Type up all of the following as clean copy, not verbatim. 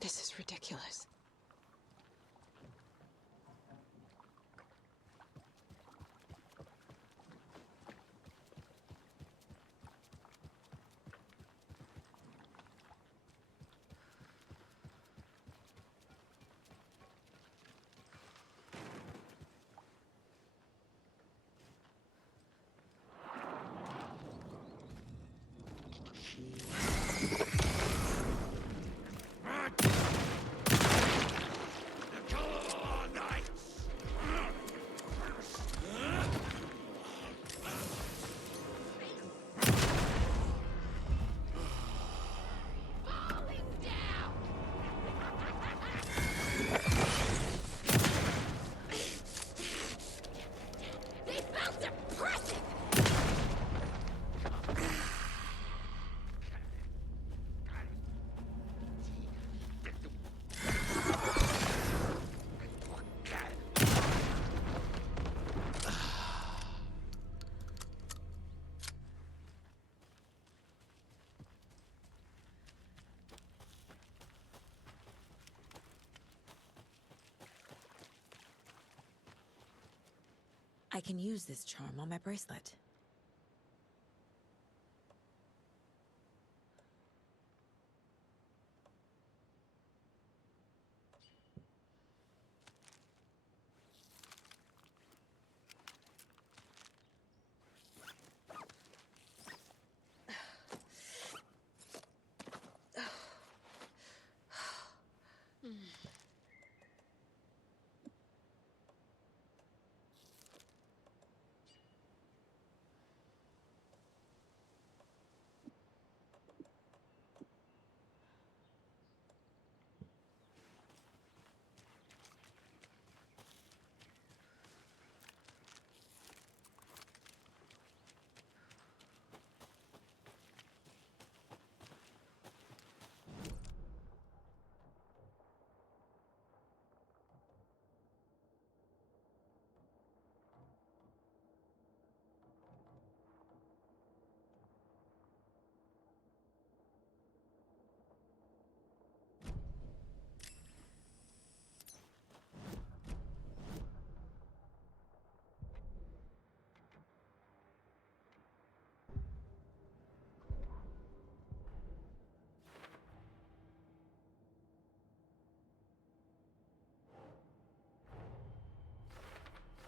This is ridiculous. I can use this charm on my bracelet.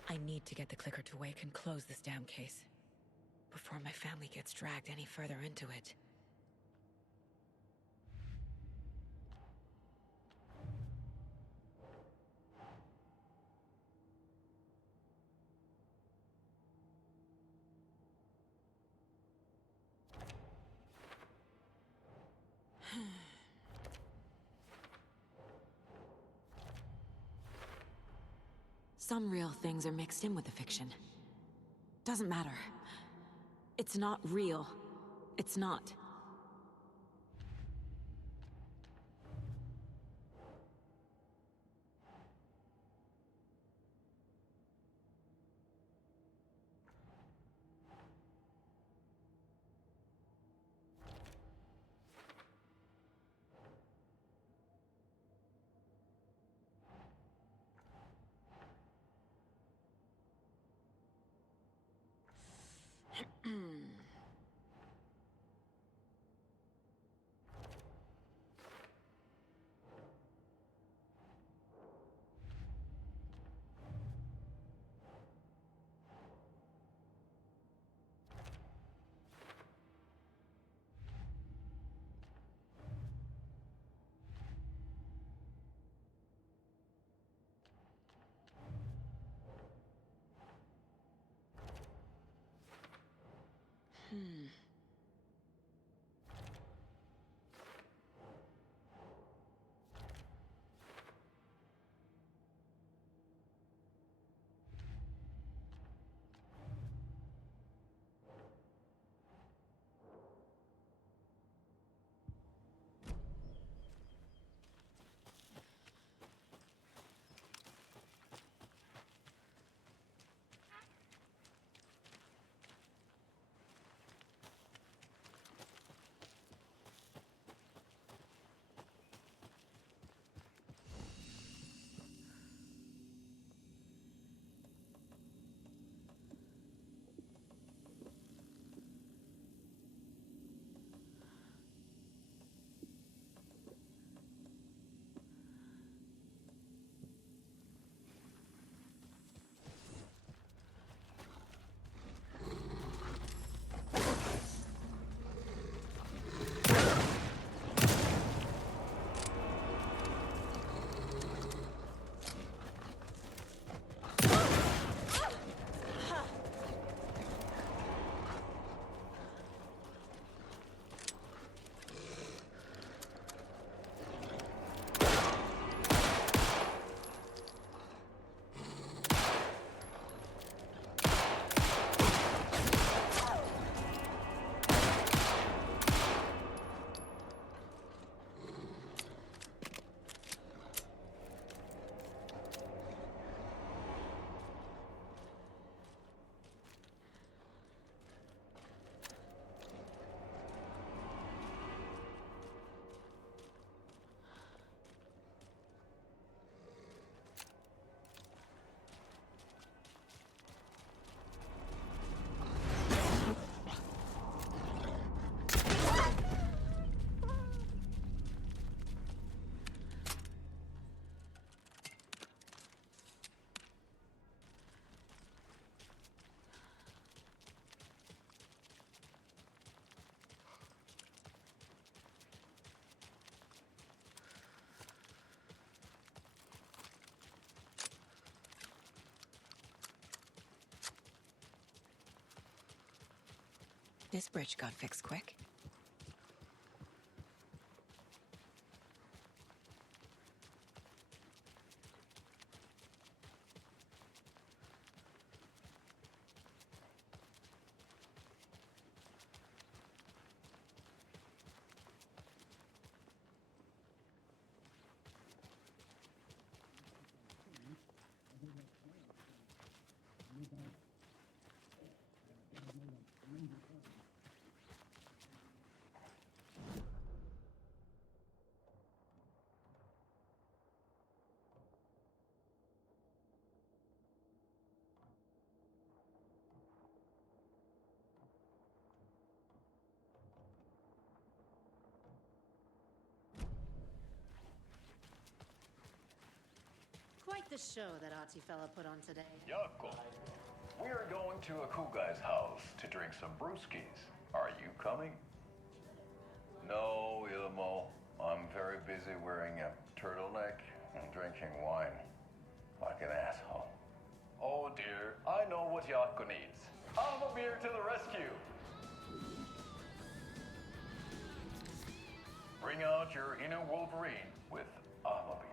I need to get the clicker to wake and close this damn case before my family gets dragged any further into it. Some real things are mixed in with the fiction. Doesn't matter. It's not real. It's not. This bridge got fixed quick. Quite the show that artsy fella put on today. Yako, we're going to a cool guy's house to drink some brewskis. Are you coming? No, Ilmo. I'm very busy wearing a turtleneck and drinking wine. Like an asshole. Oh dear, I know what Yako needs. I'm a beer to the rescue. Bring out your inner Wolverine with Alma beer.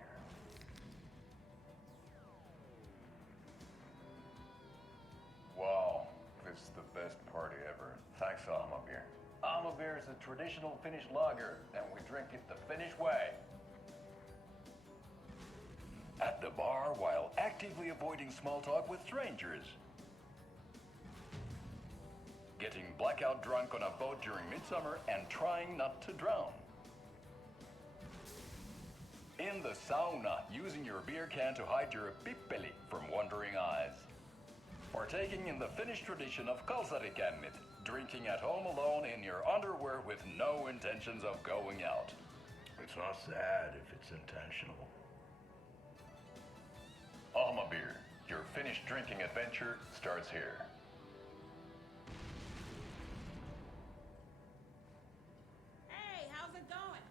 Wow, this is the best party ever. Thanks, Alma beer. Alma beer is a traditional Finnish lager, and we drink it the Finnish way. At the bar while actively avoiding small talk with strangers. Getting blackout drunk on a boat during midsummer and trying not to drown. In the sauna, using your beer can to hide your pippeli from wandering eyes. Partaking in the Finnish tradition of kalsarikännit, drinking at home alone in your underwear with no intentions of going out. It's not sad if it's intentional. Alma beer, your Finnish drinking adventure starts here. Hey, how's it going?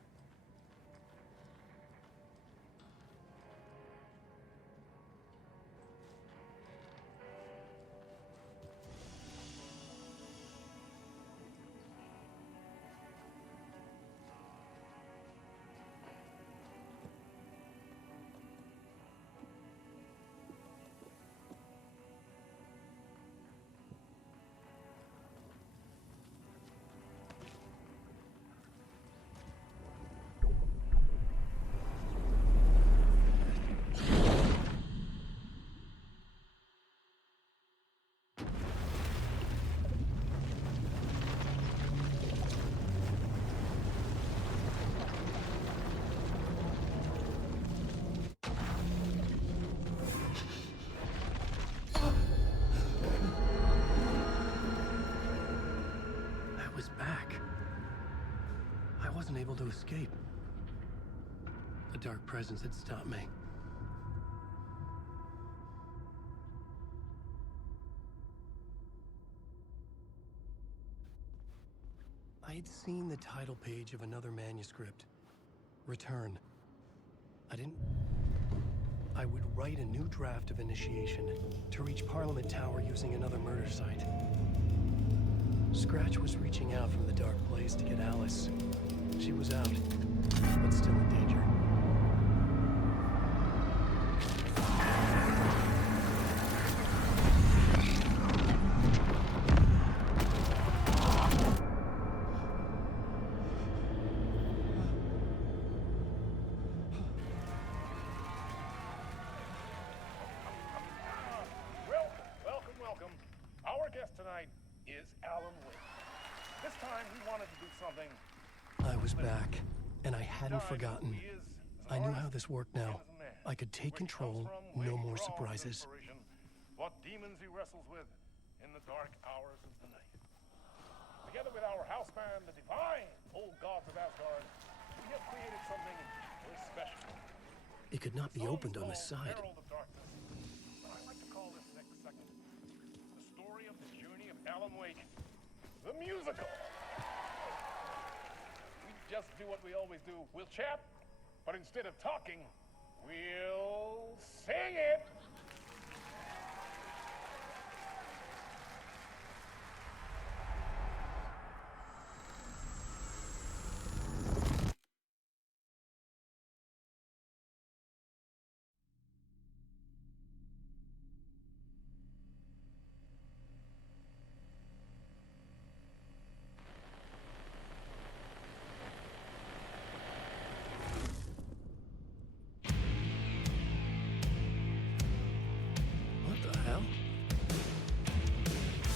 Able to escape. A dark presence had stopped me. I had seen the title page of another manuscript. Return. I would write a new draft of initiation to reach Parliament Tower using another murder site. Scratch was reaching out from the dark place to get Alice. She was out, but still in danger. Welcome. Our guest tonight is Alan Wake. This time he wanted to do something. I was back, and I hadn't forgotten. I knew how this worked now. I could take control, no more surprises. What demons he wrestles with in the dark hours of the night. Together with our house band, the divine old gods of Asgard, we have created something very special. It could not be opened on the side. Herald of Darkness. I like to call this next segment the story of the journey of Alan Wake, the musical. Just do what we always do. We'll chat, but instead of talking, we'll sing it.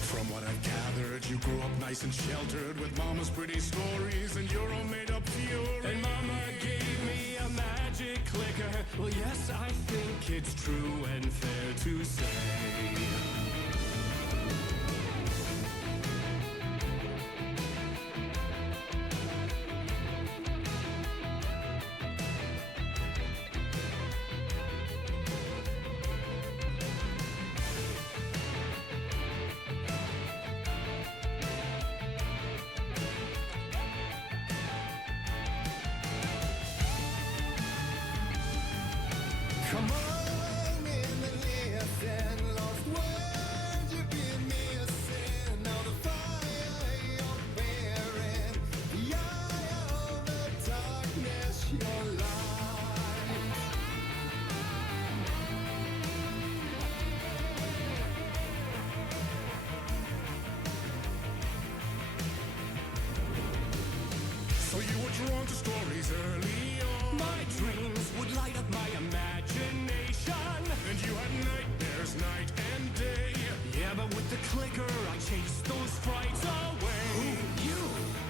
From what I've gathered, you grew up nice and sheltered with mama's pretty stories and your own made-up fury. And mama gave me a magic clicker. Well, yes, I think it's true and fair to say. Come on in and listen, lost words you've been missing. Now the fire you're bearing, the eye of the darkness, your light. So you were drawn to stories early on. My dreams would light up my imagination. And you had nightmares night and day. Yeah, but with the clicker I chased those frights away. Who, you?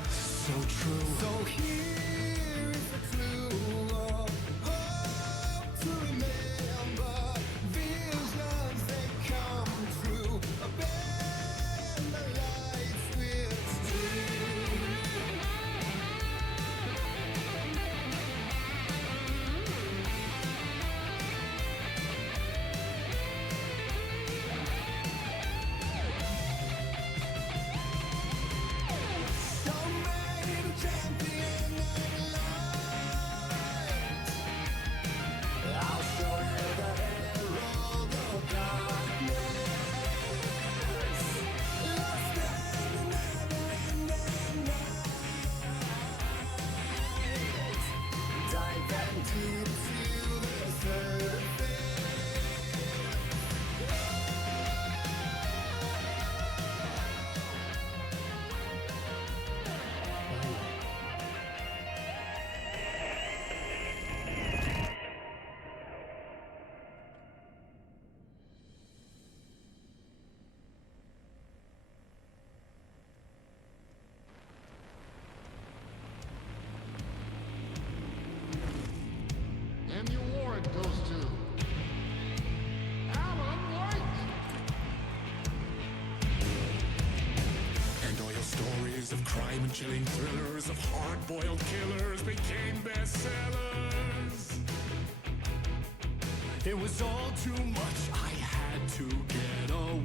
So true. So here is a clue of hope to remember. Visions, they come true. Bend the lights with steel. And the award goes to Alan White. And all your stories of crime and chilling thrillers of hard-boiled killers became bestsellers. It was all too much, I had to get away.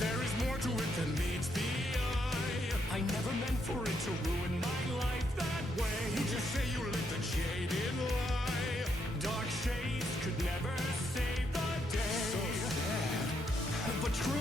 There is more to it than meets the eye. I never meant for it to ruin my life that way. You just say you let the jaded lie. Dark shades could never save the day. So sad, but true.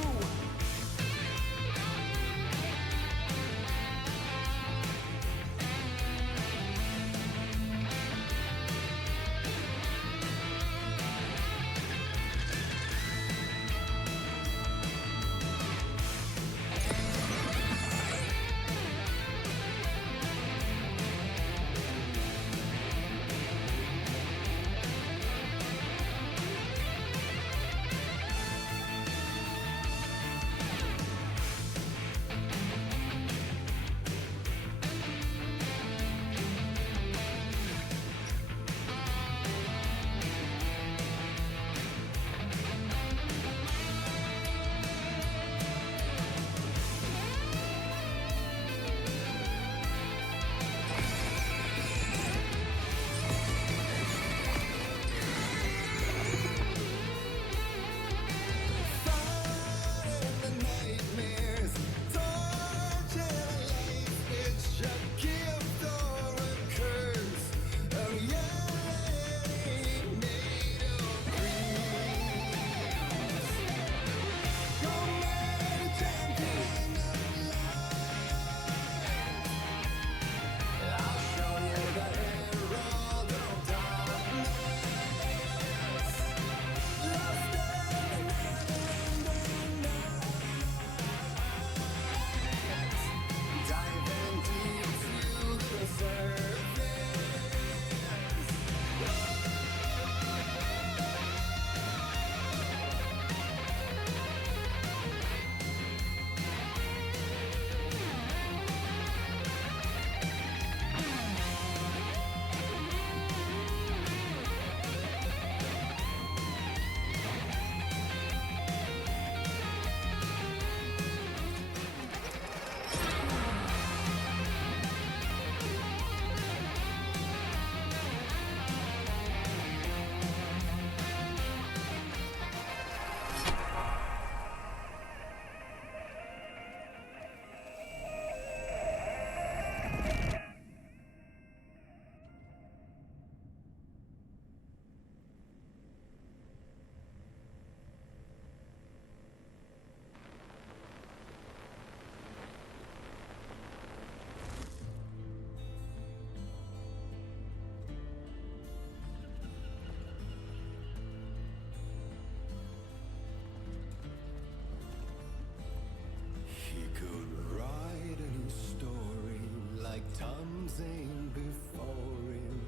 Before him,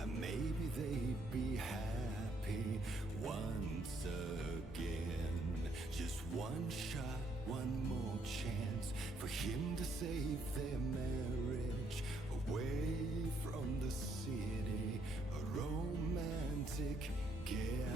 and maybe they'd be happy once again. Just one shot, one more chance for him to save their marriage away from the city, a romantic getaway.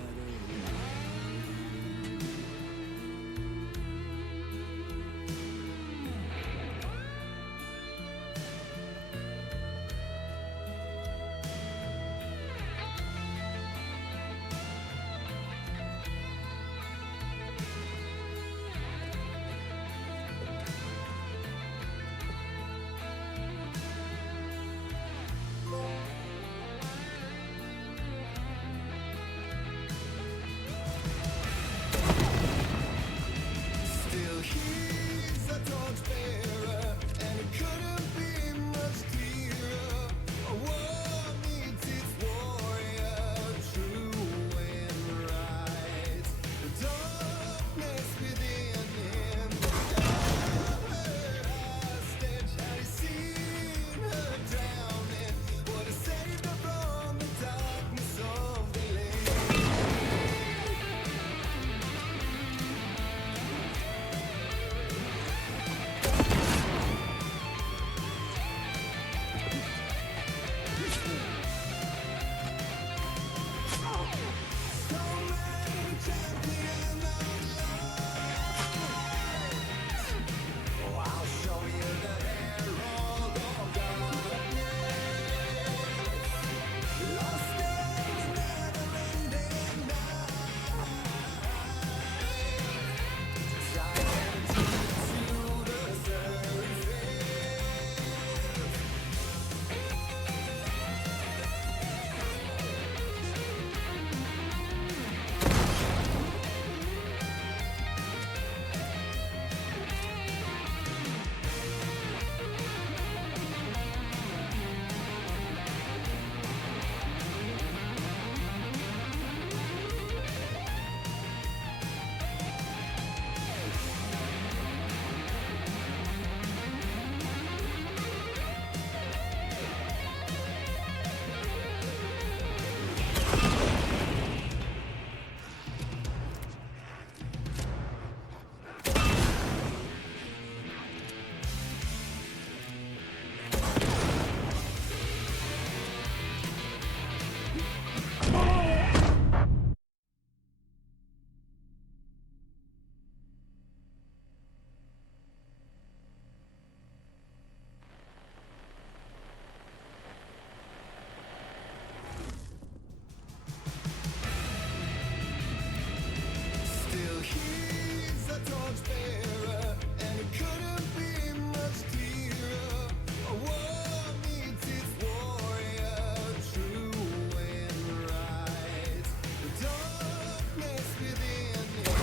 much fairer, and it couldn't be much clearer. A war meets its warrior, true and right. The darkness within him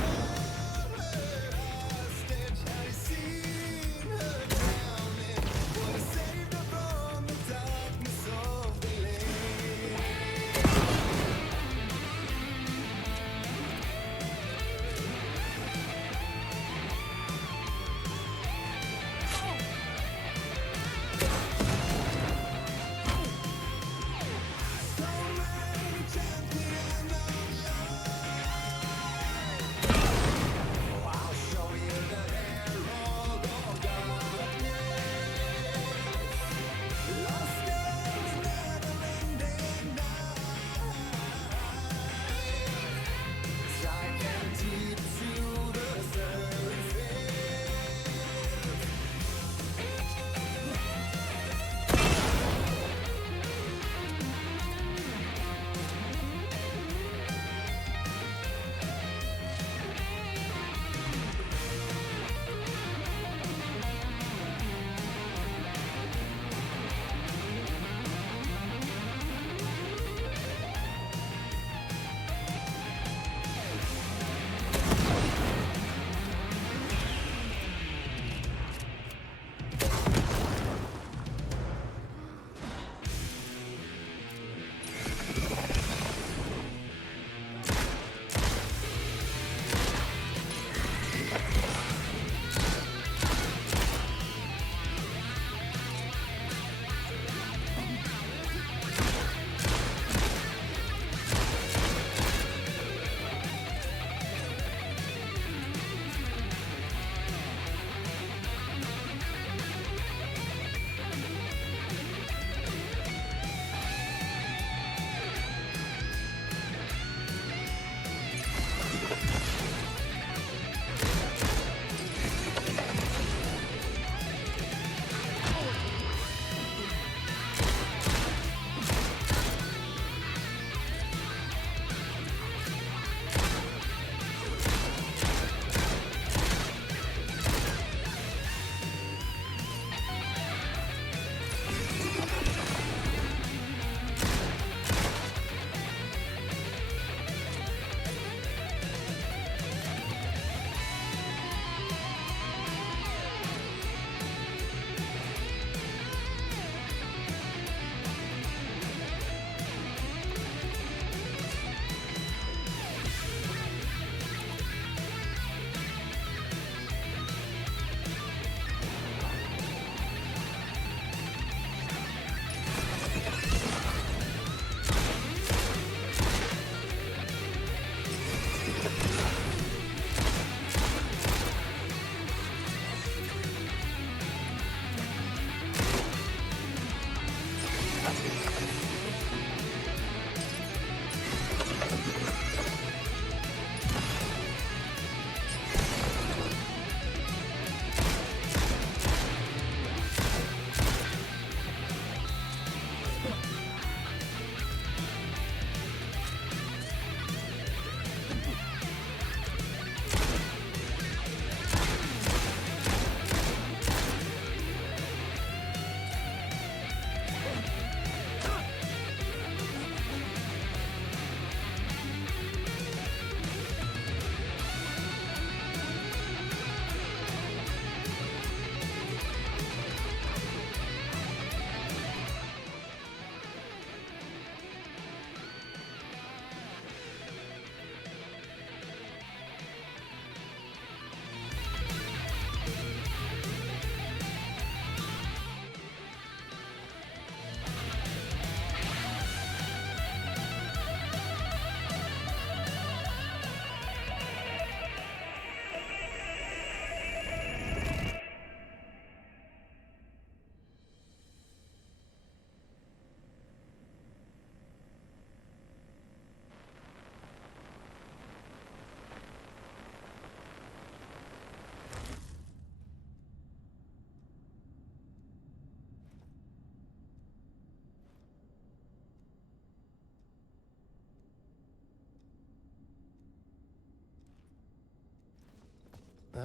held her hostage. Had he seen her drowning, would have saved her from the darkness of the lake.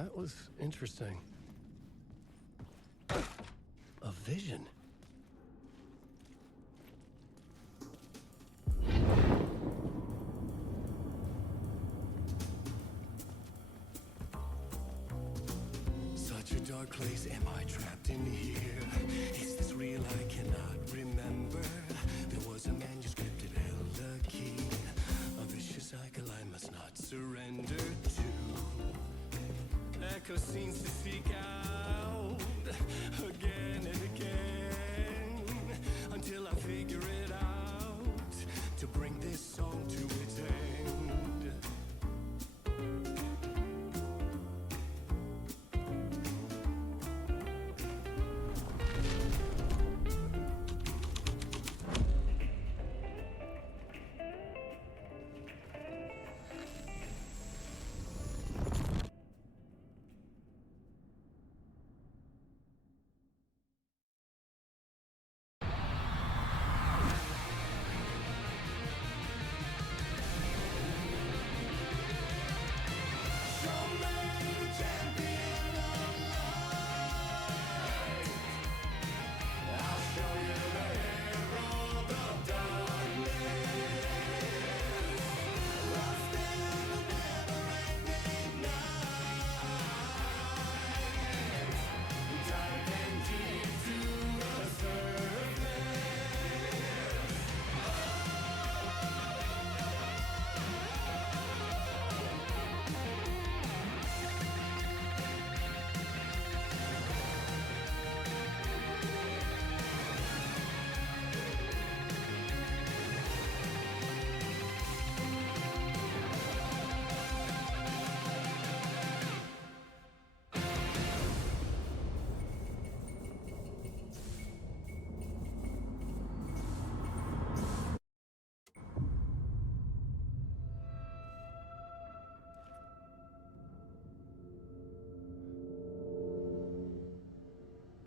That was interesting. A vision. Such a dark place, am I trapped in here? Is this real? I cannot remember. There was a manuscript, it held a key. A vicious cycle I must not surrender to. Echo scenes to seek out again and again until I figure it out to bring this song to its end.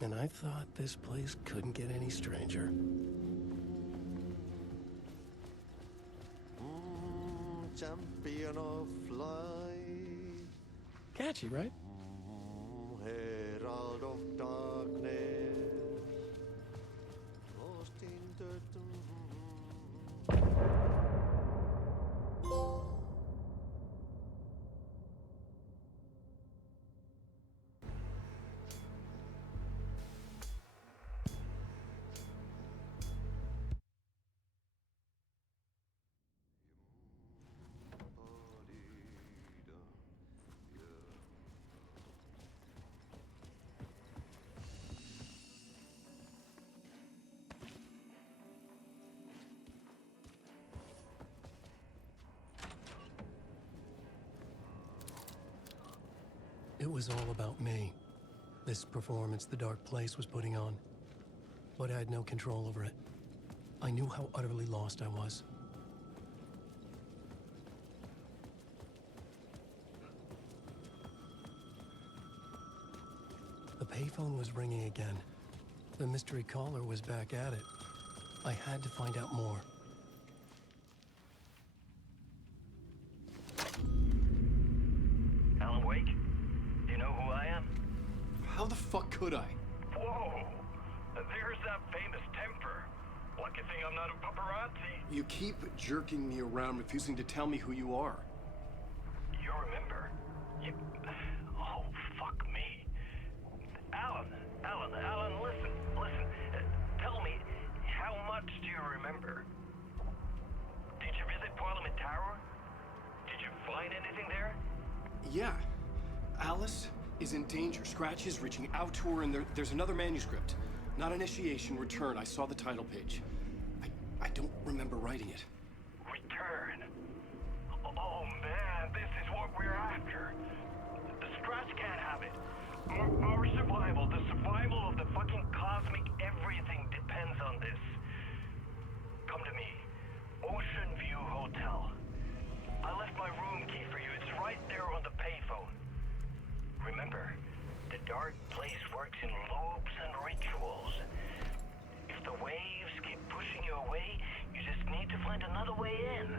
And I thought this place couldn't get any stranger. Champion of light, Catchy, right? herald of darkness, lost in dirt. It was all about me. This performance the Dark Place was putting on. But I had no control over it. I knew how utterly lost I was. The payphone was ringing again. The mystery caller was back at it. I had to find out more. Alan Wake? Do you know who I am? How the fuck could I? Whoa! There's that famous temper. Lucky thing I'm not a paparazzi. You keep jerking me around, refusing to tell me who you are. You remember? You... Oh, fuck me. Alan, listen. Tell me, how much do you remember? Did you visit Parliament Tower? Did you find anything there? Yeah. Alice is in danger. Scratch is reaching out to her, and there's another manuscript. Not initiation, return. I saw the title page. I don't remember writing it. Return? Oh, man, this is what we're after. The Scratch can't have it. Our survival, the survival of the fucking cosmic everything depends on this. Come to me. Ocean View Hotel. I left my room key for you. It's right there on the payphone. Remember, the Dark Place works in loops and rituals. If the waves keep pushing you away, you just need to find another way in.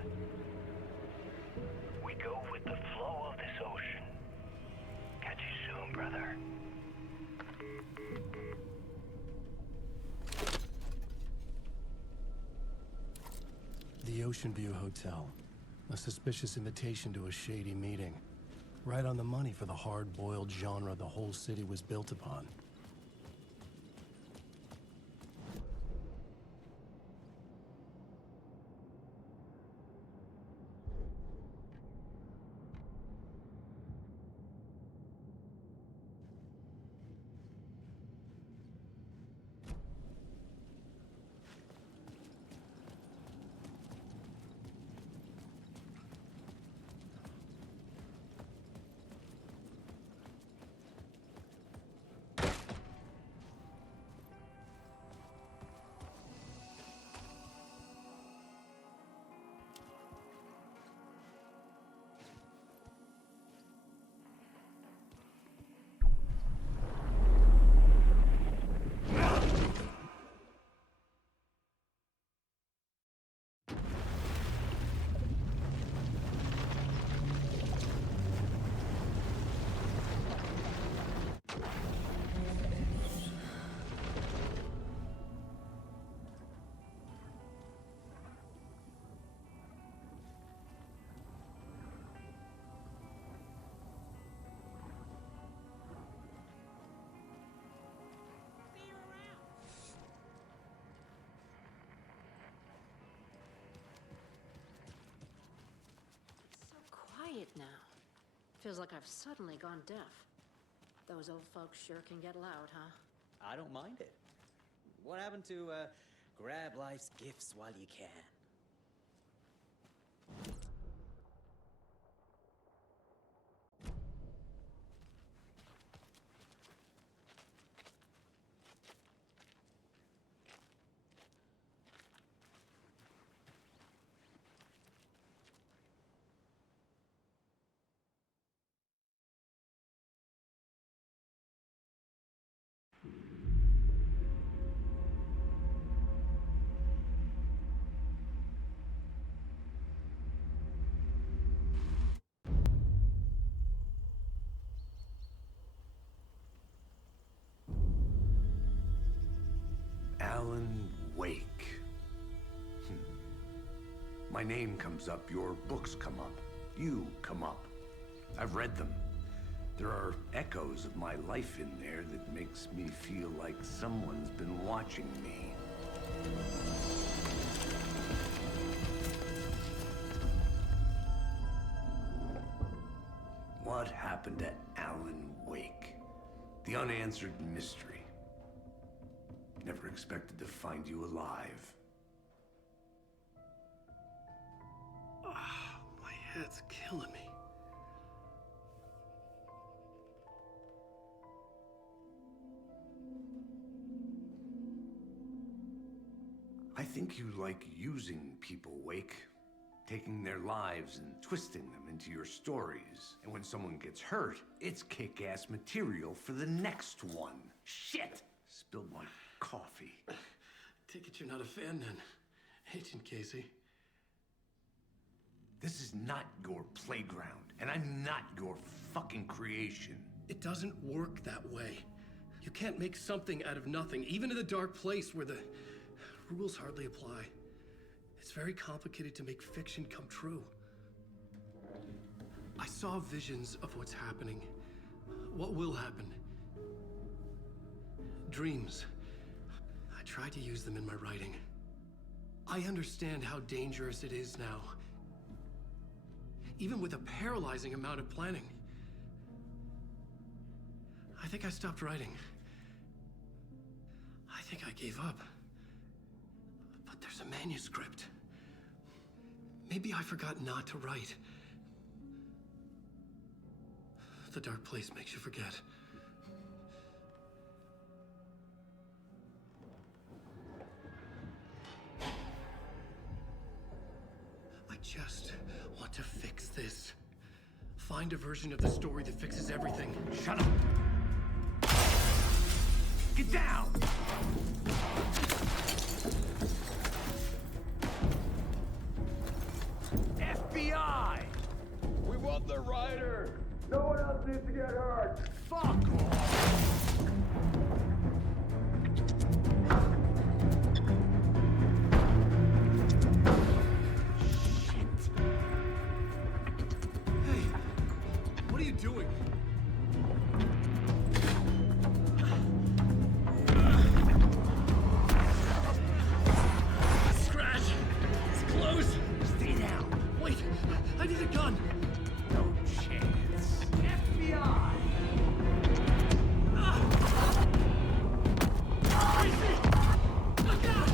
We go with the flow of this ocean. Catch you Ocean View Hotel. A suspicious invitation to a shady meeting. Right on the money for the hard-boiled genre the whole city was built upon. Quiet now. Feels like I've suddenly gone deaf. Those old folks sure can get loud, huh? I don't mind it. What happened to, grab life's gifts while you can? Alan Wake. My name comes up, your books come up, you come up. I've read them. There are echoes of my life in there that makes me feel like someone's been watching me. What happened to Alan Wake? The unanswered mystery. Never expected to find you alive. My head's killing me. I think you like using people, Wake. Taking their lives and twisting them into your stories. And when someone gets hurt, it's kick-ass material for the next one. Shit! Spilled my coffee. Take it you're not a fan then, Agent Casey. This is not your playground, and I'm not your fucking creation. It doesn't work that way. You can't make something out of nothing, even in the dark place where the rules hardly apply. It's very complicated to make fiction come true. I saw visions of what's happening, what will happen. Dreams. I tried to use them in my writing. I understand how dangerous it is now. Even with a paralyzing amount of planning. I think I stopped writing. I think I gave up. But there's a manuscript. Maybe I forgot not to write. The dark place makes you forget. I just want to fix this. Find a version of the story that fixes everything. Shut up! Get down! FBI! We want the rider! No one else needs to get hurt! Fuck off! doing? Scratch! It's close! Stay down! Wait! I need a gun! No chance. FBI! Crazy! Look out!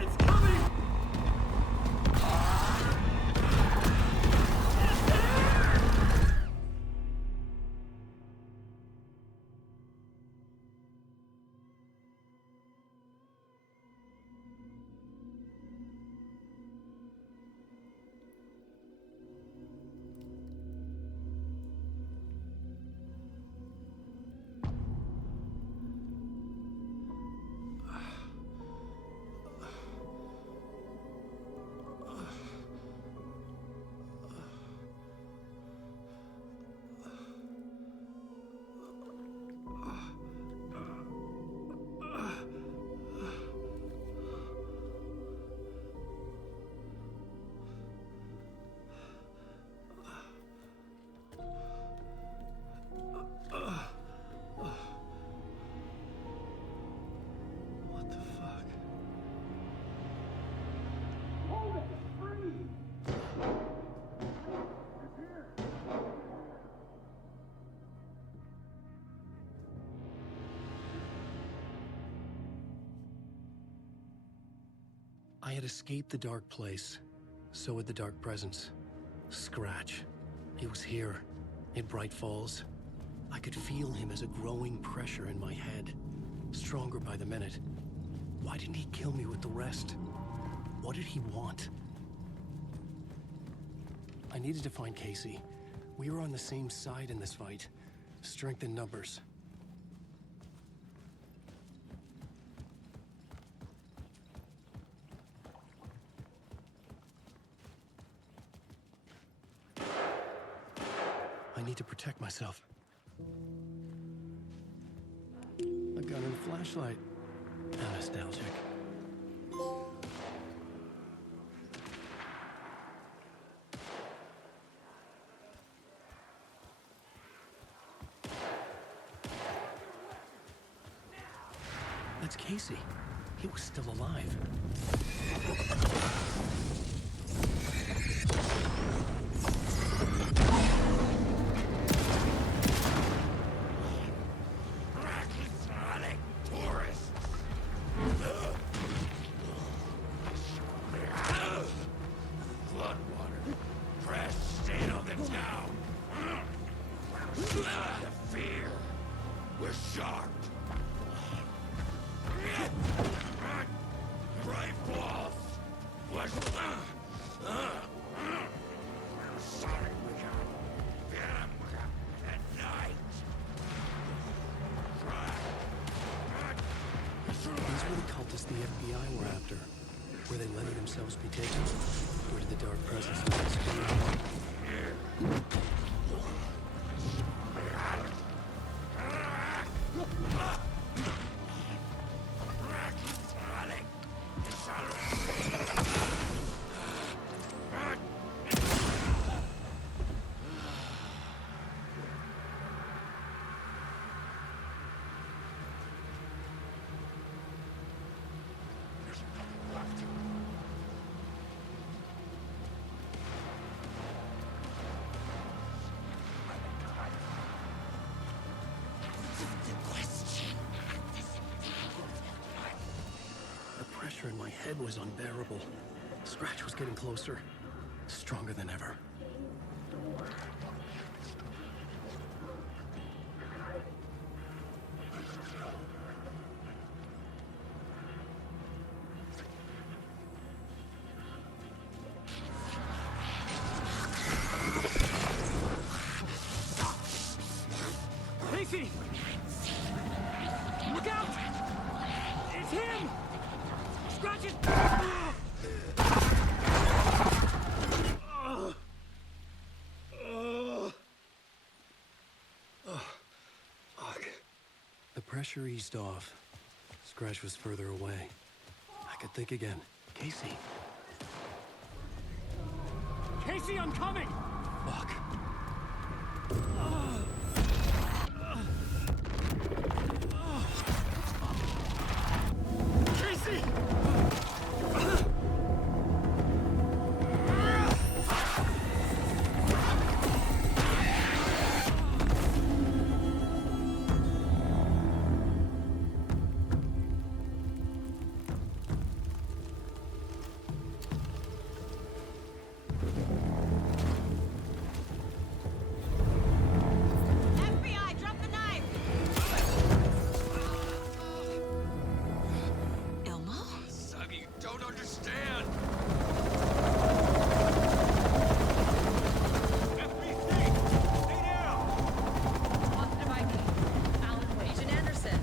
It's coming! It's there! What the fuck? Hold it! Freeze! It's here! I had escaped the dark place. So had the dark presence. Scratch. He was here, in Bright Falls. I could feel him as a growing pressure in my head. Stronger by the minute. Why didn't he kill me with the rest? What did he want? I needed to find Casey. We were on the same side in this fight. Strength in numbers. I need to protect myself. A gun and a flashlight. How nostalgic. That's Casey. He was still alive. The FBI were after. Were they letting themselves be taken? Or did the dark presence of this in my head was unbearable. Scratch was getting closer, stronger than ever. Casey! Look out! It's him! Scratch it! Fuck. The pressure eased off. Scratch was further away. I could think again. Casey. Casey, I'm coming! Fuck. Casey! FBI, drop the knife! Elmo? Saga, you don't understand. Positive ID. Alan Wade. Agent Anderson.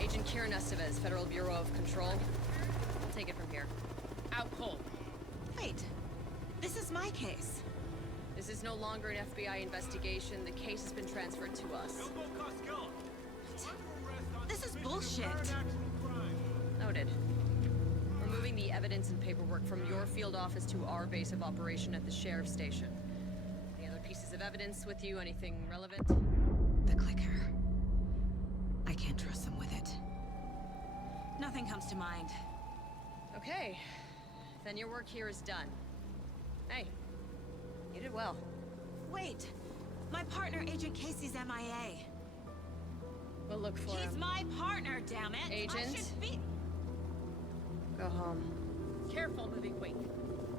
Agent Kieran Estevez, Federal Bureau of Control. I'll take it from here. Out cold. Wait. This is my case. This is no longer an FBI investigation. The case has been transferred to us. This is bullshit. Noted. We're moving the evidence and paperwork from your field office to our base of operation at the sheriff's station. Any other pieces of evidence with you? Anything relevant? The clicker. I can't trust them with it. Nothing comes to mind. Okay. Then your work here is done. Hey, you did well. Wait! My partner, Agent Casey's MIA. We'll look for He's him. my partner, damn it! Agent? I should be... Go home. Careful moving Wake.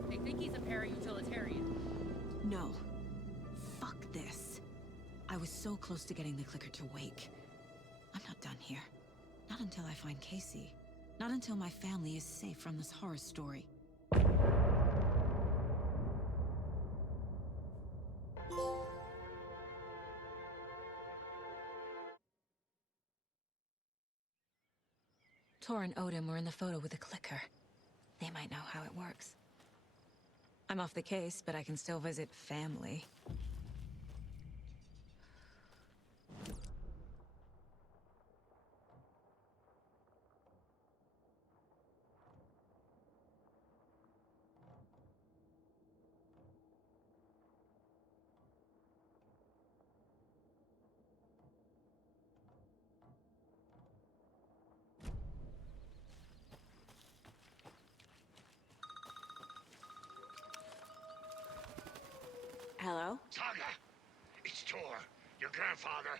They think he's a para-utilitarian. No. Fuck this. I was so close to getting the clicker to wake. I'm not done here. Not until I find Casey. Not until my family is safe from this horror story. Tor and Odin were in the photo with the clicker. They might know how it works. I'm off the case, but I can still visit family. Hello? Saga, it's Tor, your grandfather.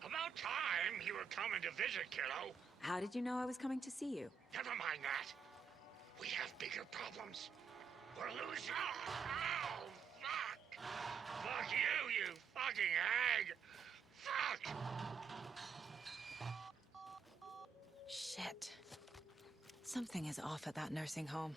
About time you were coming to visit, kiddo. How did you know I was coming to see you? Never mind that. We have bigger problems. We're losing. Oh, fuck! Fuck you, you fucking hag! Fuck! Shit. Something is off at that nursing home.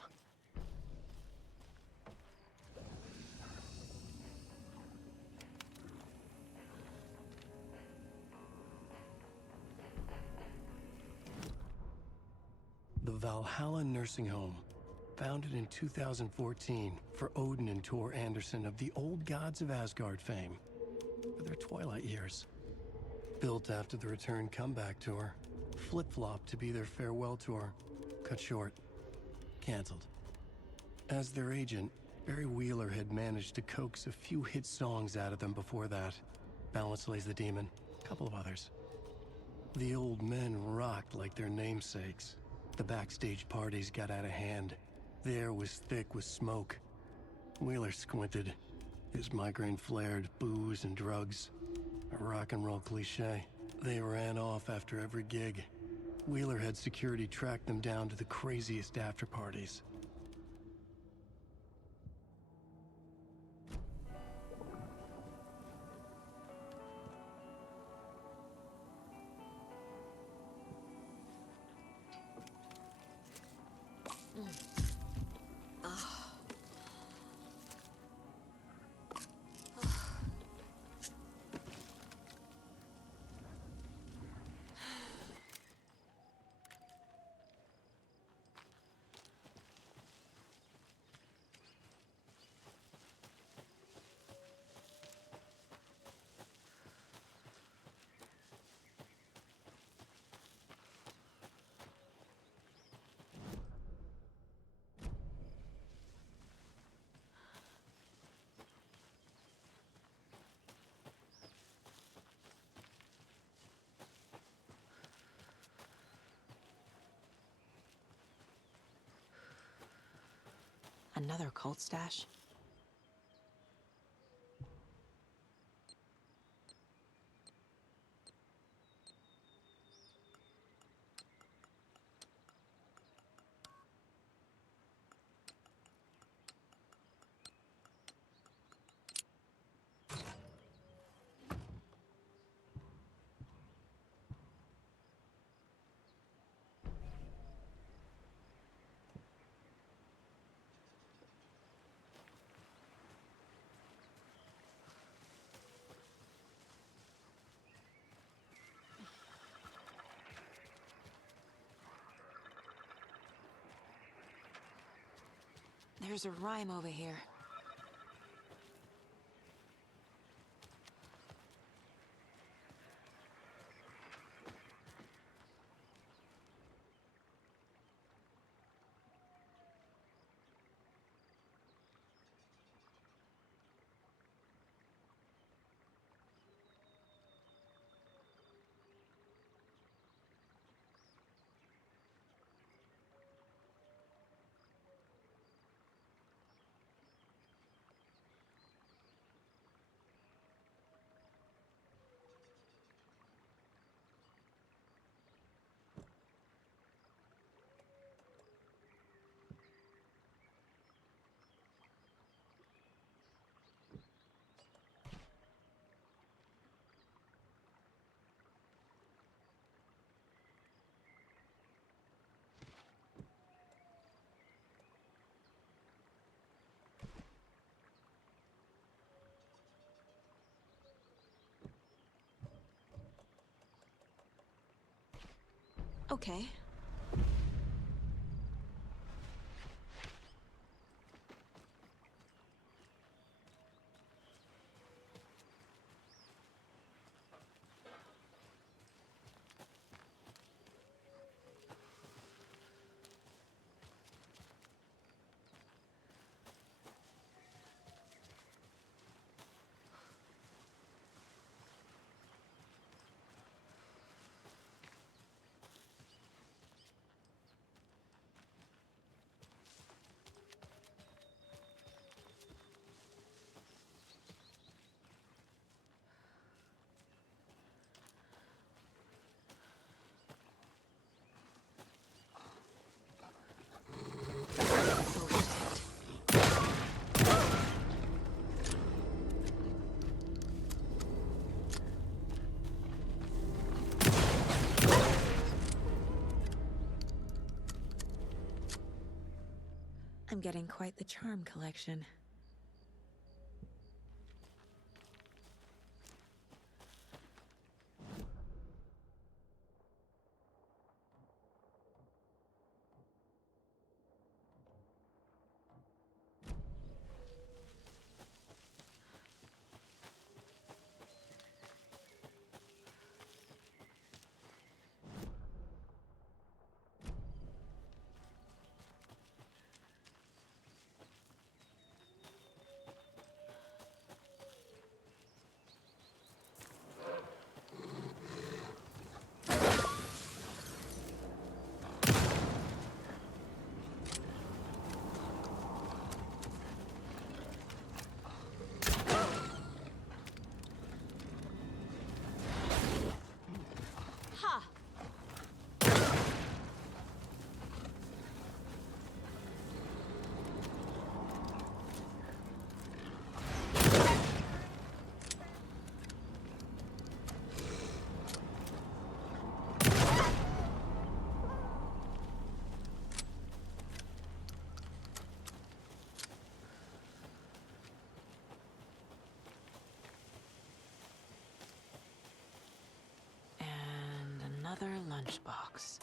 The Valhalla Nursing Home, founded in 2014 for Odin and Tor Anderson of the Old Gods of Asgard fame, for their twilight years. Built after the return comeback tour, flip-flopped to be their farewell tour, cut short, canceled. As their agent, Barry Wheeler had managed to coax a few hit songs out of them before that. Balance Lays the Demon, a couple of others. The old men rocked like their namesakes. The backstage parties got out of hand. The air was thick with smoke. Wheeler squinted. His migraine flared, booze and drugs. A rock and roll cliche. They ran off after every gig. Wheeler had security track them down to the craziest after parties. Another cult stash? There's a rhyme over here. Okay. I'm getting quite the charm collection. Another lunchbox.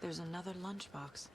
There's another lunchbox.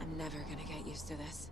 I'm never gonna get used to this.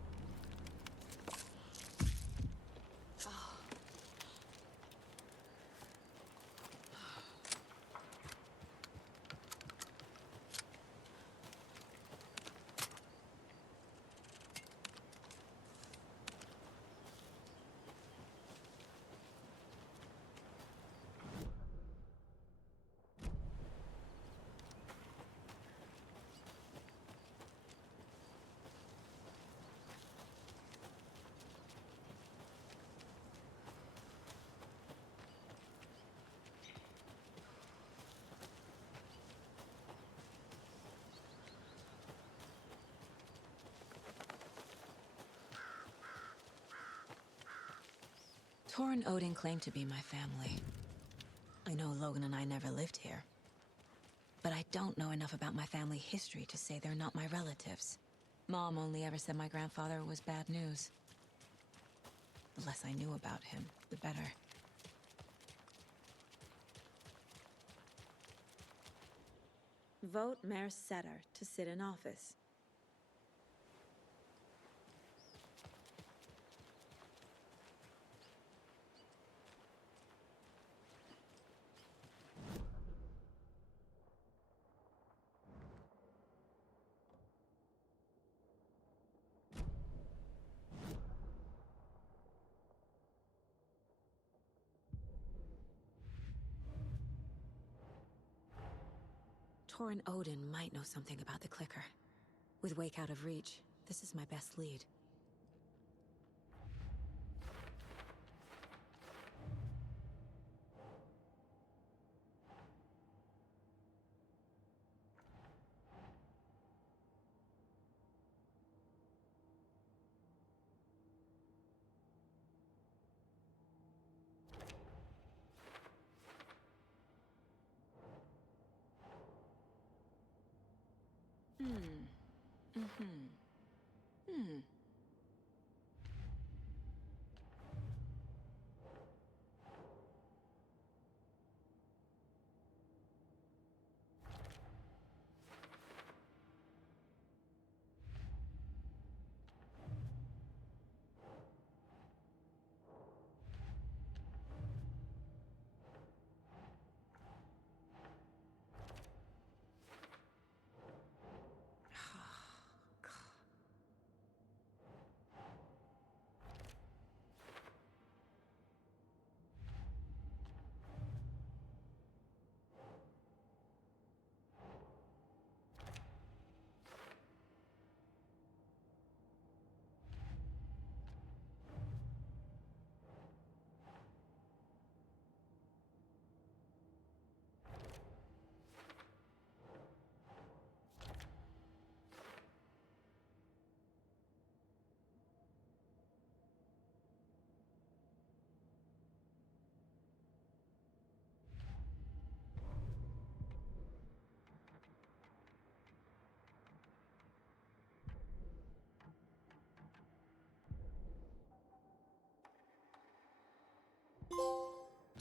Torrin Odin claimed to be my family. I know Logan and I never lived here. But I don't know enough about my family history to say they're not my relatives. Mom only ever said my grandfather was bad news. The less I knew about him, the better. Vote Mayor Setter to sit in office. Torrin Odin might know something about the clicker. With Wake out of reach, this is my best lead.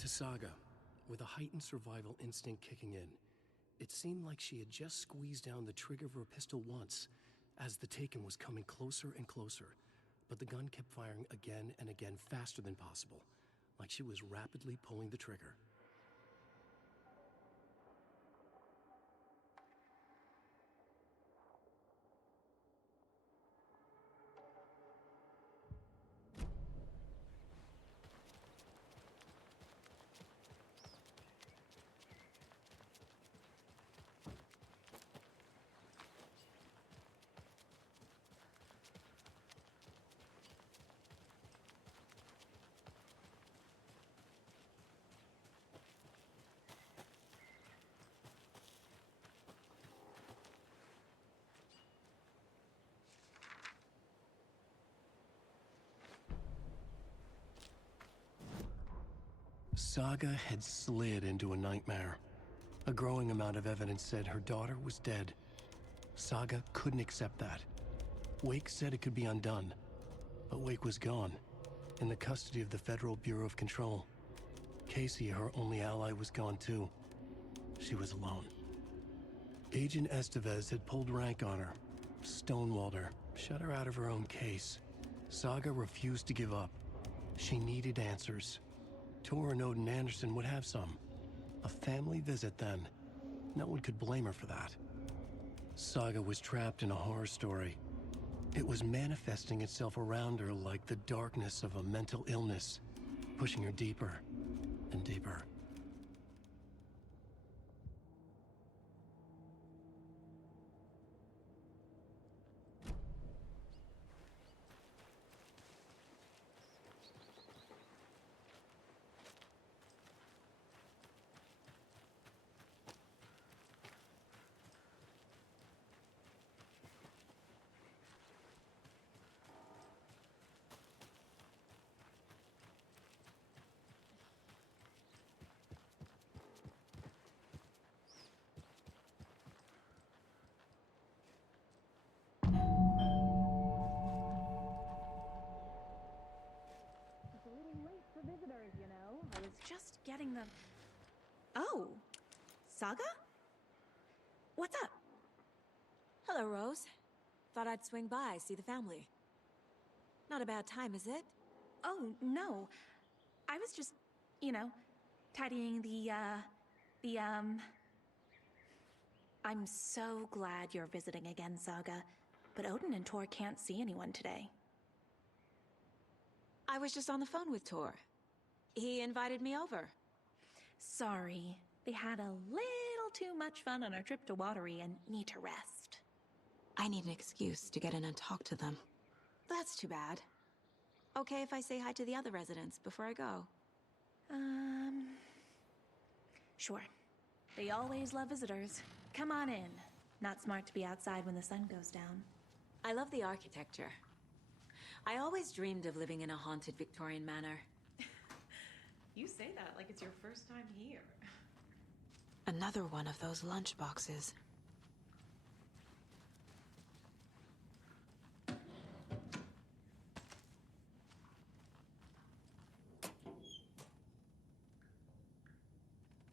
To Saga, with a heightened survival instinct kicking in, it seemed like she had just squeezed down the trigger of her pistol once, as the Taken was coming closer and closer, but the gun kept firing again and again faster than possible, like she was rapidly pulling the trigger. Saga had slid into a nightmare. A growing amount of evidence said her daughter was dead. Saga couldn't accept that. Wake said it could be undone, but Wake was gone, in the custody of the Federal Bureau of Control. Casey, her only ally, was gone too. She was alone. Agent Estevez had pulled rank on her, stonewalled her, shut her out of her own case. Saga refused to give up. She needed answers. Tor and Odin Anderson would have some. A family visit, then. No one could blame her for that. Saga was trapped in a horror story. It was manifesting itself around her like the darkness of a mental illness, pushing her deeper and deeper. I was just getting the... Oh, Saga? What's up? Hello, Rose. Thought I'd swing by, see the family. Not a bad time, is it? Oh, no. I was just, tidying I'm so glad you're visiting again, Saga. But Odin and Tor can't see anyone today. I was just on the phone with Tor. He invited me over. Sorry. They had a little too much fun on our trip to Watery and need to rest. I need an excuse to get in and talk to them. That's too bad. Okay if I say hi to the other residents before I go? Sure. They always love visitors. Come on in. Not smart to be outside when the sun goes down. I love the architecture. I always dreamed of living in a haunted Victorian manor. You say that like it's your first time here. Another one of those lunch boxes.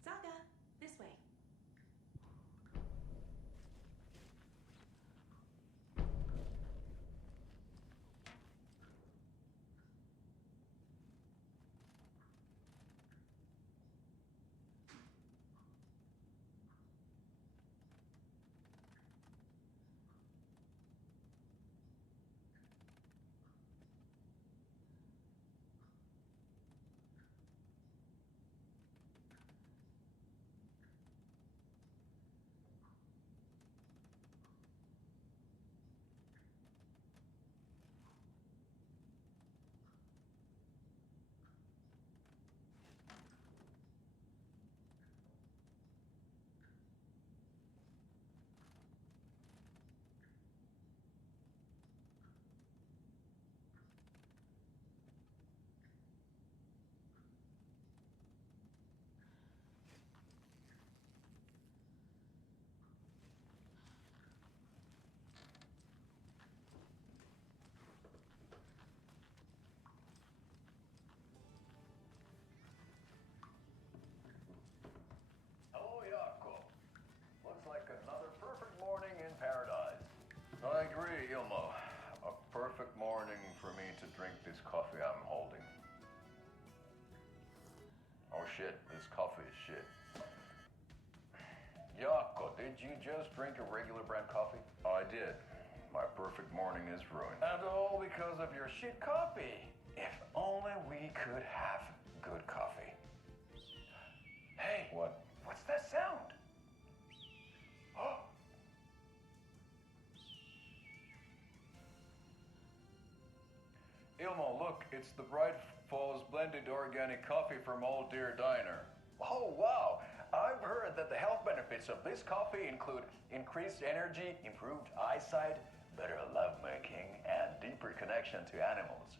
Saga, this way. shit, this coffee is shit. Jaakko, did you just drink a regular brand coffee? I did. My perfect morning is ruined. And all because of your shit coffee. If only we could have good coffee. Hey, what's that sound? Oh. Ilmo, look, it's the Bright Falls blended organic coffee from Old Deer Diner. Oh, wow. I've heard that the health benefits of this coffee include increased energy, improved eyesight, better lovemaking, and deeper connection to animals.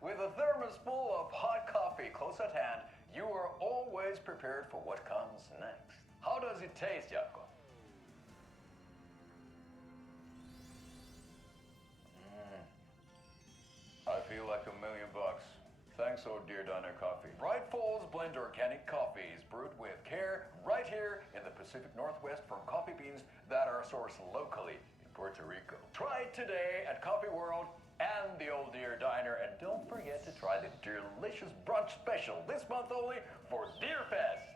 With a thermos full of hot coffee close at hand, you are always prepared for what comes next. How does it taste, Jaakko? I feel like $1 million. Thanks, Old Deer Diner Coffee. Bright Falls Blend Organic Coffee is brewed with care right here in the Pacific Northwest from coffee beans that are sourced locally in Puerto Rico. Try it today at Coffee World and the Old Deer Diner, and don't forget to try the delicious brunch special this month only for Deer Fest.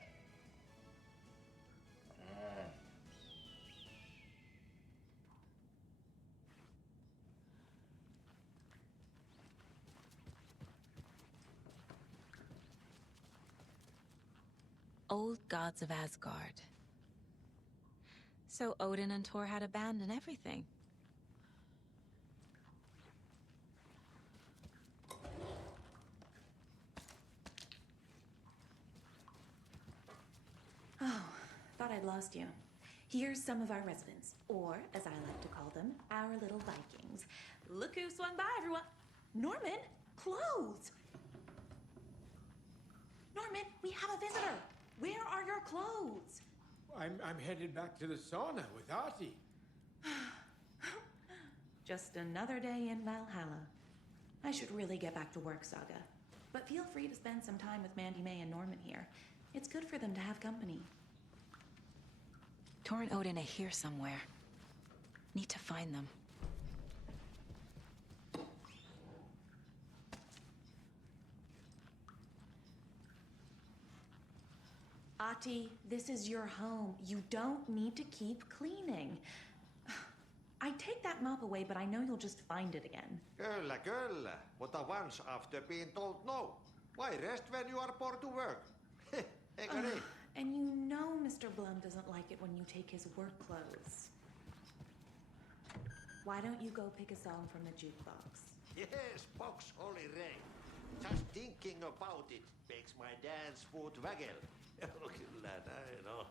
Old gods of Asgard. So Odin and Thor had a band and everything. Oh, thought I'd lost you. Here's some of our residents, or as I like to call them, our little Vikings. Look who swung by, everyone. Norman, clothes. Norman, we have a visitor. Where are your clothes? I'm headed back to the sauna with Artie. Just another day in Valhalla. I should really get back to work, Saga. But feel free to spend some time with Mandy May and Norman here. It's good for them to have company. Thor and Odin are here somewhere. Need to find them. Ati, this is your home. You don't need to keep cleaning. I take that mop away, but I know you'll just find it again. Kyllä, kyllä. Mutta once after being told no. Why rest when you are poor to work? Eikö niin? And you know Mr. Blum doesn't like it when you take his work clothes. Why don't you go pick a song from the jukebox? Yes, box Holy Ray. Just thinking about it makes my dance foot waggle. Kyllä näin on.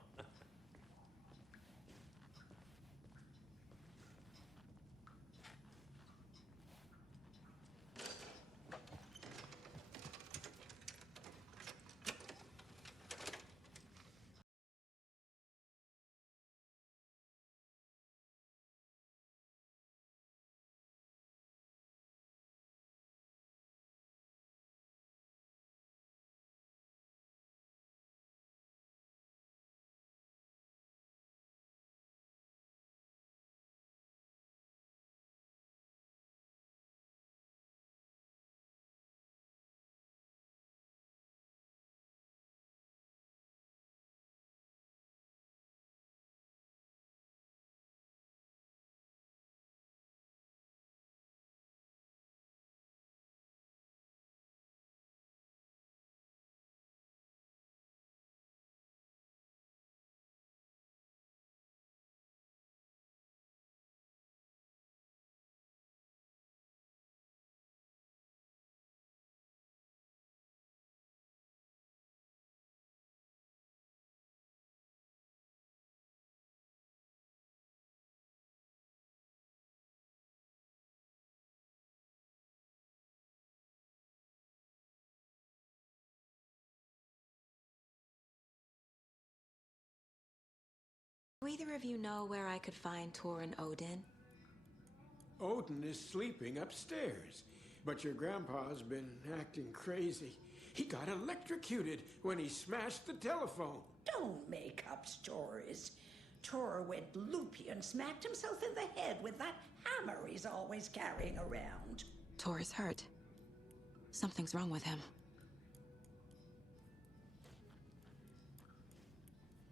Do either of you know where I could find Thor and Odin? Odin is sleeping upstairs, but your grandpa's been acting crazy. He got electrocuted when he smashed the telephone. Don't make up stories. Thor went loopy and smacked himself in the head with that hammer he's always carrying around. Thor is hurt. Something's wrong with him.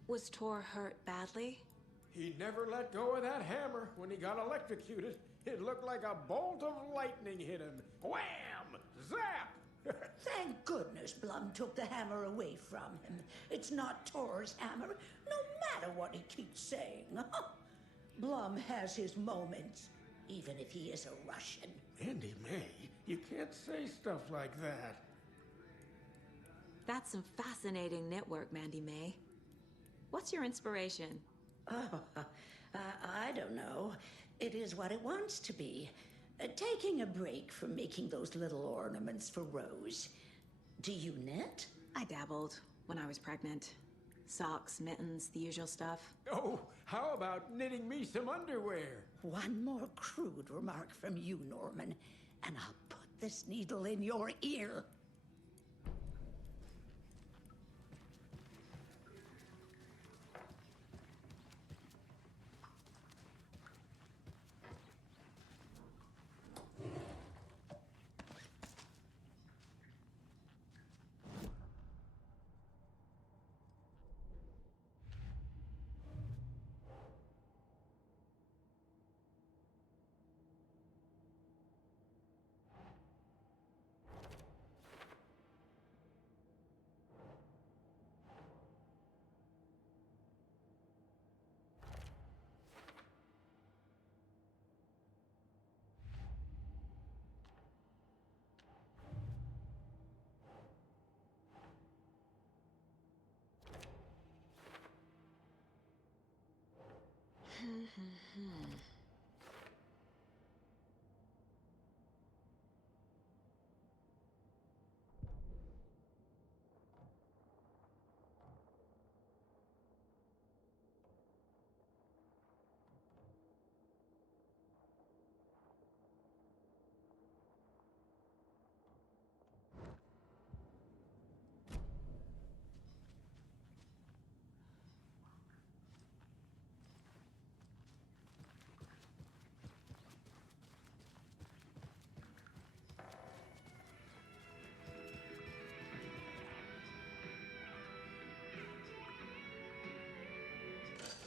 Was Tor hurt badly? He never let go of that hammer when he got electrocuted. It looked like a bolt of lightning hit him. Wham! Zap! Thank goodness Blum took the hammer away from him. It's not Tor's hammer, no matter what he keeps saying. Blum has his moments, even if he is a Russian. Andy May, you can't say stuff like that. That's some fascinating network, Mandy May. What's your inspiration? Oh, I don't know. It is what it wants to be. Taking a break from making those little ornaments for Rose. Do you knit? I dabbled when I was pregnant. Socks, mittens, the usual stuff. Oh, how about knitting me some underwear? One more crude remark from you, Norman, and I'll put this needle in your ear.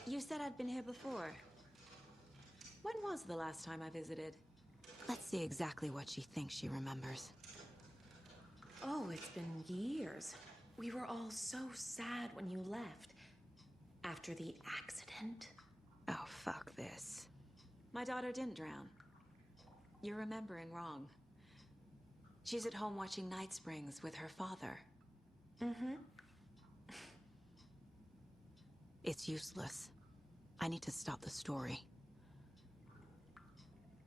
You said I'd been here before. When was the last time I visited? Let's see exactly what she thinks she remembers. Oh, it's been years. We were all so sad when you left. After the accident. Oh, fuck this. My daughter didn't drown. You're remembering wrong. She's at home watching Night Springs with her father. Mm-hmm. It's useless. I need to stop the story.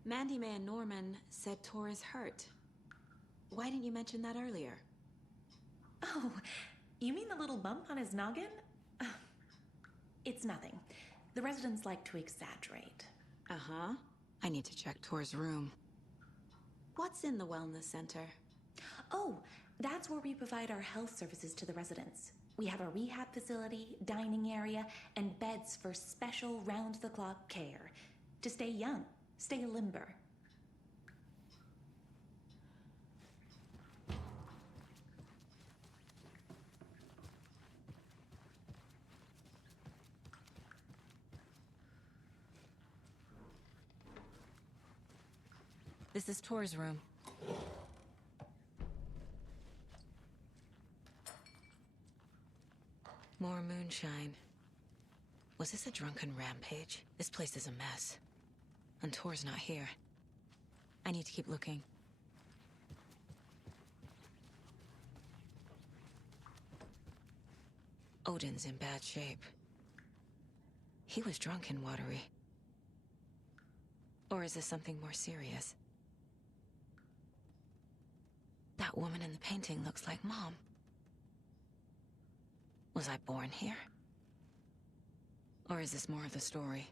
Mandy May and Norman said Tor is hurt. Why didn't you mention that earlier? Oh, you mean the little bump on his noggin? It's nothing. The residents like to exaggerate. Uh-huh. I need to check Tor's room. What's in the wellness center? Oh, that's where we provide our health services to the residents. We have a rehab facility, dining area, and beds for special round-the-clock care. To stay young, stay limber. This is Tor's room. More moonshine. Was this a drunken rampage? This place is a mess. And Tor's not here. I need to keep looking. Odin's in bad shape. He was drunk and watery. Or is this something more serious? That woman in the painting looks like Mom. Was I born here? Or is this more of the story?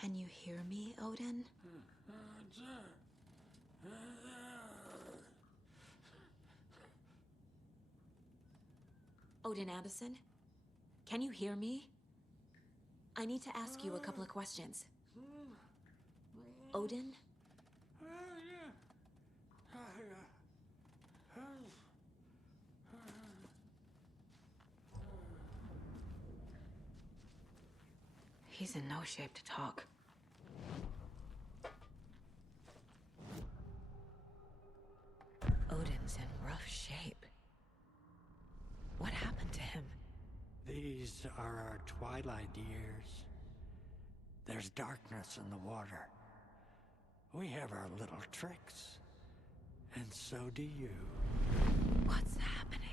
Can you hear me, Odin? Odin Anderson? Can you hear me? I need to ask you a couple of questions. Odin? He's in no shape to talk. Odin's in rough shape. What happened to him? These are our twilight years. There's darkness in the water. We have our little tricks. And so do you. What's happening?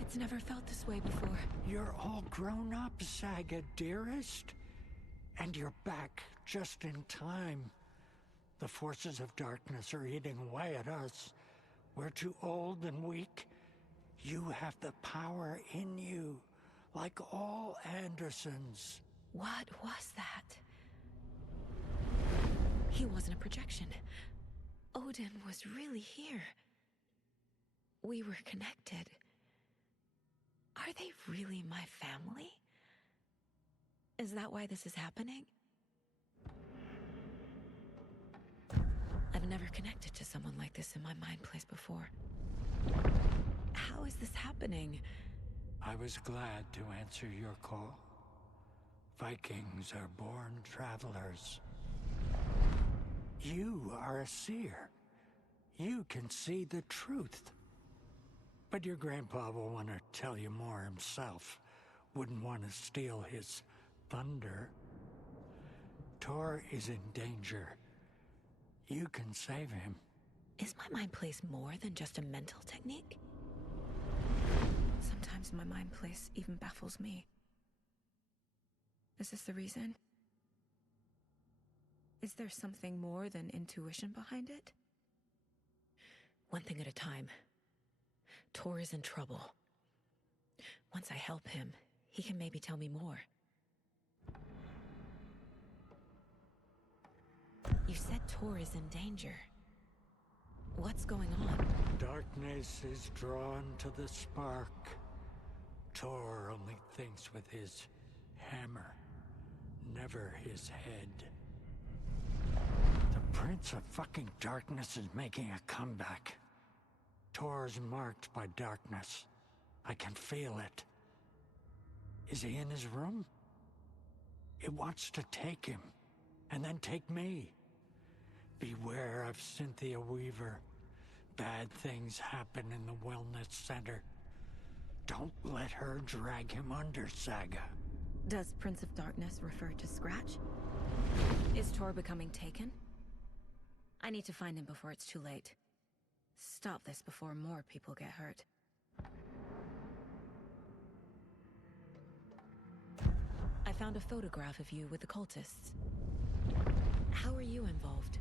It's never felt this way before. You're all grown up, Saga, dearest. And you're back just in time. The forces of darkness are eating away at us. We're too old and weak. You have the power in you, like all Andersons. What was that? He wasn't a projection. Odin was really here. We were connected. Are they really my family? Is that why this is happening? I've never connected to someone like this in my mind place before. How is this happening? I was glad to answer your call. Vikings are born travelers. You are a seer. You can see the truth. But your grandpa will want to tell you more himself. Wouldn't want to steal his thunder. Tor is in danger. You can save him. Is my mind place more than just a mental technique? Sometimes my mind place even baffles me. Is this the reason? Is there something more than intuition behind it? One thing at a time. Tor is in trouble. Once I help him, he can maybe tell me more. You said Tor is in danger. What's going on? Darkness is drawn to the spark. Tor only thinks with his hammer, never his head. The Prince of fucking Darkness is making a comeback. Tor's marked by darkness. I can feel it. Is he in his room? It wants to take him, and then take me. Beware of Cynthia Weaver. Bad things happen in the wellness center. Don't let her drag him under, Saga. Does Prince of Darkness refer to Scratch? Is Tor becoming taken? I need to find him before it's too late. Stop this before more people get hurt. I found a photograph of you with the cultists. How are you involved?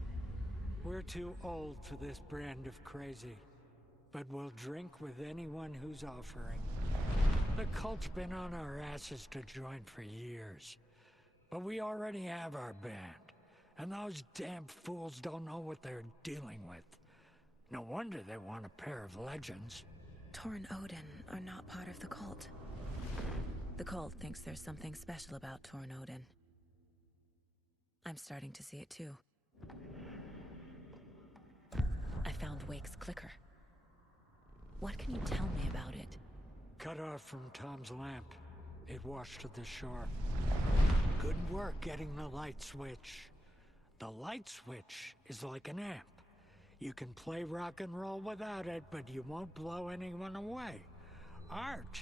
We're too old for this brand of crazy, but we'll drink with anyone who's offering. The cult's been on our asses to join for years, but we already have our band, and those damn fools don't know what they're dealing with. No wonder they want a pair of legends. Tor and Odin are not part of the cult. The cult thinks there's something special about Tor and Odin. I'm starting to see it too. I found Wake's clicker. What can you tell me about it? Cut off from Tom's lamp. It washed to the shore. Good work getting the light switch. The light switch is like an amp. You can play rock and roll without it, but you won't blow anyone away. Art,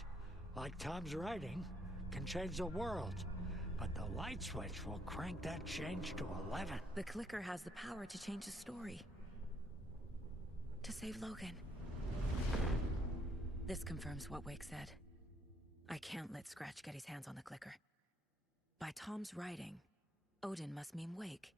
like Tom's writing, can change the world. But the light switch will crank that change to 11. The clicker has the power to change the story. To save Logan. This confirms what Wake said. I can't let Scratch get his hands on the clicker. By Tom's writing, Odin must mean Wake.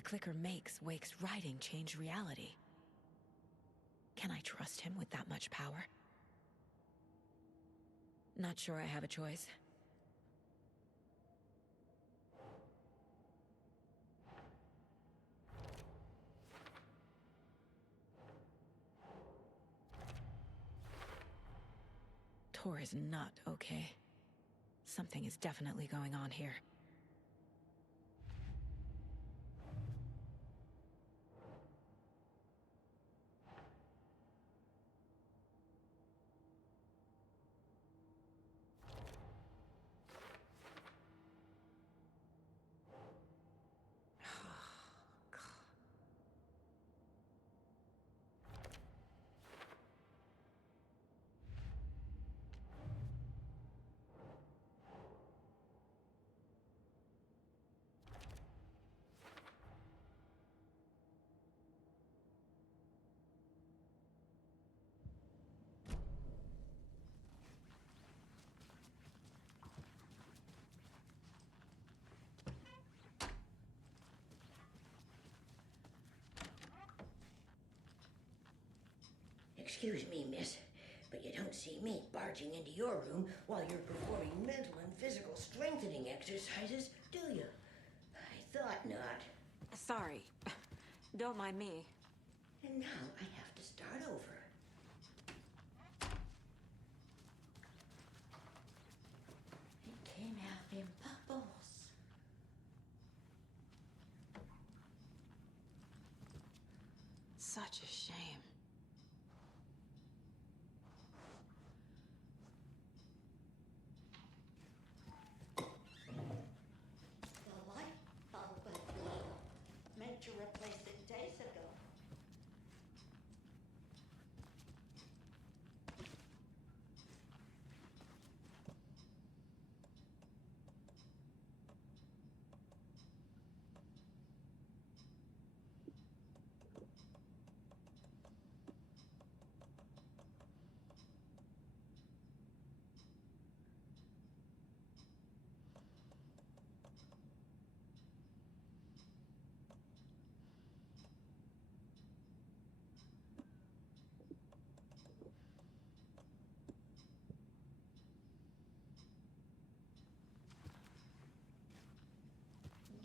the clicker makes Wake's writing change reality. Can I trust him with that much power? Not sure I have a choice. Tor is not okay. Something is definitely going on here. Excuse me, miss, but you don't see me barging into your room while you're performing mental and physical strengthening exercises, do you? I thought not. Sorry. Don't mind me. And now I have to start over. It came out in bubbles. Such a shame. The light bulb was meant to replace it days ago.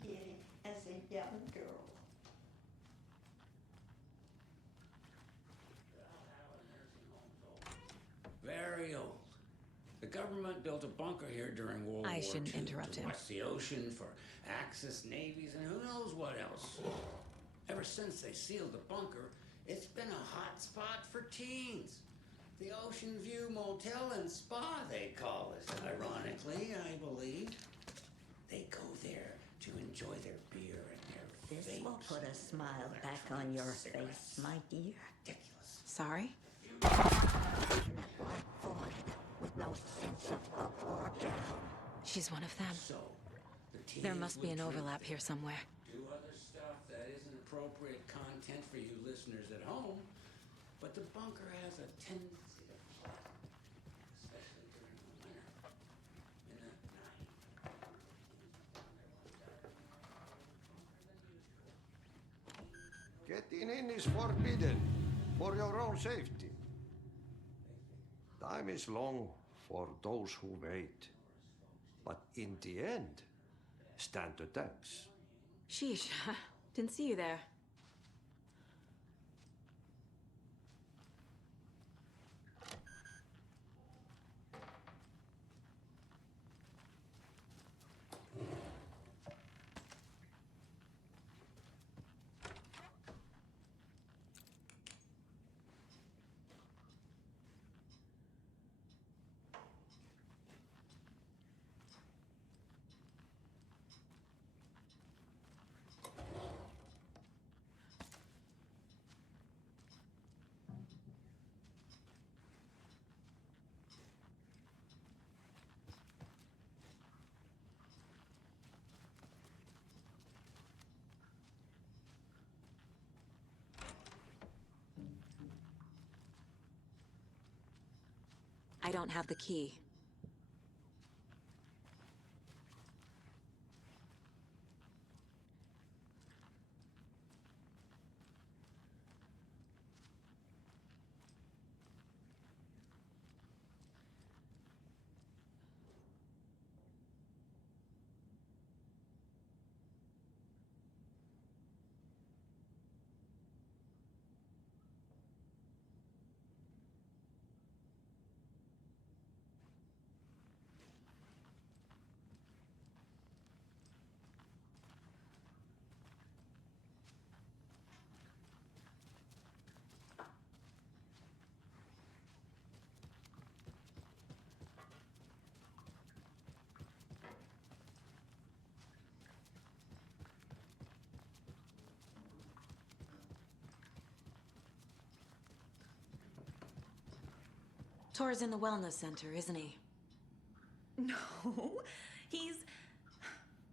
Giddy as a young girl. Very old. The government built a bunker here during World War II. I shouldn't interrupt to him. watch the ocean for Axis navies and who knows what else. Ever since they sealed the bunker, it's been a hot spot for teens. The Ocean View Motel and Spa, they call it. Ironically, I believe. They go there to enjoy their beer and their This vapes. will put a smile back on your face, my dear. Ridiculous. Sorry? With no sense of up or down. She's one of them. So, the teens There must be would an drink overlap there, here somewhere. do other stuff that isn't appropriate content for you listeners at home, but the bunker has a tendency to flood, especially during the winter. In the night. Getting in is forbidden for your own safety. Time is long for those who wait. But in the end, stand the thanks. Sheesh. Didn't see you there. I don't have the key. Tor's in the wellness center, isn't he? No, he's...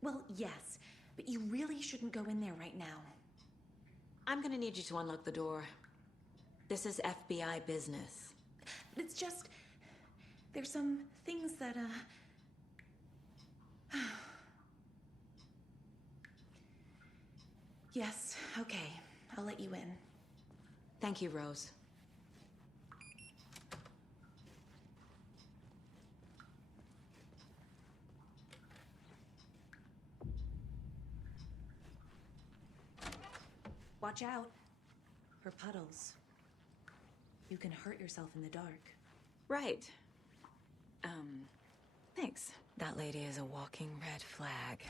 Well, yes, but you really shouldn't go in there right now. I'm gonna need you to unlock the door. This is FBI business. It's just... There's some things that, Yes, okay. I'll let you in. Thank you, Rose. Watch out for puddles. You can hurt yourself in the dark. Right. Thanks. That lady is a walking red flag.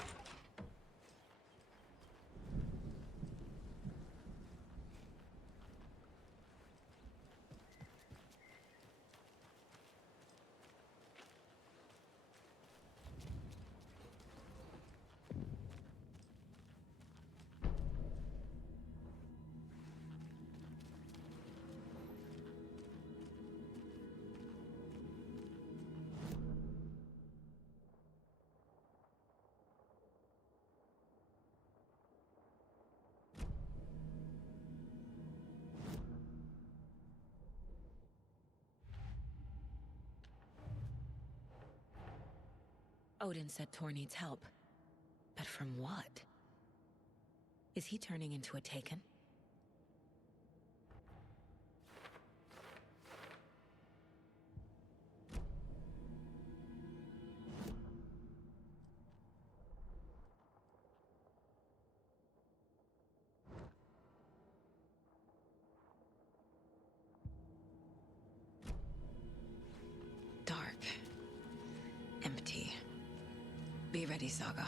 Odin said Tor needs help. But from what? Is he turning into a Taken? Dark. Empty. Be ready, Saga.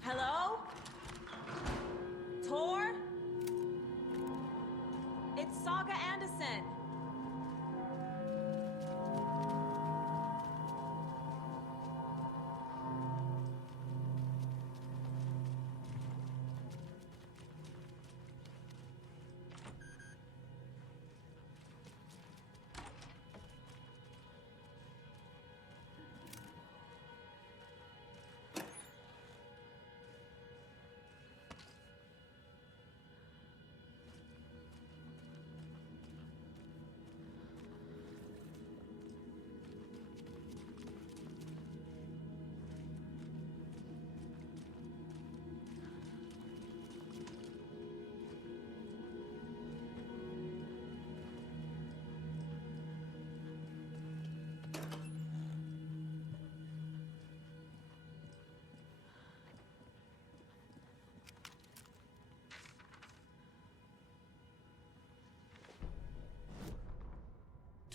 Hello? Tor? It's Saga Anderson.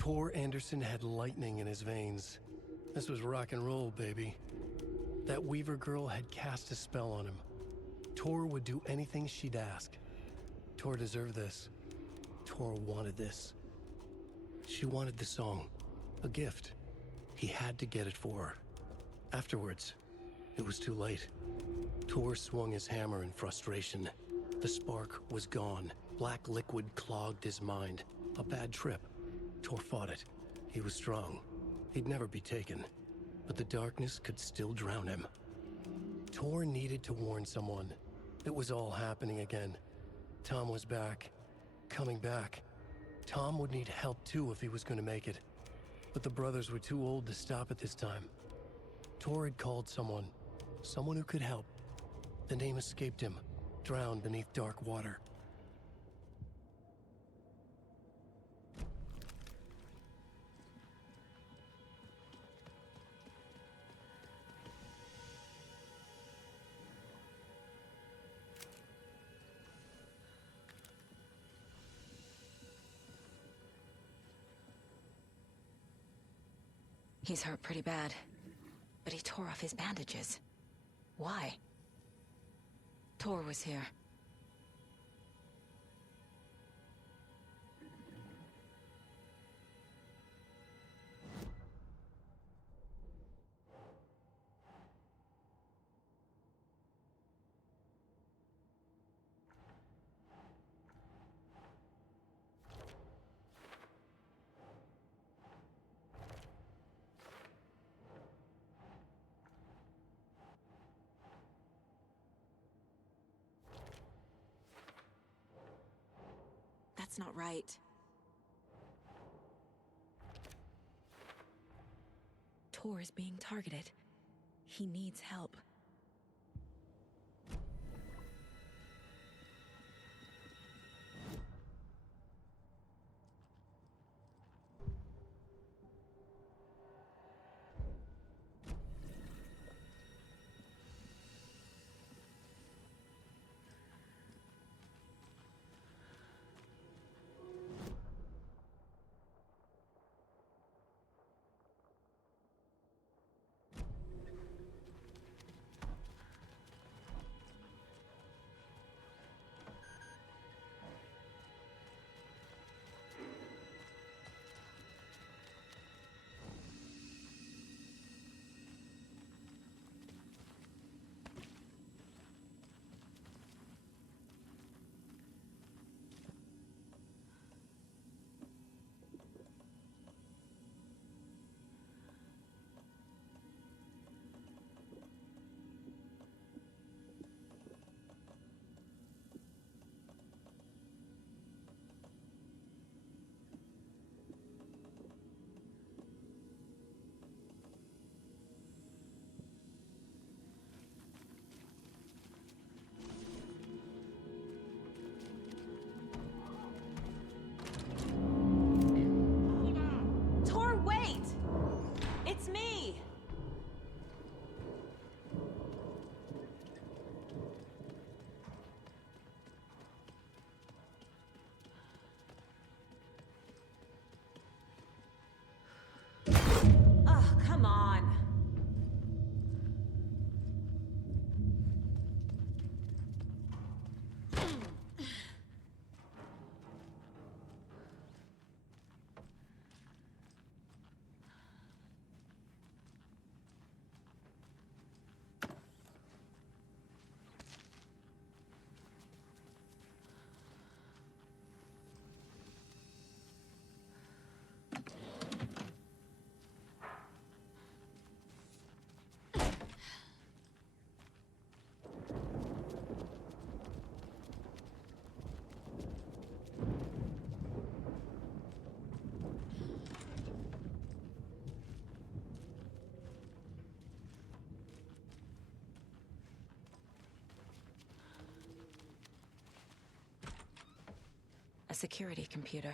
Tor Anderson had lightning in his veins. This was rock and roll, baby. That Weaver girl had cast a spell on him. Tor would do anything she'd ask. Tor deserved this. Tor wanted this. She wanted the song. A gift. He had to get it for her. Afterwards, it was too late. Tor swung his hammer in frustration. The spark was gone. Black liquid clogged his mind. A bad trip. Tor fought it. He was strong. He'd never be taken. But the darkness could still drown him. Tor needed to warn someone. It was all happening again. Tom was back. Coming back. Tom would need help too if he was going to make it. But the brothers were too old to stop at this time. Tor had called someone. Someone who could help. The name escaped him. Drowned beneath dark water. He's hurt pretty bad, but he tore off his bandages. Why? Tor was here. That's not right. Tor is being targeted. He needs help. Tor, wait! It's me! Oh, come on. A security computer.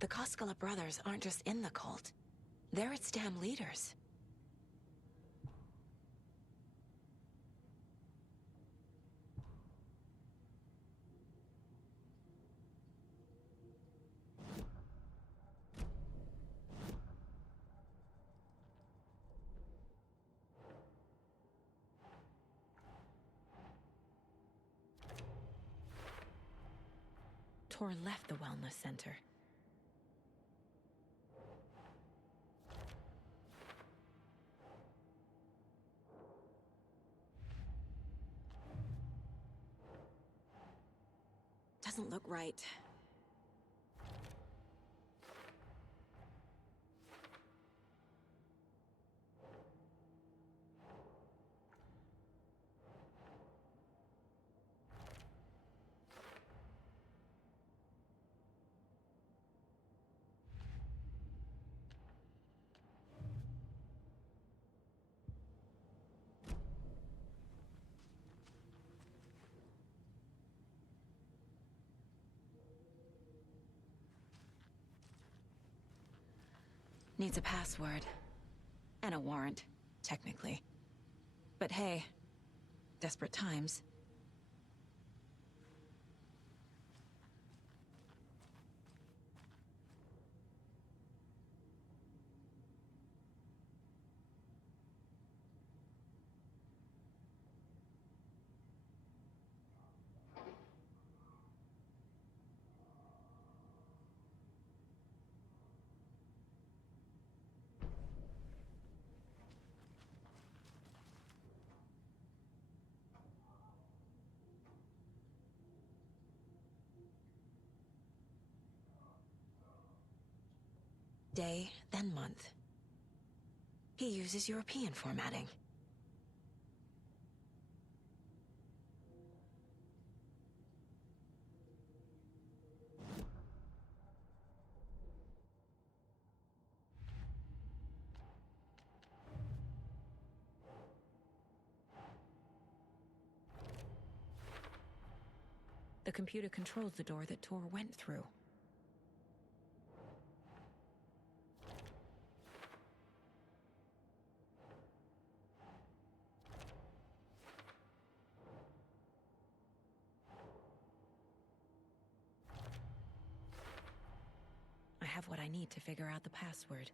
The Koskela brothers aren't just in the cult. They're its damn leaders. Tor left the wellness center. Doesn't look right. Needs a password. And a warrant, technically. But hey, desperate times. day, then month. He uses European formatting. The computer controls the door that Tor went through. I have what I need to figure out the password.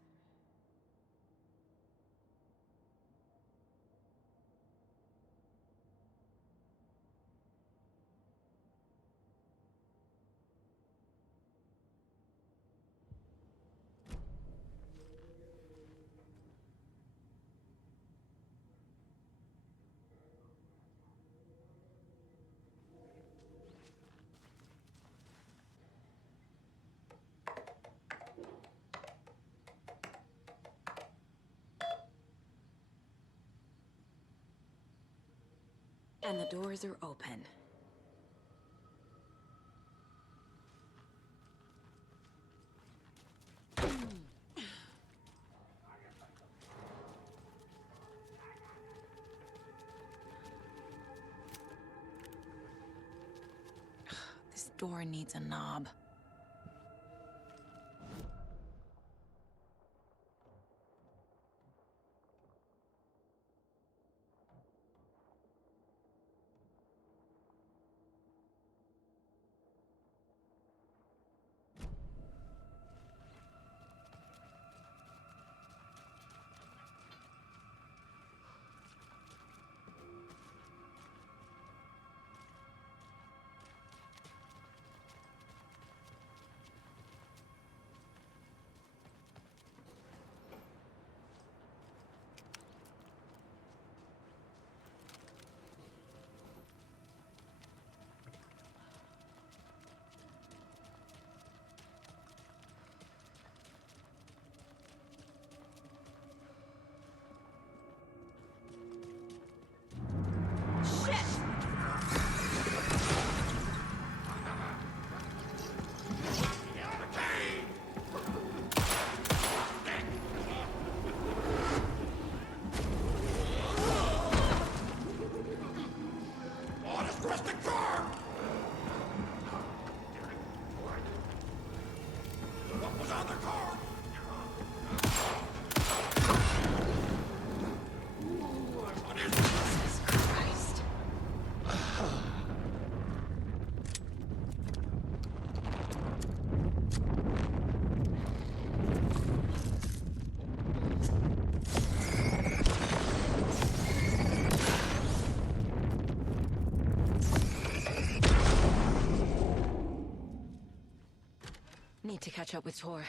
And the doors are open. This door needs a knob. Need to catch up with Tor.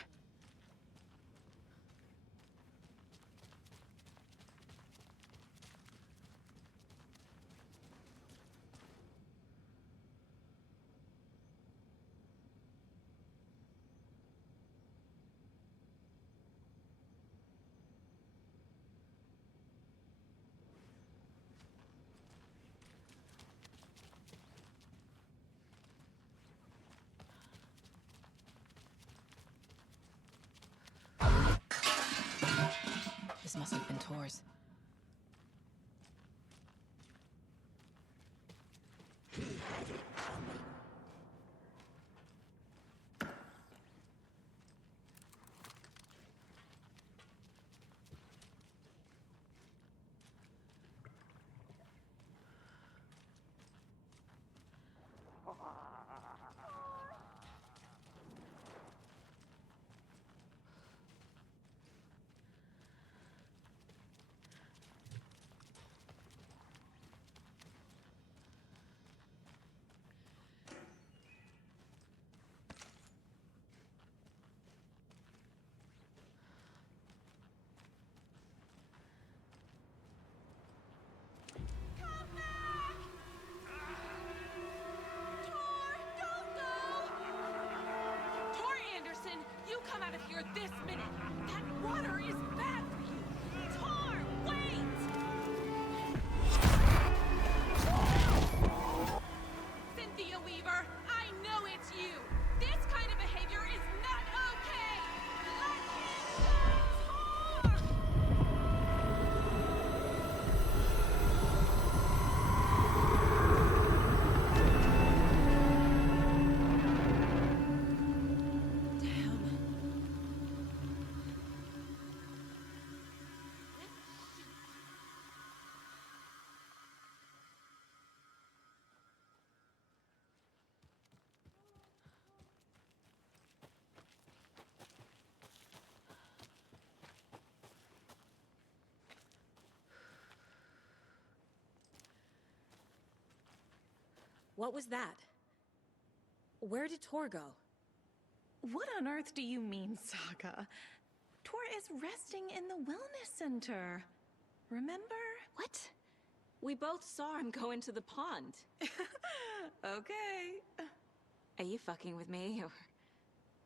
This must have been Tor's. Tor Anderson, you come out of here this minute! What was that? Where did Tor go? What on earth do you mean, Saga? Tor is resting in the wellness center. Remember? What? We both saw him go into the pond. Okay. Are you fucking with me?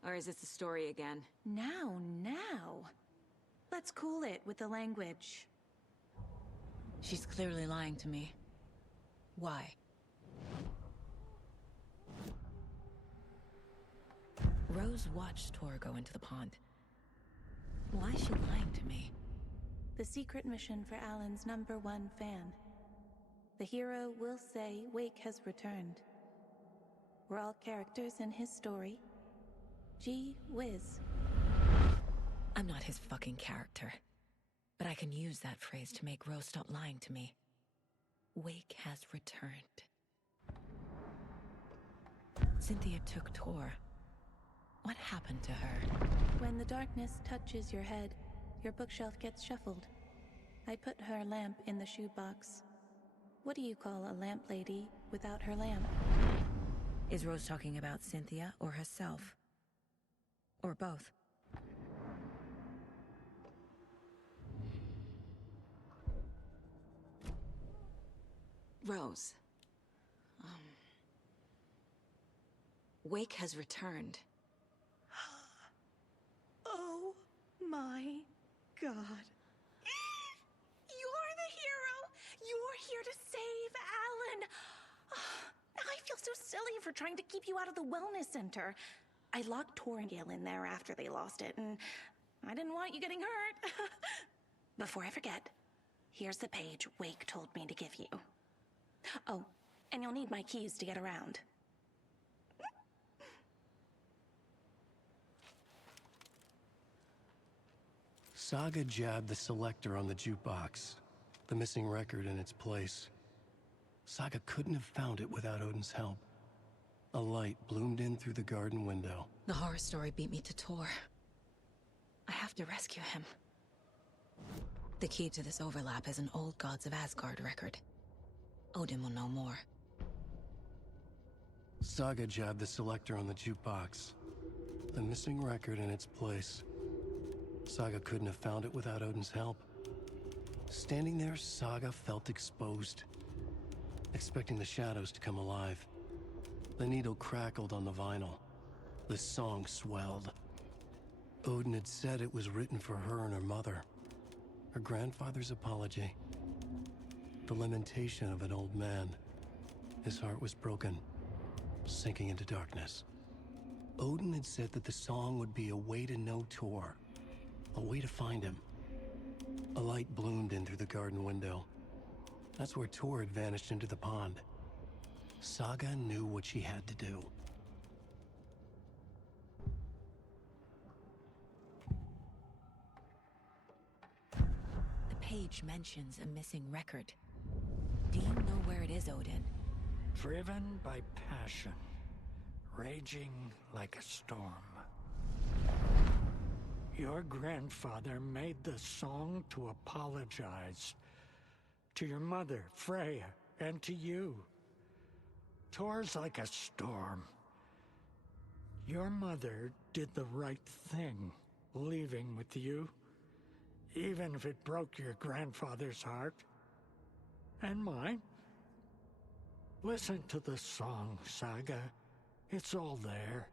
Or is this a story again? Now. Let's cool it with the language. She's clearly lying to me. Why? Rose watched Tor go into the pond. Why is she lying to me? The secret mission for Alan's #1 fan. The hero will say Wake has returned. We're all characters in his story. Gee whiz. I'm not his fucking character. But I can use that phrase to make Rose stop lying to me. Wake has returned. Cynthia took Tor. What happened to her? When the darkness touches your head, your bookshelf gets shuffled. I put her lamp in the shoebox. What do you call a lamp lady without her lamp? Is Rose talking about Cynthia or herself? Or both? Rose. Wake has returned. Oh my God. You're the hero! You're here to save Alan! I feel so silly for trying to keep you out of the wellness center. I locked Tor and Gale in there after they lost it, and I didn't want you getting hurt. Before I forget, here's the page Wake told me to give you. Oh, and you'll need my keys to get around. Saga jabbed the selector on the jukebox, the missing record in its place. Saga couldn't have found it without Odin's help. A light bloomed in through the garden window. The horror story beat me to Tor. I have to rescue him. The key to this overlap is an old Gods of Asgard record. Odin will know more. Saga jabbed the selector on the jukebox, the missing record in its place. Saga couldn't have found it without Odin's help. Standing there, Saga felt exposed, expecting the shadows to come alive. The needle crackled on the vinyl. The song swelled. Odin had said it was written for her and her mother. Her grandfather's apology. The lamentation of an old man. His heart was broken, sinking into darkness. Odin had said that the song would be a way to know Tor, a way to find him. A light bloomed in through the garden window. That's where Tor had vanished into the pond. Saga knew what she had to do. The page mentions a missing record. Do you know where it is, Odin? Driven by passion, raging like a storm. Your grandfather made the song to apologize to your mother, Freya, and to you. Tor's like a storm. Your mother did the right thing, leaving with you, even if it broke your grandfather's heart. And mine. Listen to the song, Saga. It's all there.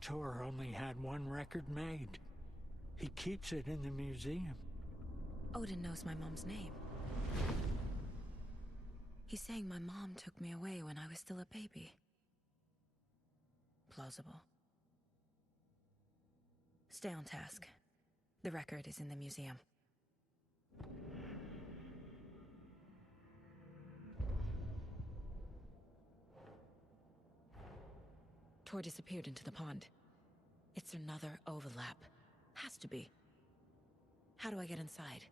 Tor only had one record made. He keeps it in the museum. Odin knows my mom's name. He's saying my mom took me away when I was still a baby. Plausible. Stay on task. The record is in the museum. Tor disappeared into the pond. It's another overlap. Has to be. How do I get inside?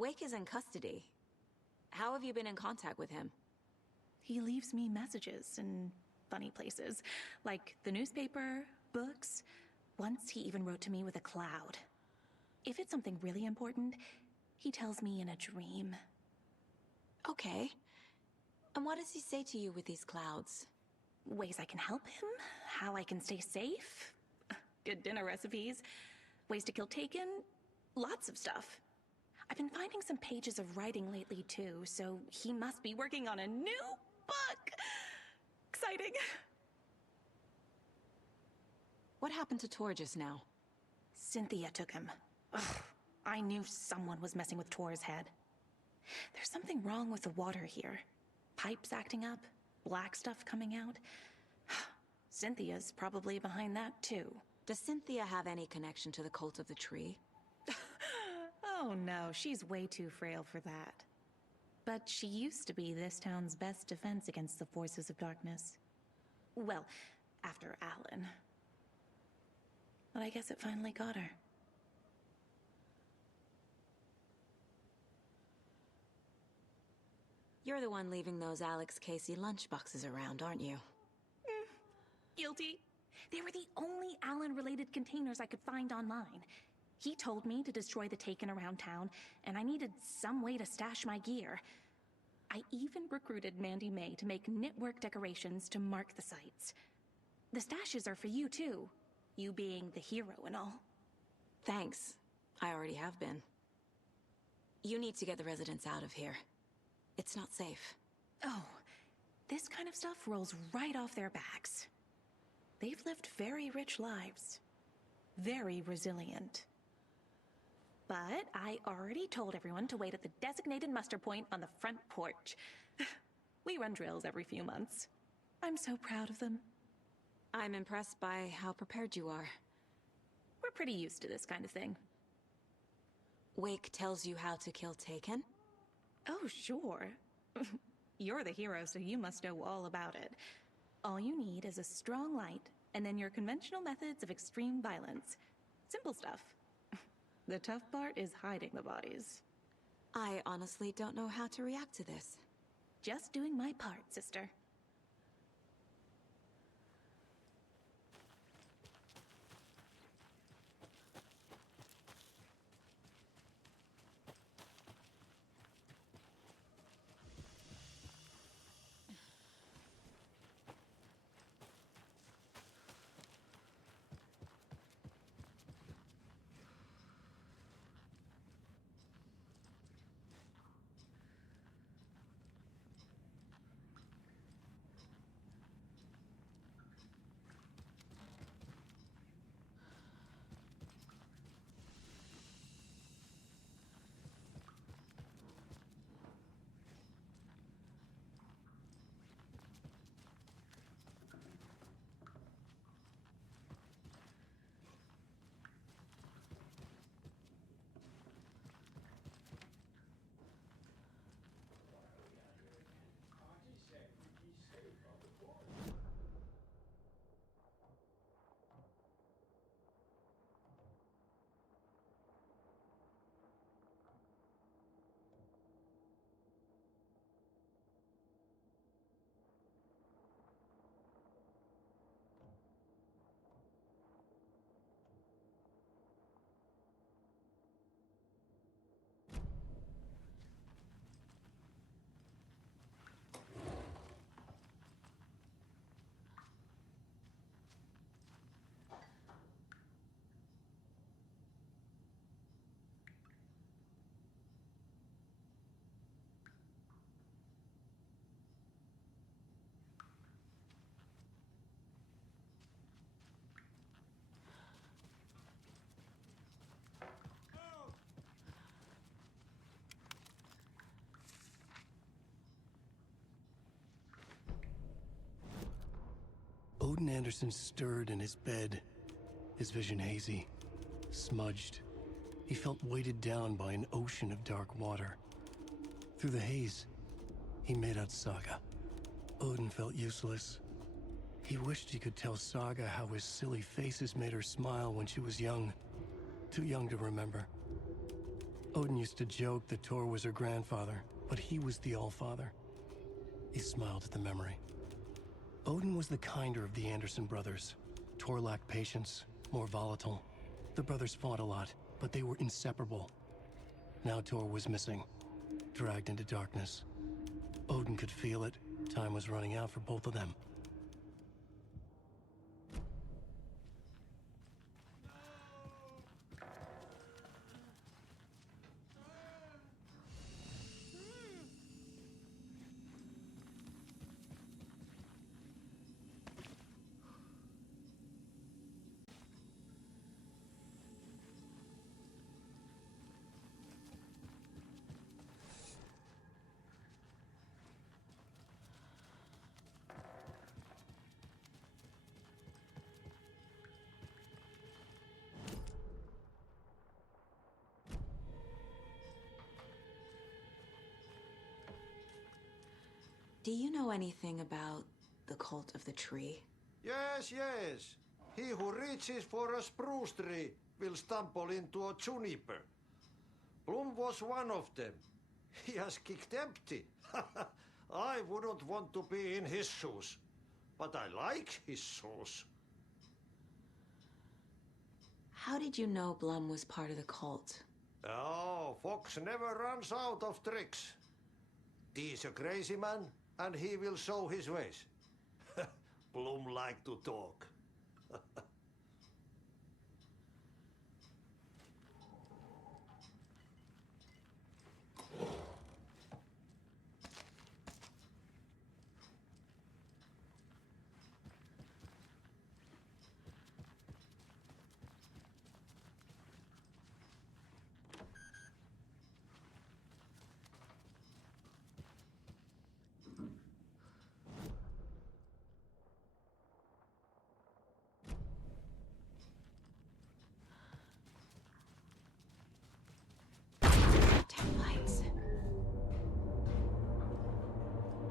Wake is in custody. How have you been in contact with him? He leaves me messages in funny places, like the newspaper, books. Once he even wrote to me with a cloud. If it's something really important, he tells me in a dream. Okay. And what does he say to you with these clouds? Ways I can help him, how I can stay safe, good dinner recipes, ways to kill Taken, lots of stuff. I've been finding some pages of writing lately too, so he must be working on a new book. Exciting. What happened to Tor just now? Cynthia took him. Ugh, I knew someone was messing with Tor's head. There's something wrong with the water here. Pipes acting up, black stuff coming out. Cynthia's probably behind that too. Does Cynthia have any connection to the cult of the tree? Oh no, she's way too frail for that. But she used to be this town's best defense against the forces of darkness. Well, after Alan. But I guess it finally got her. You're the one leaving those Alex Casey lunchboxes around, aren't you? Guilty. They were the only Alan-related containers I could find online. He told me to destroy the Taken around town, and I needed some way to stash my gear. I even recruited Mandy May to make knitwork decorations to mark the sites. The stashes are for you, too. You being the hero and all. Thanks. I already have been. You need to get the residents out of here. It's not safe. Oh, this kind of stuff rolls right off their backs. They've lived very rich lives. Very resilient. But I already told everyone to wait at the designated muster point on the front porch. We run drills every few months. I'm so proud of them. I'm impressed by how prepared you are. We're pretty used to this kind of thing. Wake tells you how to kill Taken? Oh, sure. You're the hero, so you must know all about it. All you need is a strong light, and then your conventional methods of extreme violence. Simple stuff. The tough part is hiding the bodies. I honestly don't know how to react to this. Just doing my part, sister. Odin Anderson stirred in his bed, his vision hazy, smudged. He felt weighted down by an ocean of dark water. Through the haze, he made out Saga. Odin felt useless. He wished he could tell Saga how his silly faces made her smile when she was young. Too young to remember. Odin used to joke that Tor was her grandfather, but he was the Allfather. He smiled at the memory. Odin was the kinder of the Anderson brothers. Tor lacked patience, more volatile. The brothers fought a lot, but they were inseparable. Now Tor was missing, dragged into darkness. Odin could feel it. Time was running out for both of them. Do you know anything about the cult of the tree? Yes, yes. He who reaches for a spruce tree will stumble into a juniper. Bloom was one of them. He has kicked empty. I wouldn't want to be in his shoes, but I like his shoes. How did you know Blum was part of the cult? Oh, Fox never runs out of tricks. He's a crazy man, and he will show his ways. Bloom like to talk.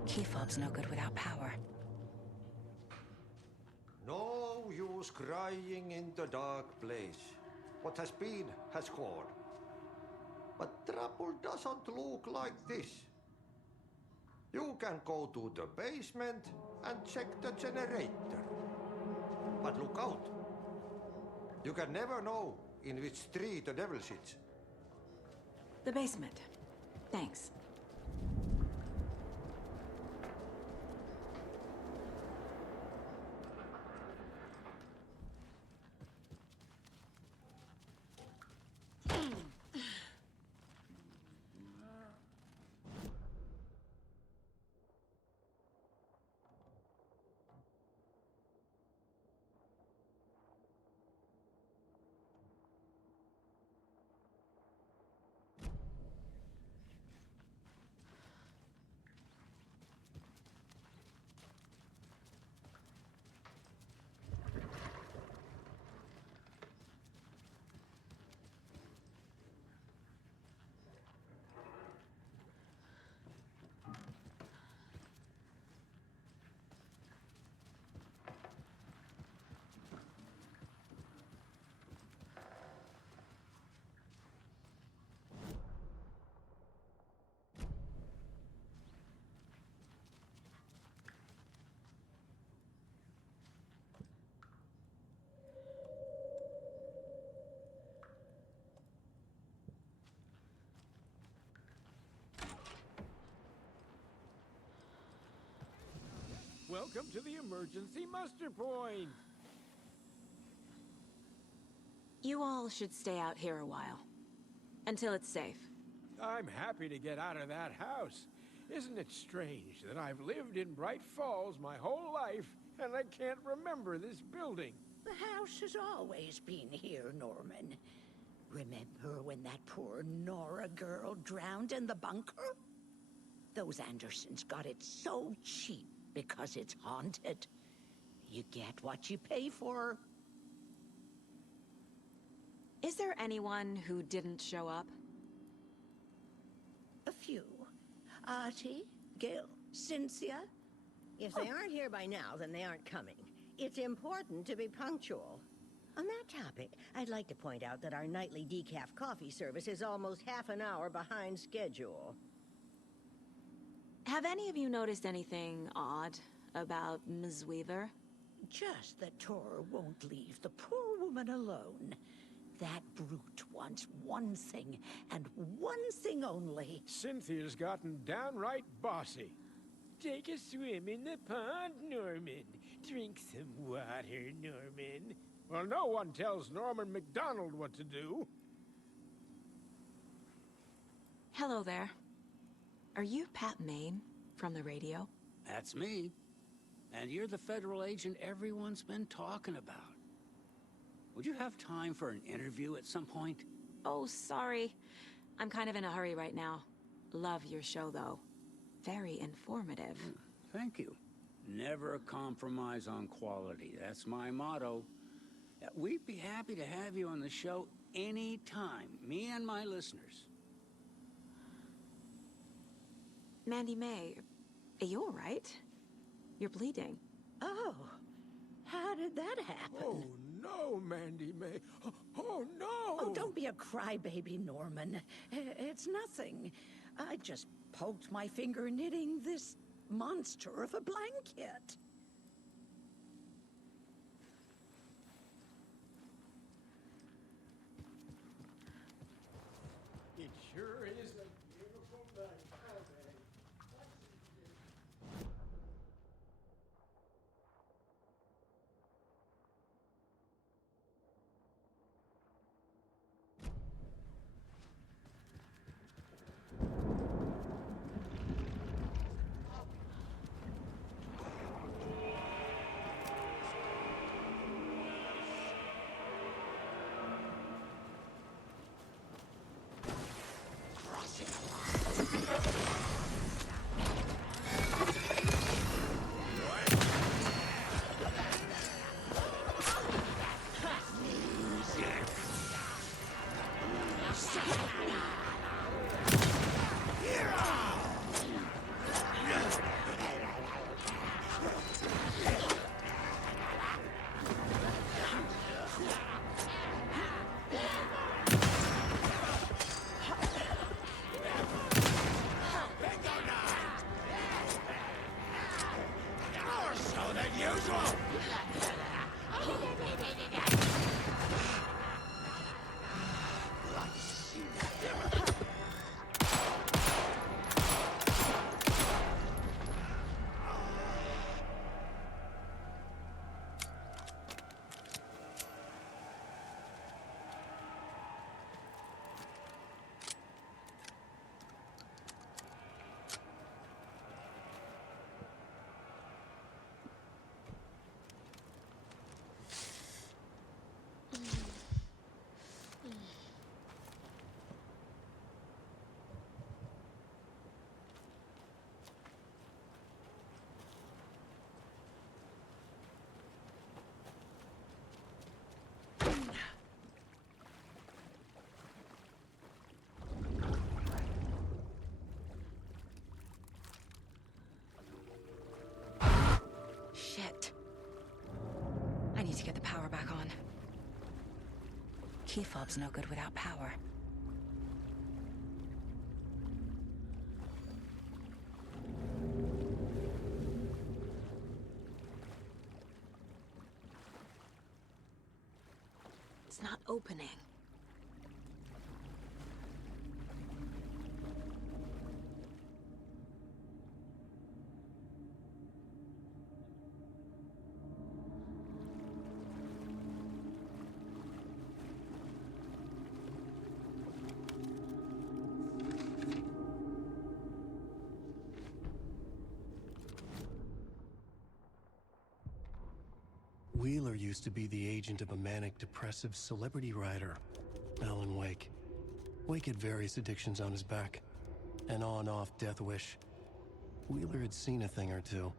Key fob's no good without power. No use crying in the dark place. What has been has gone. But trouble doesn't look like this. You can go to the basement and check the generator. But look out. You can never know in which tree the devil sits. The basement. Thanks. Welcome to the emergency muster point. You all should stay out here a while. Until it's safe. I'm happy to get out of that house. Isn't it strange that I've lived in Bright Falls my whole life and I can't remember this building? The house has always been here, Norman. Remember when that poor Nora girl drowned in the bunker? Those Andersons got it so cheap because it's haunted. You get what you pay for. Is there anyone who didn't show up? A few. Artie, Gil, Cynthia. If they aren't here by now, then they aren't coming. It's important to be punctual. On that topic, I'd like to point out that our nightly decaf coffee service is almost half an hour behind schedule. Have any of you noticed anything odd about Ms. Weaver? Just that Tor won't leave the poor woman alone. That brute wants one thing, and one thing only. Cynthia's gotten downright bossy. Take a swim in the pond, Norman. Drink some water, Norman. Well, no one tells Norman MacDonald what to do. Hello there. Are you Pat Maine from the radio? That's me. And you're the federal agent everyone's been talking about. Would you have time for an interview at some point? Oh, sorry. I'm kind of in a hurry right now. Love your show, though. Very informative. Thank you. Never a compromise on quality. That's my motto. We'd be happy to have you on the show anytime, me and my listeners. Mandy May, are you all right? You're bleeding. Oh, how did that happen? Oh, no, Mandy May. Oh, no! Oh, don't be a crybaby, Norman. It's nothing. I just poked my finger knitting this monster of a blanket. It sure is a beautiful night, Abby. Shit. I need to get the power back on. Key fob's no good without power. It's not opening. Wheeler used to be the agent of a manic-depressive celebrity writer, Alan Wake. Wake had various addictions on his back. An on-off death wish. Wheeler had seen a thing or two.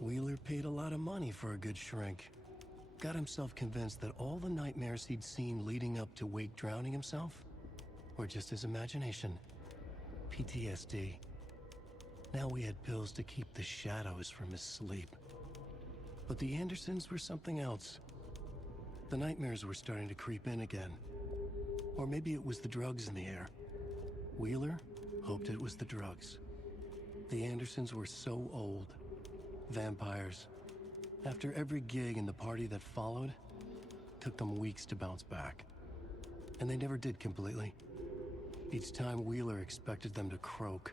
Wheeler paid a lot of money for a good shrink. Got himself convinced that all the nightmares he'd seen leading up to Wake drowning himself were just his imagination. PTSD. Now we had pills to keep the shadows from his sleep. But the Andersons were something else. The nightmares were starting to creep in again. Or maybe it was the drugs in the air. Wheeler hoped it was the drugs. The Andersons were so old. Vampires. After every gig and the party that followed, it took them weeks to bounce back. And they never did completely. Each time Wheeler expected them to croak.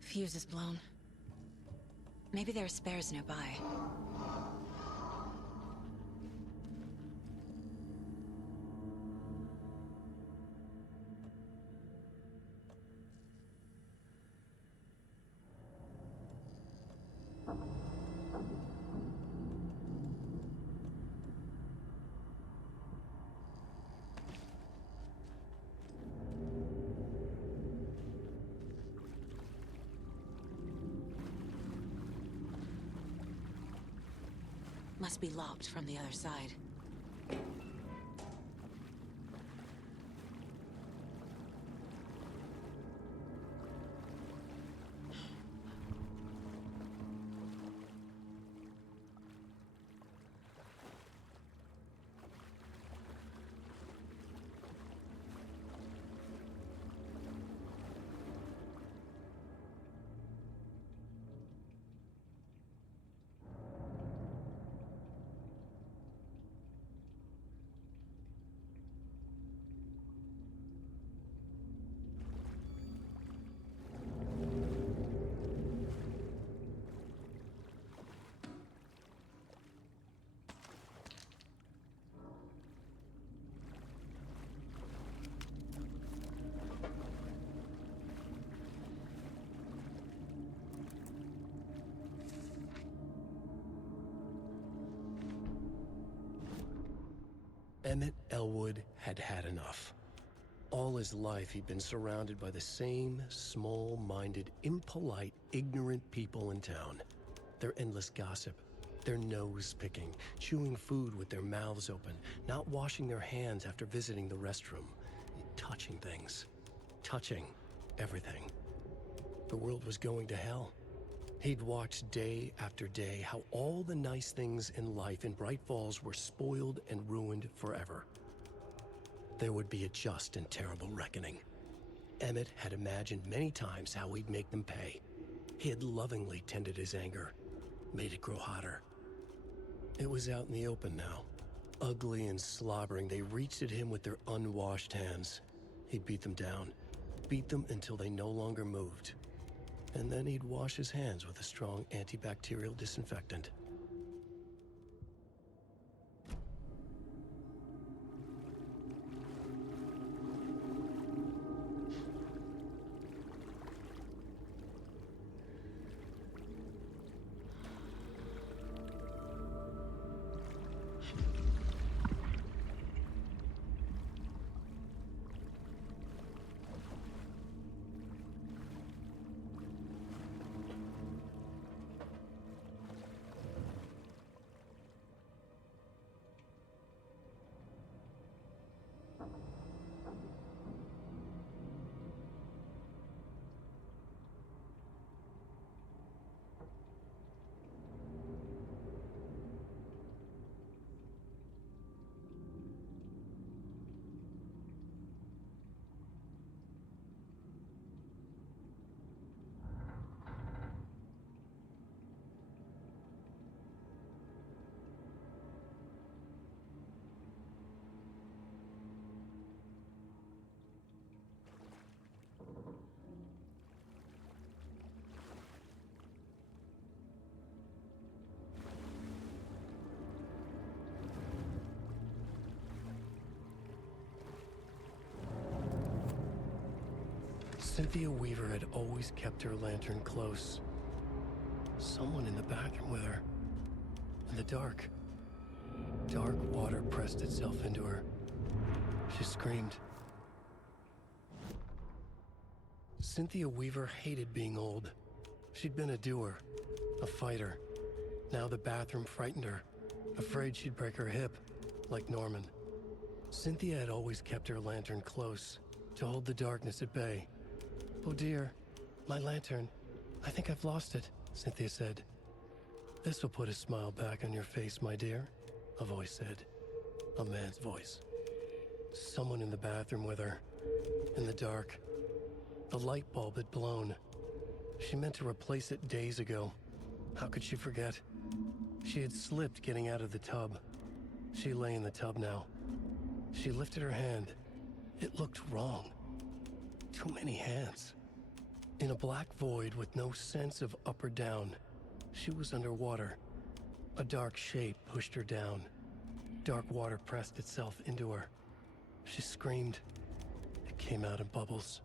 Fuse is blown. Maybe there are spares nearby. Must be locked from the other side. Emmett Elwood had had enough. All his life, he'd been surrounded by the same small-minded, impolite, ignorant people in town. Their endless gossip, their nose-picking, chewing food with their mouths open, not washing their hands after visiting the restroom, touching things, touching everything. The world was going to hell. He'd watched day after day how all the nice things in life in Bright Falls were spoiled and ruined forever. There would be a just and terrible reckoning. Emmett had imagined many times how he'd make them pay. He had lovingly tended his anger, made it grow hotter. It was out in the open now. Ugly and slobbering, they reached at him with their unwashed hands. He'd beat them down, beat them until they no longer moved. And then he'd wash his hands with a strong antibacterial disinfectant. Cynthia Weaver had always kept her lantern close. Someone in the bathroom with her. In the dark. Dark water pressed itself into her. She screamed. Cynthia Weaver hated being old. She'd been a doer, a fighter. Now the bathroom frightened her, afraid she'd break her hip, like Norman. Cynthia had always kept her lantern close, to hold the darkness at bay. Oh dear, my lantern. I think I've lost it, Cynthia said. This will put a smile back on your face, my dear, a voice said. A man's voice. Someone in the bathroom with her. In the dark. The light bulb had blown. She meant to replace it days ago. How could she forget? She had slipped getting out of the tub. She lay in the tub now. She lifted her hand. It looked wrong. Too many hands. In a black void with no sense of up or down, she was underwater. A dark shape pushed her down. Dark water pressed itself into her. She screamed. It came out in bubbles.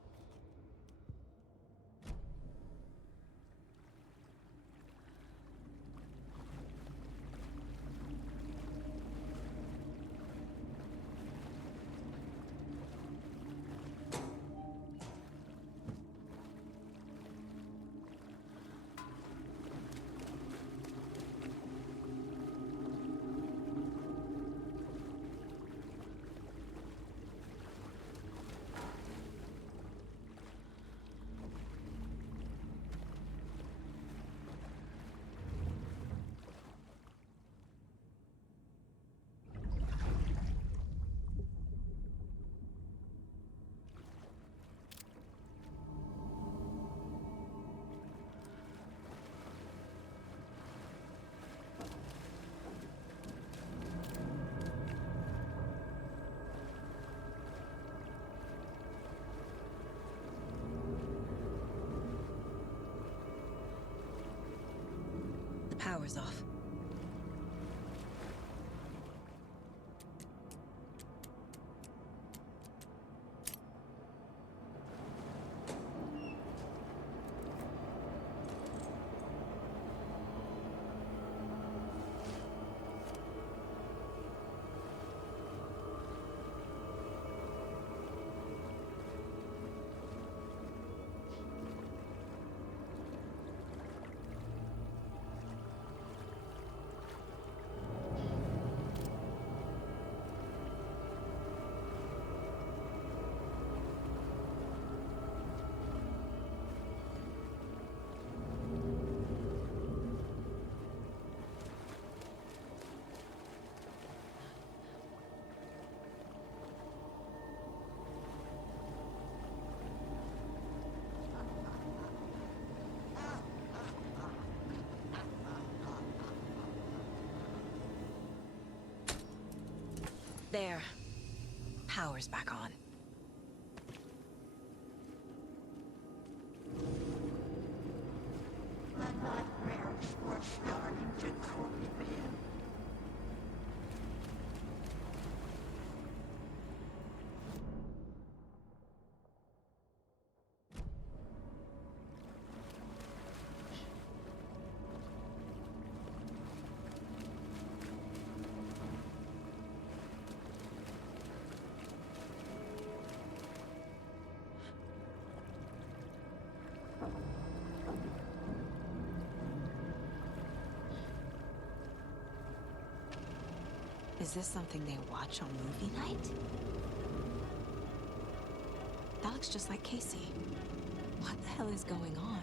The power's off. There. Power's back on. The nightmares were starting to creep in. Is this something they watch on movie night? That looks just like Casey. What the hell is going on?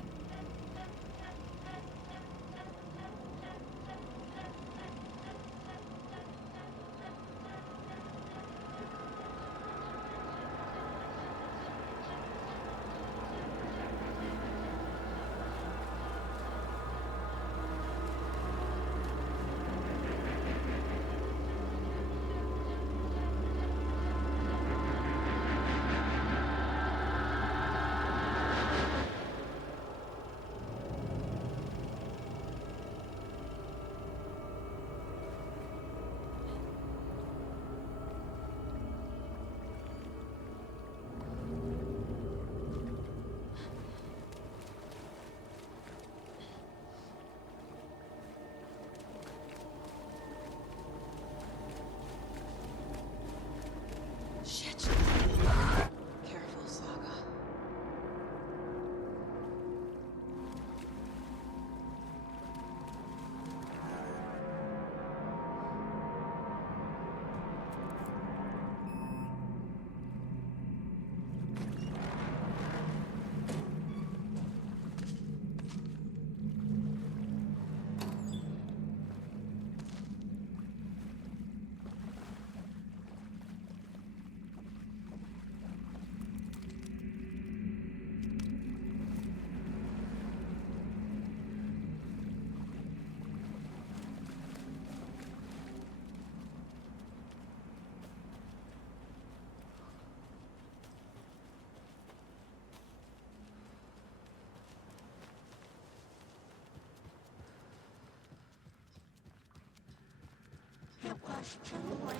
was too late.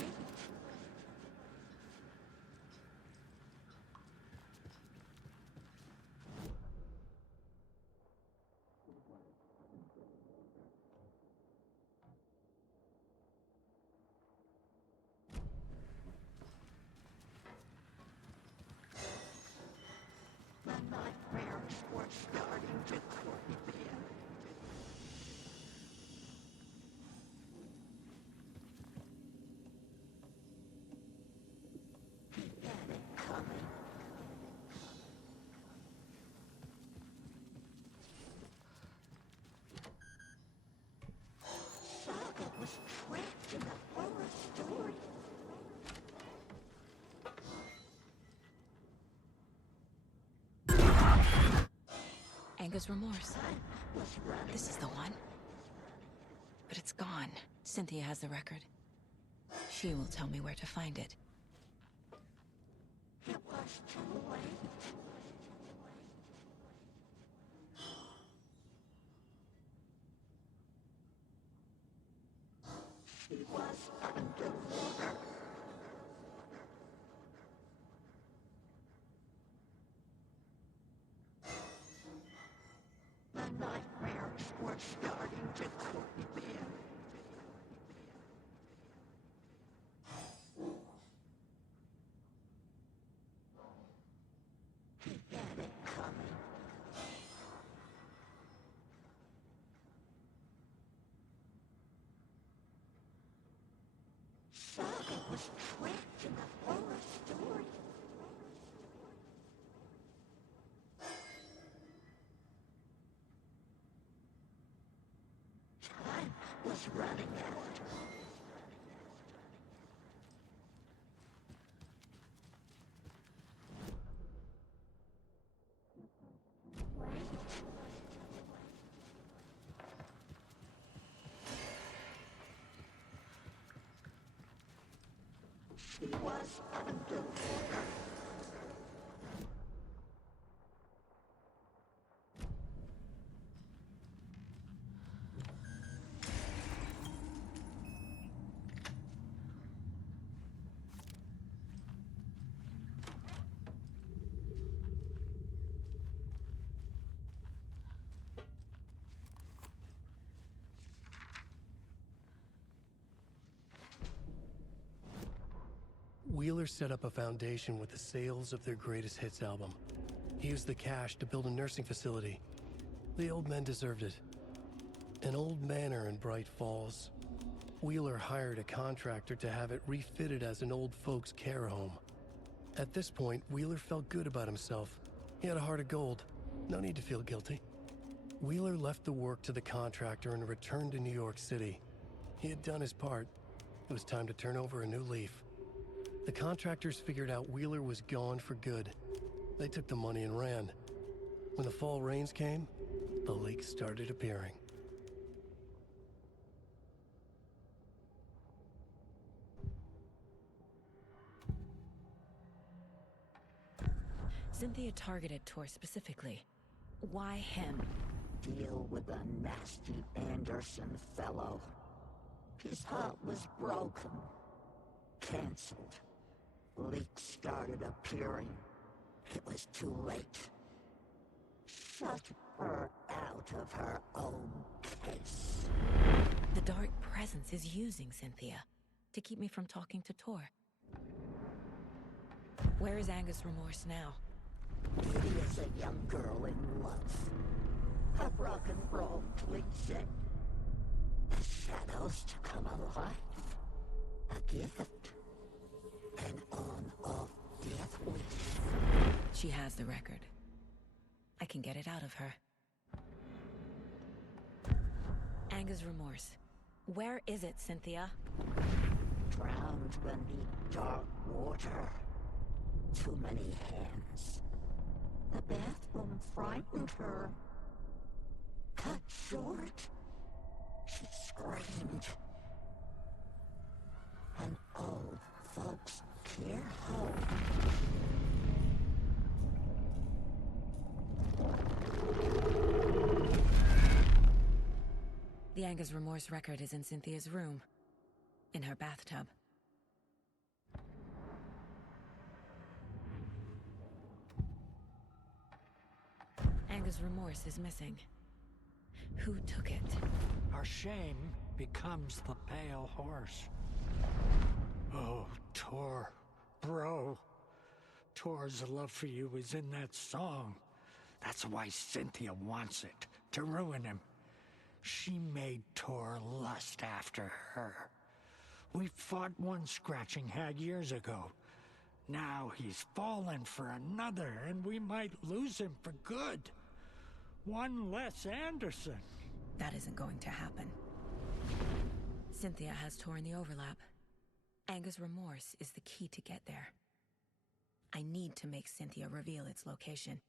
The nightmares were starting to creep in. He had it coming. Saga was trapped in a horror story. Anger's remorse. This is the one. But it's gone. Cynthia has the record. She will tell me where to find it. It was too late. She was underwater. The nightmares were starting to creep in. He had it coming. Saga was trapped in a horror story. Time was running out. She was underwater. Wheeler set up a foundation with the sales of their greatest hits album. He used the cash to build a nursing facility. The old men deserved it. An old manor in Bright Falls. Wheeler hired a contractor to have it refitted as an old folks' care home. At this point, Wheeler felt good about himself. He had a heart of gold. No need to feel guilty. Wheeler left the work to the contractor and returned to New York City. He had done his part. It was time to turn over a new leaf. The contractors figured out Wheeler was gone for good. They took the money and ran. When the fall rains came, the leaks started appearing. Cynthia targeted Tor specifically. Why him? Deal with the nasty Anderson fellow. His heart was broken. Cancelled. Leaks started appearing. It was too late. Shut her out of her own case. The dark presence is using Cynthia to keep me from talking to Tor. Where is Anger's remorse now? Kitty is a young girl in love. A rock and roll cliche. The shadows to come alive. A gift. An on-off death wish. She has the record. I can get it out of her. Anger's remorse. Where is it, Cynthia? Drowned beneath dark water. Too many hands. The bathroom frightened her. Cut short. She screamed. An old folks' care home. The Anger's remorse record is in Cynthia's room. in her bathtub. Anger's remorse is missing. Who took it? Our shame becomes the pale horse. Oh, Tor. Bro. Tor's love for you is in that song. That's why Cynthia wants it, to ruin him. She made Tor lust after her. We fought one scratching hag years ago. Now he's fallen for another, and we might lose him for good. One less Anderson. That isn't going to happen. Cynthia has torn the overlap. Anger's remorse is the key to get there. I need to make Cynthia reveal its location.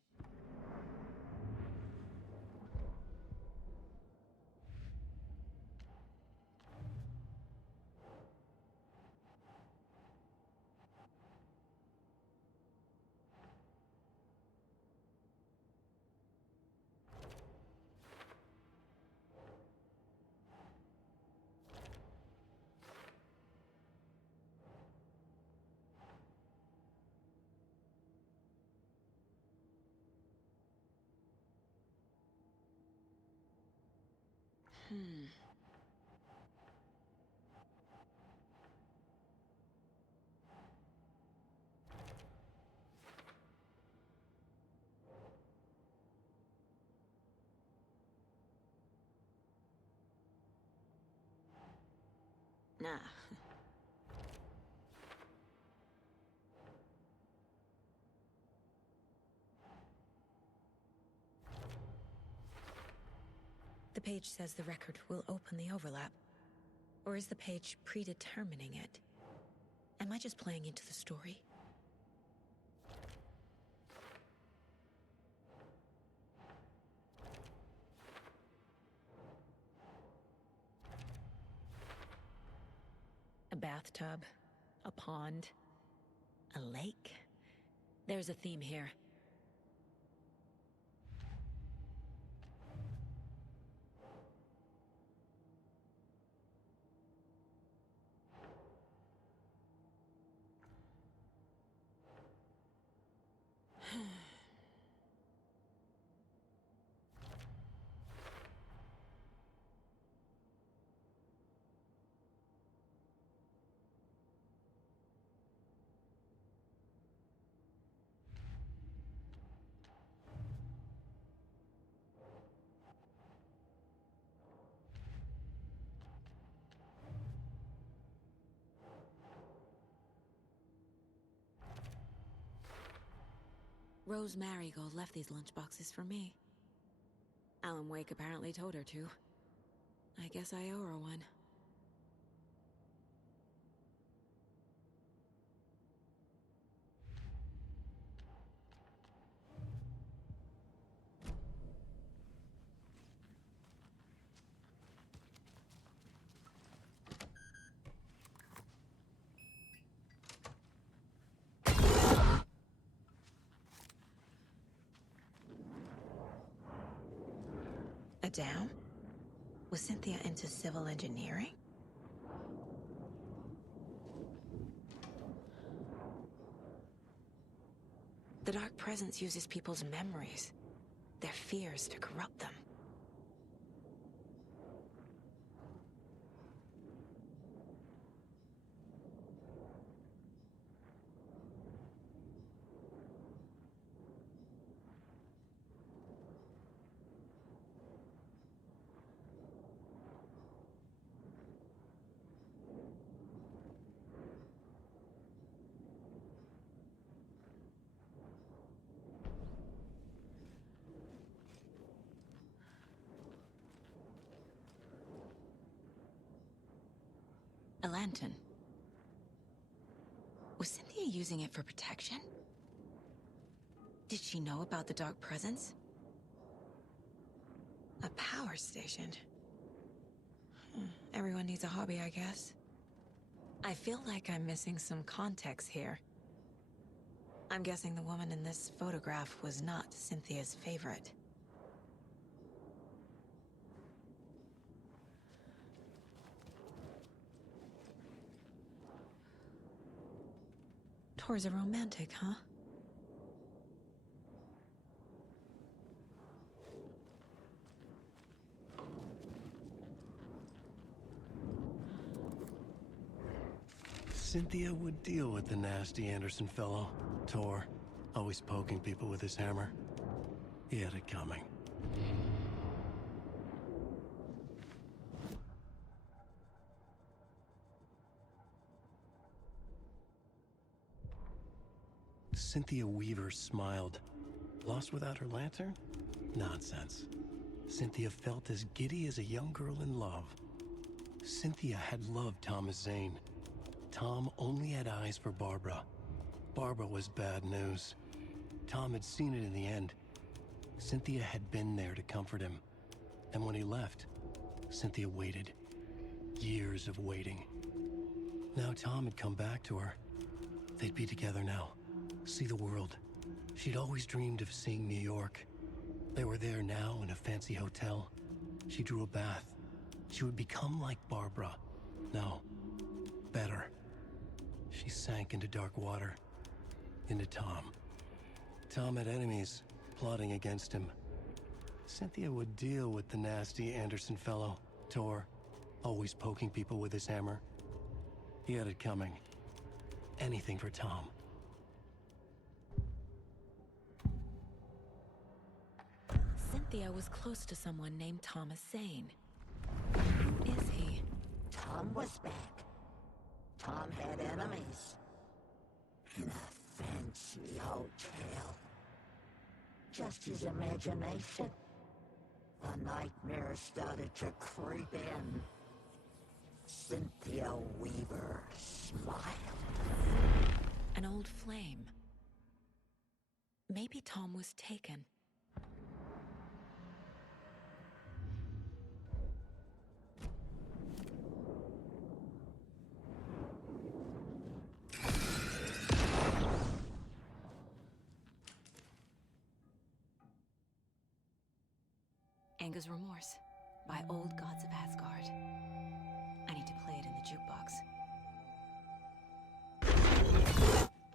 Nah. The page says the record will open the overlap. Or is the page predetermining it? Am I just playing into the story? A bathtub, a pond, a lake. There's a theme here. Rose Marigold left these lunchboxes for me. Alan Wake apparently told her to. I guess I owe her one. A dam? Was Cynthia into civil engineering? The Dark Presence uses people's memories, their fears to corrupt them. A lantern. Was Cynthia using it for protection? Did she know about the Dark Presence? A power station. Everyone needs a hobby, I guess. I feel like I'm missing some context here. I'm guessing the woman in this photograph was not Cynthia's favorite. Tor's a romantic, huh? Cynthia would deal with the nasty Anderson fellow. Tor, always poking people with his hammer. He had it coming. Cynthia Weaver smiled. Lost without her lantern? Nonsense. Cynthia felt as giddy as a young girl in love. Cynthia had loved Thomas Zane. Tom only had eyes for Barbara. Barbara was bad news. Tom had seen it in the end. Cynthia had been there to comfort him. And when he left, Cynthia waited. Years of waiting. Now Tom had come back to her. They'd be together now. See the world. She'd always dreamed of seeing New York. They were there now in a fancy hotel. She drew a bath. She would become like Barbara. No, better. She sank into dark water. Into Tom. Tom had enemies plotting against him. Cynthia would deal with the nasty Anderson fellow, Tor, always poking people with his hammer. He had it coming. Anything for Tom. Cynthia was close to someone named Thomas Zane. Who is he? Tom was back. Tom had enemies. In a fancy hotel. Just his imagination. The nightmare started to creep in. Cynthia Weaver smiled. An old flame. Maybe Tom was taken. Anger's Remorse by Old Gods of Asgard. I need to play it in the jukebox.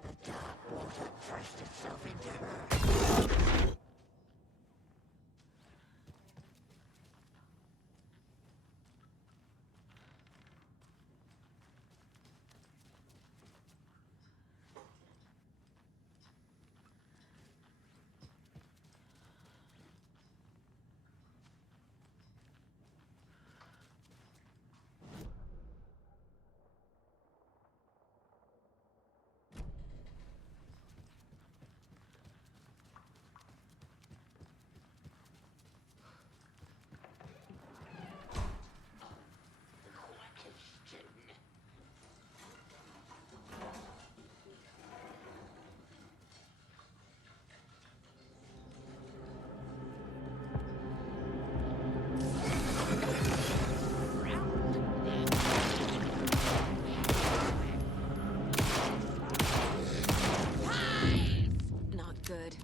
The dark water thrust itself into her. Good.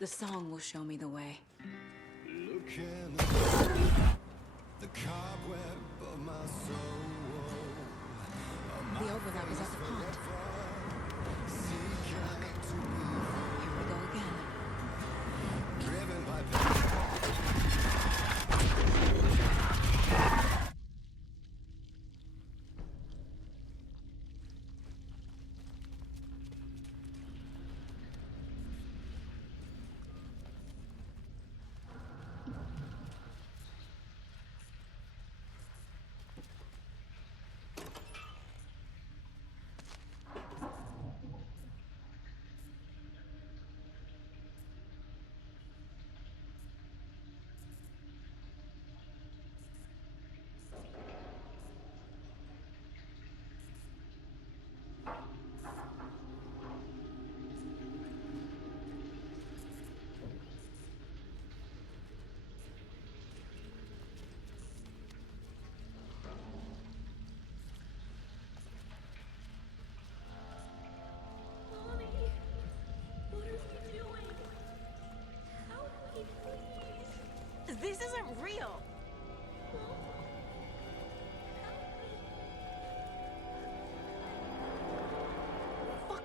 The song will show me the way. Looking the cobweb of my soul. The overlap is at the pond. Here we go again. Driven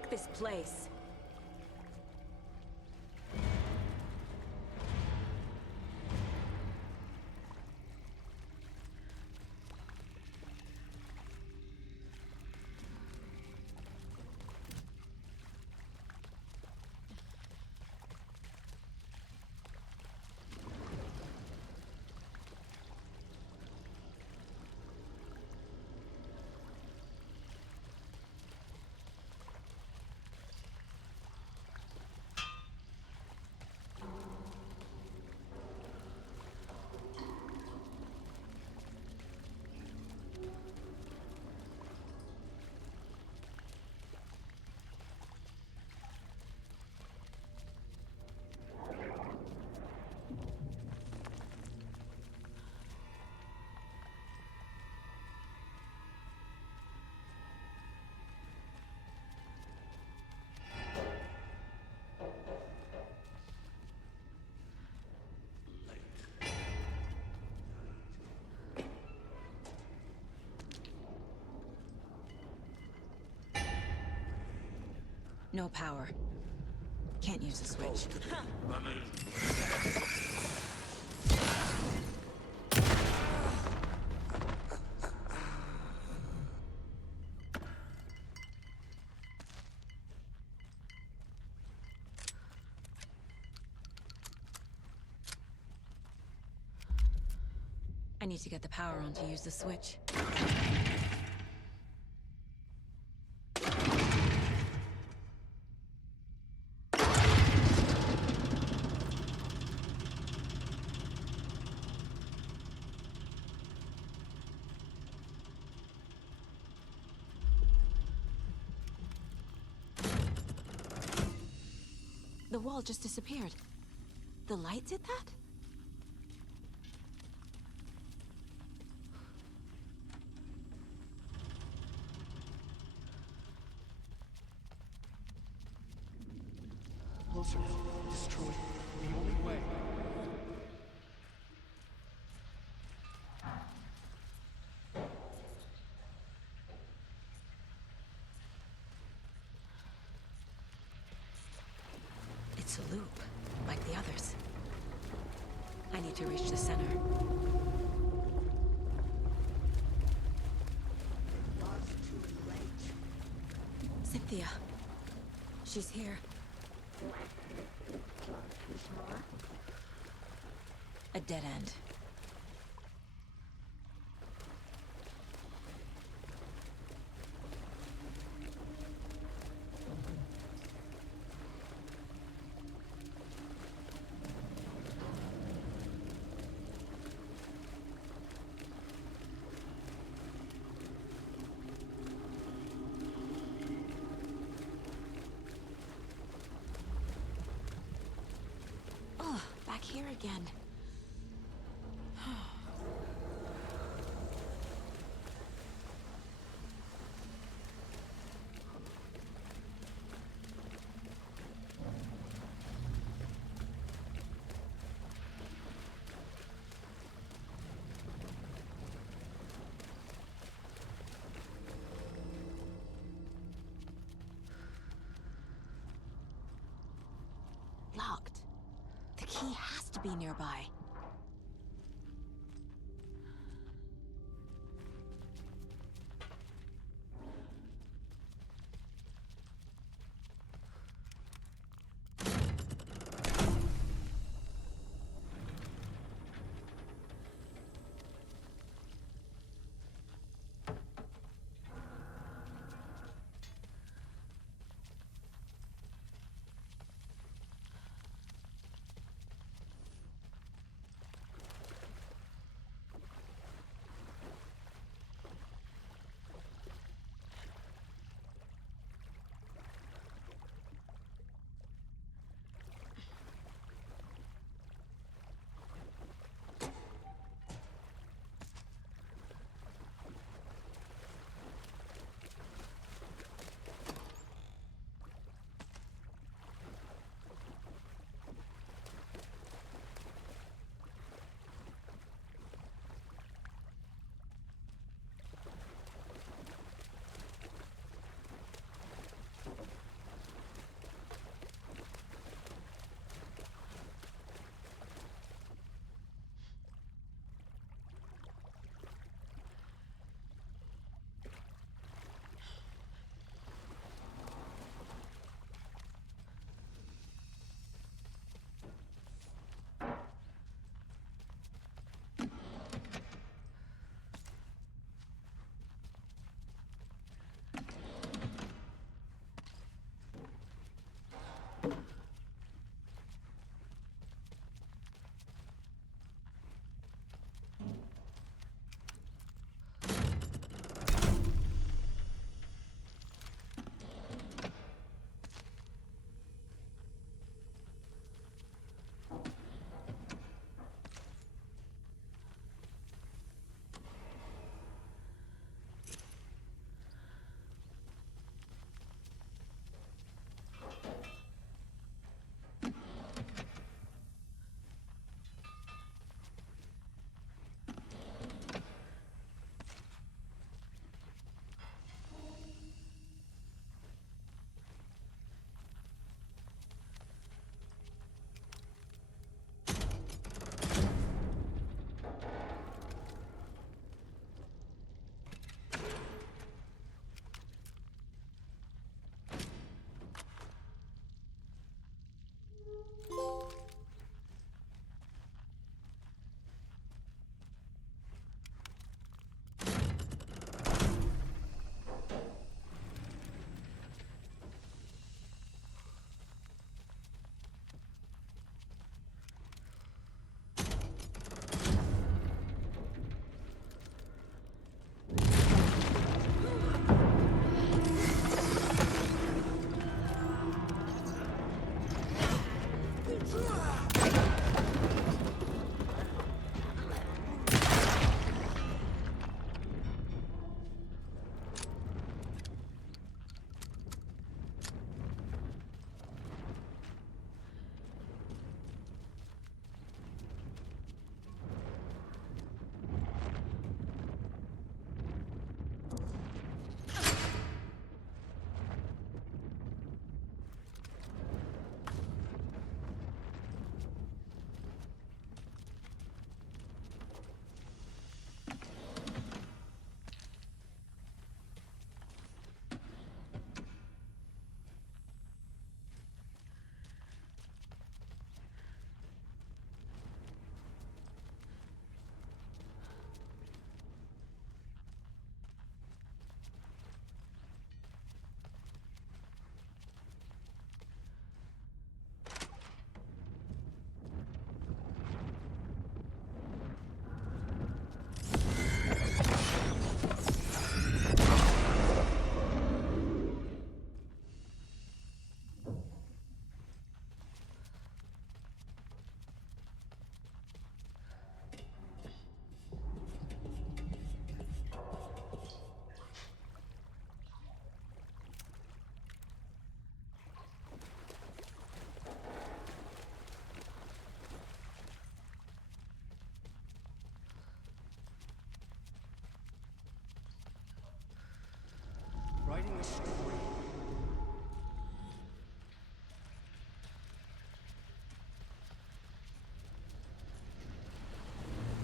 Fuck this place. No power. Can't use the switch. I need to get the power on to use the switch. The wall just disappeared. The light did that? Closer. Destroy. The only way. It's a loop, like the others. I need to reach the center. Cynthia. She's here. A dead end. Oh, back here again. Locked. The key has to be nearby.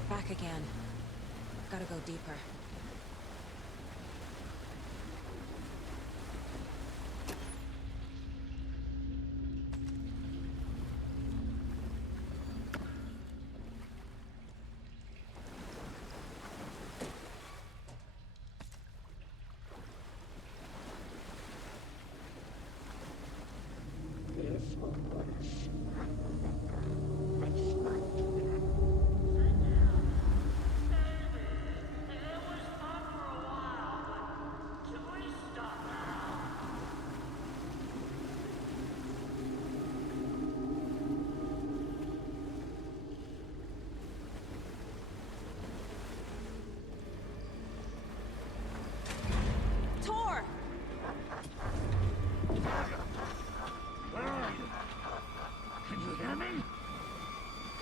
Back again. Gotta go deeper. Can you hear me?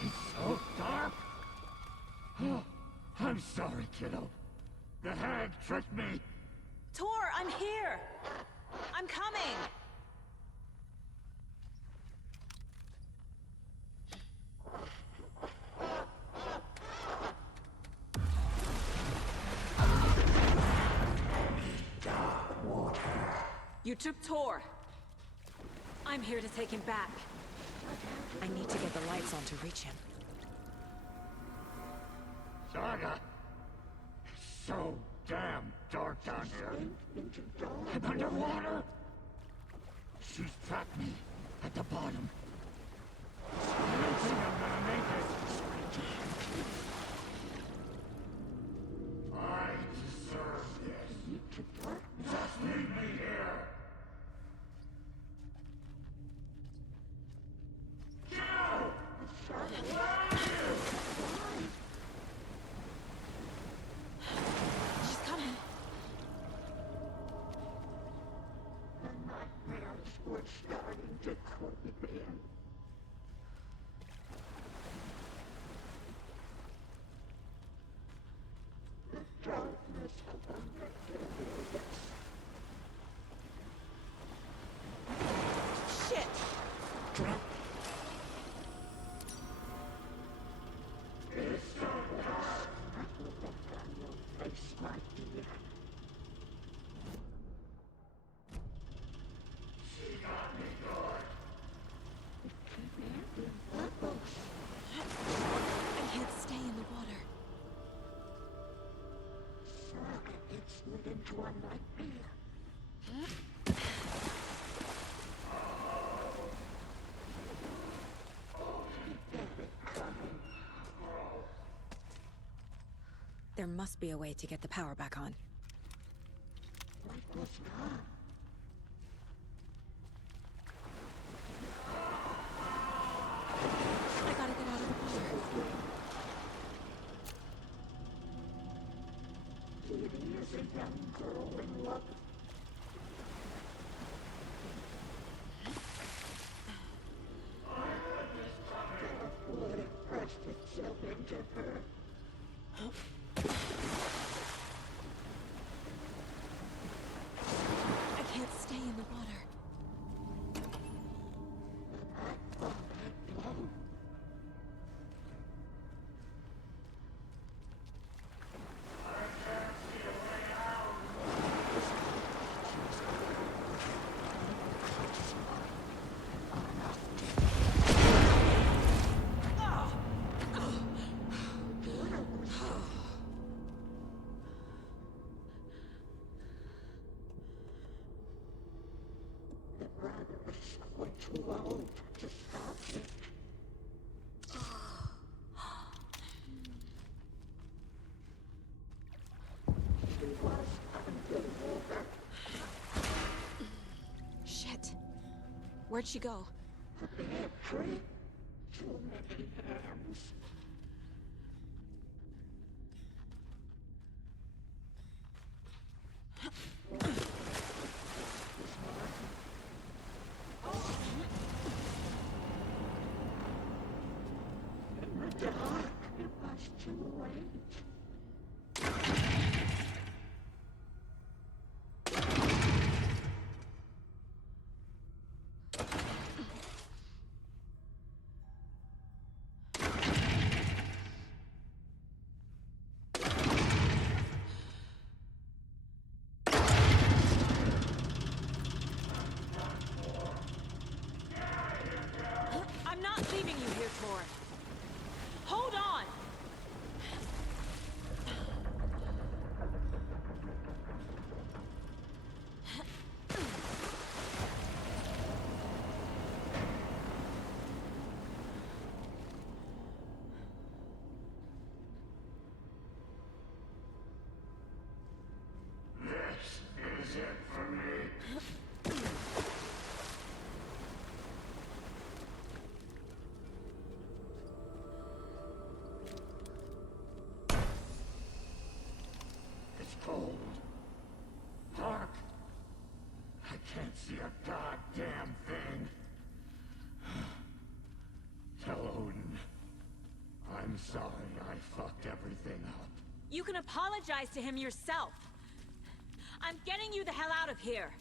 It's so dark. Oh, I'm sorry, kiddo. The hag tricked me. Tor, I'm here! I'm coming! You took Tor. I'm here to take him back. I need to get the lights on to reach him. Saga! It's so damn dark down here. I'm underwater. She's trapped me at the bottom. I don't think I'm gonna make it. I deserve this. Just leave me here. She's coming. Were starting to creep in. The darkness Shit! It's so dark. Face might be it. She got me good. I can't stay in the water. Saga gets rid into a nightmare. There must be a way to get the power back on. What was gone? I gotta get out of the water. Kitty is a young girl in love. Would have pressed itself into her. I can't stay in the water. The brother was so too old to stop it. She was underwater. Shit. Where'd she go? A bad tree. Too many hands. In the dark, it was too late. fucked everything up. You can apologize to him yourself. I'm getting you the hell out of here.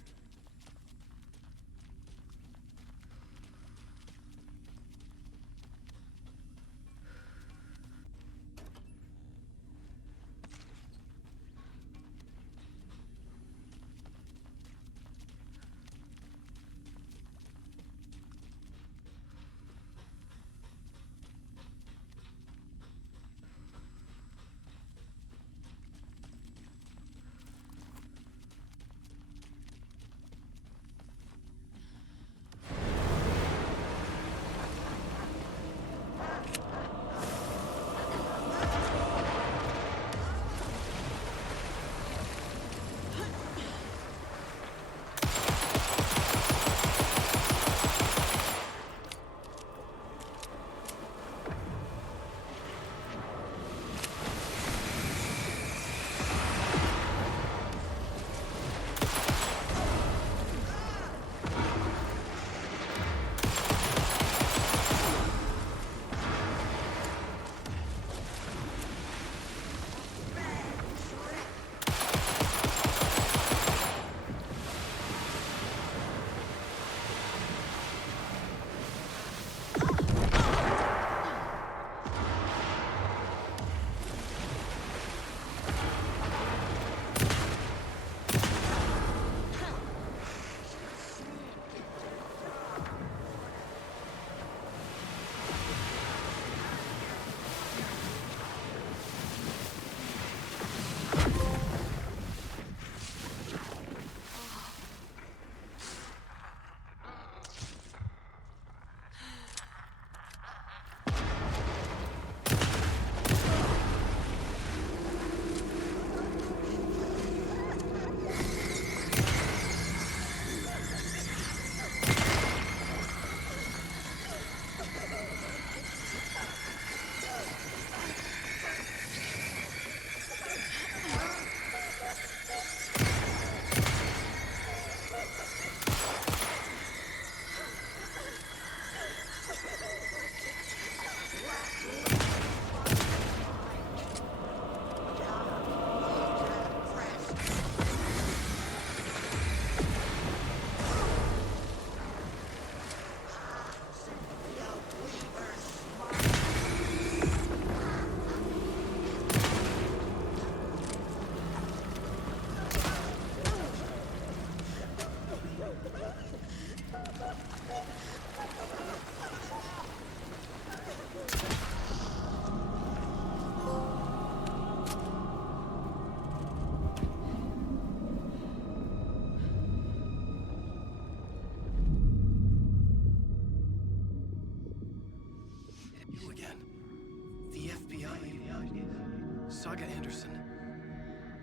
Saga Anderson.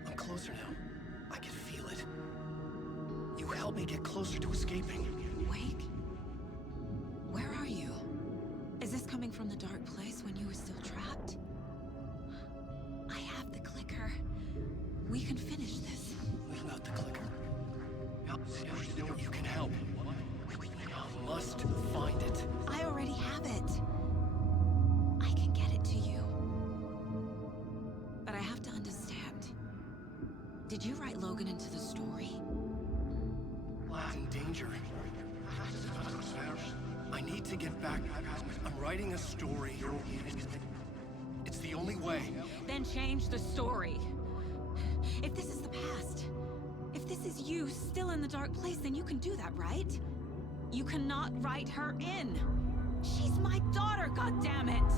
I'm closer now. I can feel it. You helped me get closer to escaping. Wake? Where are you? Is this coming from the dark place when you were still trapped? I have the clicker. We can finish this. Without the clicker. You can help. You must find it. I already have it. I can get it to you. But I have to understand. Did you write Logan into the story? In danger. I need to get back. I'm writing a story. It's the only way. Then change the story. If this is the past, if this is you still in the dark place, then you can do that, right? You cannot write her in. She's my daughter, goddammit!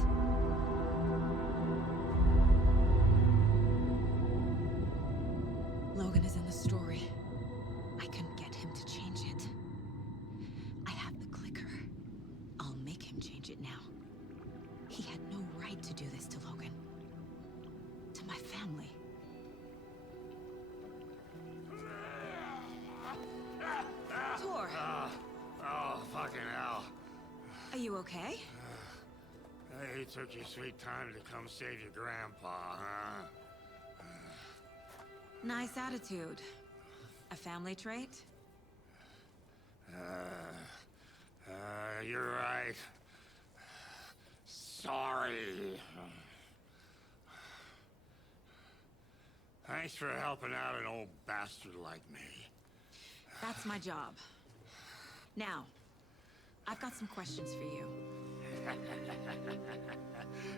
Logan is in the story. I can get him to change it. I have the clicker. I'll make him change it now. He had no right to do this to Logan. To my family. Tor! Oh, fucking hell. Are you okay? You took your sweet time to come save your grandpa, huh? Nice attitude. A family trait? You're right. Sorry. Thanks for helping out an old bastard like me. That's my job. Now, I've got some questions for you.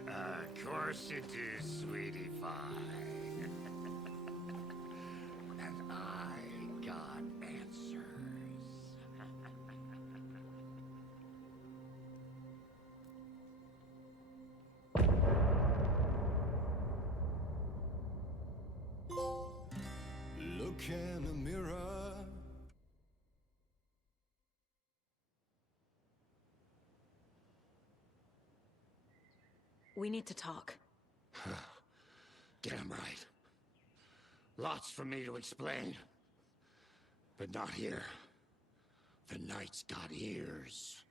Of course you do, sweetie pie. And I got answers. Look in the mirror. We need to talk. Damn right. Lots for me to explain. But not here. The night's got ears.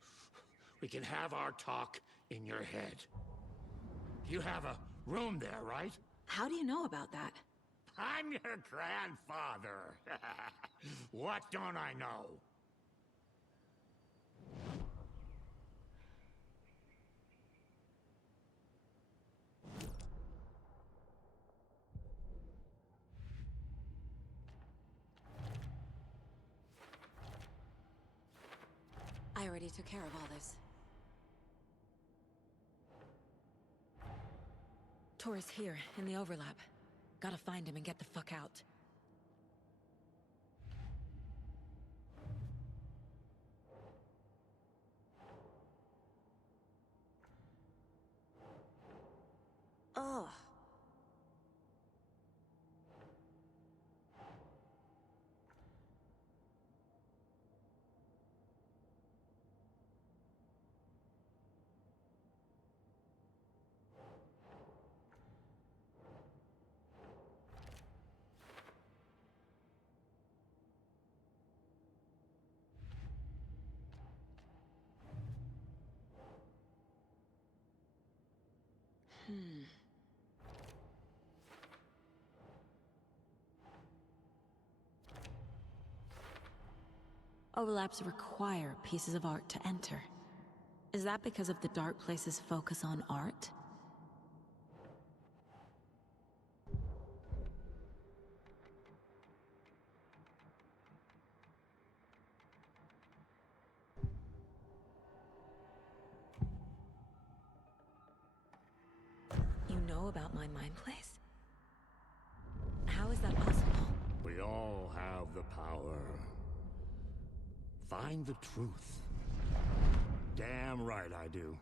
We can have our talk in your head. You have a room there, right? How do you know about that? I'm your grandfather. What don't I know? I already took care of all this. Tor is here, in the overlap. Gotta find him and get the fuck out. Oh. Overlaps require pieces of art to enter. Is that because of the Dark Place's focus on art? You know about my mind place? How is that possible? We all have the power. Find the truth. Damn right I do.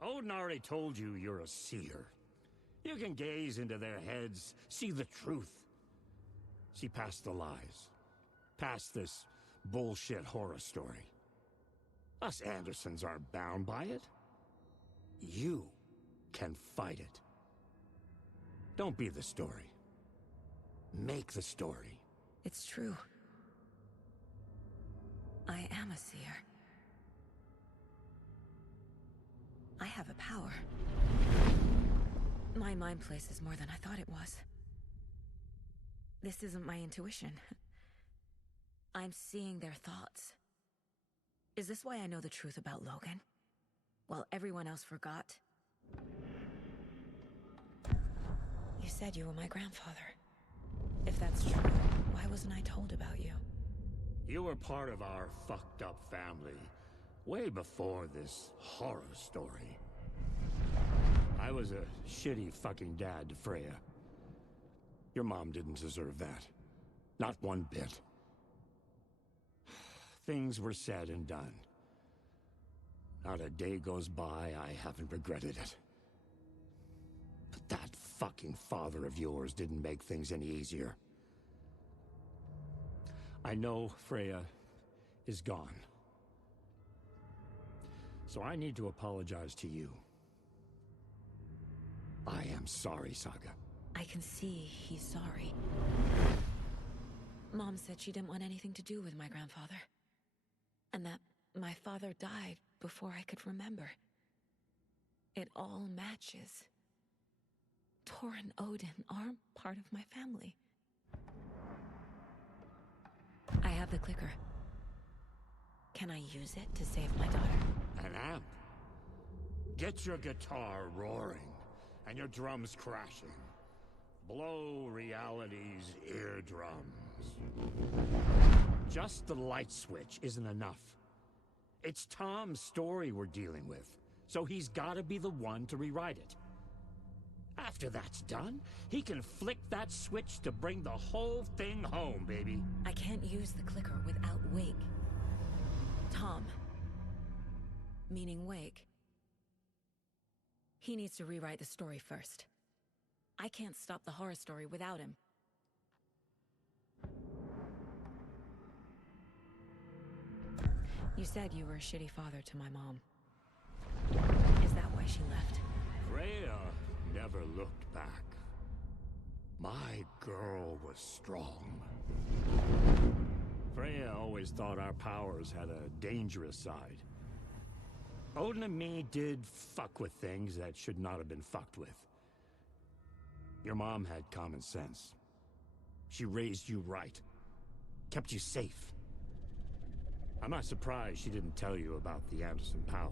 Odin already told you you're a seer. You can gaze into their heads, see the truth. See past the lies. Past this bullshit horror story. Us Andersons aren't bound by it. You can fight it. Don't be the story. Make the story. It's true. I am a seer. I have a power. My mind place is more than I thought it was. This isn't my intuition. I'm seeing their thoughts. Is this why I know the truth about Logan? While everyone else forgot? You said you were my grandfather. If that's true, why wasn't I told about you? You were part of our fucked up family, way before this horror story. I was a shitty fucking dad to Freya. Your mom didn't deserve that. Not one bit. Things were said and done. Not a day goes by I haven't regretted it. But that fucking father of yours didn't make things any easier. I know Freya is gone. So I need to apologize to you. I am sorry, Saga. I can see he's sorry. Mom said she didn't want anything to do with my grandfather. And that my father died before I could remember. It all matches. Tor and Odin aren't part of my family. I have the clicker. Can I use it to save my daughter? An amp? Get your guitar roaring and your drums crashing. Blow reality's eardrums. Just the light switch isn't enough. It's Tom's story we're dealing with, so he's gotta be the one to rewrite it. After that's done, he can flick that switch to bring the whole thing home, baby. I can't use the clicker without Wake. Tom. Meaning Wake. He needs to rewrite the story first. I can't stop the horror story without him. You said you were a shitty father to my mom. Is that why she left? Freya never looked back. My girl was strong. Freya always thought our powers had a dangerous side. Odin and me did fuck with things that should not have been fucked with. Your mom had common sense. She raised you right. Kept you safe. I'm not surprised she didn't tell you about the Anderson power.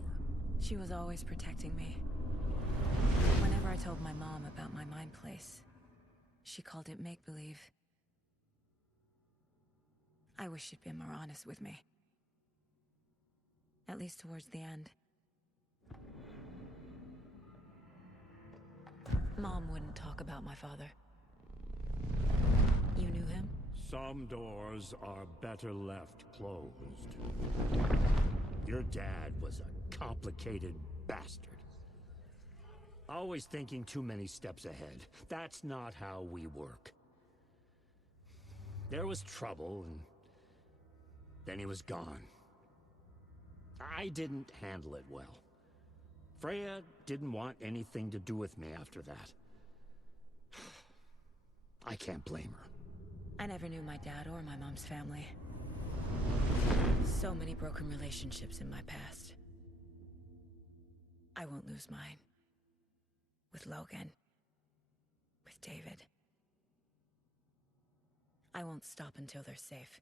She was always protecting me. Whenever I told my mom about my mind place, she called it make-believe. I wish she'd been more honest with me. At least towards the end. Mom wouldn't talk about my father. You knew him? Some doors are better left closed. Your dad was a complicated bastard. Always thinking too many steps ahead. That's not how we work. There was trouble, and then he was gone. I didn't handle it well. Freya didn't want anything to do with me after that. I can't blame her. I never knew my dad or my mom's family. So many broken relationships in my past. I won't lose mine. With Logan. With David. I won't stop until they're safe.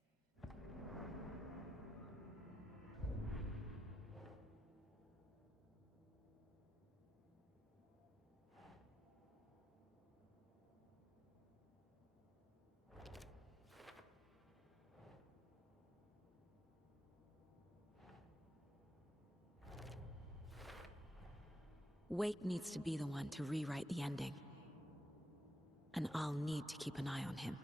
Wake needs to be the one to rewrite the ending. And I'll need to keep an eye on him.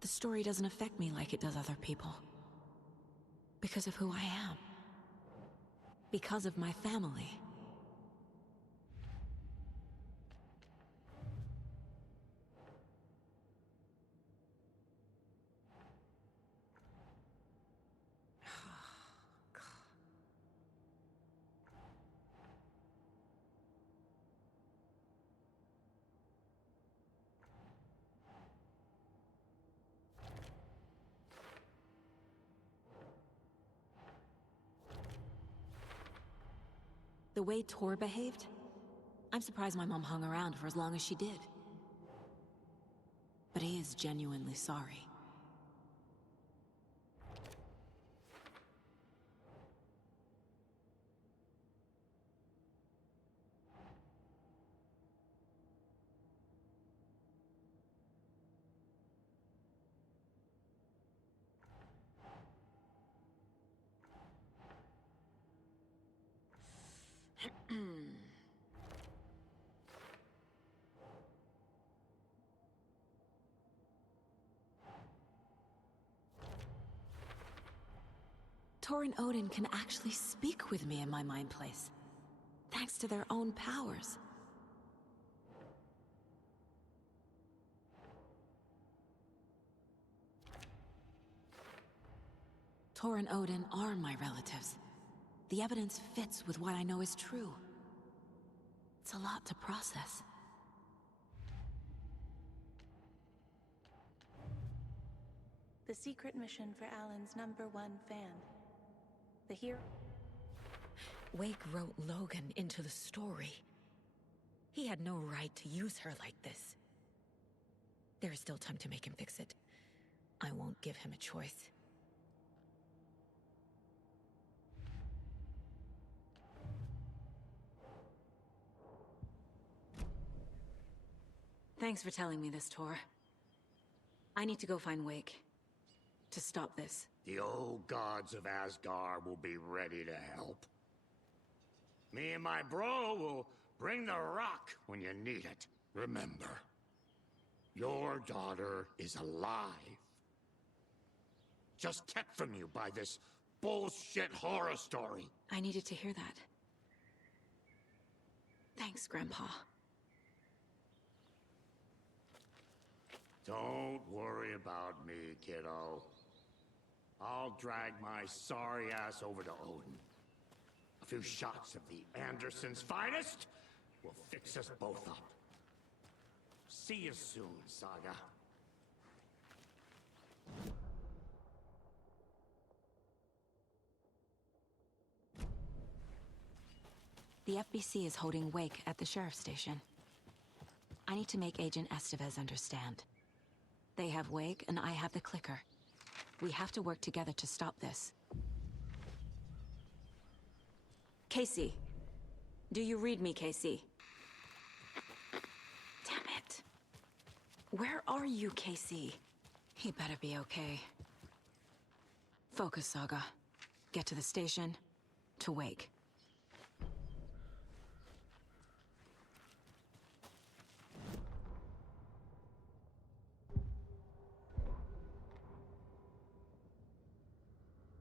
The story doesn't affect me like it does other people. Because of who I am. Because of my family. The way Tor behaved, I'm surprised my mom hung around for as long as she did. But he is genuinely sorry. Tor and Odin can actually speak with me in my mind place, thanks to their own powers. Tor and Odin are my relatives. The evidence fits with what I know is true. It's a lot to process. The secret mission for Alan's #1 fan. The hero. Wake wrote Logan into the story. He had no right to use her like this. There is still time to make him fix it. I won't give him a choice. Thanks for telling me this, Tor. I need to go find Wake. To stop this. The old gods of Asgard will be ready to help. Me and my bro will bring the rock when you need it. Remember, your daughter is alive. Just kept from you by this bullshit horror story. I needed to hear that. Thanks, Grandpa. Don't worry about me, kiddo. I'll drag my sorry ass over to Odin. A few shots of the Andersons' finest will fix us both up. See you soon, Saga. The FBC is holding Wake at the sheriff's station. I need to make Agent Estevez understand. They have Wake and I have the clicker. We have to work together to stop this. Casey. Do you read me, Casey? Damn it. Where are you, Casey? He better be okay. Focus, Saga. Get to the station, to Wake.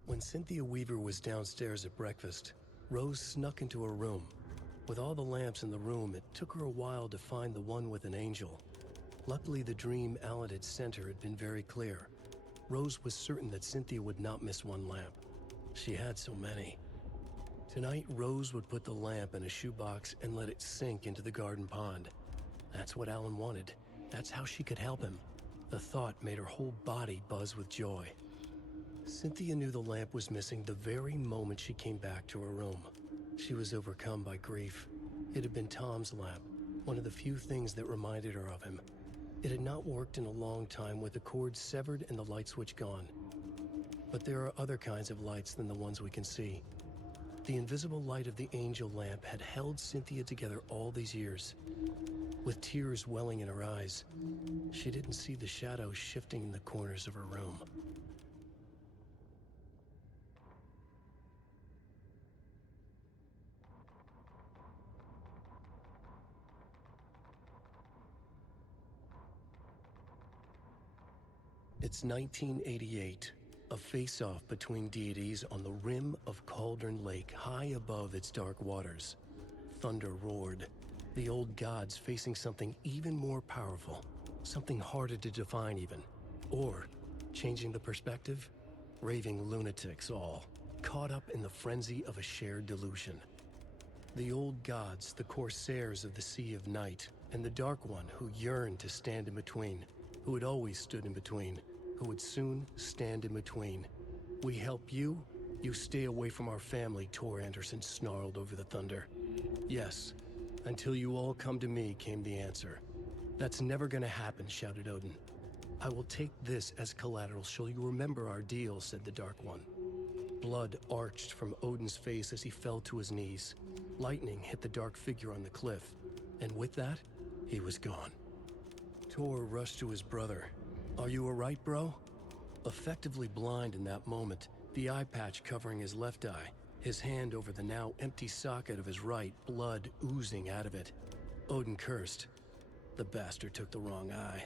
When Cynthia Weaver was downstairs at breakfast, Rose snuck into her room. With all the lamps in the room, it took her a while to find the one with an angel. Luckily, the dream Alan had sent her had been very clear. Rose was certain that Cynthia would not miss one lamp. She had so many. Tonight, Rose would put the lamp in a shoebox and let it sink into the garden pond. That's what Alan wanted. That's how she could help him. The thought made her whole body buzz with joy. Cynthia knew the lamp was missing the very moment she came back to her room. She was overcome by grief. It had been Tom's lamp, one of the few things that reminded her of him. It had not worked in a long time with the cord severed and the light switch gone. But there are other kinds of lights than the ones we can see. The invisible light of the angel lamp had held Cynthia together all these years. With tears welling in her eyes, she didn't see the shadows shifting in the corners of her room. It's 1988, a face-off between deities on the rim of Cauldron Lake, high above its dark waters. Thunder roared, the old gods facing something even more powerful, something harder to define even. Or, changing the perspective, raving lunatics all, caught up in the frenzy of a shared delusion. The old gods, the corsairs of the Sea of Night, and the Dark One who yearned to stand in between, who had always stood in between, who would soon stand in between. We help you, you stay away from our family, Tor Anderson snarled over the thunder. Yes, until you all come to me, came the answer. That's never gonna happen, shouted Odin. I will take this as collateral, shall you remember our deal, said the Dark One. Blood arched from Odin's face as he fell to his knees. Lightning hit the dark figure on the cliff, and with that, he was gone. Tor rushed to his brother. Are you all right, bro? Effectively blind in that moment, the eye patch covering his left eye, his hand over the now empty socket of his right, blood oozing out of it. Odin cursed. The bastard took the wrong eye.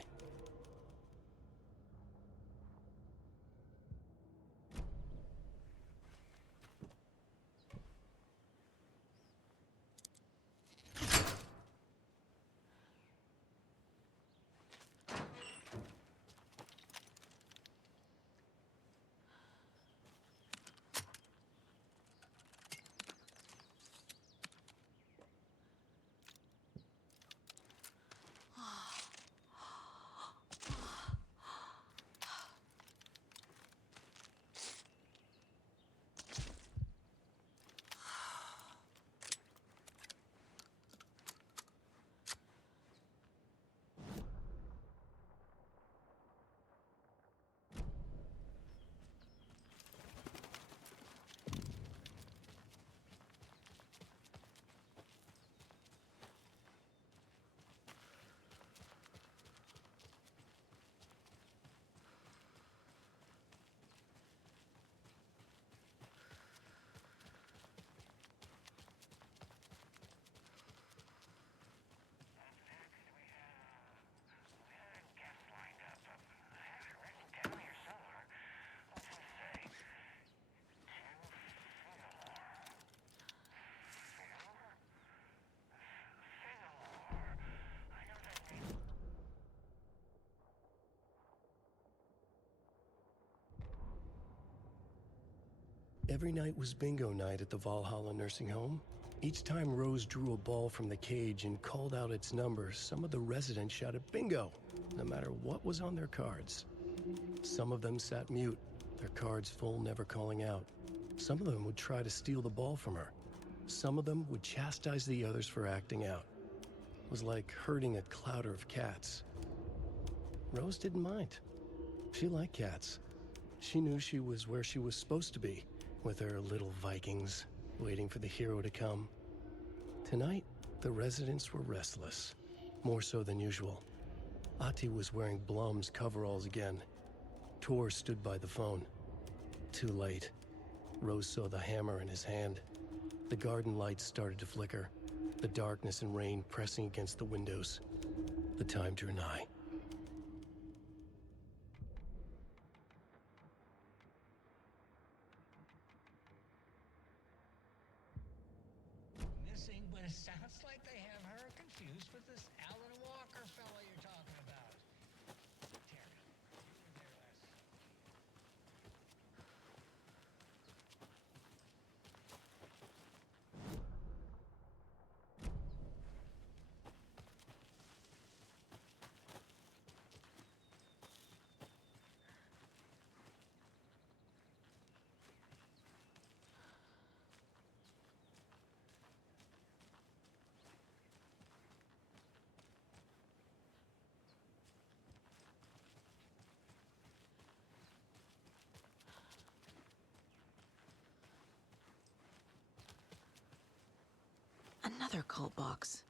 Every night was bingo night at the Valhalla nursing home. Each time Rose drew a ball from the cage and called out its number, some of the residents shouted bingo, no matter what was on their cards. Some of them sat mute, their cards full, never calling out. Some of them would try to steal the ball from her. Some of them would chastise the others for acting out. It was like herding a clouder of cats. Rose didn't mind. She liked cats. She knew she was where she was supposed to be, with her little Vikings, waiting for the hero to come. Tonight, the residents were restless, more so than usual. Ati was wearing Blum's coveralls again. Tor stood by the phone. Too late. Rose saw the hammer in his hand. The garden lights started to flicker, the darkness and rain pressing against the windows. The time drew nigh. Missing, but it sounds like they have her confused with this Alan Walker fella you're talking about. Tara, you were there last. Another cult box.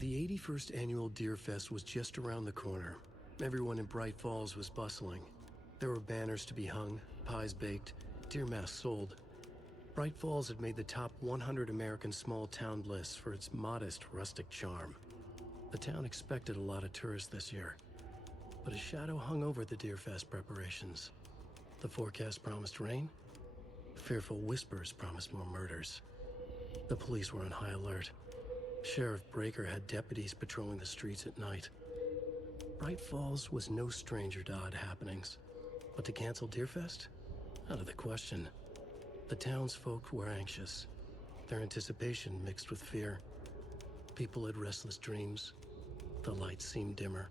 The 81st annual Deer Fest was just around the corner. Everyone in Bright Falls was bustling. There were banners to be hung, pies baked, deer masks sold. Bright Falls had made the top 100 American small town lists for its modest, rustic charm. The town expected a lot of tourists this year, but a shadow hung over the Deer Fest preparations. The forecast promised rain. Fearful whispers promised more murders. The police were on high alert. Sheriff Breaker had deputies patrolling the streets at night. Bright Falls was no stranger to odd happenings, but to cancel Deerfest? Out of the question. The townsfolk were anxious, their anticipation mixed with fear. People had restless dreams. The lights seemed dimmer.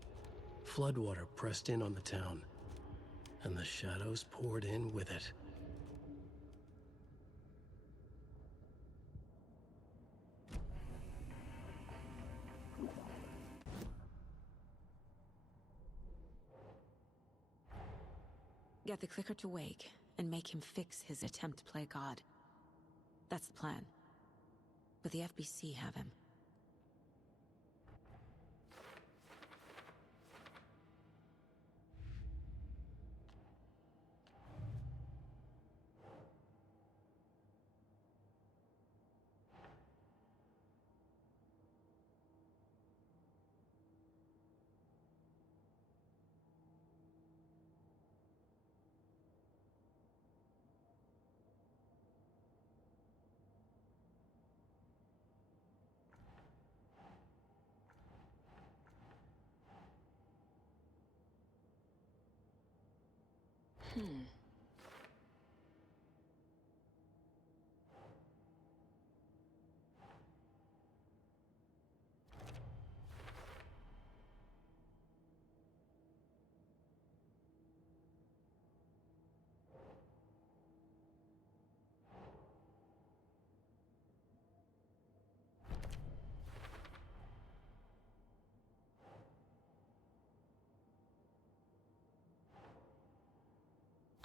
Floodwater pressed in on the town, and the shadows poured in with it. Get the clicker to wake, and make him fix his attempt to play God. That's the plan. But the FBC have him.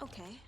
Okay.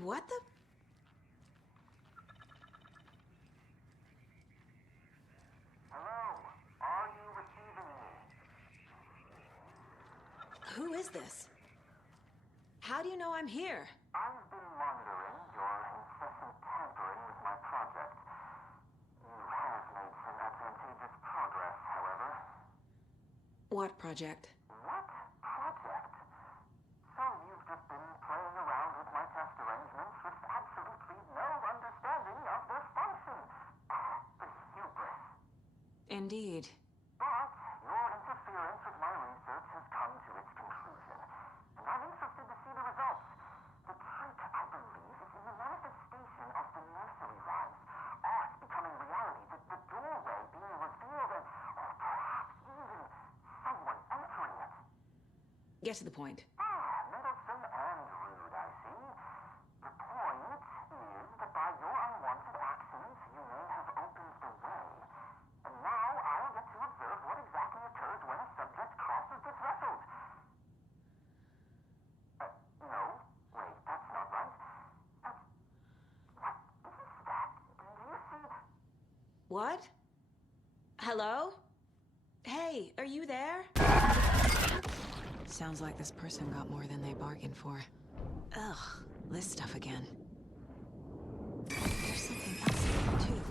What the? Hello? Are you receiving me? Who is this? How do you know I'm here? I've been monitoring your incessant tampering with my project. You have made some advantageous progress, however. What project? What project? So you've just been playing around with my test arrangements with absolutely no understanding of their function. The hubris. Indeed. But your interference with my research has come to its conclusion, and I'm interested to see the results. The trick, I believe, is in the manifestation of the nursery rhymes. Art becoming reality, the doorway being revealed, and perhaps even someone entering it. Get to the point. Meddlesome and rude, I see. The point is that by your unwanted actions, you may have opened the way. And now I'll get to observe what exactly occurs when a subject crosses the threshold. No. Wait, that's not right. What is that? Do you see? What? Hello? Hey, are you there? Sounds like this person got more than they bargained for. Ugh, this stuff again. There's something else here, too.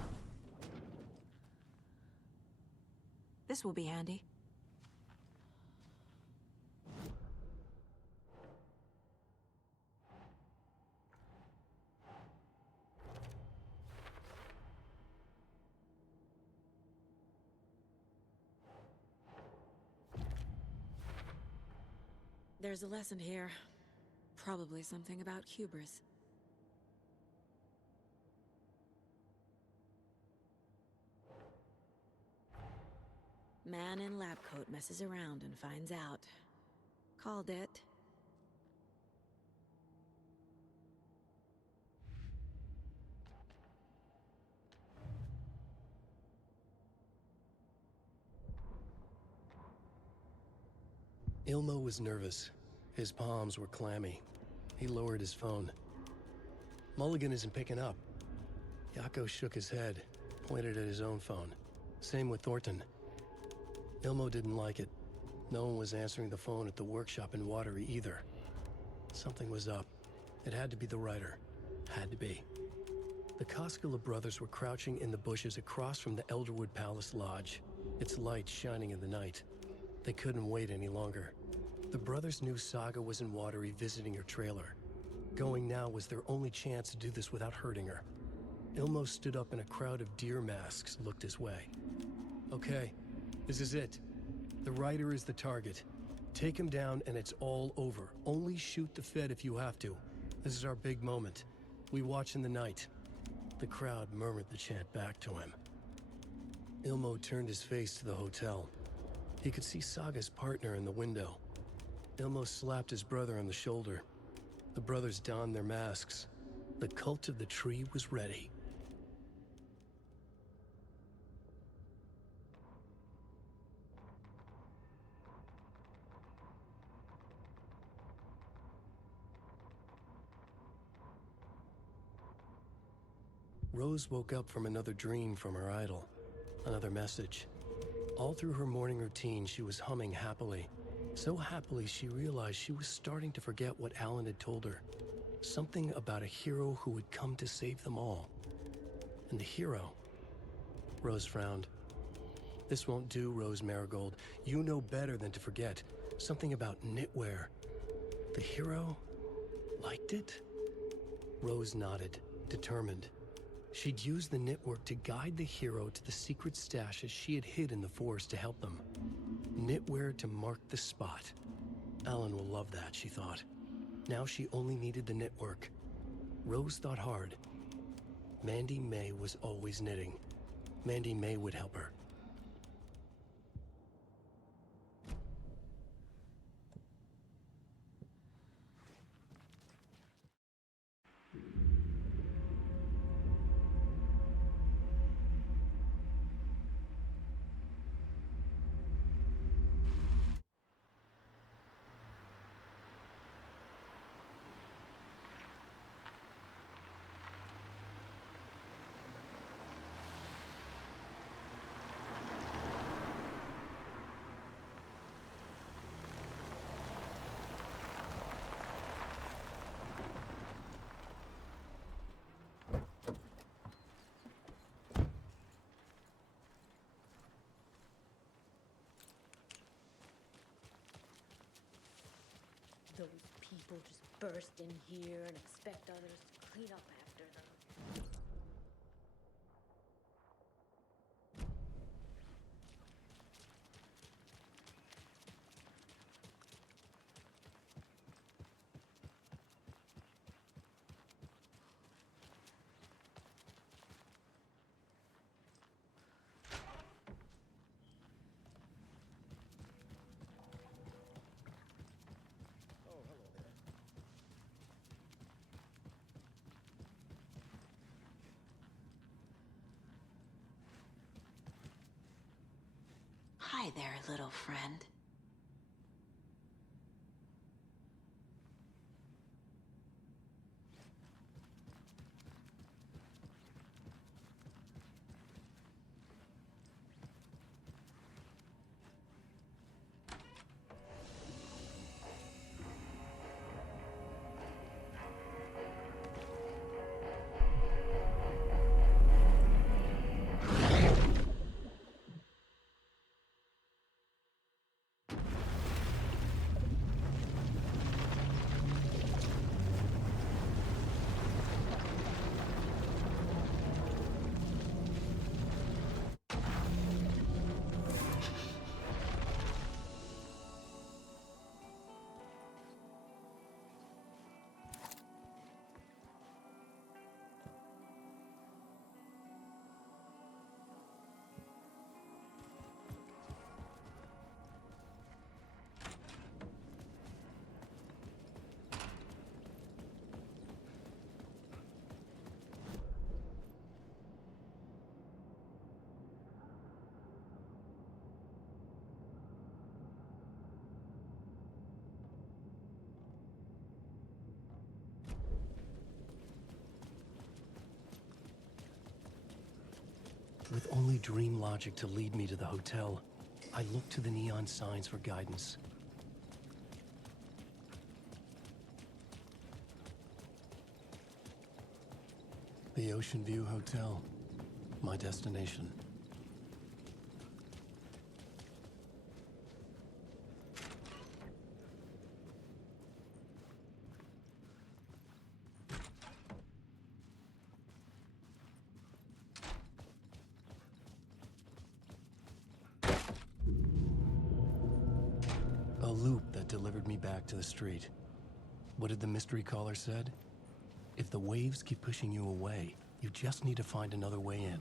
This will be handy. There's a lesson here. Probably something about hubris. Man in lab coat messes around and finds out. Called it. Ilmo was nervous. His palms were clammy. He lowered his phone. Mulligan isn't picking up. Yako shook his head, pointed at his own phone. Same with Thornton. Ilmo didn't like it. No one was answering the phone at the workshop in Watery either. Something was up. It had to be the writer. Had to be. The Koskela brothers were crouching in the bushes across from the Elderwood Palace Lodge, its light shining in the night. They couldn't wait any longer. The brothers knew Saga was in Watery visiting her trailer. Going now was their only chance to do this without hurting her. Ilmo stood up and a crowd of deer masks looked his way. Okay, this is it. The writer is the target. Take him down and it's all over. Only shoot the Fed if you have to. This is our big moment. We watch in the night. The crowd murmured the chant back to him. Ilmo turned his face to the hotel. He could see Saga's partner in the window. Ilmo slapped his brother on the shoulder. The brothers donned their masks. The cult of the tree was ready. Rose woke up from another dream from her idol. Another message. All through her morning routine, she was humming happily. So happily, she realized she was starting to forget what Alan had told her. Something about a hero who would come to save them all. And the hero... Rose frowned. This won't do, Rose Marigold. You know better than to forget. Something about knitwear. The hero... liked it? Rose nodded, determined. She'd use the knitwork to guide the hero to the secret stashes she had hid in the forest to help them. Knitwear to mark the spot. Alan will love that, she thought. Now she only needed the knitwork. Rose thought hard. Mandy May was always knitting. Mandy May would help her. Those people just burst in here and expect others to clean up after them. Hi there, little friend. With only dream logic to lead me to the hotel, I looked to the neon signs for guidance. The Ocean View Hotel, my destination. A loop that delivered me back to the street. What did the mystery caller said? If the waves keep pushing you away, you just need to find another way in.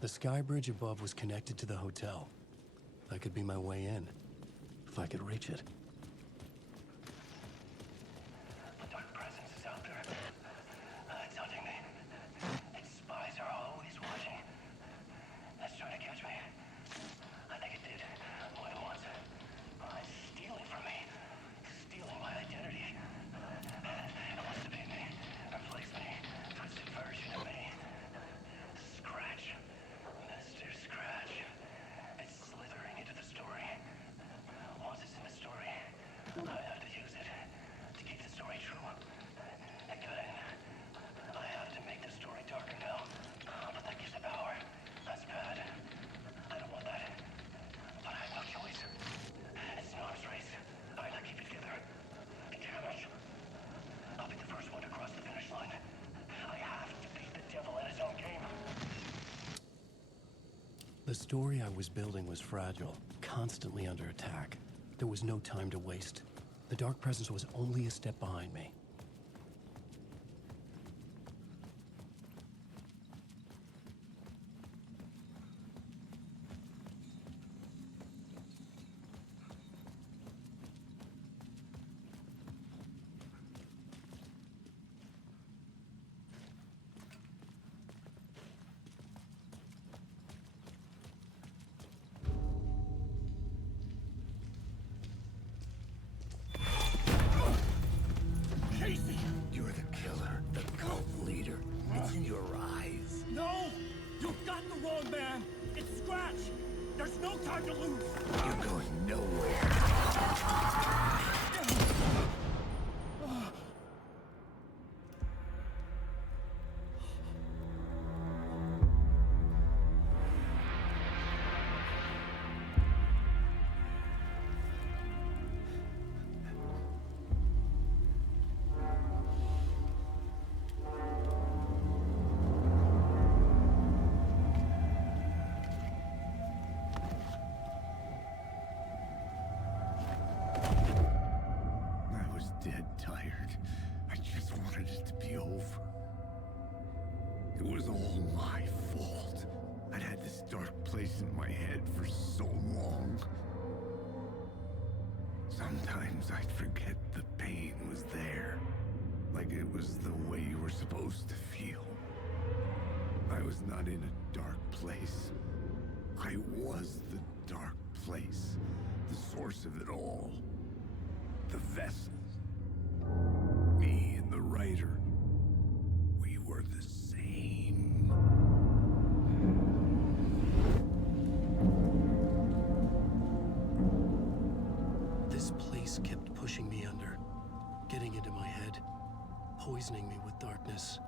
The sky bridge above was connected to the hotel. That could be my way in, if I could reach it. The dark presence is out there. It's hunting me. Its spies are always watching. It's trying to catch me. I think it did more than once. It's stealing from me. Stealing my identity. It wants to be me. Replace me. Twisted version of me. Scratch. Mr. Scratch. It's slithering into the story. Once it's in the story, I have to use it to keep the story true. Again, I have to make the story darker now. But that gives it power. That's bad. I don't want that. But I have no choice. It's an arms race. I gotta keep it together. Damn it. I'll be the first one to cross the finish line. I have to beat the devil at his own game. The story I was building was fragile, constantly under attack. There was no time to waste. The dark presence was only a step behind me. time to lose. You're going nowhere. I was dead tired. I just wanted it to be over. It was all my fault. I'd had this dark place in my head for so long. Sometimes I'd forget the pain was there. Like it was the way you were supposed to feel. I was not in a dark place. I was the dark place. The source of it all. The vessel. Me and the writer. We were the same. This place kept pushing me under, getting into my head, poisoning me with darkness.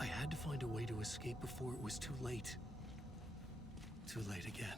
I had to find a way to escape before it was too late. Too late again.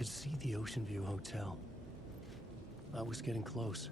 could see the Ocean View Hotel. I was getting close.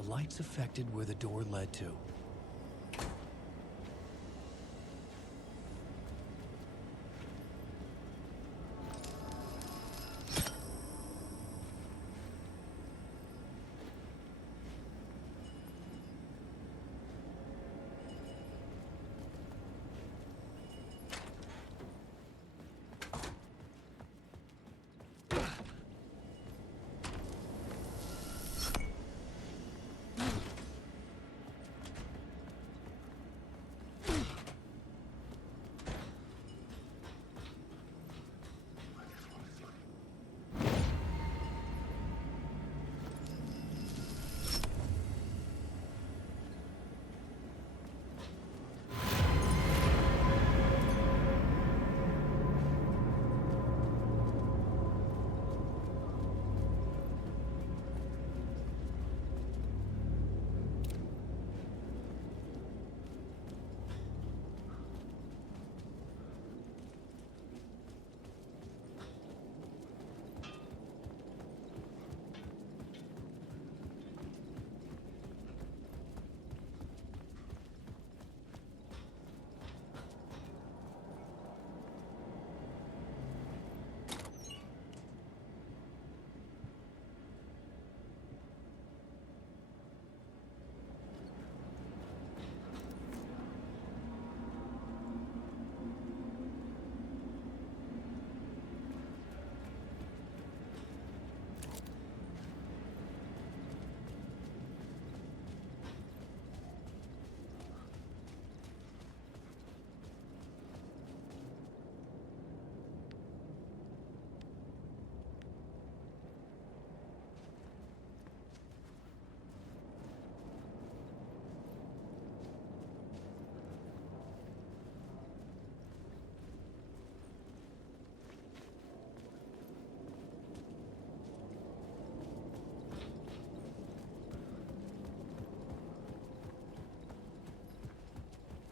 The lights affected where the door led to.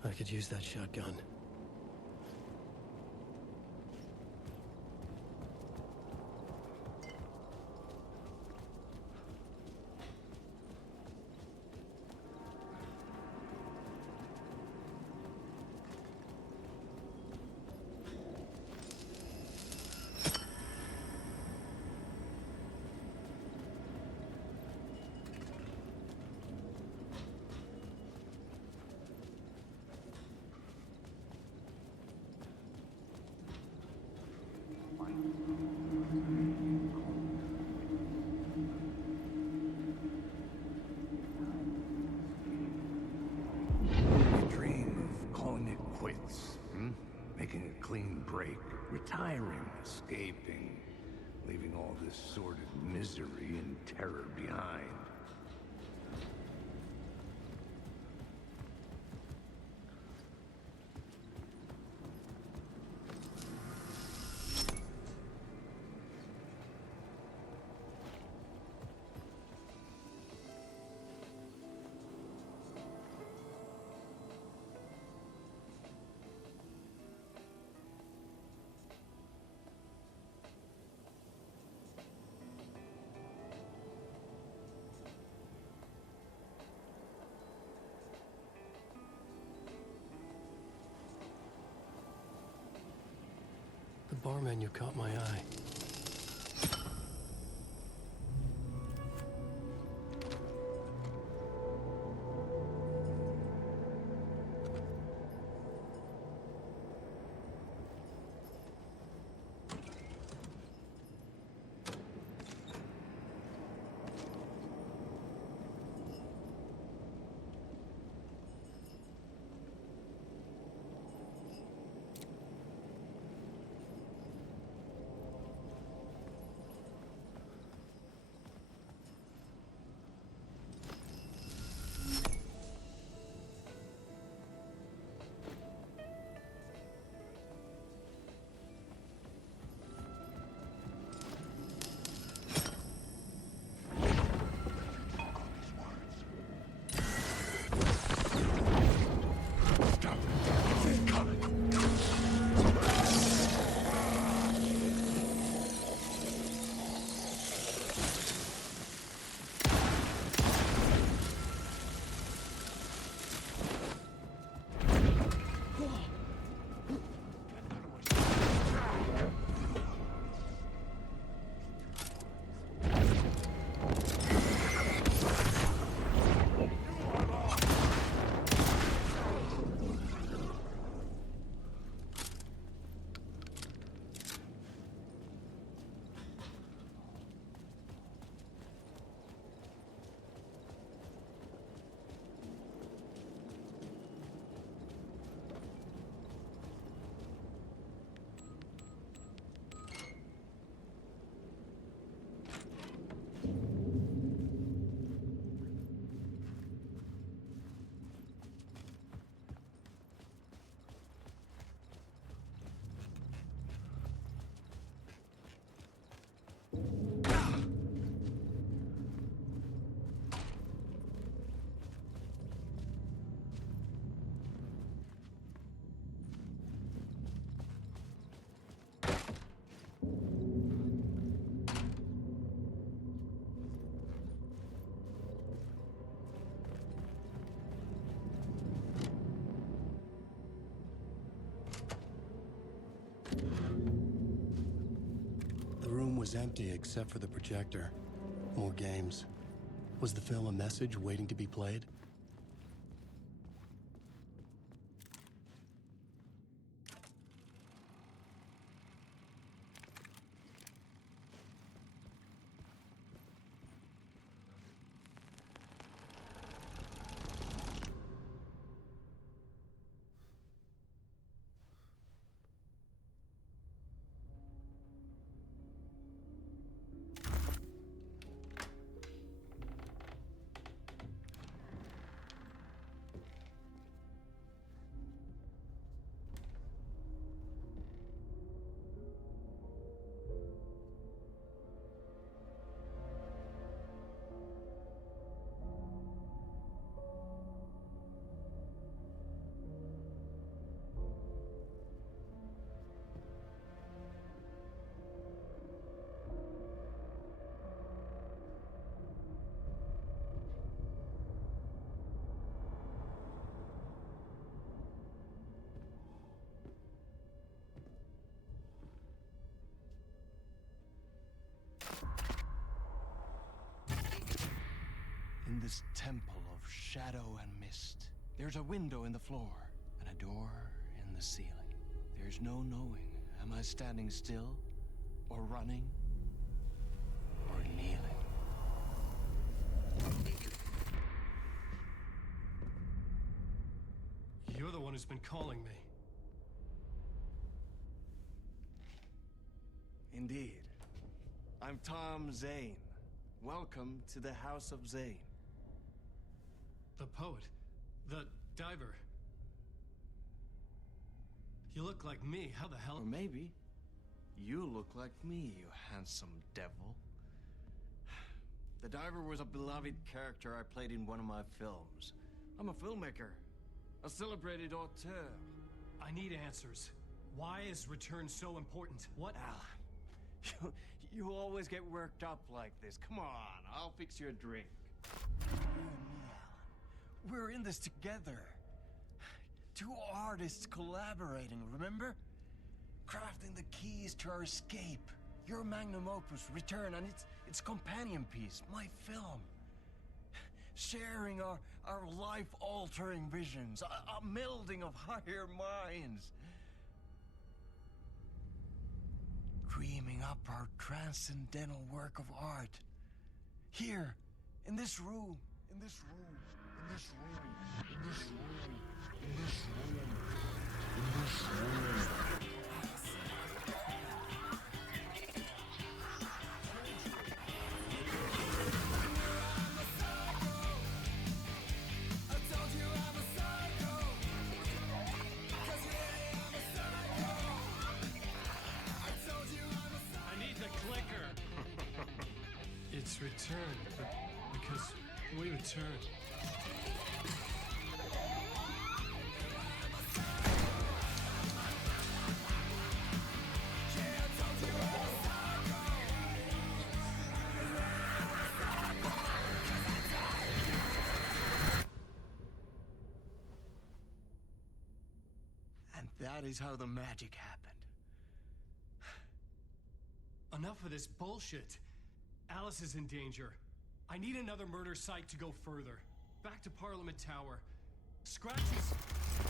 I could use that shotgun. Making a clean break, retiring, escaping, leaving all this sordid misery and terror behind. bar menu caught my eye. The room was empty except for the projector. More games. Was the film a message waiting to be played? In this temple of shadow and mist, there's a window in the floor and a door in the ceiling. There's no knowing, am I standing still, or running, or kneeling? You're the one who's been calling me. Indeed. I'm Tom Zane. Welcome to the House of Zane. The poet. The diver. You look like me. How the hell? Or maybe you look like me, you handsome devil. The diver was a beloved character I played in one of my films. I'm a filmmaker, a celebrated auteur. I need answers. Why is Return so important? What? Alan, you always get worked up like this. Come on, I'll fix you a drink. We're in this together. Two artists collaborating, remember? crafting the keys to our escape. Your magnum opus, Return, and its companion piece, my film. Sharing our life-altering visions, a melding of higher minds. Dreaming up our transcendental work of art. Here, in this room, in this room, in this room, in this room, in this room, in this room. It's Return, but because we return. And that is how the magic happened. Enough of this bullshit. Alice is in danger. I need another murder site to go further. Back to Parliament Tower. Scratch is...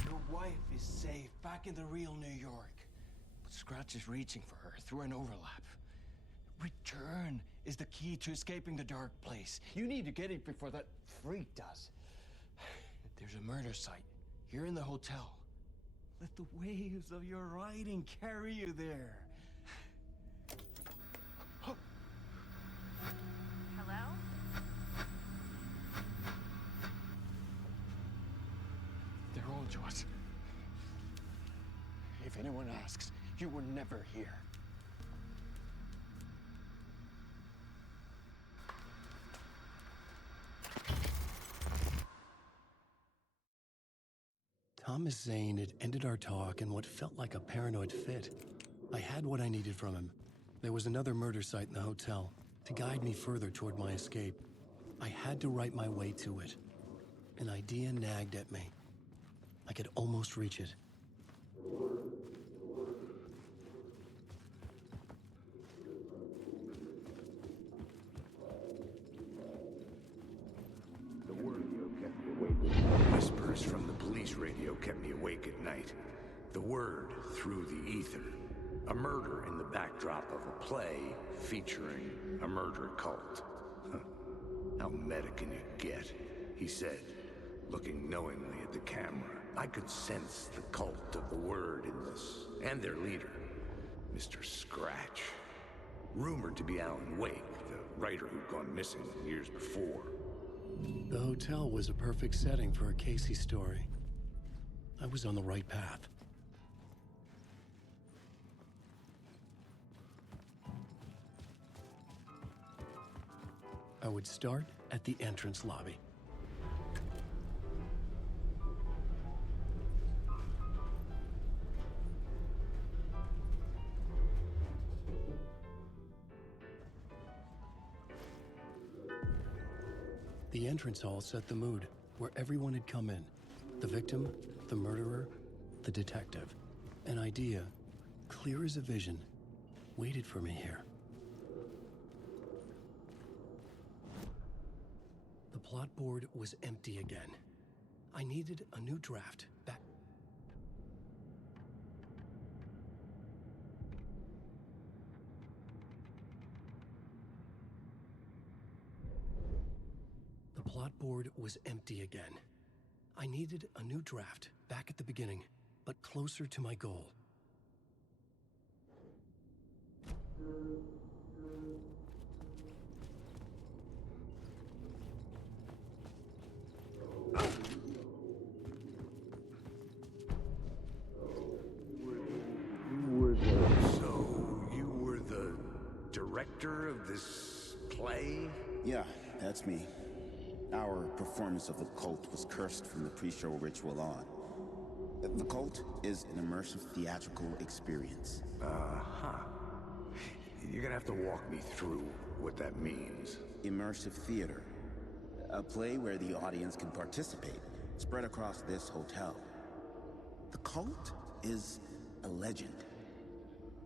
Your wife is safe, back in the real New York. But Scratch is reaching for her through an overlap. Return is the key to escaping the dark place. You need to get it before that freak does. There's a murder site here in the hotel. Let the waves of your writing carry you there. Hello? They're all yours. If anyone asks, you were never here. Thomas Zane had ended our talk in what felt like a paranoid fit. I had what I needed from him. There was another murder site in the hotel to guide me further toward my escape. I had to write my way to it. An idea nagged at me. I could almost reach it. The radio kept me awake. Whispers from the police radio kept me awake at night. The word through the ether. A murder in the backdrop of a play featuring a murder cult. Huh. How meta can you get? He said, looking knowingly at the camera. I could sense the cult of the word in this, and their leader, Mr. Scratch. Rumored to be Alan Wake, the writer who'd gone missing years before. The hotel was a perfect setting for a Casey story. I was on the right path. I would start at the entrance lobby. The entrance hall set the mood, where everyone had come in. The victim, the murderer, the detective. An idea, clear as a vision, waited for me here. The plot board was empty again. I needed a new draft back. The plot board was empty again. I needed a new draft back at the beginning, but closer to my goal. So, you were the director of this play? Yeah, that's me. Our performance of the cult was cursed from the pre-show ritual on. The cult is an immersive theatrical experience. Uh-huh. You're gonna have to walk me through what that means. Immersive theater. A play where the audience can participate, spread across this hotel. The cult is a legend.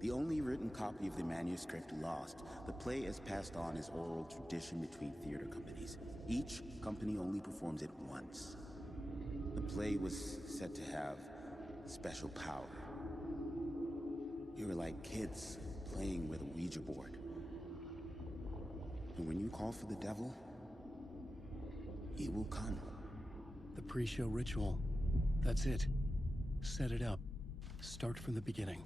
The only written copy of the manuscript lost, the play is passed on as oral tradition between theater companies. Each company only performs it once. The play was said to have special power. You were like kids playing with a Ouija board. And when you call for the devil, he will come. The pre-show ritual. That's it. Set it up. Start from the beginning.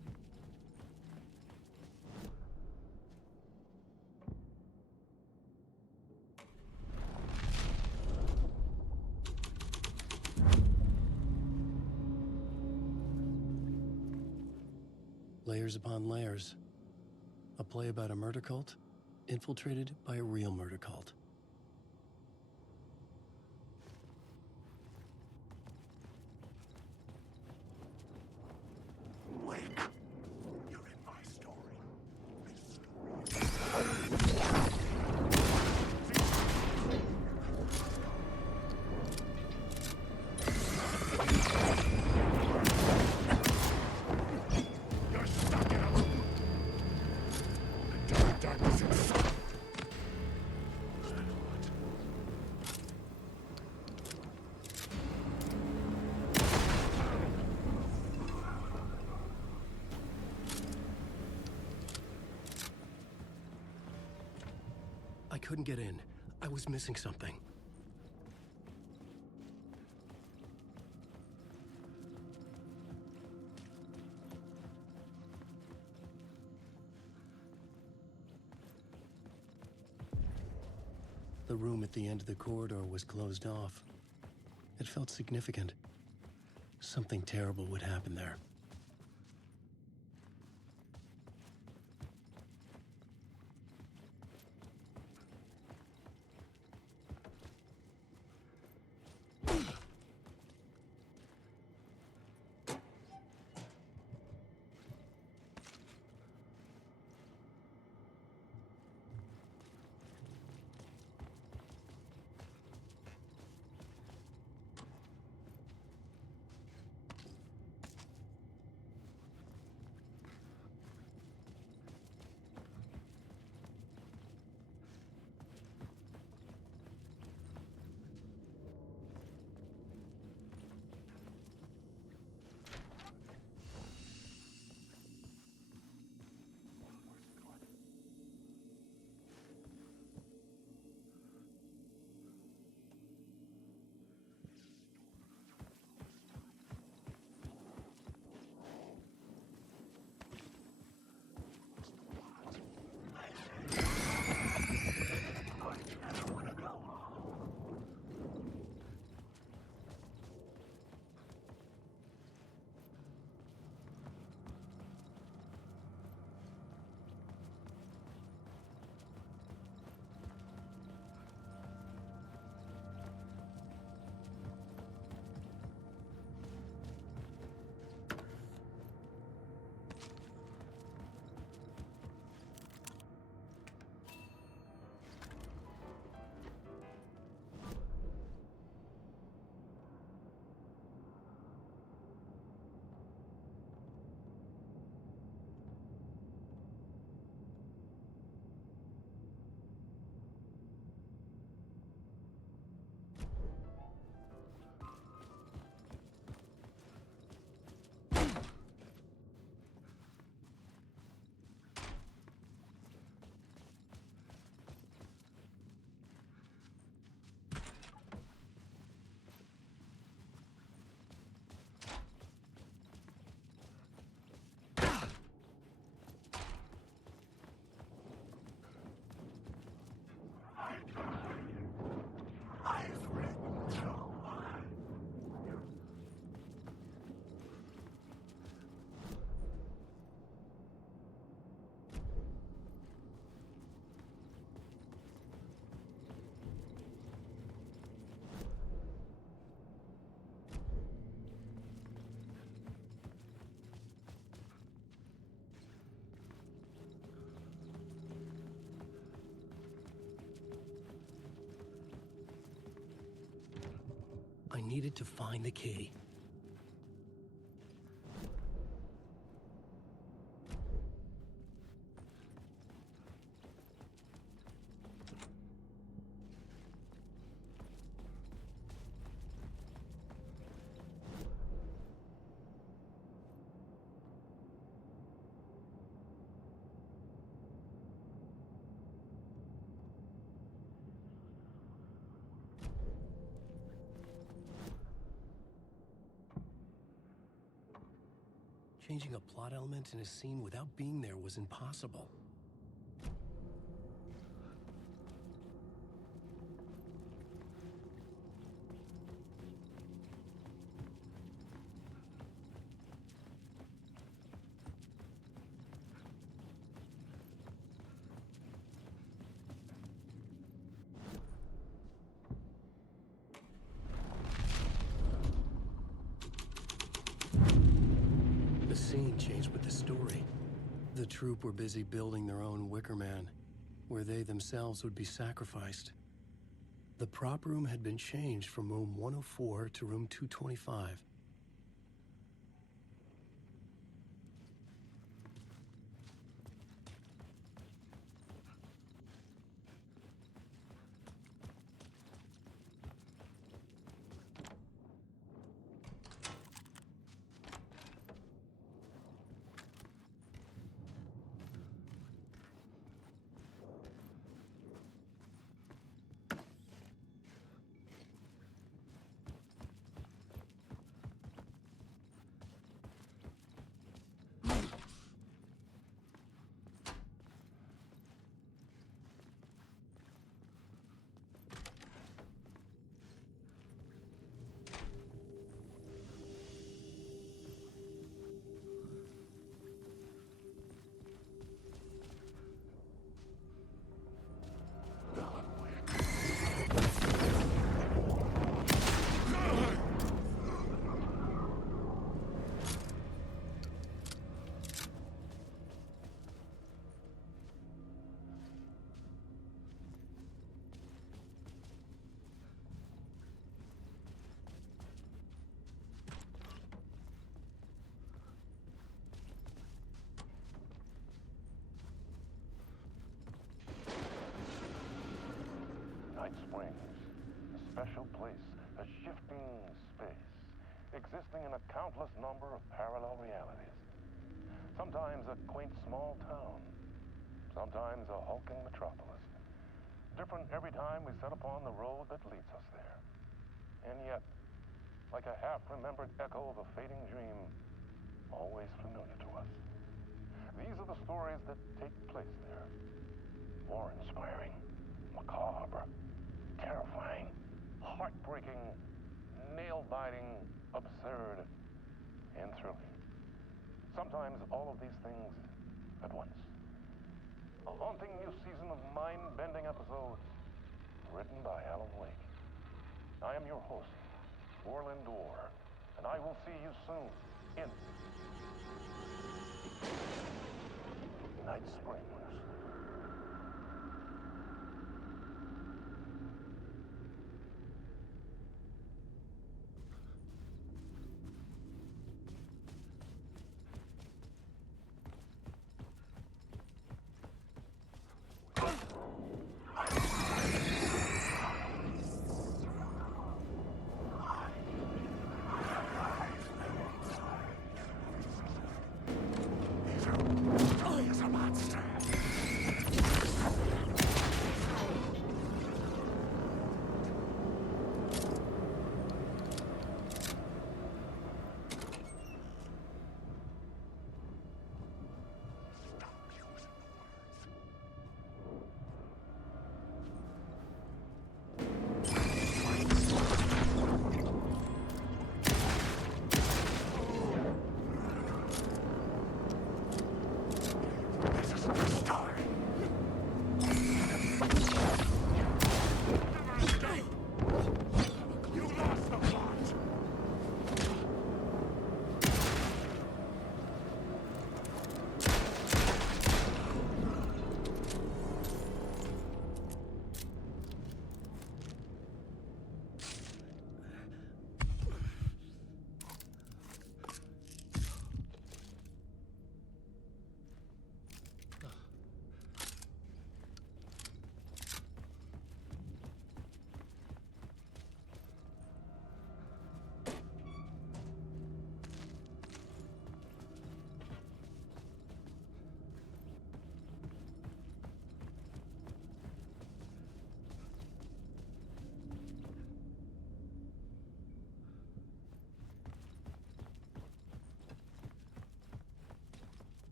Layers upon layers. A play about a murder cult, infiltrated by a real murder cult. Wake. You're in my story. You're stuck in a loop. The dark darkness inside. I couldn't get in. I was missing something. The room at the end of the corridor was closed off. It felt significant. Something terrible would happen there. I needed to find the key. Changing a plot element in a scene without being there was impossible. The scene changed with the story. The troupe were busy building their own Wicker Man, where they themselves would be sacrificed. The prop room had been changed from room 104 to room 225. Night Springs, a special place, a shifting space, existing in a countless number of parallel realities. Sometimes a quaint small town, sometimes a hulking metropolis. Different every time we set upon the road that leads us there. And yet, like a half-remembered echo of a fading dream, always familiar to us. These are the stories that take place there. Awe-inspiring, macabre, terrifying, heartbreaking, nail-biting, absurd, and thrilling. Sometimes all of these things at once. A haunting new season of mind-bending episodes written by Alan Wake. I am your host, Orland Orr, and I will see you soon in Night Springs.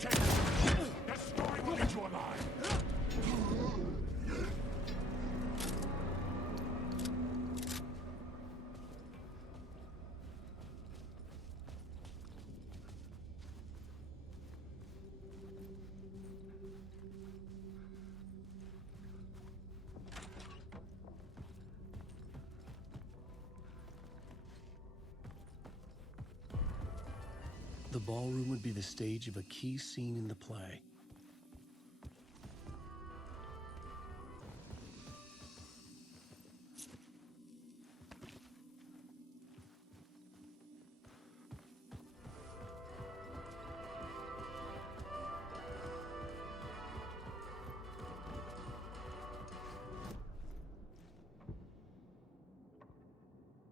take it. That story will eat you alive. The ballroom would be the stage of a key scene in the play.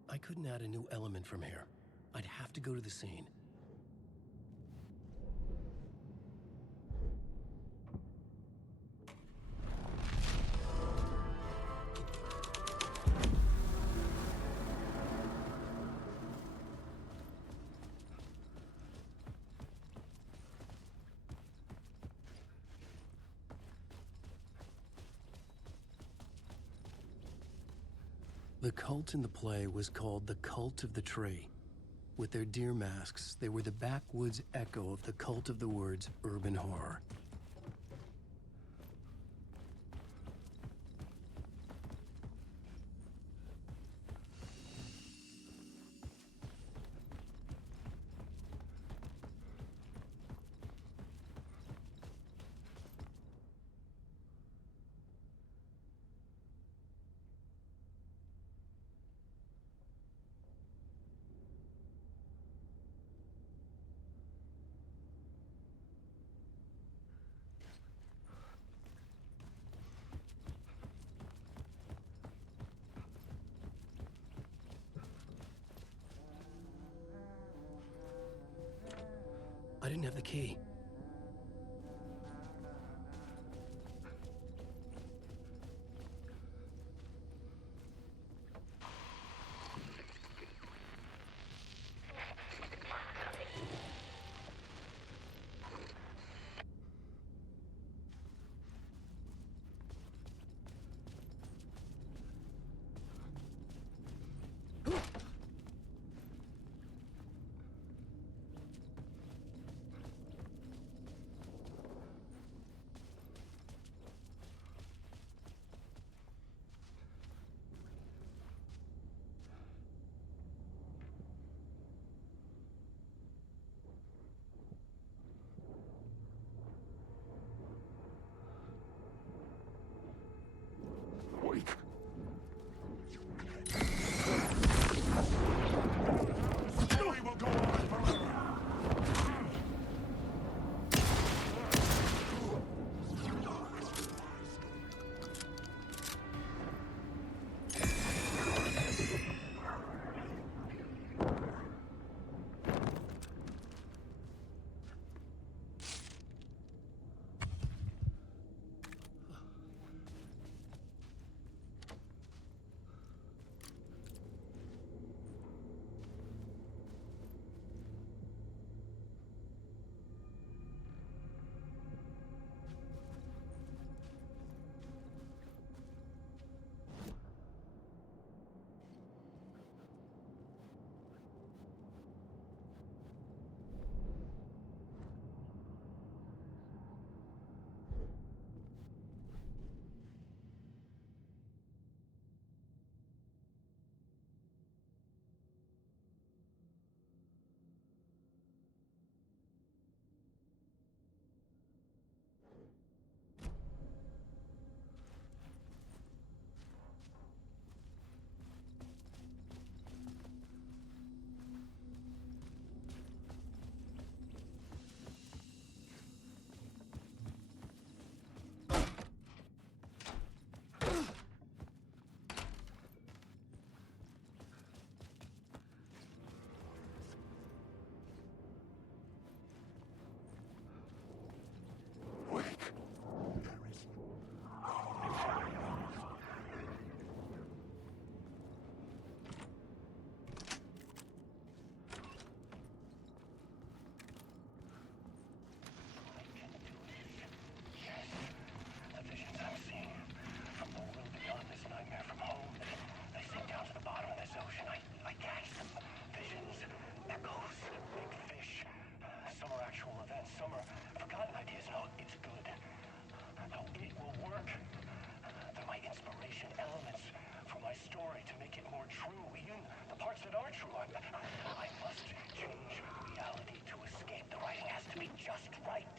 I couldn't add a new element from here. I'd have to go to the scene. The cult in the play was called the Cult of the Tree. With their deer masks, they were the backwoods echo of the cult of the words urban horror. I didn't have the key.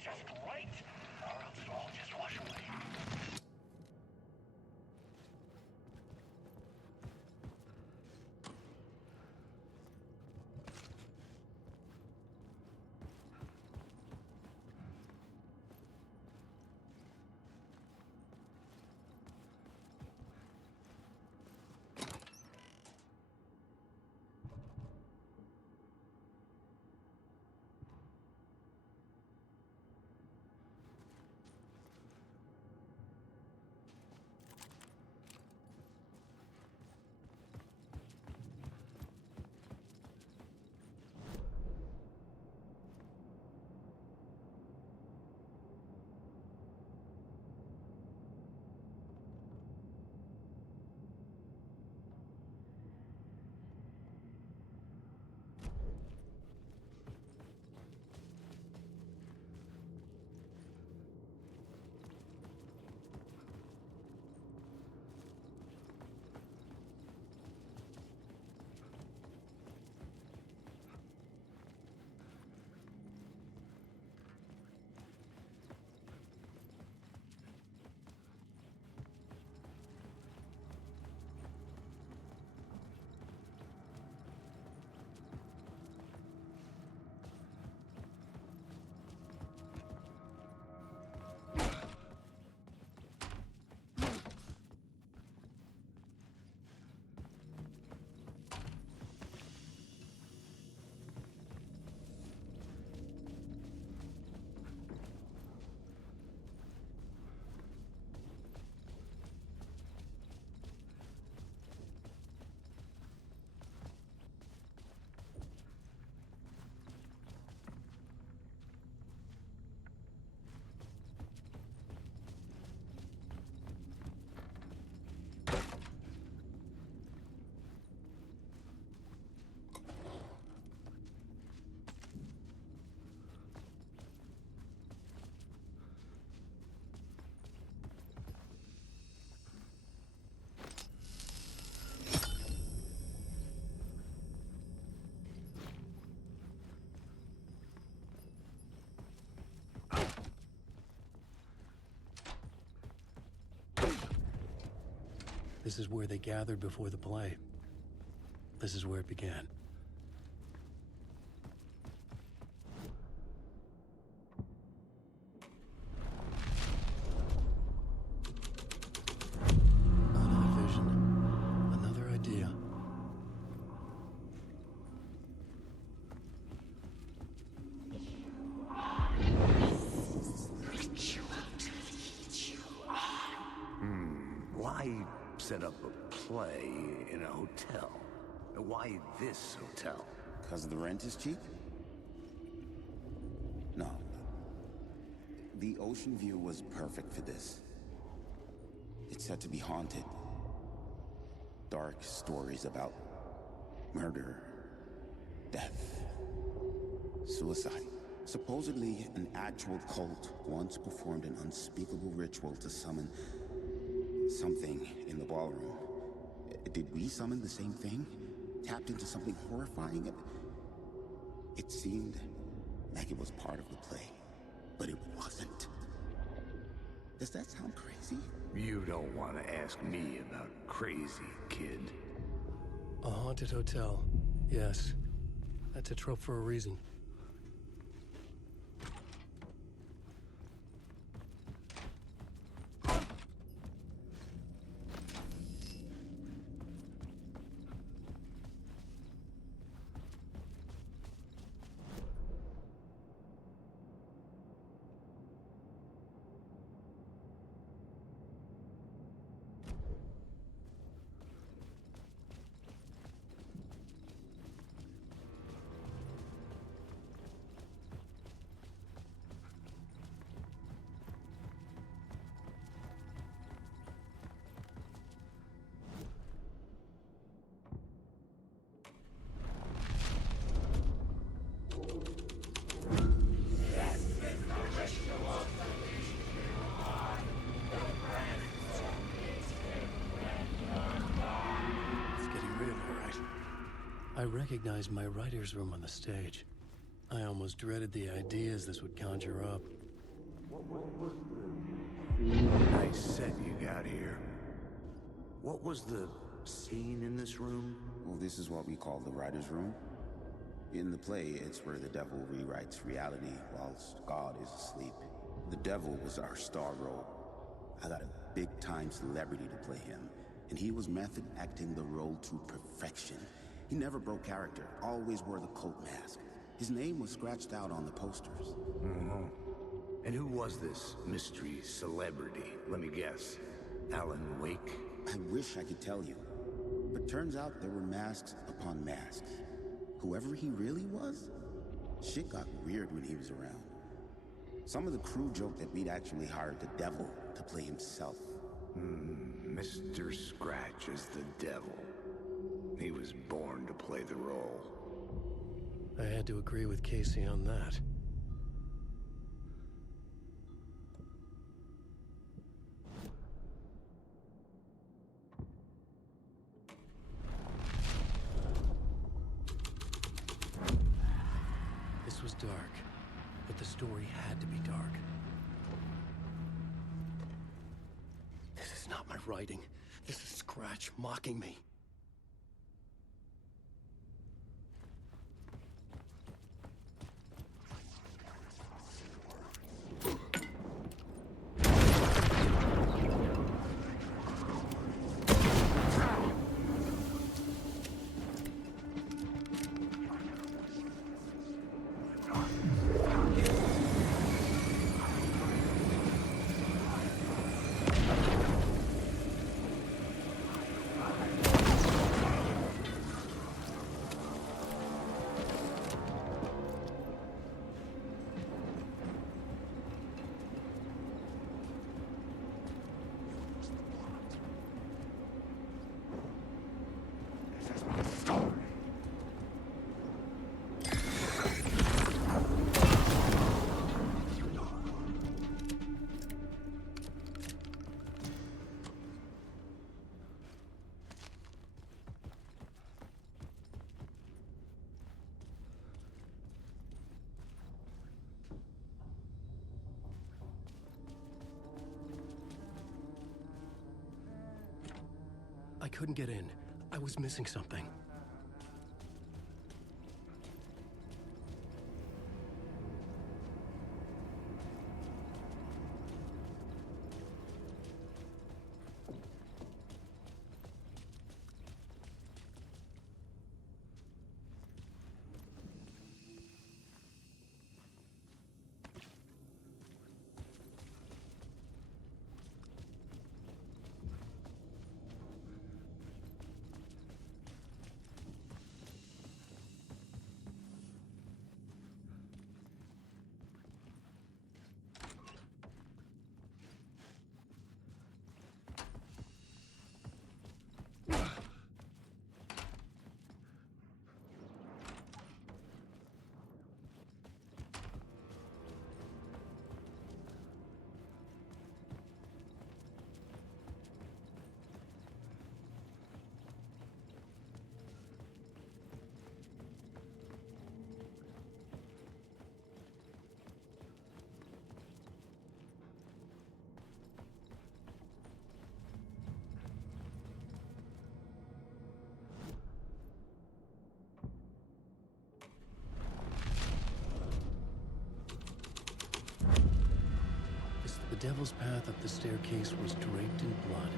just right, or else it'll all just wash away. This is where they gathered before the play. This is where it began. Another vision, another idea. Why set up a play in a hotel? Why this hotel? Because the rent is cheap? No. The ocean view was perfect for this. It's said to be haunted. Dark stories about murder, death, suicide. Supposedly, an actual cult once performed an unspeakable ritual to summon something in the ballroom. Did we summon the same thing? Tapped into something horrifying? It seemed like it was part of the play, but it wasn't. Does that sound crazy? You don't want to ask me about crazy, kid. A haunted hotel. Yes. That's a trope for a reason. I recognize my writer's room on the stage. I almost dreaded the ideas this would conjure up. Nice set you got here. What was the scene in this room? Well, this is what we call the writer's room. In the play, it's where the devil rewrites reality whilst God is asleep. The devil was our star role. I got a big-time celebrity to play him, and he was method acting the role to perfection. He never broke character, always wore the coat mask. His name was scratched out on the posters. Mm-hmm. And who was this mystery celebrity? Let me guess. Alan Wake? I wish I could tell you, but turns out there were masks upon masks. Whoever he really was, shit got weird when he was around. Some of the crew joked that we'd actually hired the devil to play himself. Mr. Scratch is the devil. He was born to play the role. I had to agree with Casey on that. This was dark, but the story had to be dark. This is not my writing. This is Scratch mocking me. I couldn't get in. I was missing something. The devil's path up the staircase was draped in blood.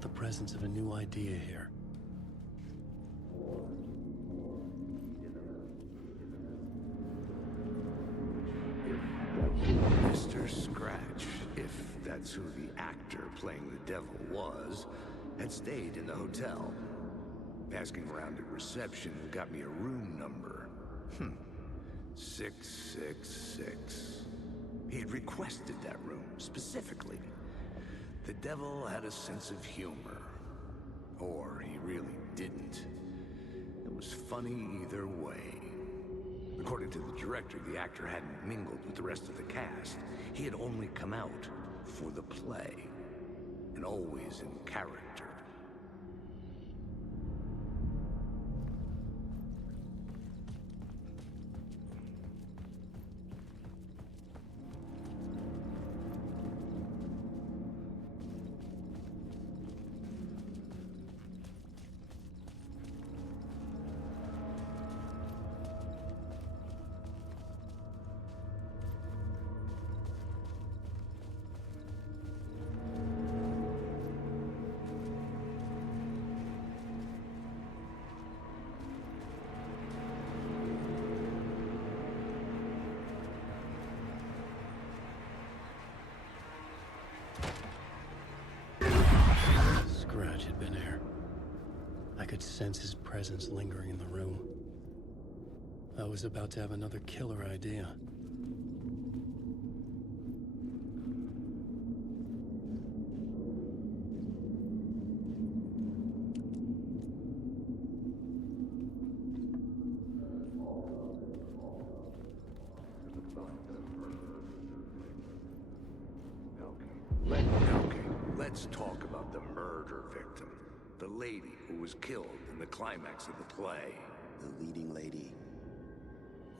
felt the presence of a new idea here. Mr. Scratch, if that's who the actor playing the devil was, had stayed in the hotel. Asking around at reception got me a room number. 666. He had requested that room, specifically. The devil had a sense of humor. Or he really didn't. It was funny either way. According to the director, the actor hadn't mingled with the rest of the cast. He had only come out for the play, and always in character. Scratch had been here. I could sense his presence lingering in the room. I was about to have another killer idea. Let's talk about the murder victim. The lady who was killed in the climax of the play. The leading lady.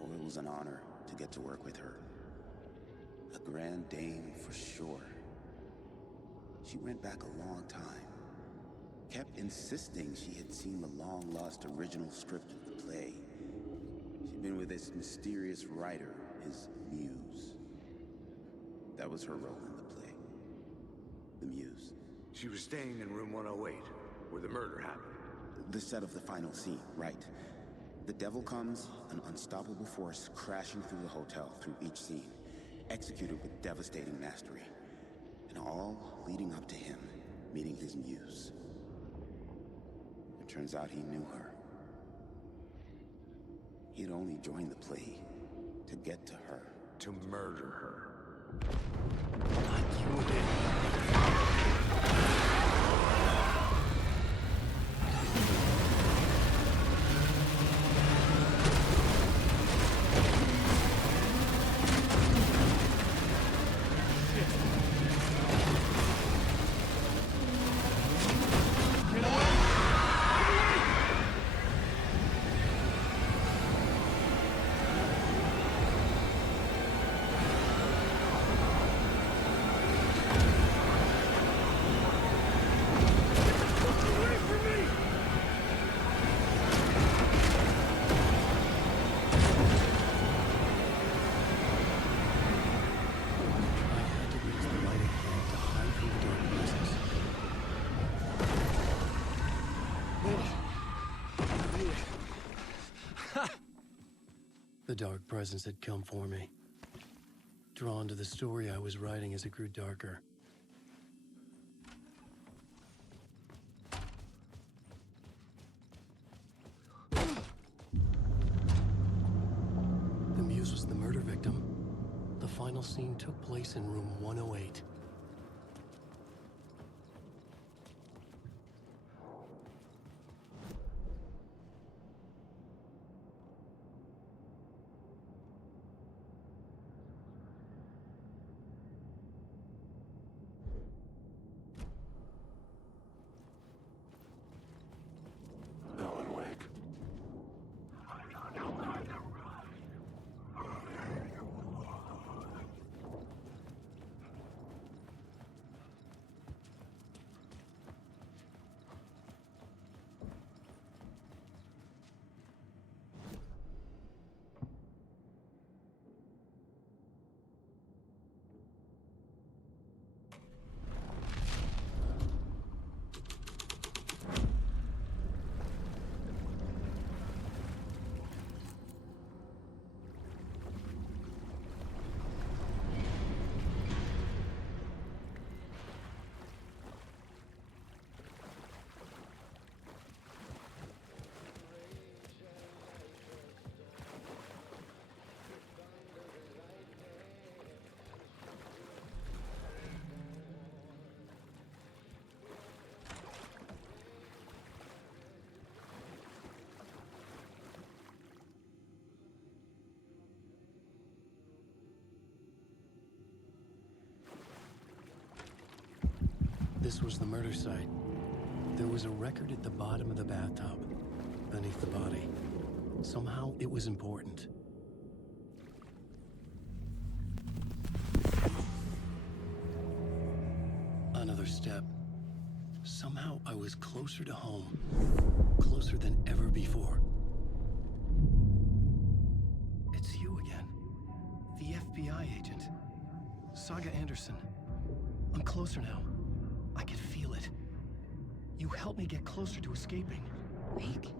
Oh, it was an honor to get to work with her. A grand dame for sure. She went back a long time. Kept insisting she had seen the long-lost original script of the play. She'd been with this mysterious writer, his muse. That was her role in the play. The muse. She was staying in room 108, where the murder happened. The set of the final scene, right. The devil comes, an unstoppable force crashing through the hotel through each scene, executed with devastating mastery. And all leading up to him meeting his muse. It turns out he knew her. He had only joined the play to get to her. To murder her. Not you. The dark presence had come for me. Drawn to the story I was writing as it grew darker. The muse was the murder victim. The final scene took place in room 108. This was the murder site. There was a record at the bottom of the bathtub, beneath the body. Somehow it was important. Another step. Somehow I was closer to home. Closer than ever before. It's you again. The FBI agent. Saga Anderson. I'm closer now. I can feel it. You helped me get closer to escaping. Wake?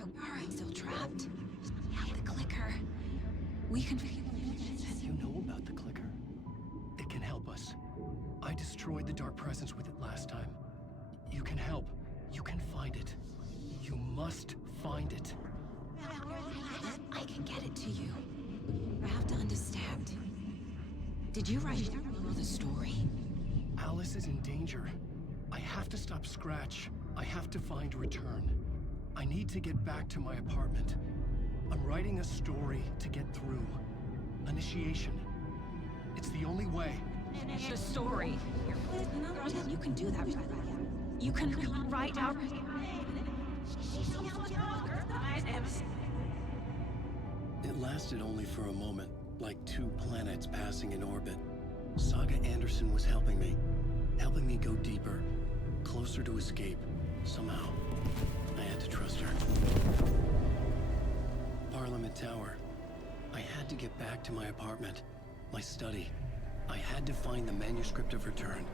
I'm still trapped. We have the clicker. We can... You know about the clicker? It can help us. I destroyed the dark presence with it last time. You can help. You can find it. You must find it. I can get it to you. I have to understand. Did you write the story? Alice is in danger. I have to stop Scratch. I have to find Return. I need to get back to my apartment. I'm writing a story to get through. Initiation. It's the only way. The story. You can do that. You can write out... It lasted only for a moment, like two planets passing in orbit. Saga Anderson was helping me go deeper, closer to escape. Somehow, I had to trust her. Parliament Tower. I had to get back to my apartment, my study. I had to find the manuscript of Return.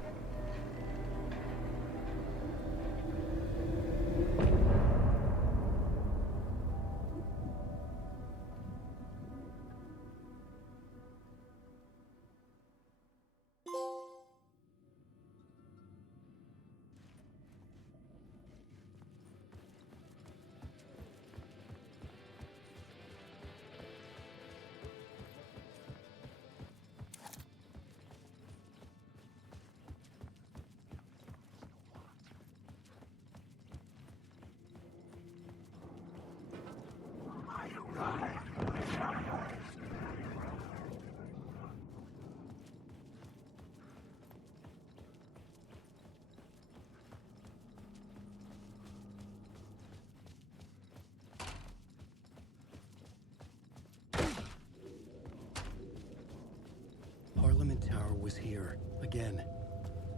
Parliament Tower was here, again.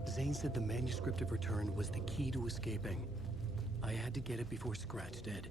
Zane said the manuscript of Return was the key to escaping. I had to get it before Scratch did.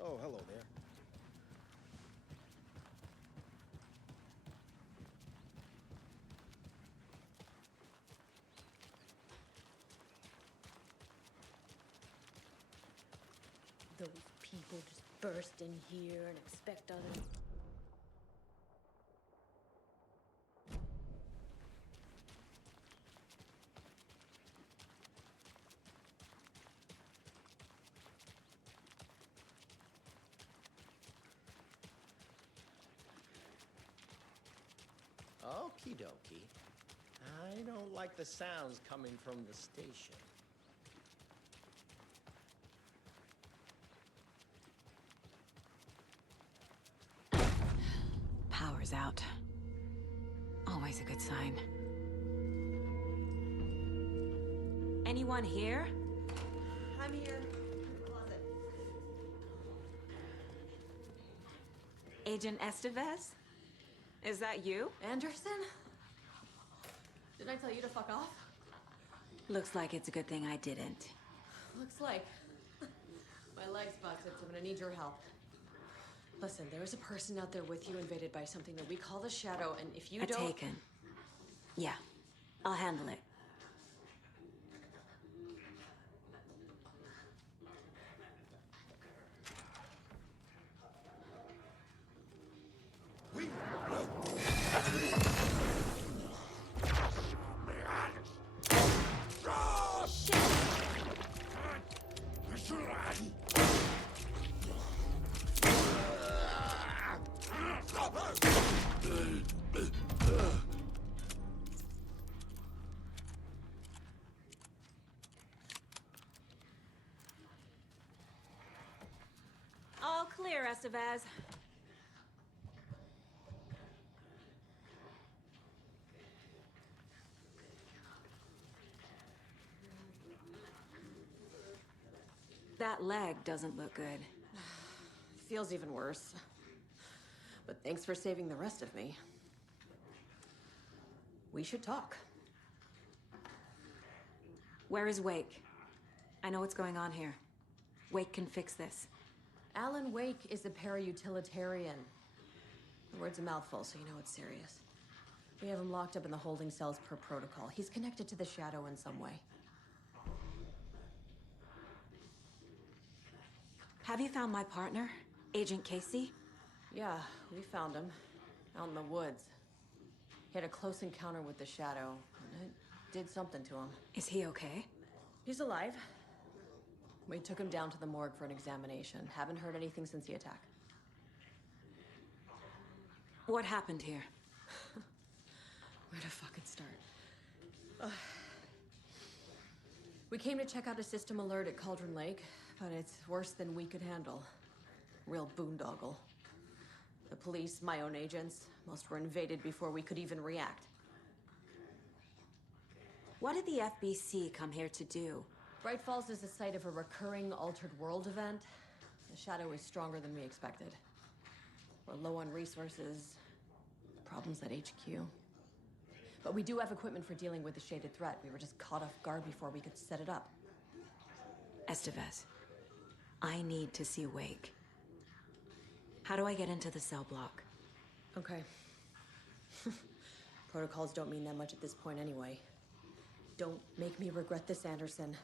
Oh, hello there. Those people just burst in here and expect others. Okie dokie. I don't like the sounds coming from the station. Power's out. Always a good sign. Anyone here? I'm here. In the closet. Agent Estevez? Is that you? Anderson? Didn't I tell you to fuck off? Looks like it's a good thing I didn't. Looks like. My My leg's busted, so I'm gonna need your help. Listen, there is a person out there with you invaded by something that we call the Shadow, and if you don't... Taken. Yeah, I'll handle it. All clear, Estevez. That leg doesn't look good. Feels even worse. But thanks for saving the rest of me. We should talk. Where is Wake? I know what's going on here. Wake can fix this. Alan Wake is a para-utilitarian. The word's a mouthful, so you know it's serious. We have him locked up in the holding cells per protocol. He's connected to the Shadow in some way. Have you found my partner, Agent Casey? Yeah, we found him. Out in the woods. He had a close encounter with the Shadow, and it did something to him. Is he okay? He's alive. We took him down to the morgue for an examination. Haven't heard anything since the attack. What happened here? Where to fucking start? We came to check out a system alert at Cauldron Lake, but it's worse than we could handle. Real boondoggle. The police, my own agents, most were invaded before we could even react. What did the FBC come here to do? Bright Falls is the site of a recurring Altered World event. The Shadow is stronger than we expected. We're low on resources, problems at HQ. But we do have equipment for dealing with the shaded threat. We were just caught off guard before we could set it up. Estevez, I need to see Wake. How do I get into the cell block? Okay. Protocols don't mean that much at this point anyway. Don't make me regret this, Anderson.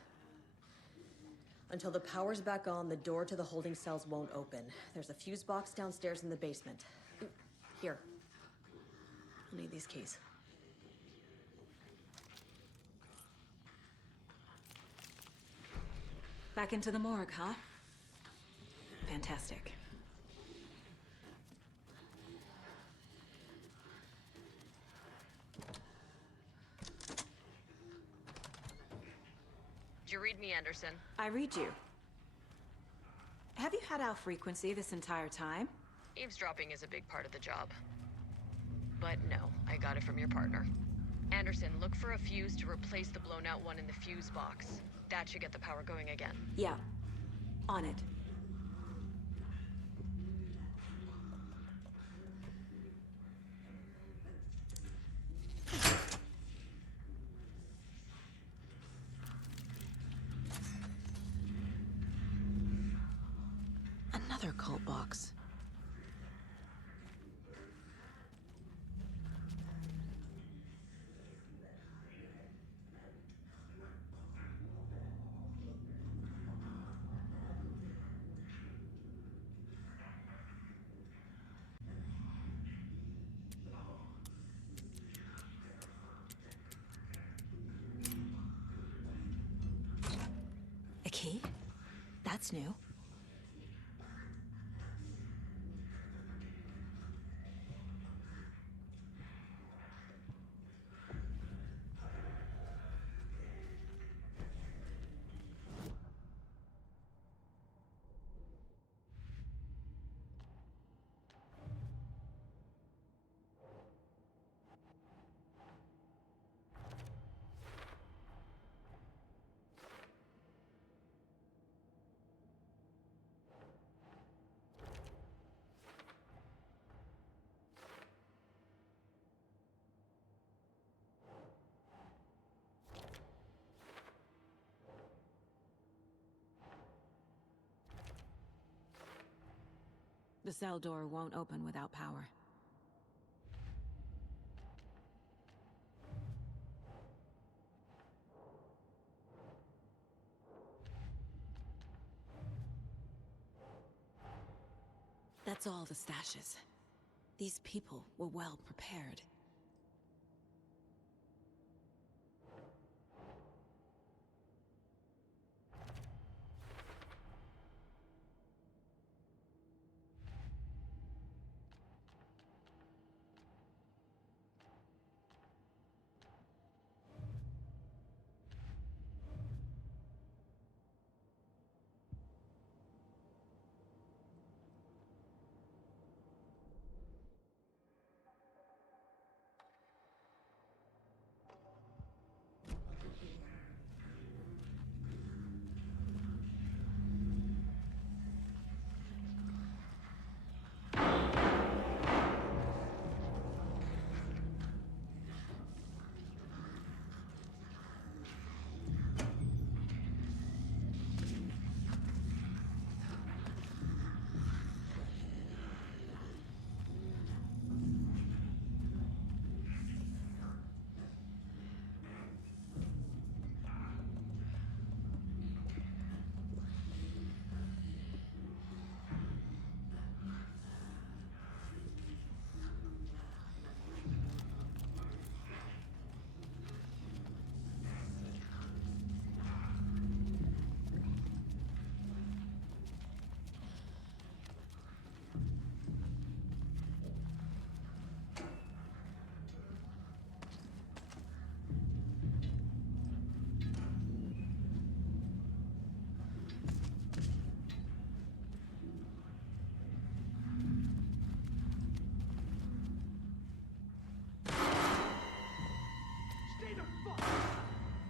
Until the power's back on, the door to the holding cells won't open. There's a fuse box downstairs in the basement. Here. I'll need these keys. Back into the morgue, huh? Fantastic. Did you read me, Anderson? I read you. Have you had our frequency this entire time? Eavesdropping is a big part of the job. But no, I got it from your partner. Anderson, look for a fuse to replace the blown out one in the fuse box. That should get the power going again. Yeah. On it. Another cult box. A key? That's new. The cell door won't open without power. That's all the stashes. These people were well prepared.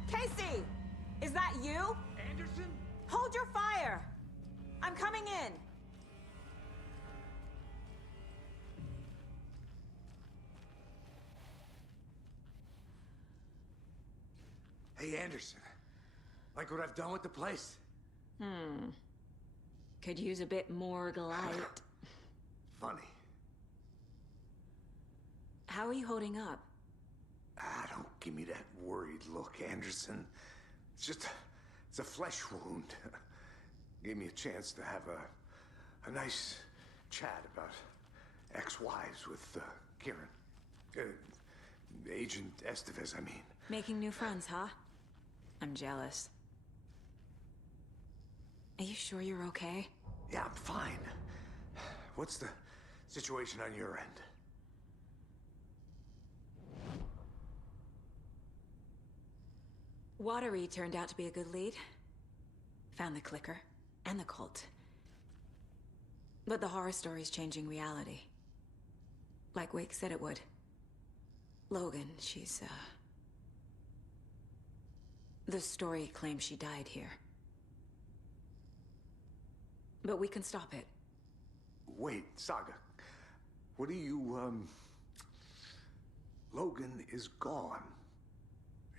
Casey! Is that you? Anderson? Hold your fire! I'm coming in! Hey, Anderson. Like what I've done with the place? Could use a bit more light. Funny. How are you holding up? Don't give me that worried look, Anderson. It's a flesh wound. Gave me a chance to have a nice chat about ex-wives with Kieran. Agent Estevez, I mean. Making new friends, huh? I'm jealous. Are you sure you're okay? Yeah, I'm fine. What's the situation on your end? Watery turned out to be a good lead. Found the clicker and the cult. But the horror story's changing reality. Like Wake said it would. Logan, she's, the story claims she died here. But we can stop it. Wait, Saga. What do you, Logan is gone.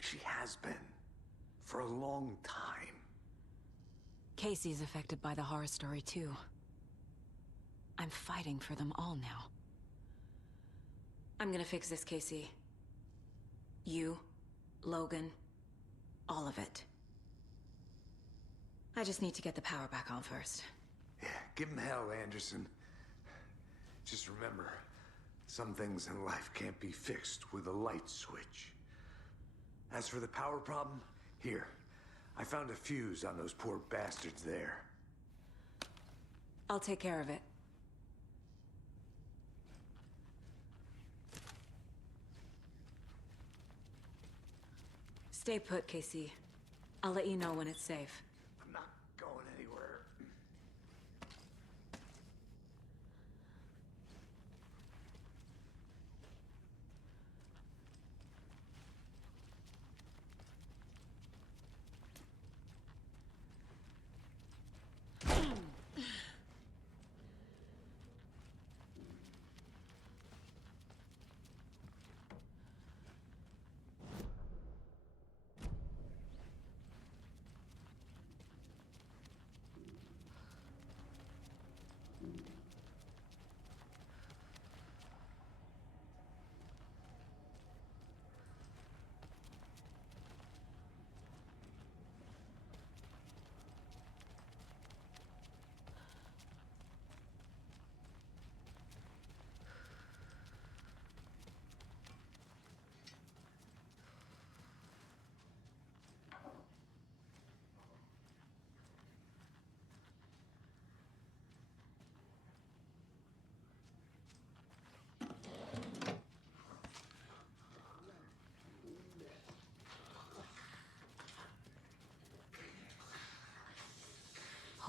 She has been. For a long time. Casey's affected by the horror story, too. I'm fighting for them all now. I'm gonna fix this, Casey. You, Logan, all of it. I just need to get the power back on first. Yeah, give him hell, Anderson. Just remember, some things in life can't be fixed with a light switch. As for the power problem, here, I found a fuse on those poor bastards there. I'll take care of it. Stay put, Casey. I'll let you know when it's safe. I'm not going anywhere.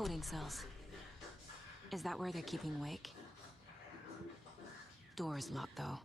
Holding cells. Is that where they're keeping Wake? Door's locked, though.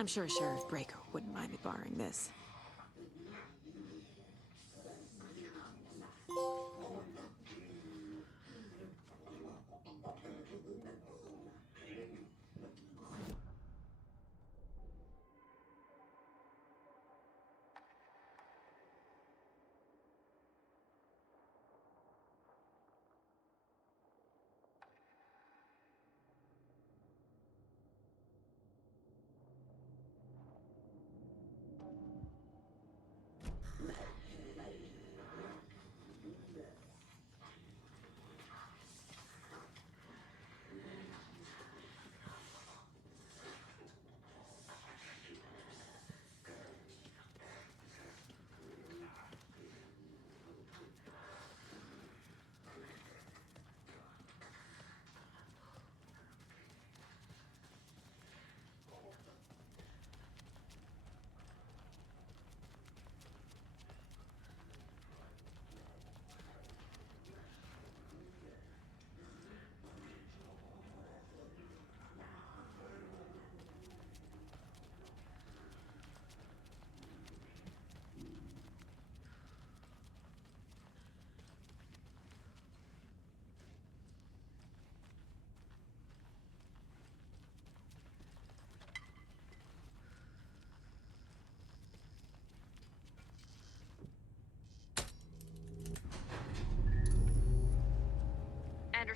I'm sure Sheriff Breaker wouldn't mind me borrowing this.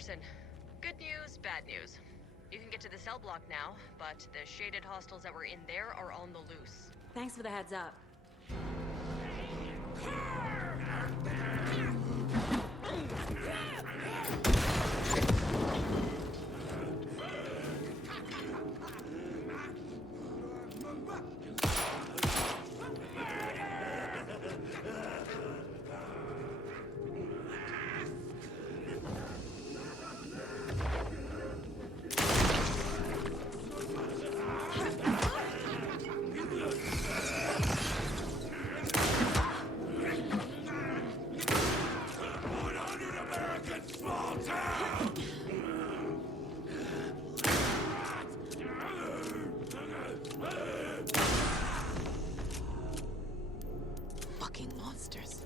Anderson. Good news, bad news. You can get to the cell block now, but the shaded hostiles that were in there are on the loose. Thanks for the heads up. Fucking monsters.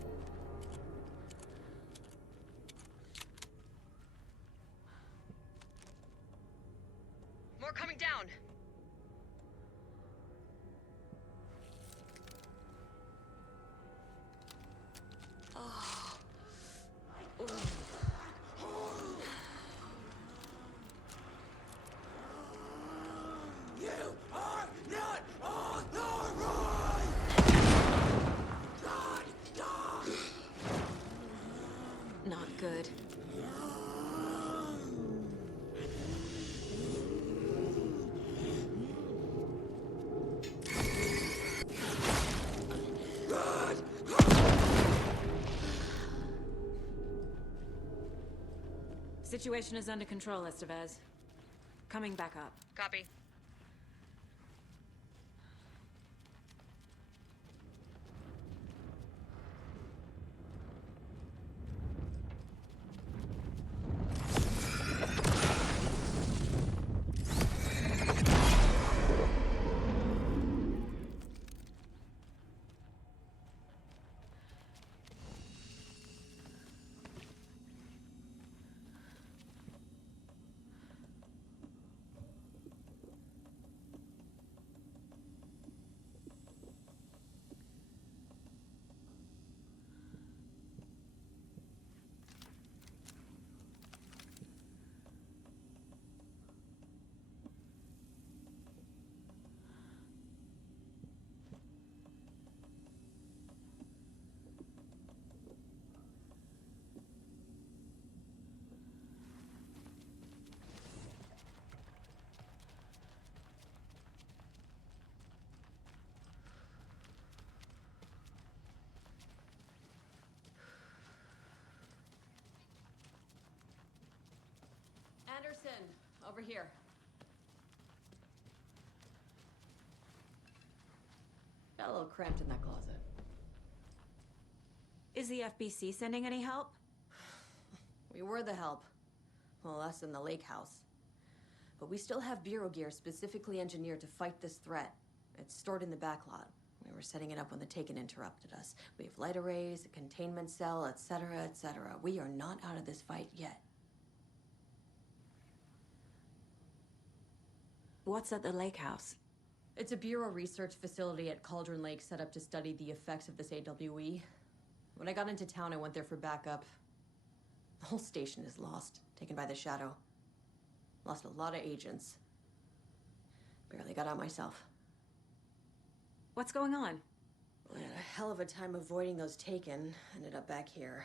More coming down. You are not authorized! Not good. Situation is under control, Estevez. Coming back up. Copy. Anderson, over here. Got a little cramped in that closet. Is the FBC sending any help? We were the help. Well, us in the lake house. But we still have bureau gear specifically engineered to fight this threat. It's stored in the backlot. We were setting it up when the Taken interrupted us. We have light arrays, a containment cell, etc., etc. We are not out of this fight yet. What's at the lake house? It's a Bureau research facility at Cauldron Lake set up to study the effects of this AWE. When I got into town, I went there for backup. The whole station is lost, taken by the Shadow. Lost a lot of agents. Barely got out myself. What's going on? We had a hell of a time avoiding those Taken. Ended up back here.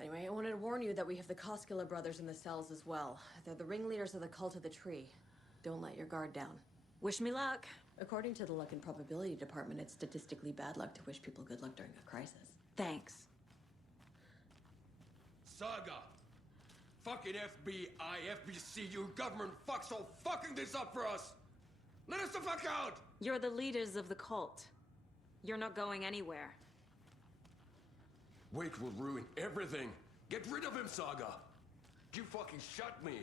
Anyway, I wanted to warn you that we have the Koskela brothers in the cells as well. They're the ringleaders of the Cult of the Tree. Don't let your guard down. Wish me luck. According to the Luck and Probability Department, it's statistically bad luck to wish people good luck during a crisis. Thanks. Saga! Fucking FBI, FBC, you government fucks all fucking this up for us! Let us the fuck out! You're the leaders of the cult. You're not going anywhere. Wake will ruin everything. Get rid of him, Saga! You fucking shot me.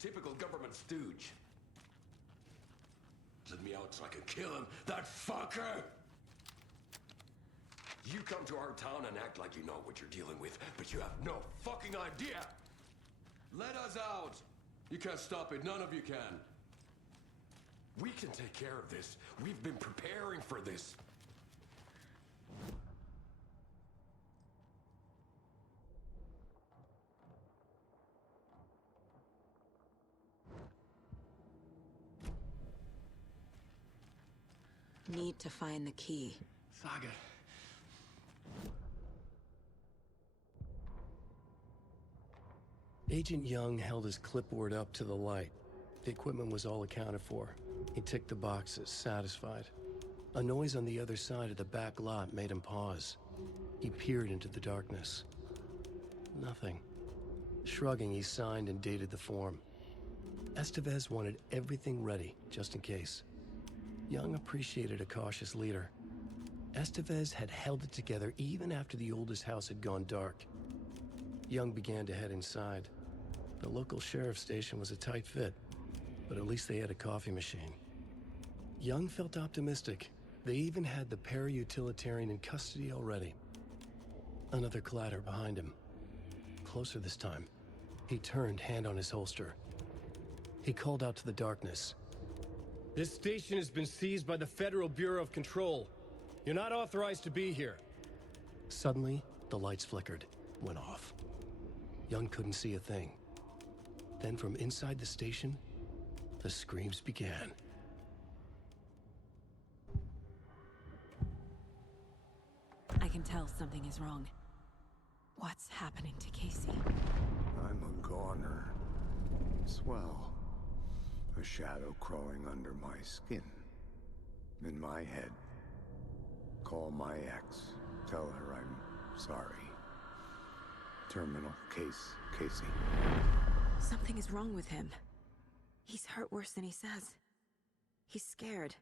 Typical government stooge. Let me out so I can kill him, that fucker! You come to our town and act like you know what you're dealing with, but you have no fucking idea! Let us out! You can't stop it, none of you can. We can take care of this. We've been preparing for this. Need to find the key. Saga. Agent Young held his clipboard up to the light. The equipment was all accounted for. He ticked the boxes, satisfied. A noise on the other side of the back lot made him pause. He peered into the darkness. Nothing. Shrugging, he signed and dated the form. Estevez wanted everything ready, just in case. Young appreciated a cautious leader. Estevez had held it together even after the oldest house had gone dark. Young began to head inside. The local sheriff's station was a tight fit, but at least they had a coffee machine. Young felt optimistic. They even had the para-utilitarian in custody already. Another clatter behind him. Closer this time. He turned, hand on his holster. He called out to the darkness. This station has been seized by the Federal Bureau of Control. You're not authorized to be here. Suddenly, the lights flickered, went off. Young couldn't see a thing. Then from inside the station, the screams began. I can tell something is wrong. What's happening to Casey? I'm a goner. Swell. A shadow crawling under my skin. In my head. Call my ex. Tell her I'm sorry. Terminal case, Casey. Something is wrong with him. He's hurt worse than he says. He's scared.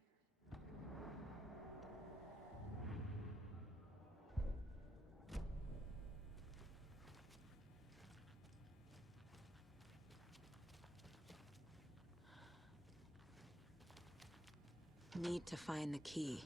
Need to find the key.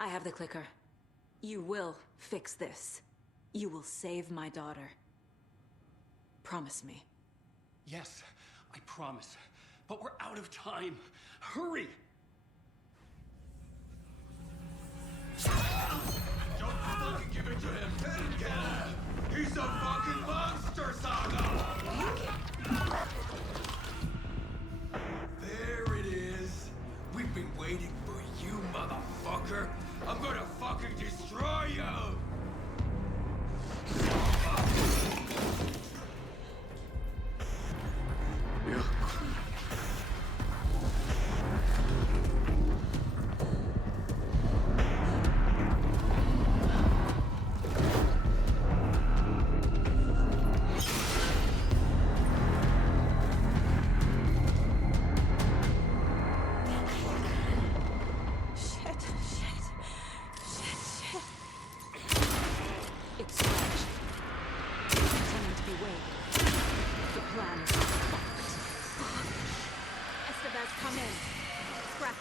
I have the clicker. You will fix this. You will save my daughter. Promise me. Yes, I promise. But we're out of time. Hurry! Don't fucking give it to him! Let him get him! He's a fucking monster, Saga! There it is! We've been waiting for you, motherfucker! I'm gonna fucking destroy you!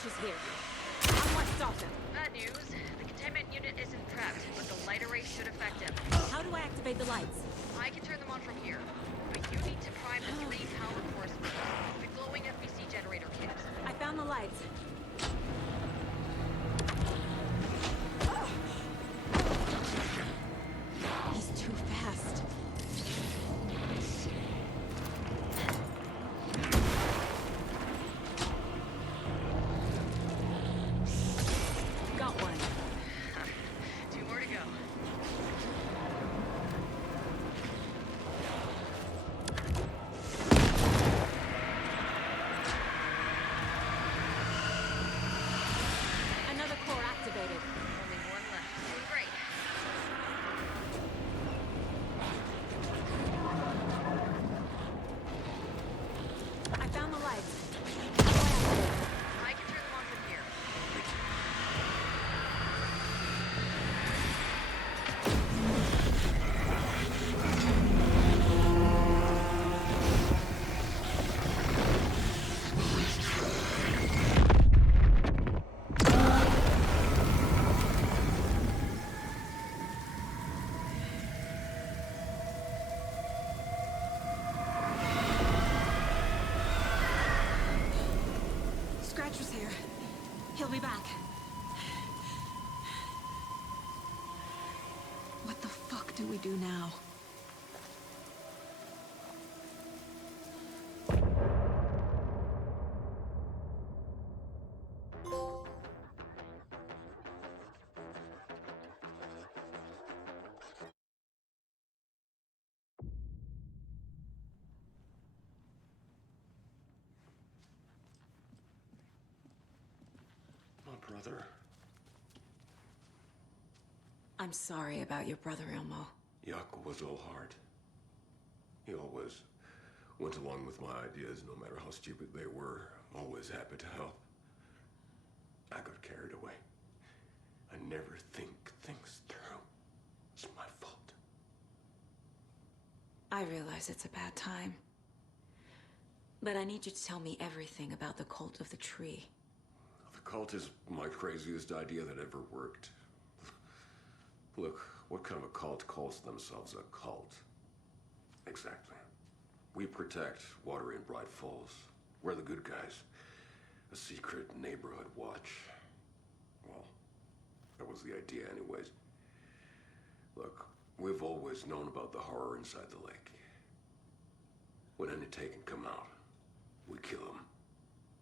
Scratch is here. I'm what stopped him. Bad news. The containment unit isn't prepped, but the light array should affect him. How do I activate the lights? I can turn them on from here, but you need to prime the 3 power cores first. The glowing FBC generator kit. I found the lights. He's too fast. Got one. 2 more to go. Another core activated. Only 1 left. Doing great. I found the lights. I can turn them on from here. Scratch was here. He'll be back. What the fuck do we do now? My brother. I'm sorry about your brother, Elmo. Yaakov was all heart. He always went along with my ideas, no matter how stupid they were. Always happy to help. I got carried away. I never think things through. It's my fault. I realize it's a bad time. But I need you to tell me everything about the cult of the tree. The cult is my craziest idea that ever worked. Look, what kind of a cult calls themselves a cult? Exactly. We protect water in Bright Falls. We're the good guys. A secret neighborhood watch. Well, that was the idea anyways. Look, we've always known about the horror inside the lake. When any Taken come out, we kill them.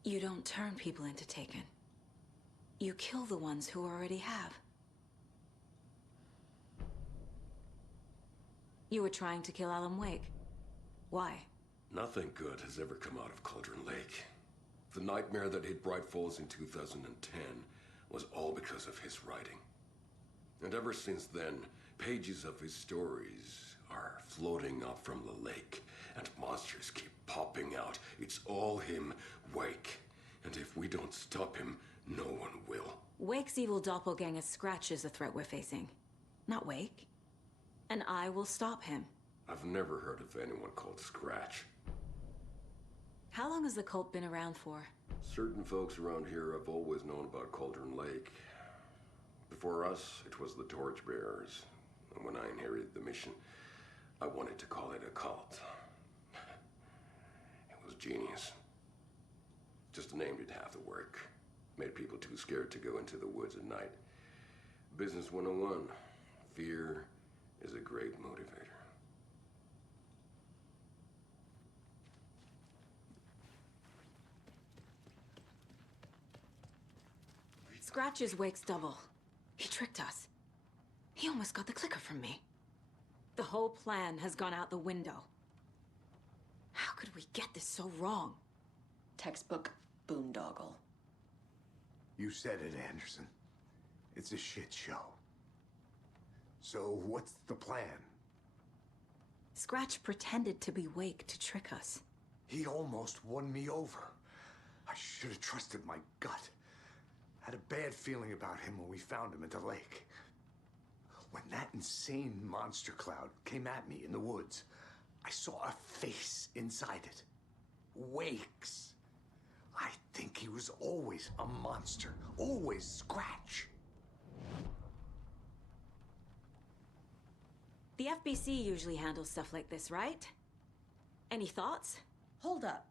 You don't turn people into Taken. You kill the ones who already have. You were trying to kill Alan Wake. Why? Nothing good has ever come out of Cauldron Lake. The nightmare that hit Bright Falls in 2010 was all because of his writing. And ever since then, pages of his stories are floating up from the lake, and monsters keep popping out. It's all him, Wake. And if we don't stop him, no one will. Wake's evil doppelganger Scratch is the threat we're facing, not Wake. And I will stop him. I've never heard of anyone called Scratch. How long has the cult been around for? Certain folks around here have always known about Cauldron Lake. Before us, it was the Torchbearers. And when I inherited the mission, I wanted to call it a cult. It was genius. Just a name did half the work. Made people too scared to go into the woods at night. Business 101. Fear is a great motivator. Scratch is Wake's double. He tricked us. He almost got the clicker from me. The whole plan has gone out the window. How could we get this so wrong? Textbook boondoggle. You said it, Anderson. It's a shit show. So what's the plan? Scratch pretended to be Wake to trick us. He almost won me over. I should have trusted my gut. Had a bad feeling about him when we found him at the lake. When that insane monster cloud came at me in the woods, I saw a face inside it. Wake's. I think he was always a monster. Always Scratch. The FBC usually handles stuff like this, right? Any thoughts? Hold up.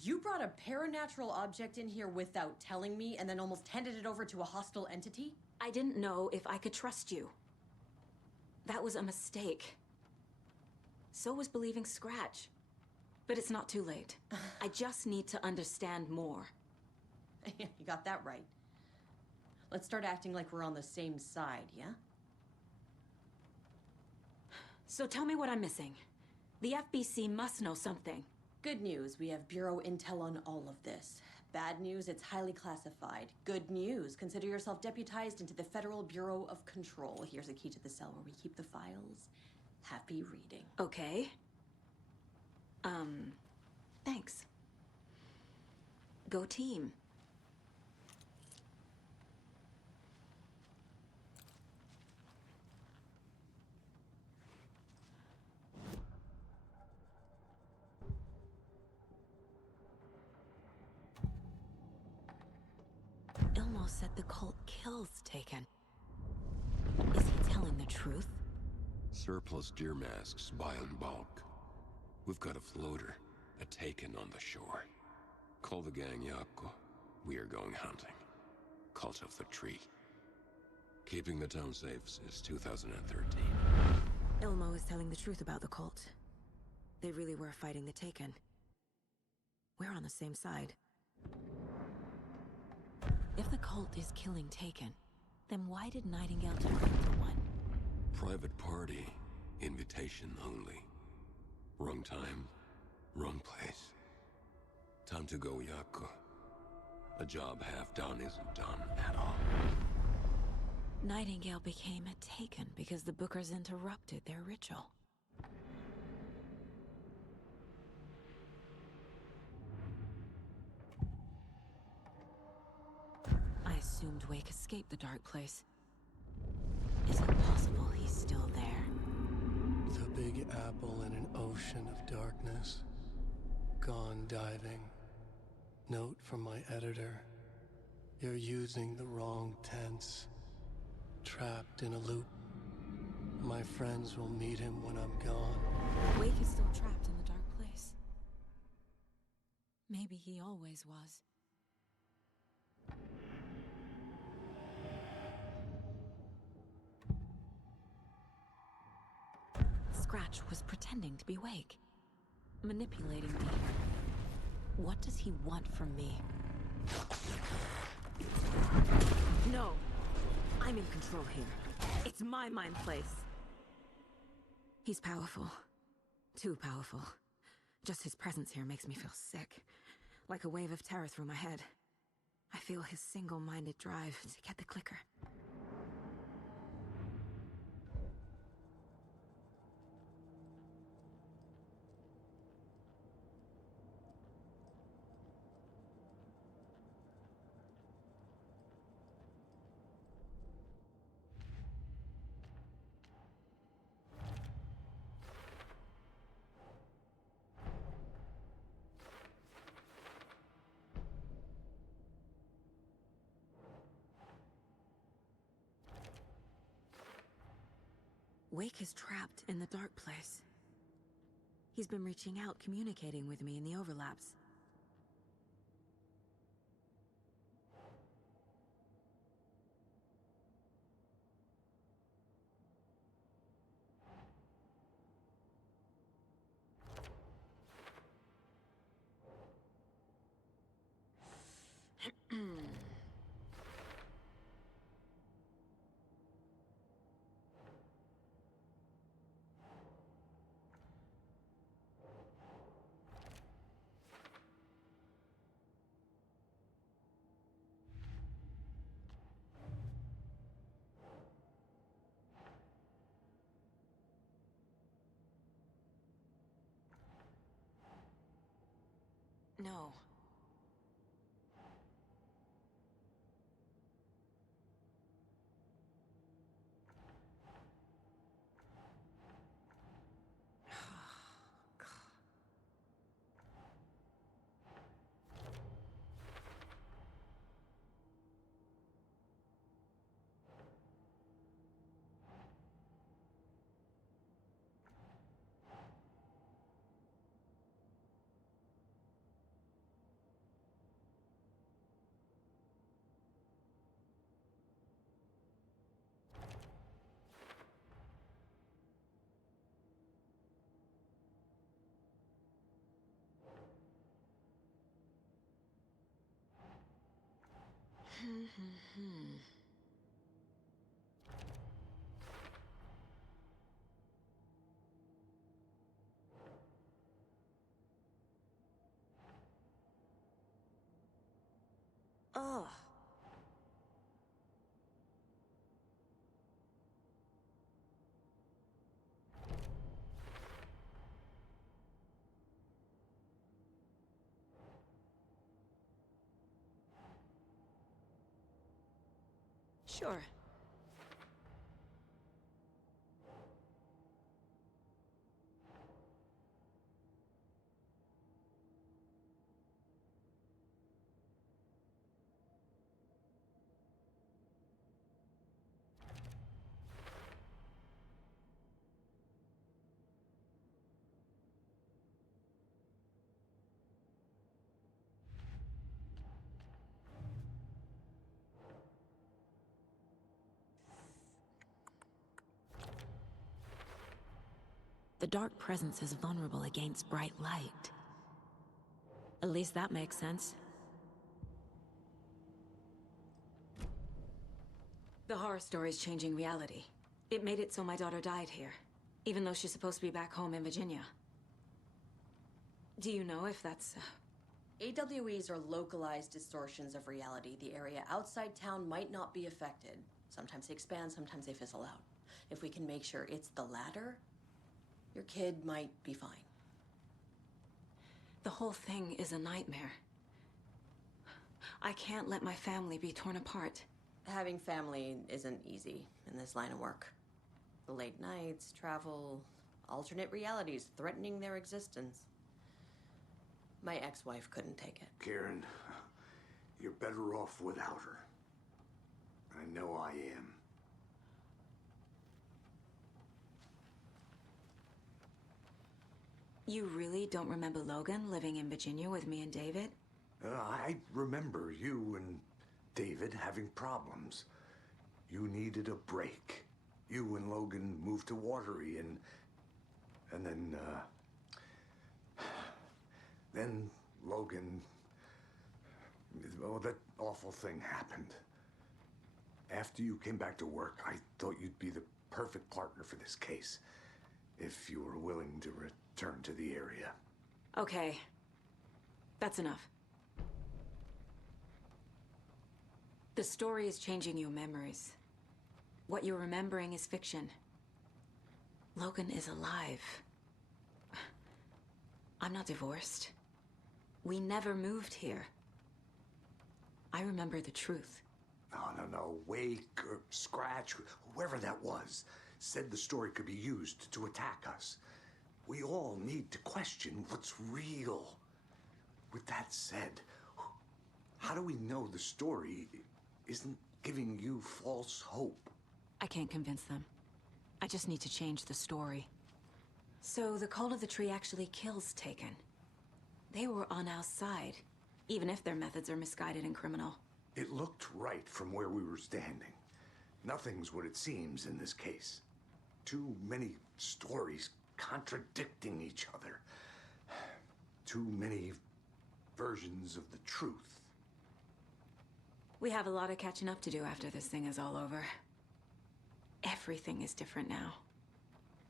You brought a paranatural object in here without telling me and then almost handed it over to a hostile entity? I didn't know if I could trust you. That was a mistake. So was believing Scratch. But it's not too late. I just need to understand more. You got that right. Let's start acting like we're on the same side, yeah? So tell me what I'm missing. The FBC must know something. Good news, we have Bureau intel on all of this. Bad news, it's highly classified. Good news, consider yourself deputized into the Federal Bureau of Control. Here's a key to the cell where we keep the files. Happy reading. Okay. Thanks. Go team. Ilmo said the cult kills Taken. Is he telling the truth? Surplus deer masks buy in bulk. We've got a floater, a Taken on the shore. Call the gang Yako. We are going hunting. Cult of the Tree. Keeping the town safe since 2013. Ilmo is telling the truth about the cult. They really were fighting the Taken. We're on the same side. If the cult is killing Taken, then why did Nightingale turn into one? Private party. Invitation only. Wrong time, wrong place. Time to go, Yako. A job half done isn't done at all. Nightingale became a Taken because the Bookers interrupted their ritual. I assumed Wake escaped the dark place. Is it possible he's still there? The Big Apple in an ocean of darkness. Gone diving. Note from my editor. You're using the wrong tense. Trapped in a loop. My friends will meet him when I'm gone. Wake is still trapped in the dark place. Maybe he always was. Scratch was pretending to be Wake. Manipulating me. What does he want from me? No! I'm in control here. It's my mind place. He's powerful. Too powerful. Just his presence here makes me feel sick. Like a wave of terror through my head. I feel his single-minded drive to get the clicker. Wake is trapped in the dark place. He's been reaching out, communicating with me in the overlaps. No. Oh. Sure. The dark presence is vulnerable against bright light. At least that makes sense. The horror story's changing reality. It made it so my daughter died here, even though she's supposed to be back home in Virginia. Do you know if that's... AWEs are localized distortions of reality. The area outside town might not be affected. Sometimes they expand, sometimes they fizzle out. If we can make sure it's the latter, your kid might be fine. The whole thing is a nightmare. I can't let my family be torn apart. Having family isn't easy in this line of work. The late nights, travel, alternate realities threatening their existence. My ex-wife couldn't take it. Karen, you're better off without her. I know I am. You really don't remember Logan living in Virginia with me and David? I remember you and David having problems. You needed a break. You and Logan moved to Watery and then Logan, oh, that awful thing happened. After you came back to work, I thought you'd be the perfect partner for this case, if you were willing to return to the area. Okay. That's enough. The story is changing your memories. What you're remembering is fiction. Logan is alive. I'm not divorced. We never moved here. I remember the truth. No. Wake or Scratch, whoever that was, said the story could be used to attack us. We all need to question what's real. With that said, how do we know the story isn't giving you false hope? I can't convince them. I just need to change the story. So the Cult of the Tree actually kills Taken. They were on our side, even if their methods are misguided and criminal. It looked right from where we were standing. Nothing's what it seems in this case. Too many stories contradicting each other. Too many versions of the truth. We have a lot of catching up to do after this thing is all over. Everything is different now.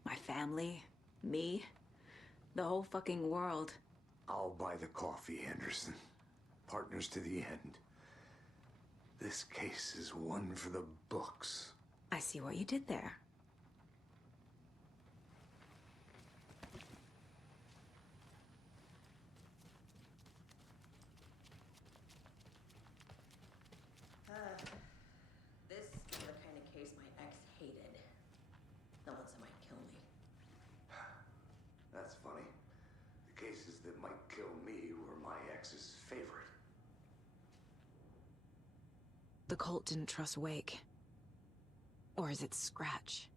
My family, me, the whole fucking world. I'll buy the coffee, Anderson. Partners to the end. This case is one for the books. I see what you did there. This is the kind of case my ex hated. The ones that might kill me. That's funny. The cases that might kill me were my ex's favorite. The cult didn't trust Wake. Or is it Scratch?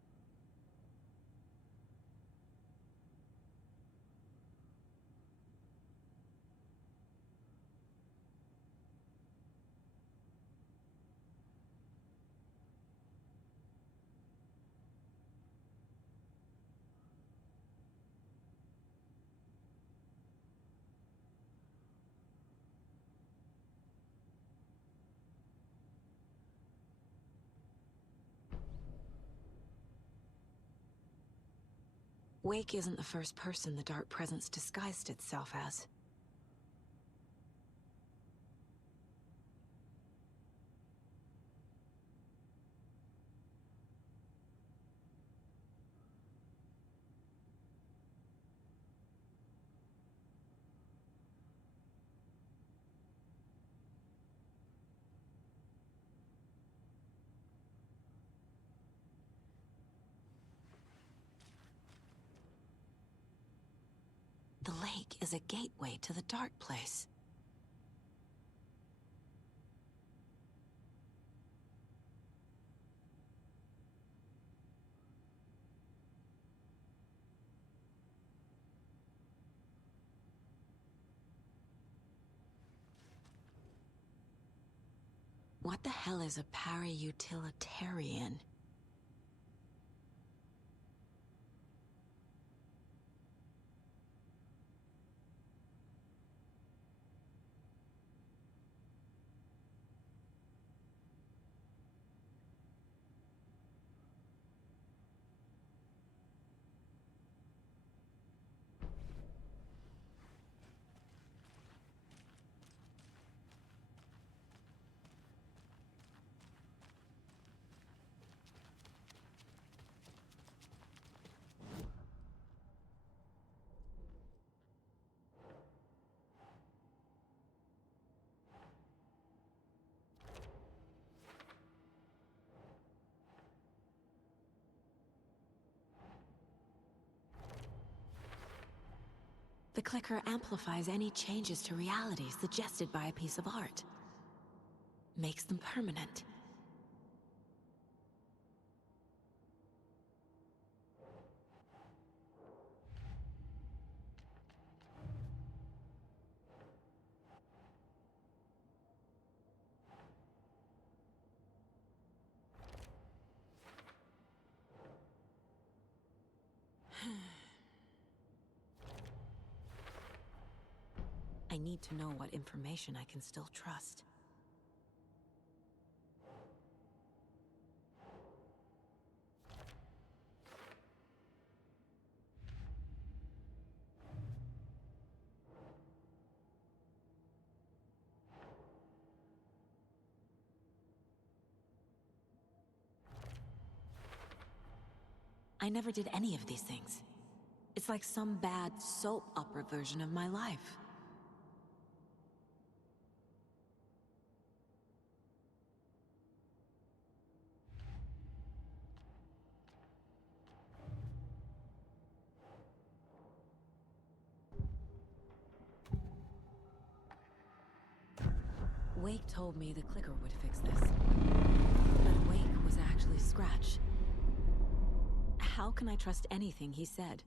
Wake isn't the first person the dark presence disguised itself as. The lake is a gateway to the dark place. What the hell is a para-utilitarian? The clicker amplifies any changes to reality suggested by a piece of art. Makes them permanent. I need to know what information I can still trust. I never did any of these things. It's like some bad soap opera version of my life. Wake told me the clicker would fix this. But Wake was actually Scratch. How can I trust anything he said?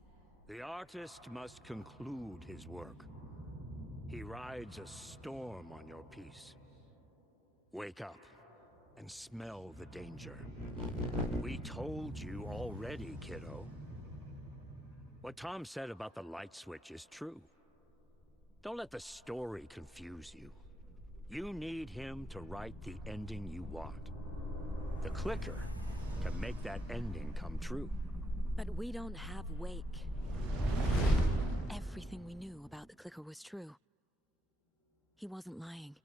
The artist must conclude his work. He rides a storm on your piece. Wake up and smell the danger. We told you already, kiddo. What Tom said about the light switch is true. Don't let the story confuse you. You need him to write the ending you want. The clicker can make that ending come true. But we don't have Wake. Everything we knew about the clicker was true. He wasn't lying.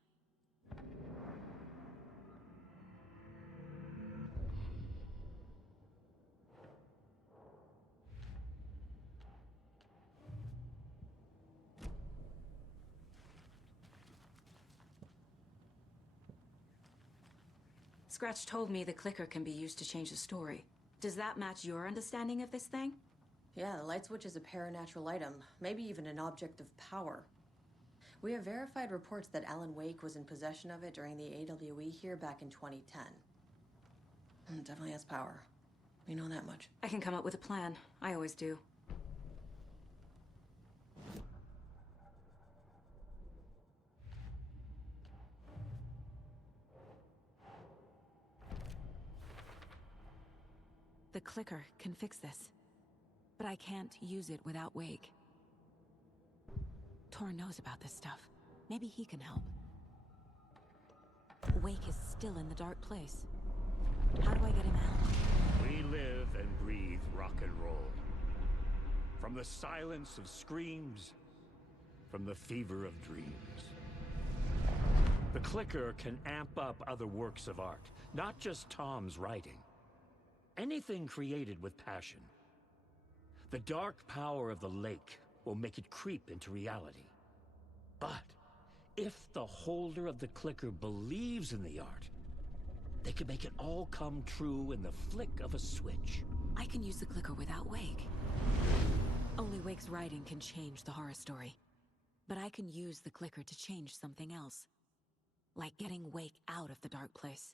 Scratch told me the clicker can be used to change the story. Does that match your understanding of this thing? Yeah, the light switch is a paranatural item, maybe even an object of power. We have verified reports that Alan Wake was in possession of it during the AWE here back in 2010. It definitely has power. We know that much. I can come up with a plan. I always do. The clicker can fix this. But I can't use it without Wake. Tor knows about this stuff. Maybe he can help. Wake is still in the dark place. How do I get him out? We live and breathe rock and roll. From the silence of screams, from the fever of dreams. The clicker can amp up other works of art, not just Tom's writing. Anything created with passion. The dark power of the lake will make it creep into reality. But if the holder of the clicker believes in the art, they can make it all come true in the flick of a switch. I can use the clicker without Wake. Only Wake's writing can change the horror story. But I can use the clicker to change something else. Like getting Wake out of the dark place.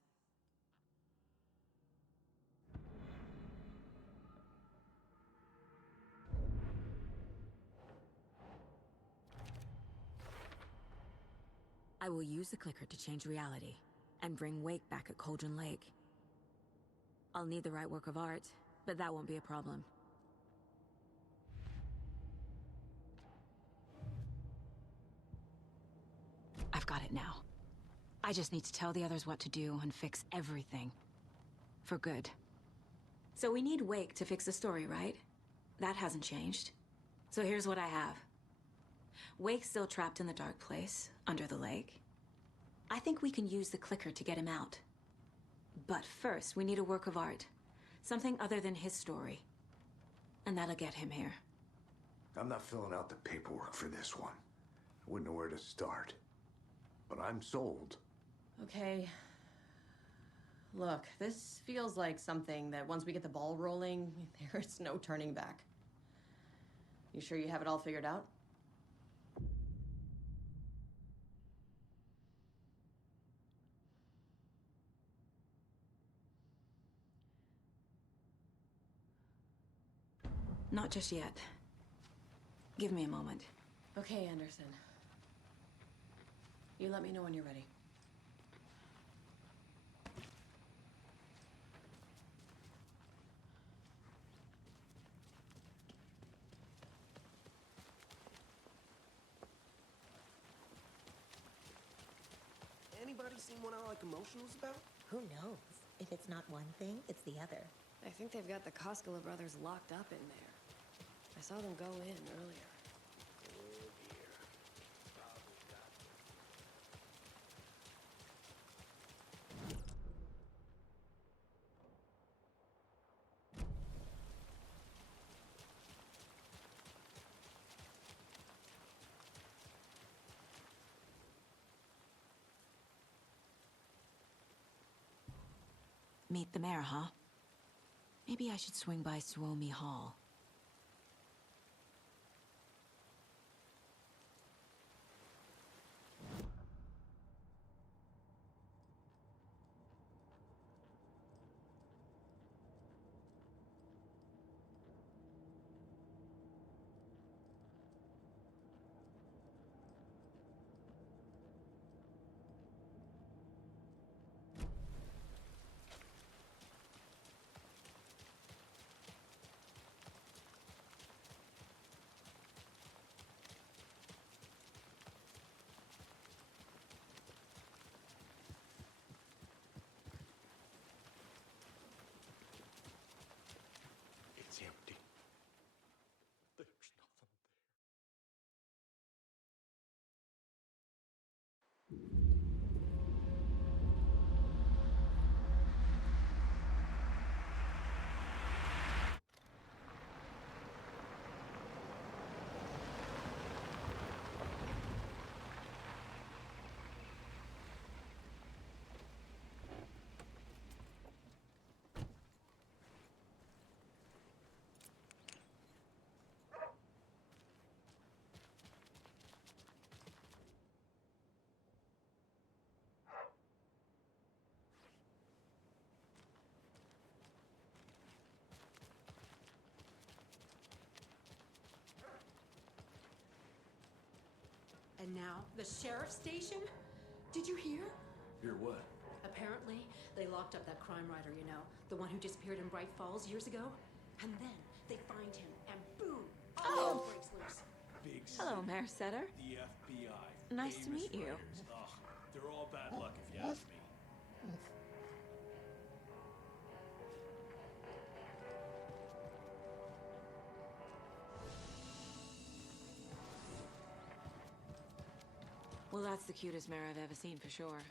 I will use the clicker to change reality, and bring Wake back at Cauldron Lake. I'll need the right work of art, but that won't be a problem. I've got it now. I just need to tell the others what to do and fix everything. For good. So we need Wake to fix the story, right? That hasn't changed. So here's what I have. Wake's still trapped in the dark place, under the lake. I think we can use the clicker to get him out. But first, we need a work of art. Something other than his story. And that'll get him here. I'm not filling out the paperwork for this one. I wouldn't know where to start. But I'm sold. Okay. Look, this feels like something that once we get the ball rolling, there's no turning back. You sure you have it all figured out? Not just yet. Give me a moment. Okay, Anderson. You let me know when you're ready. Anybody seen one I like emotionals about? Who knows? If it's not one thing, it's the other. I think they've got the Koskela brothers locked up in there. I saw them go in earlier. Meet the mayor, huh? Maybe I should swing by Suomi Hall. It's empty. There's nothing And now, the sheriff's station? Did you hear? Hear what? Apparently, they locked up that crime writer, you know, the one who disappeared in Bright Falls years ago. And then they find him, and boom, all hell breaks loose. Big Hello, city, Mayor Setter. The FBI. Nice to famous meet you. writers. Ugh, they're all bad luck if you ask me. Well, that's the cutest mare I've ever seen for sure.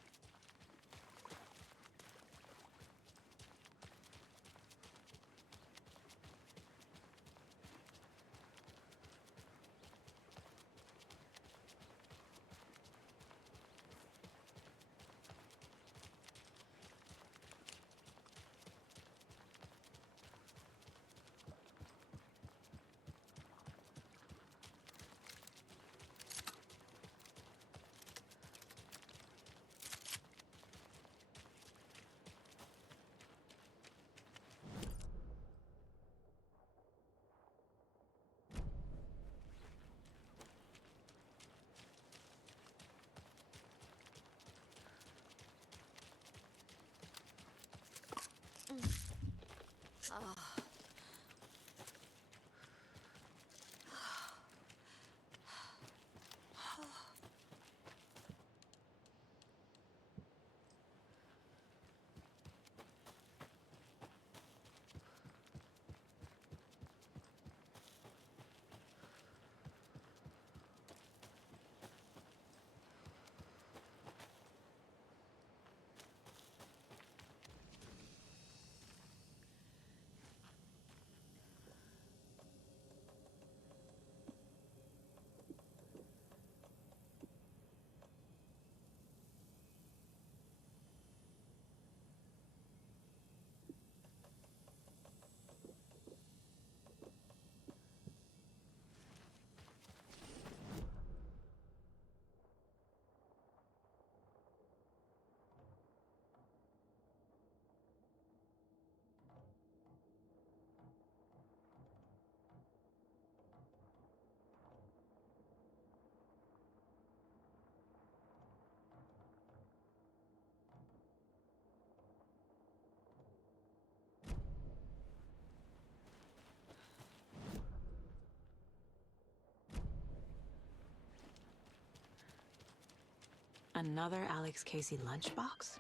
Another Alex Casey lunchbox?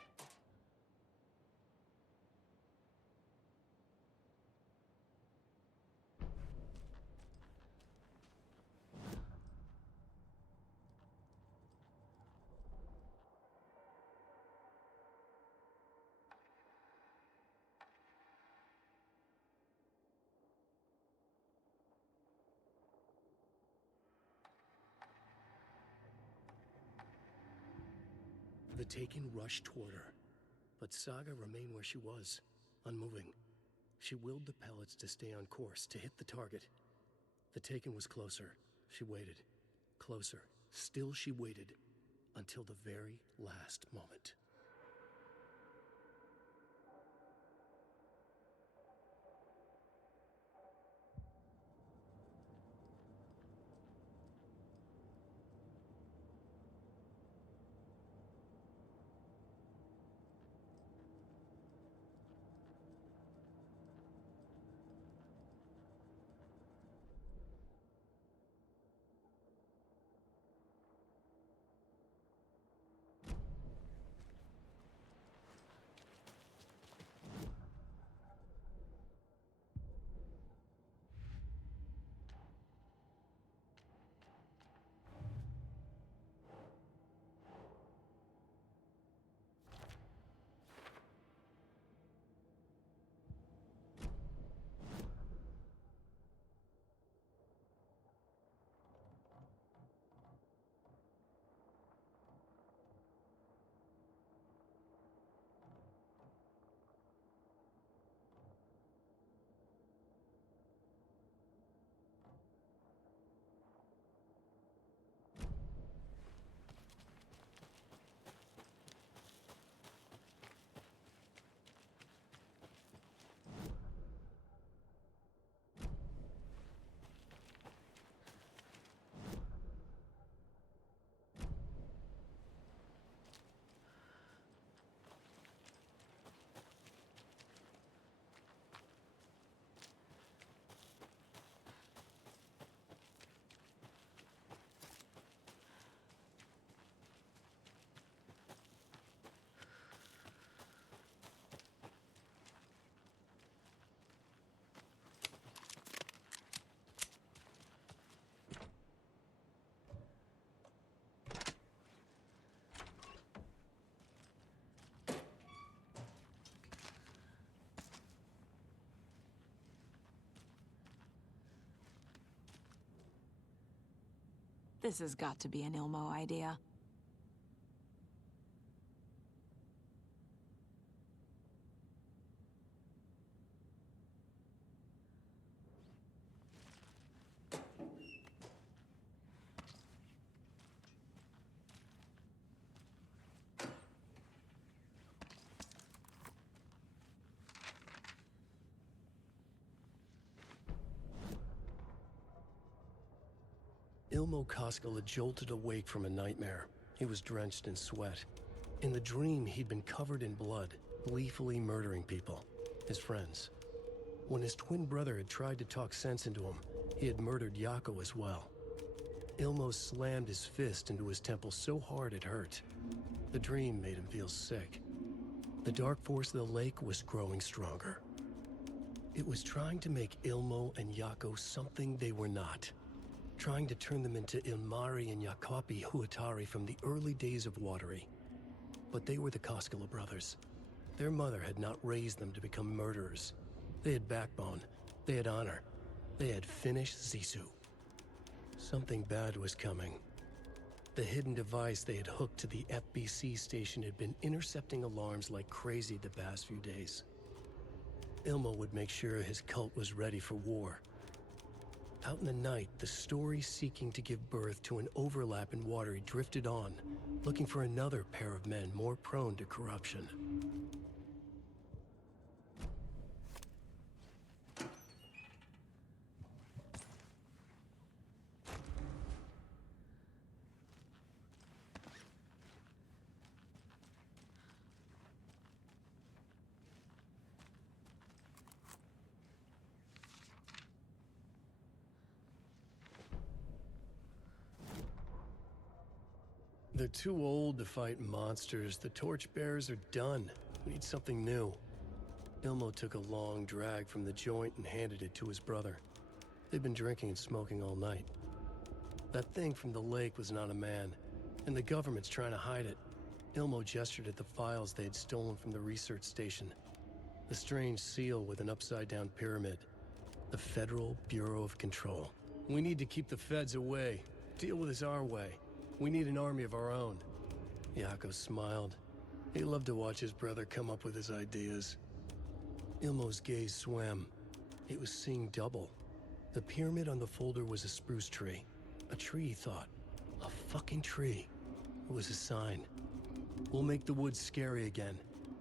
The Taken rushed toward her, but Saga remained where she was, unmoving. She willed the pellets to stay on course, to hit the target. The Taken was closer. She waited. Closer. Still she waited, until the very last moment. This has got to be an Ilmo idea. Ilmo Koskela had jolted awake from a nightmare. He was drenched in sweat. In the dream, he'd been covered in blood, gleefully murdering people, his friends. When his twin brother had tried to talk sense into him, he had murdered Yako as well. Ilmo slammed his fist into his temple so hard it hurt. The dream made him feel sick. The dark force of the lake was growing stronger. It was trying to make Ilmo and Yako something they were not. Trying to turn them into Ilmari and Yakopi Huatari from the early days of Watery. But they were the Koskela brothers. Their mother had not raised them to become murderers. They had backbone. They had honor. They had finished Zissou. Something bad was coming. The hidden device they had hooked to the FBC station had been intercepting alarms like crazy the past few days. Ilmo would make sure his cult was ready for war. Out in the night, the story seeking to give birth to an overlap in Watery drifted on, looking for another pair of men more prone to corruption. They're too old to fight monsters. The torchbearers are done. We need something new. Ilmo took a long drag from the joint and handed it to his brother. They'd been drinking and smoking all night. That thing from the lake was not a man, and the government's trying to hide it. Ilmo gestured at the files they had stolen from the research station. The strange seal with an upside-down pyramid. The Federal Bureau of Control. We need to keep the feds away. Deal with this our way. We need an army of our own. Yako smiled. He loved to watch his brother come up with his ideas. Ilmo's gaze swam. He was seeing double. The pyramid on the folder was a spruce tree. A tree, he thought. A fucking tree. It was a sign. We'll make the woods scary again.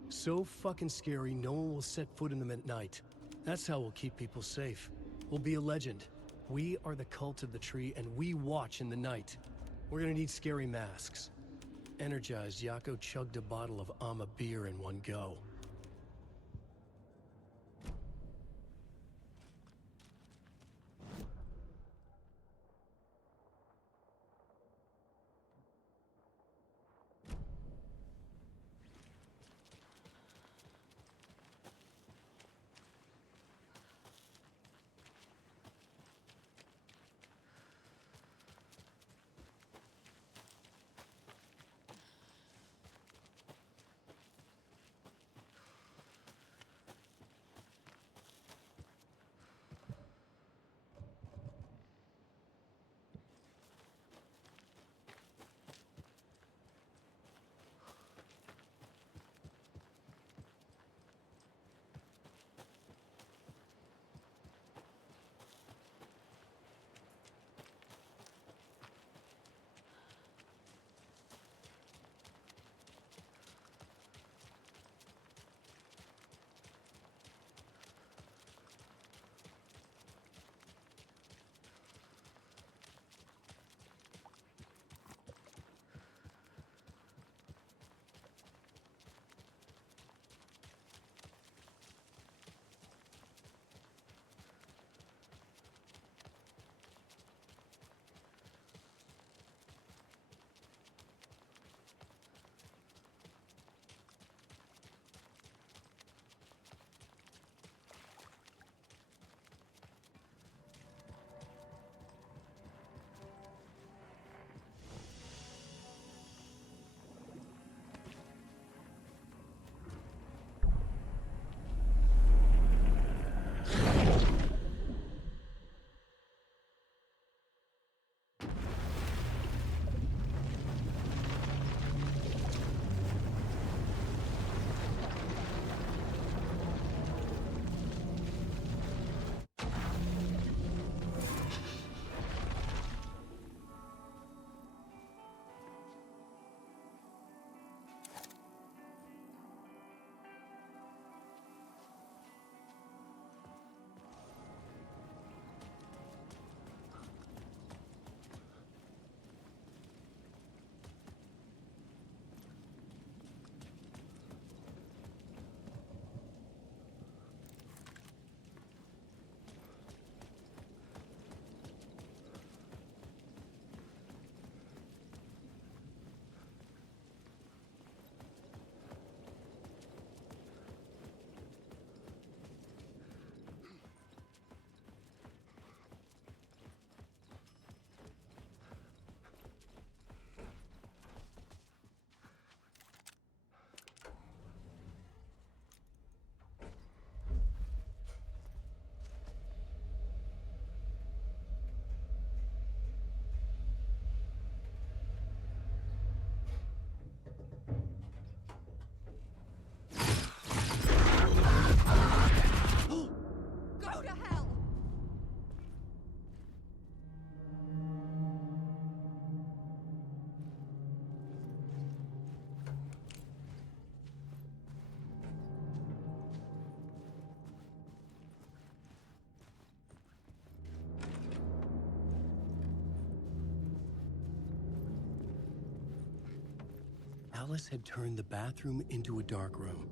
So fucking scary, no one will set foot in them at night. That's how we'll keep people safe. We'll be a legend. We are the cult of the tree, and we watch in the night. We're gonna need scary masks. Energized, Yako chugged a bottle of Ama beer in one go. Alice had turned the bathroom into a dark room.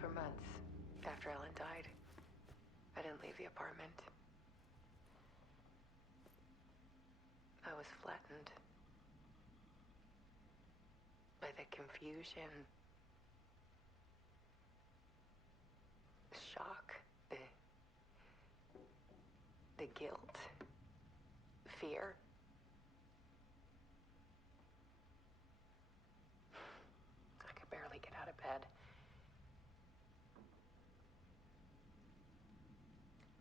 For months after Ellen died, I didn't leave the apartment. I was flattened by the confusion, the shock, the guilt, fear. I could barely get out of bed.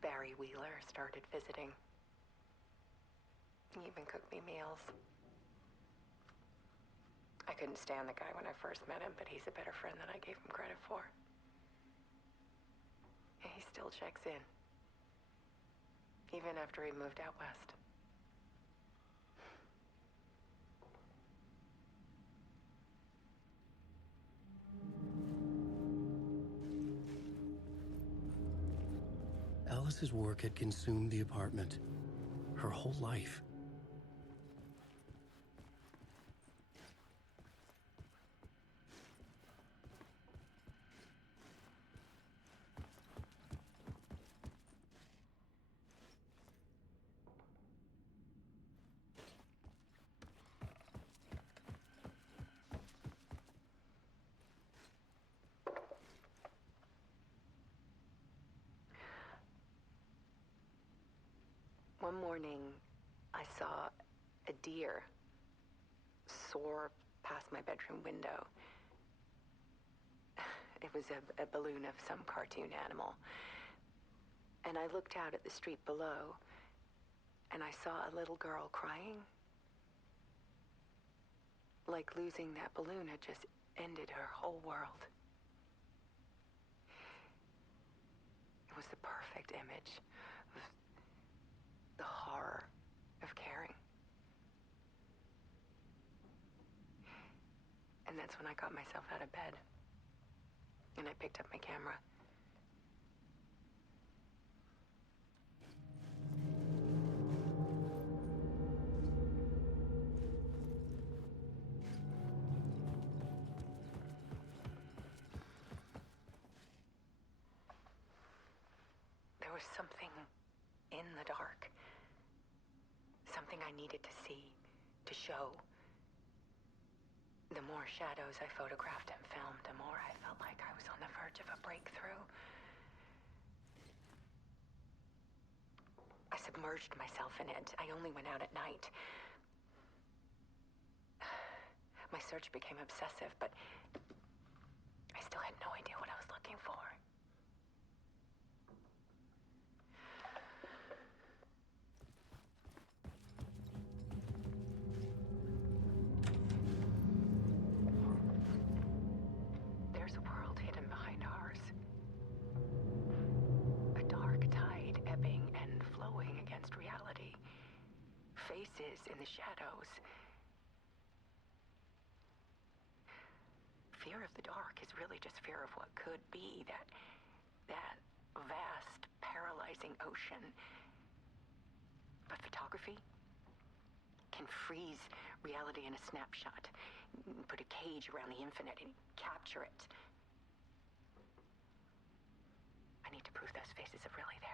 Barry Wheeler started visiting. He even cooked me meals. I couldn't stand the guy when I first met him, but he's a better friend than I gave him credit for. And he still checks in, even after he moved out west. Alice's work had consumed the apartment, her whole life. One morning, I saw a deer soar past my bedroom window. It was a balloon of some cartoon animal. And I looked out at the street below, and I saw a little girl crying. Like losing that balloon had just ended her whole world. It was the perfect image of the horror of caring. And that's when I got myself out of bed. And I picked up my camera. There was something in the dark. Something I needed to see, to show. The more shadows I photographed and filmed, the more I felt like I was on the verge of a breakthrough. I submerged myself in it. I only went out at night. My search became obsessive, but I still had no idea what I was looking for. faces in the shadows. Fear of the dark is really just fear of what could be, that vast, paralyzing ocean. But photography can freeze reality in a snapshot, put a cage around the infinite and capture it. I need to prove those faces are really there.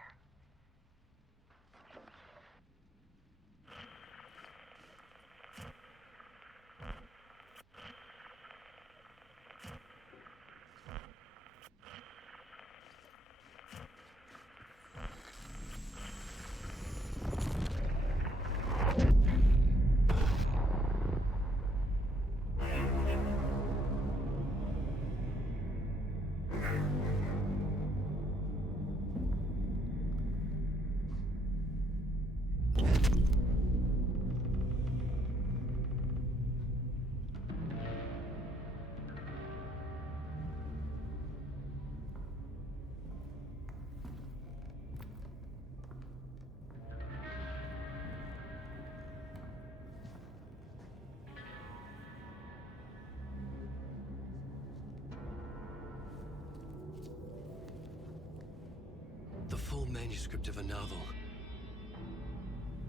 The full manuscript of a novel.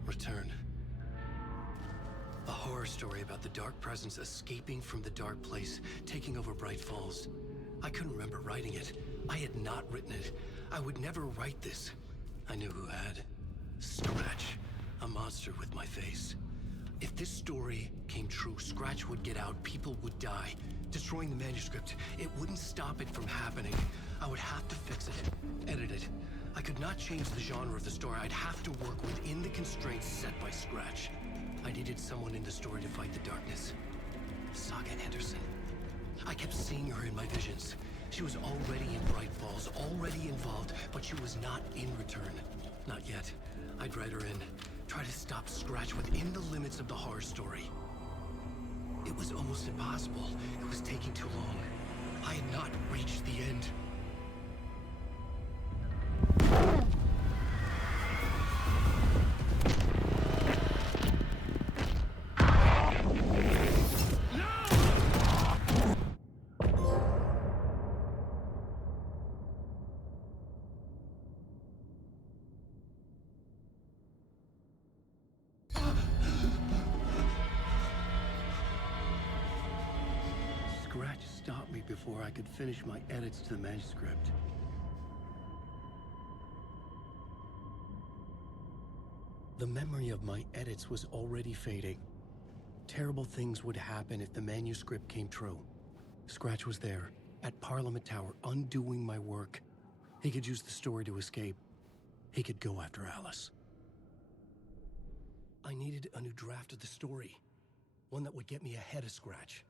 Return. A horror story about the dark presence escaping from the dark place, taking over Bright Falls. I couldn't remember writing it. I had not written it. I would never write this. I knew who had. Scratch. A monster with my face. If this story came true, Scratch would get out, people would die. Destroying the manuscript, it wouldn't stop it from happening. I would have to fix it, edit it. I could not change the genre of the story. I'd have to work within the constraints set by Scratch. I needed someone in the story to fight the darkness. Saga Anderson. I kept seeing her in my visions. She was already in Bright Falls, already involved, but she was not in Return. Not yet. I'd write her in, try to stop Scratch within the limits of the horror story. It was almost impossible. It was taking too long. I had not reached the end. Scratch stopped me before I could finish my edits to the manuscript. The memory of my edits was already fading. Terrible things would happen if the manuscript came true. Scratch was there, at Parliament Tower, undoing my work. He could use the story to escape. He could go after Alice. I needed a new draft of the story. One that would get me ahead of Scratch.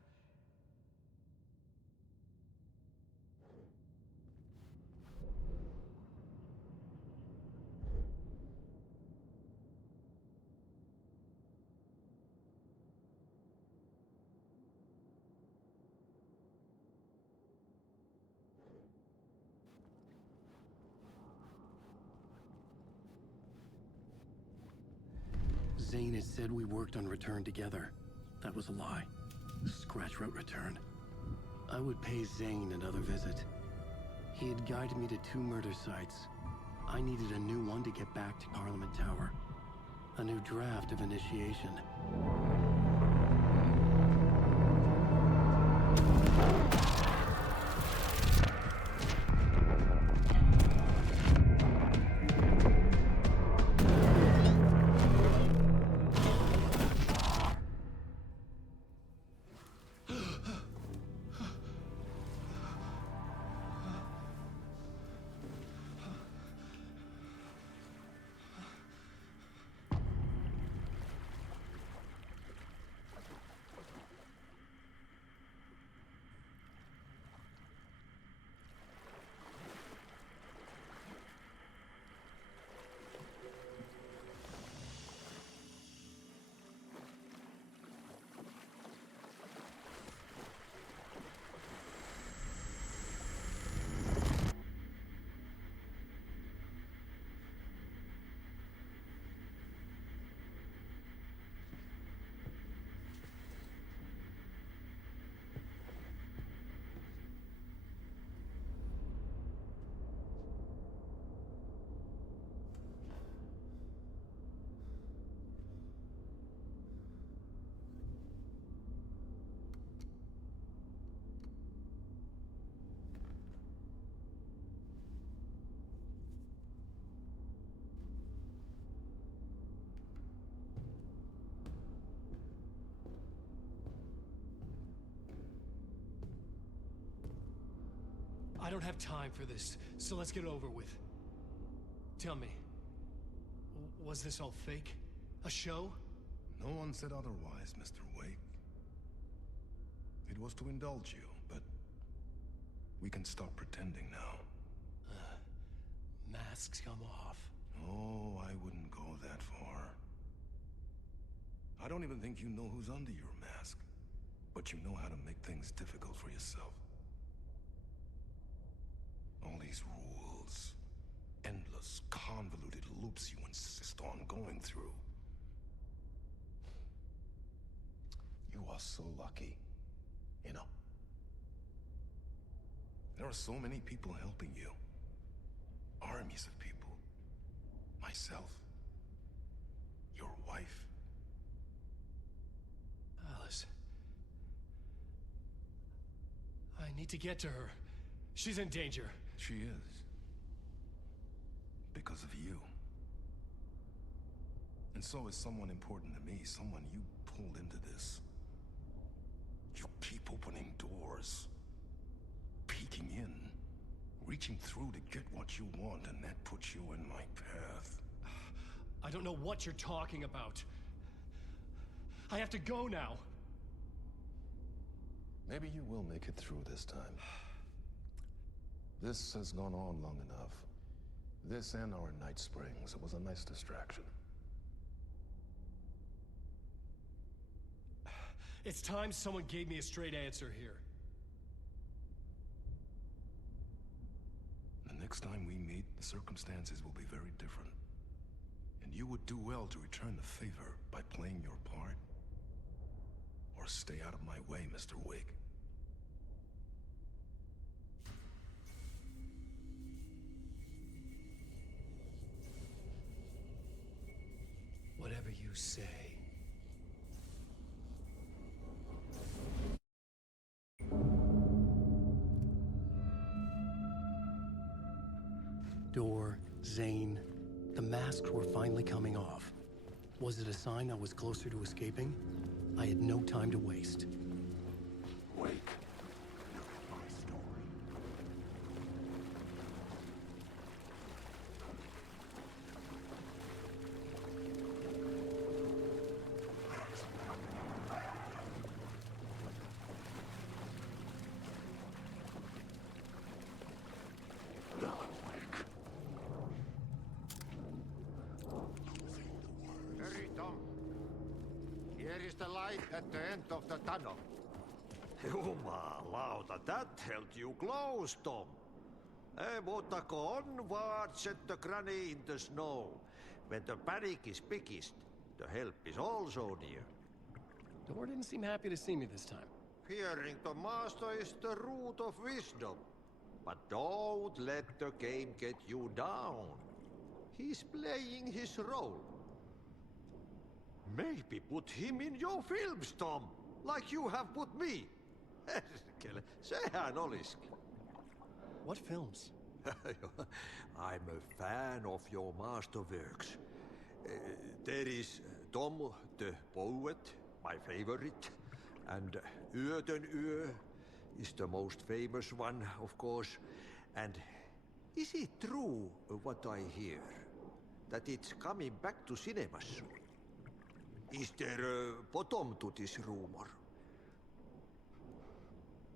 Zane had said we worked on Return together. That was a lie. Scratch wrote Return. I would pay Zane another visit. He had guided me to 2 murder sites. I needed a new one to get back to Parliament Tower. A new draft of Initiation. I don't have time for this, so let's get it over with. Tell me, was this all fake? A show? No one said otherwise, Mr. Wake. It was to indulge you, but we can stop pretending now. Masks come off. Oh, I wouldn't go that far. I don't even think you know who's under your mask, but you know how to make things difficult for yourself. All these rules, endless, convoluted loops you insist on going through. You are so lucky, you know. There are so many people helping you. Armies of people. Myself. Your wife. Alice. I need to get to her. She's in danger. She is. Because of you. And so is someone important to me, someone you pulled into this. You keep opening doors. Peeking in. Reaching through to get what you want, and that puts you in my path. I don't know what you're talking about. I have to go now. Maybe you will make it through this time. This has gone on long enough. This and our night springs. It was a nice distraction. It's time someone gave me a straight answer here. The next time we meet, the circumstances will be very different. And you would do well to return the favor by playing your part. Or stay out of my way, Mr. Wake. Whatever you say. Door, Zane, the masks were finally coming off. Was it a sign I was closer to escaping? I had no time to waste. Wake. Hurry, Tom. Here is the light at the end of the tunnel. Jumalauta, that held you close, Tom. Mutta onward, said the granny in the snow. When the panic is biggest, the help is also near. Door didn't seem happy to see me this time. Fearing the master is the root of wisdom. But don't let the game get you down. He's playing his role. Maybe put him in your films, Tom, like you have put me. Sehän olisikin. What films? I'm a fan of your masterworks. There is Tom the Poet, my favorite, and Yöden Yö is the most famous one, of course. And is it true what I hear, that it's coming back to cinemas soon? Is there a bottom to this rumor?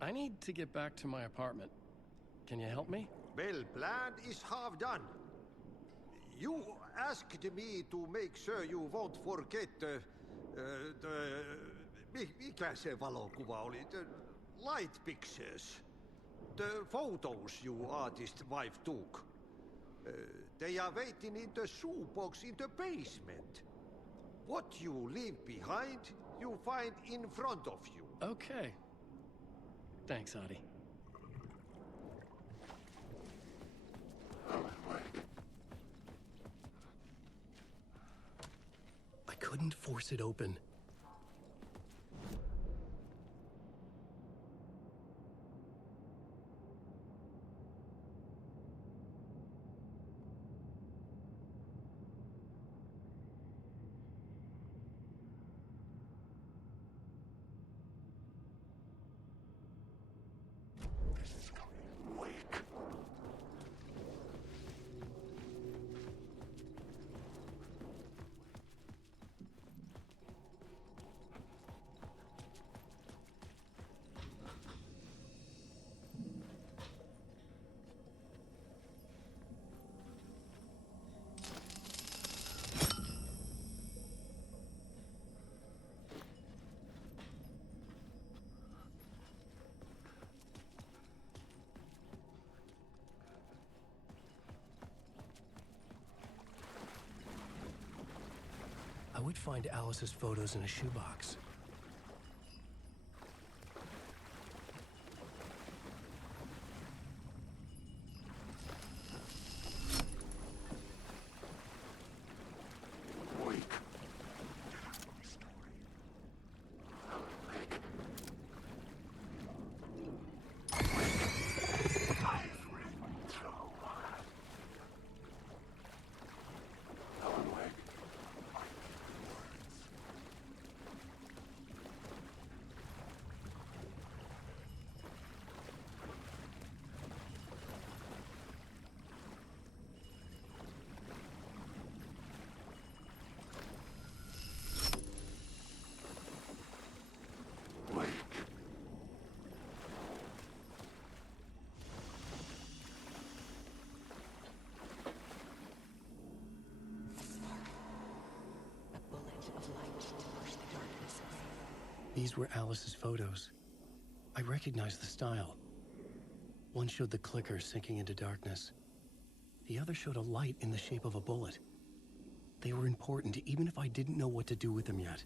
I need to get back to my apartment. Can you help me? Well, plan is half done. You asked me to make sure you won't forget mikä se valokuva oli? The light pictures. The photos you artist wife took. They are waiting in the shoebox in the basement. What you leave behind, you find in front of you. Okay. Thanks, Adi. I couldn't force it open. Wake. would find Alice's photos in a shoebox. These were Alice's photos. I recognized the style. One showed the clicker sinking into darkness. The other showed a light in the shape of a bullet. They were important, even if I didn't know what to do with them yet.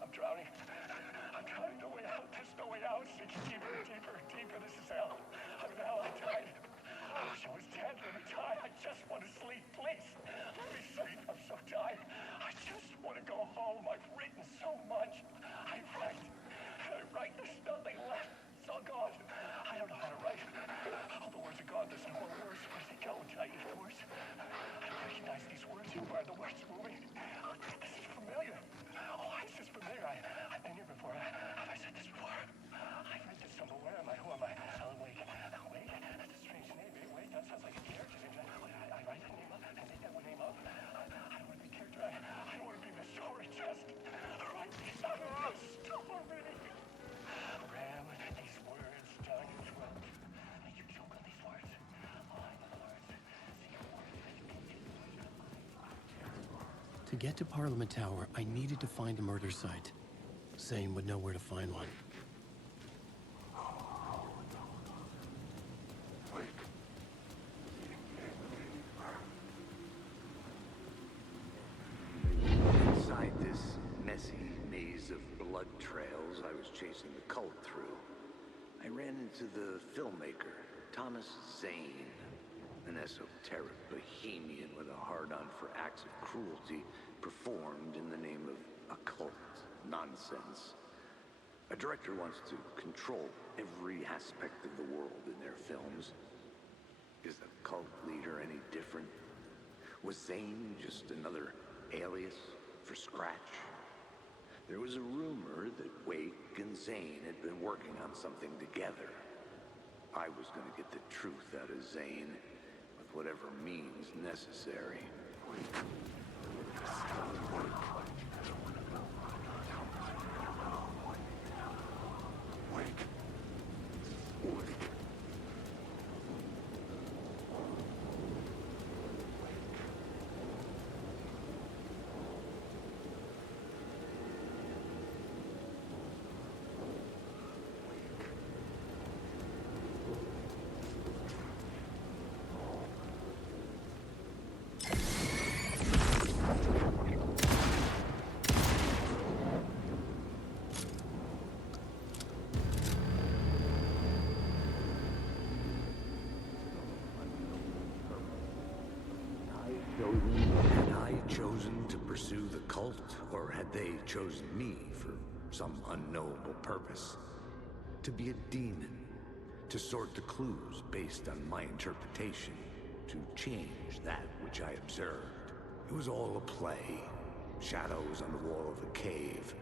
I'm drowning. I'm drowning. No way out. There's no way out. It's deeper, deeper, deeper. This is hell. I'm in hell. I'm dying. I wish I was dead. Let me die. I just want to sleep, please. Let me sleep. I'm so tired. I just want to go home. I've written so much. I write. There's nothing left. It's all gone. I don't know how to write. All the words are gone. There's no more words. Where did they go? Did I eat the words? I don't recognize these words. Who are the words moving? Oh, this is familiar. Oh, this is familiar. I've been here before. Have I said this before? I've read this somewhere. Where am I? Who am I? Alan Wake. Alan Wake? That's a strange name. Wait, that sounds like a character name. I write the name up. I make that one name up. I don't want to be a character. I don't want to be the story. Just write these out of this story. Ram these words down your throat. And you choke on these words. Oh, I know the words. Say your words. To get to Parliament Tower, I needed to find a murder site. Zane would know where to find one. Inside this messy maze of blood trails I was chasing the cult through, I ran into the filmmaker, Thomas Zane, an esoteric bohemian with a hard-on for acts of cruelty performed in the name of occult nonsense. A director wants to control every aspect of the world in their films. Is the cult leader any different? Was Zane just another alias for Scratch? There was a rumor that Wake and Zane had been working on something together. I was gonna get the truth out of Zane with whatever means necessary. Had I chosen to pursue the cult, or had they chosen me for some unknowable purpose? To be a demon, to sort the clues based on my interpretation, to change that which I observed. It was all a play. Shadows on the wall of a cave,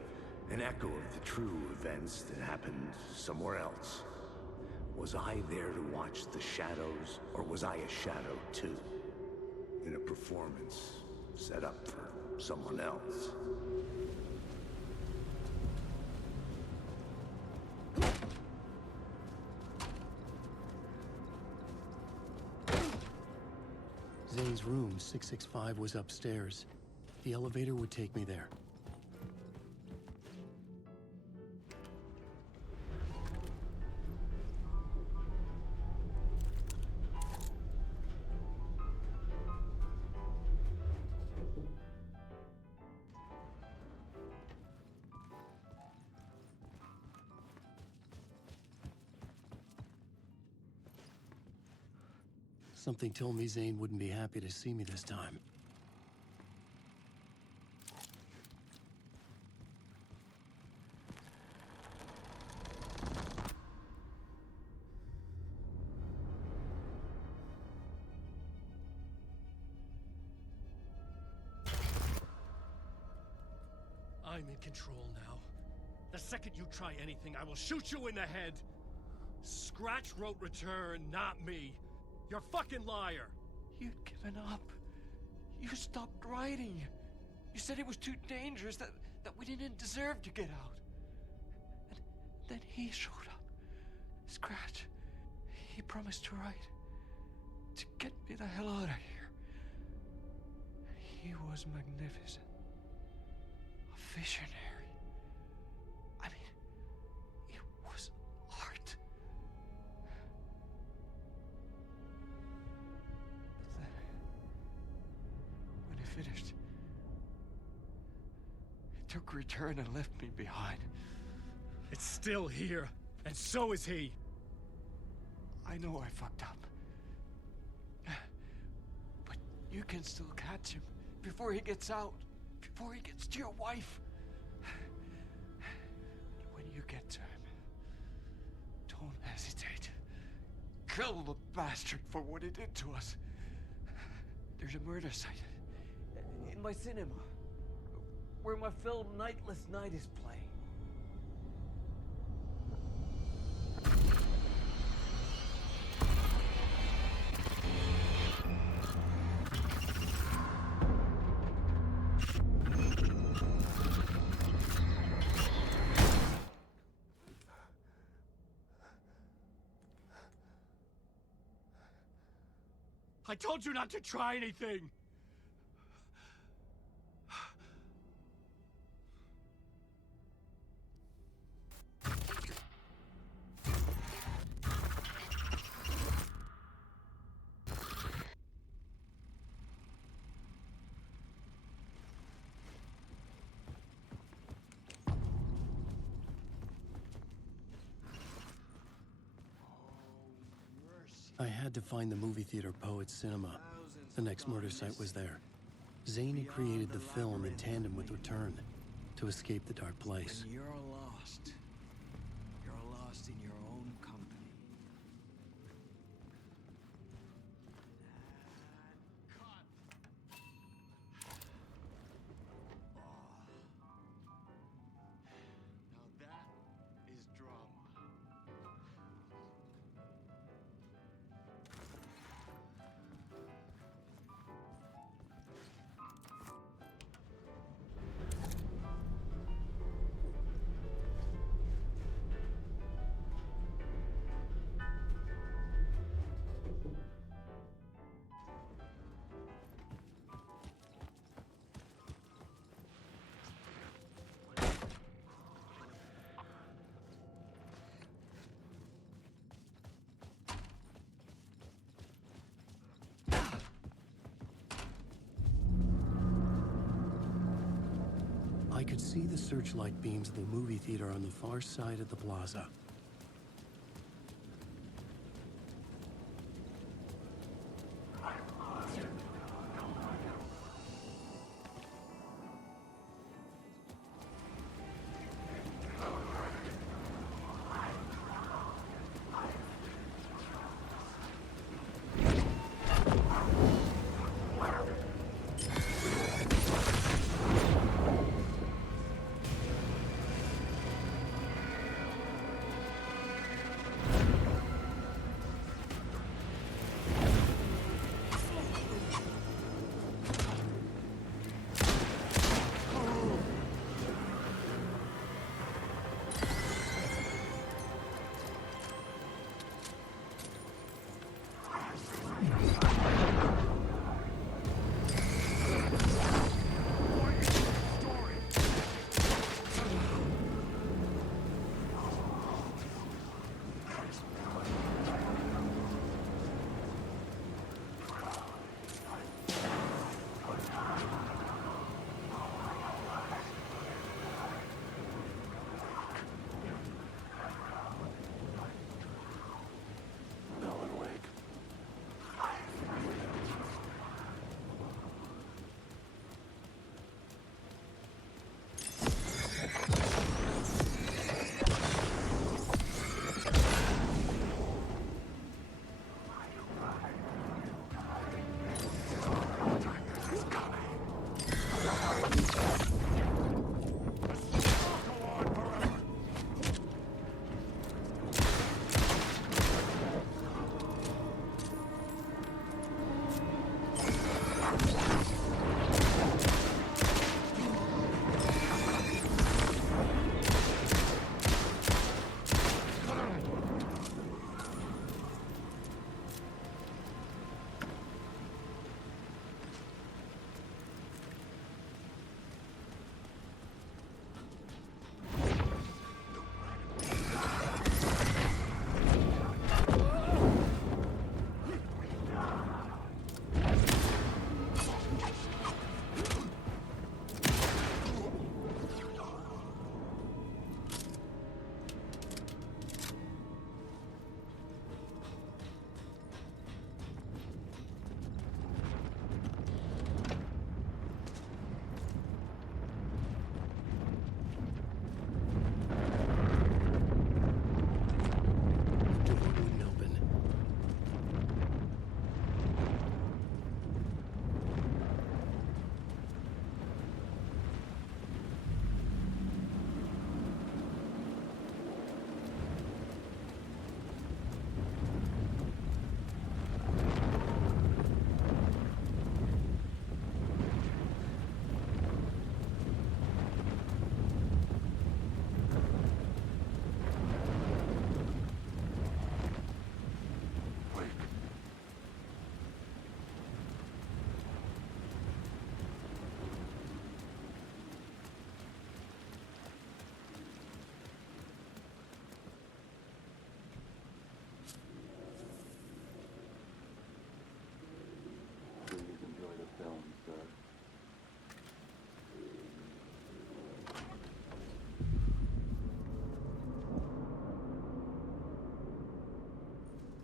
an echo of the true events that happened somewhere else. Was I there to watch the shadows, or was I a shadow too? In a performance set up for someone else. Zane's room, 665, was upstairs. The elevator would take me there. Something told me Zane wouldn't be happy to see me this time. I'm in control now. The second you try anything, I will shoot you in the head. Scratch wrote Return, not me. You're a fucking liar. You'd given up. You stopped writing. You said it was too dangerous, that we didn't deserve to get out. And then he showed up. Scratch. He promised to write. To get me the hell out of here. He was magnificent. A visionary. I mean, it was art. Then, when he finished, he took Return and left me behind. It's still here, and so is he. I know I fucked up. But you can still catch him before he gets out, before he gets to your wife. When you get to him, don't hesitate. Kill the bastard for what he did to us. There's a murder site in my cinema where my film Nightless Night is playing. I told you not to try anything! I had to find the movie theater Poets Cinema. The next murder site was there. Zane had created the film in tandem with Return to escape the dark place. When you're lost in your own company. could see the searchlight beams of the movie theater on the far side of the plaza.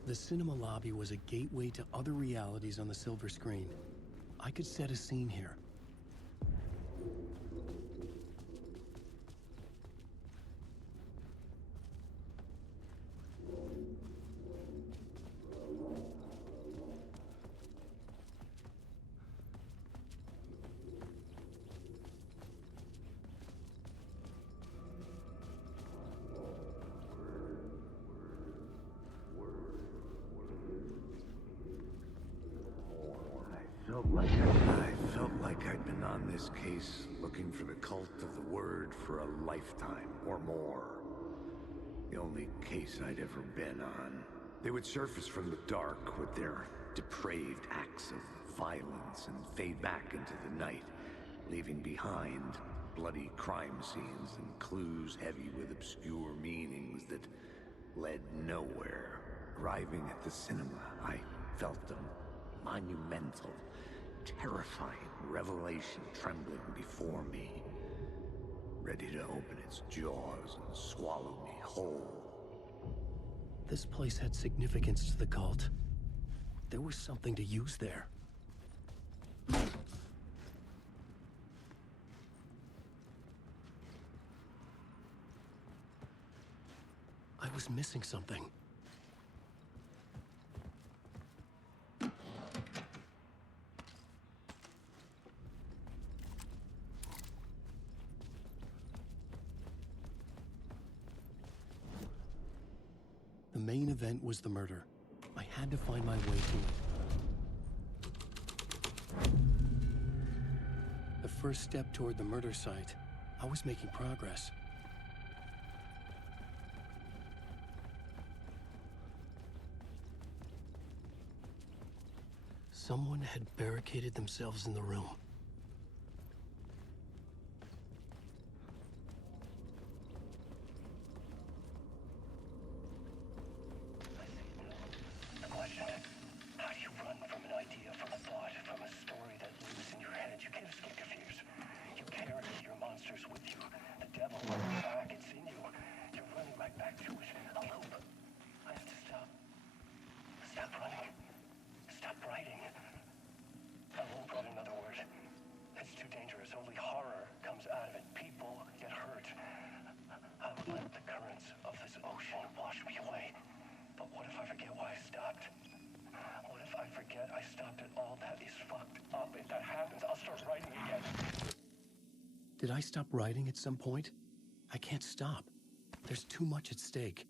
The cinema lobby was a gateway to other realities on the silver screen. I could set a scene here. I felt like I'd been on this case looking for the cult of the word for a lifetime or more. The only case I'd ever been on. They would surface from the dark with their depraved acts of violence and fade back into the night, leaving behind bloody crime scenes and clues heavy with obscure meanings that led nowhere. Arriving at the cinema, I felt a monumental, terrifying revelation trembling before me. ready to open its jaws and swallow me whole. This place had significance to the cult. There was something to use there. I was missing something. The main event was the murder. I had to find my way to it. The first step toward the murder site. I was making progress. Someone had barricaded themselves in the room. The question, how do you run from an idea, from a thought, from a story that lives in your head? You can't escape your fears. You carry your monsters with you. The devil lurks back, it's in you. You're running right back to it. A loop. I have to stop. Stop running. Stop writing. I won't write another word. It's too dangerous. Only horror comes out of it. People get hurt. I would let the currents of this ocean wash me away. But what if I forget why I stopped? What if I forget I stopped at all? That is fucked up. If that happens, I'll start writing again. Did I stop writing at some point? I can't stop. There's too much at stake.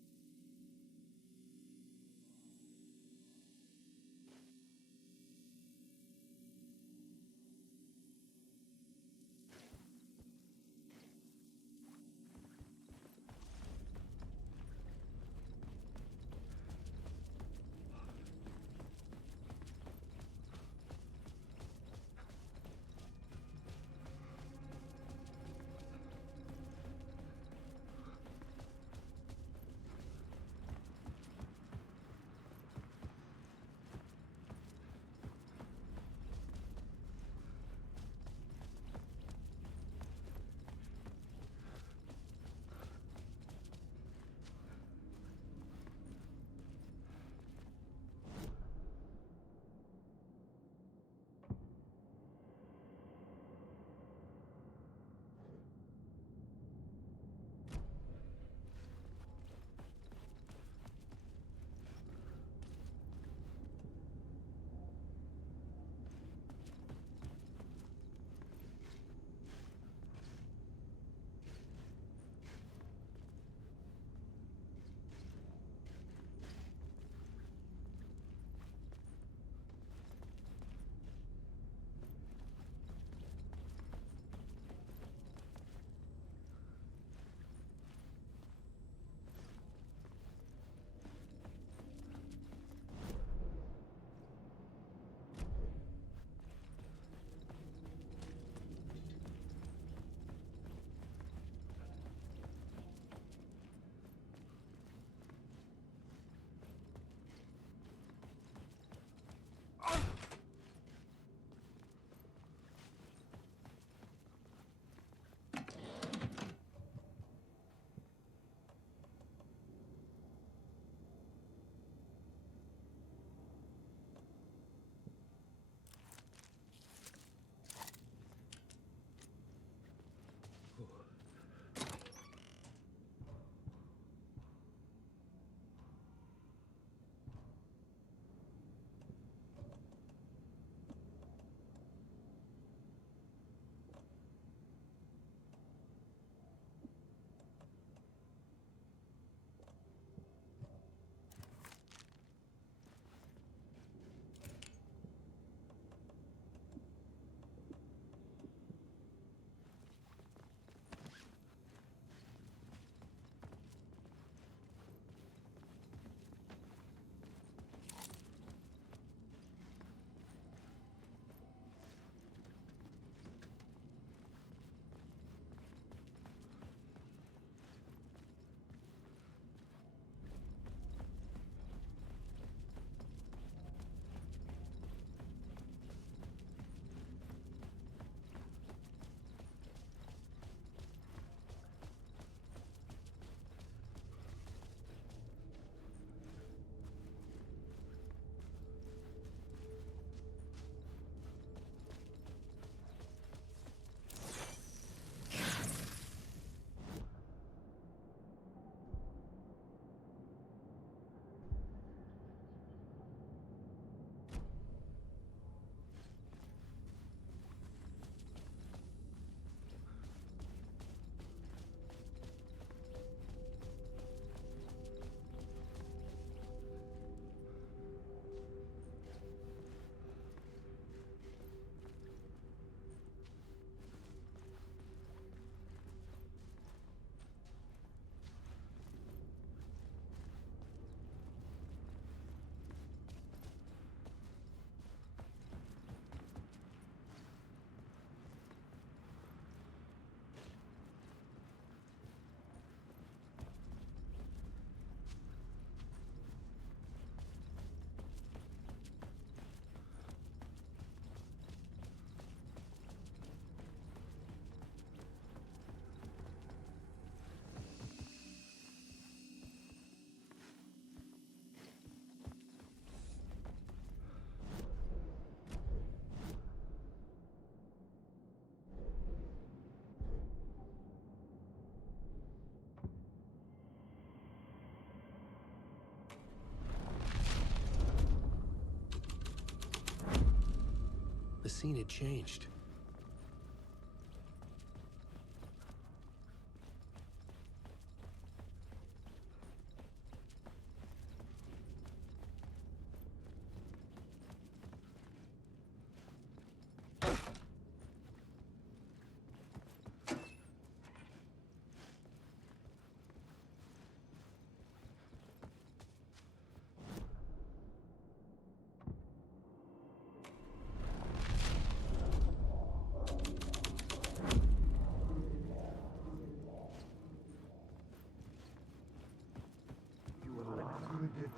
The scene had changed.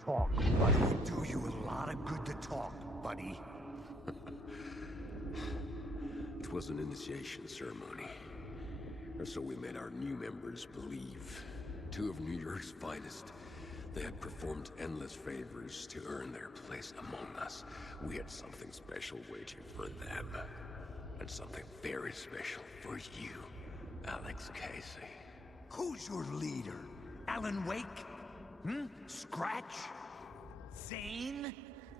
Talk, buddy. Do you a lot of good to talk, buddy. It was an initiation ceremony. Or so we made our new members believe. Two of New York's finest. They had performed endless favors to earn their place among us. We had something special waiting for them. And something very special for you, Alex Casey. Who's your leader? Alan Wake? Scratch? Zane?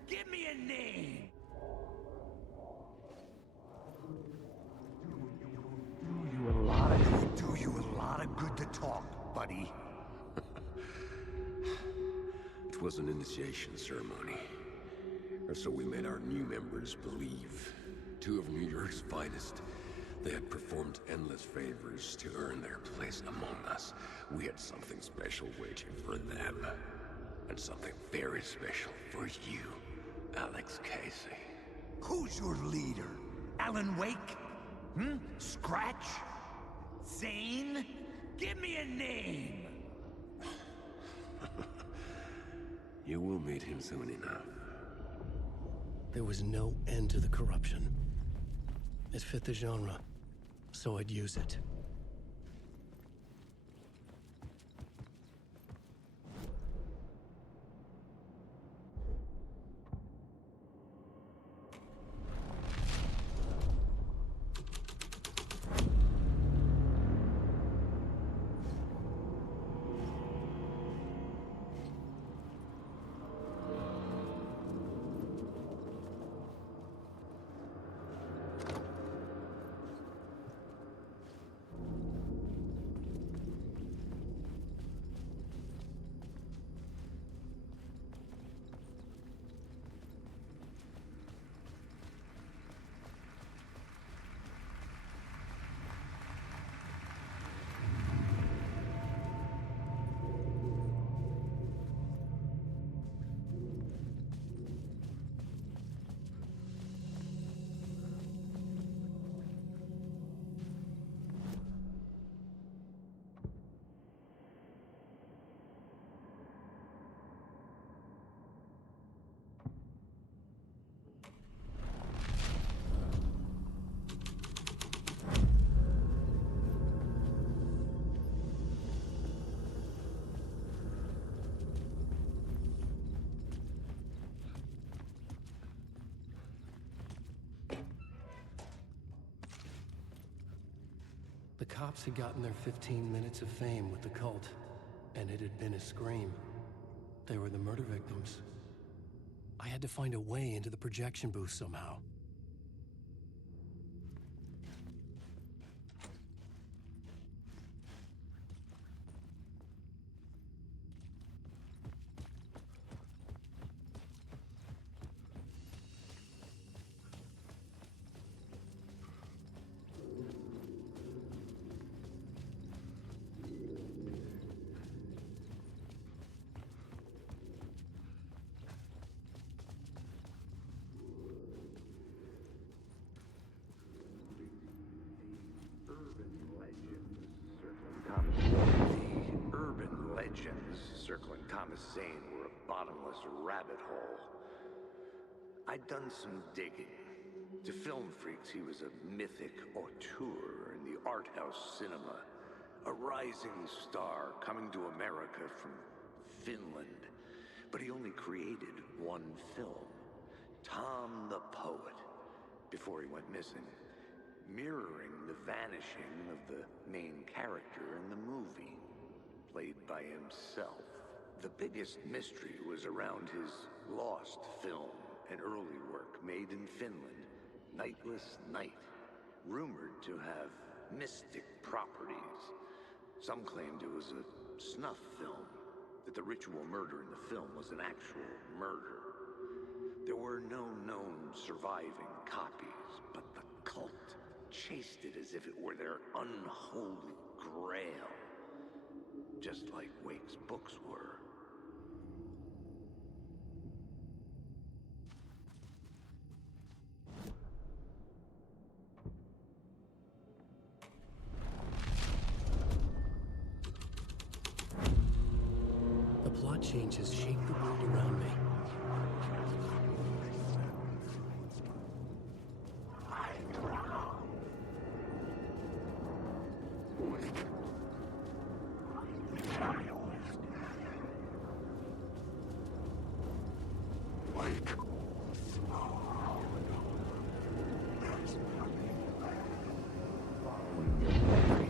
Give me a name! Do you a lot of good to talk, buddy. It was an initiation ceremony. Or so we made our new members believe. Two of New York's finest. They had performed endless favors to earn their place among us. We had something special waiting for them. And something very special for you, Alex Casey. Who's your leader? Alan Wake? Scratch? Zane? Give me a name! You will meet him soon enough. There was no end to the corruption. It fit the genre, so I'd use it. The cops had gotten their 15 minutes of fame with the cult, and it had been a scream. They were the murder victims. I had to find a way into the projection booth somehow. Circling Thomas Zane were a bottomless rabbit hole. I'd done some digging. To film freaks, he was a mythic auteur in the art house cinema. A rising star coming to America from Finland. But he only created one film, Tom the Poet, before he went missing, mirroring the vanishing of the main character in the movie, played by himself. The biggest mystery was around his lost film, an early work made in Finland, Nightless Night, rumored to have mystic properties. Some claimed it was a snuff film, that the ritual murder in the film was an actual murder. There were no known surviving copies, but the cult chased it as if it were their unholy grail, just like Wake's books were. The plot changes shape the world around me.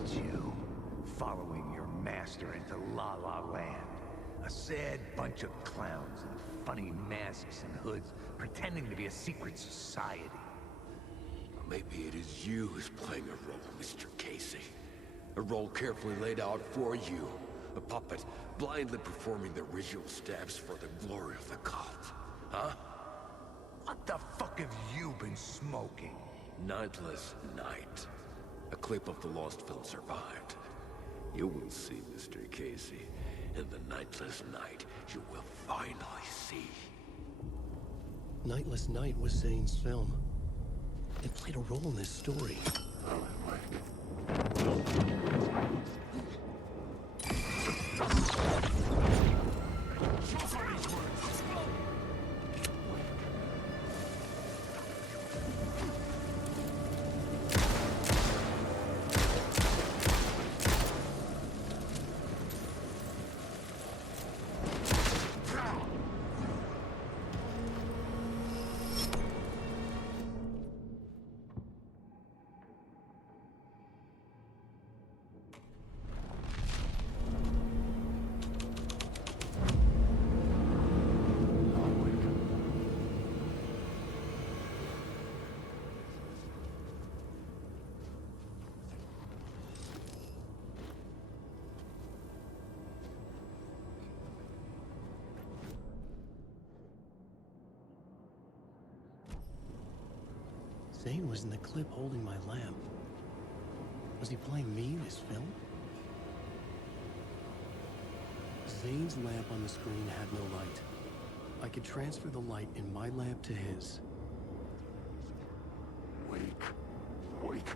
It's you, following your master into La La Land. A sad bunch of clowns in funny masks and hoods, pretending to be a secret society. Maybe it is you who's playing a role, Mr. Casey. A role carefully laid out for you. A puppet, blindly performing the ritual steps for the glory of the cult. Huh? What the fuck have you been smoking? Nightless Night. A clip of the lost film survived. You will see, Mr. Casey. In the Nightless Night, you will finally see. Nightless Night was Zane's film. It played a role in this story. Zane was in the clip holding my lamp. Was he playing me in his film? Zane's lamp on the screen had no light. I could transfer the light in my lamp to his. Wake. Wake.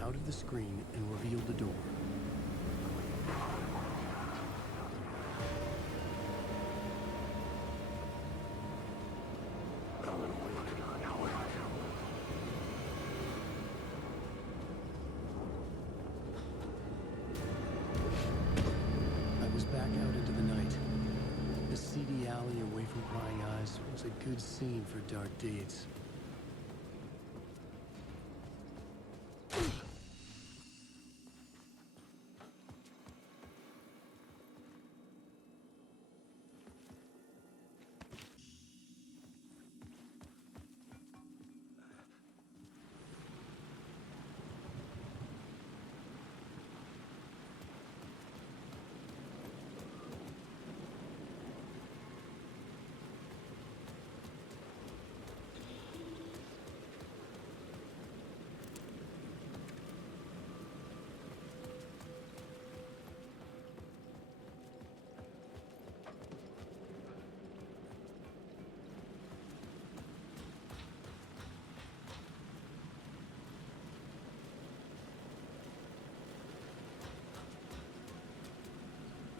Out of the screen and revealed the door. I was back out into the night. The seedy alley away from prying eyes was a good scene for dark deeds.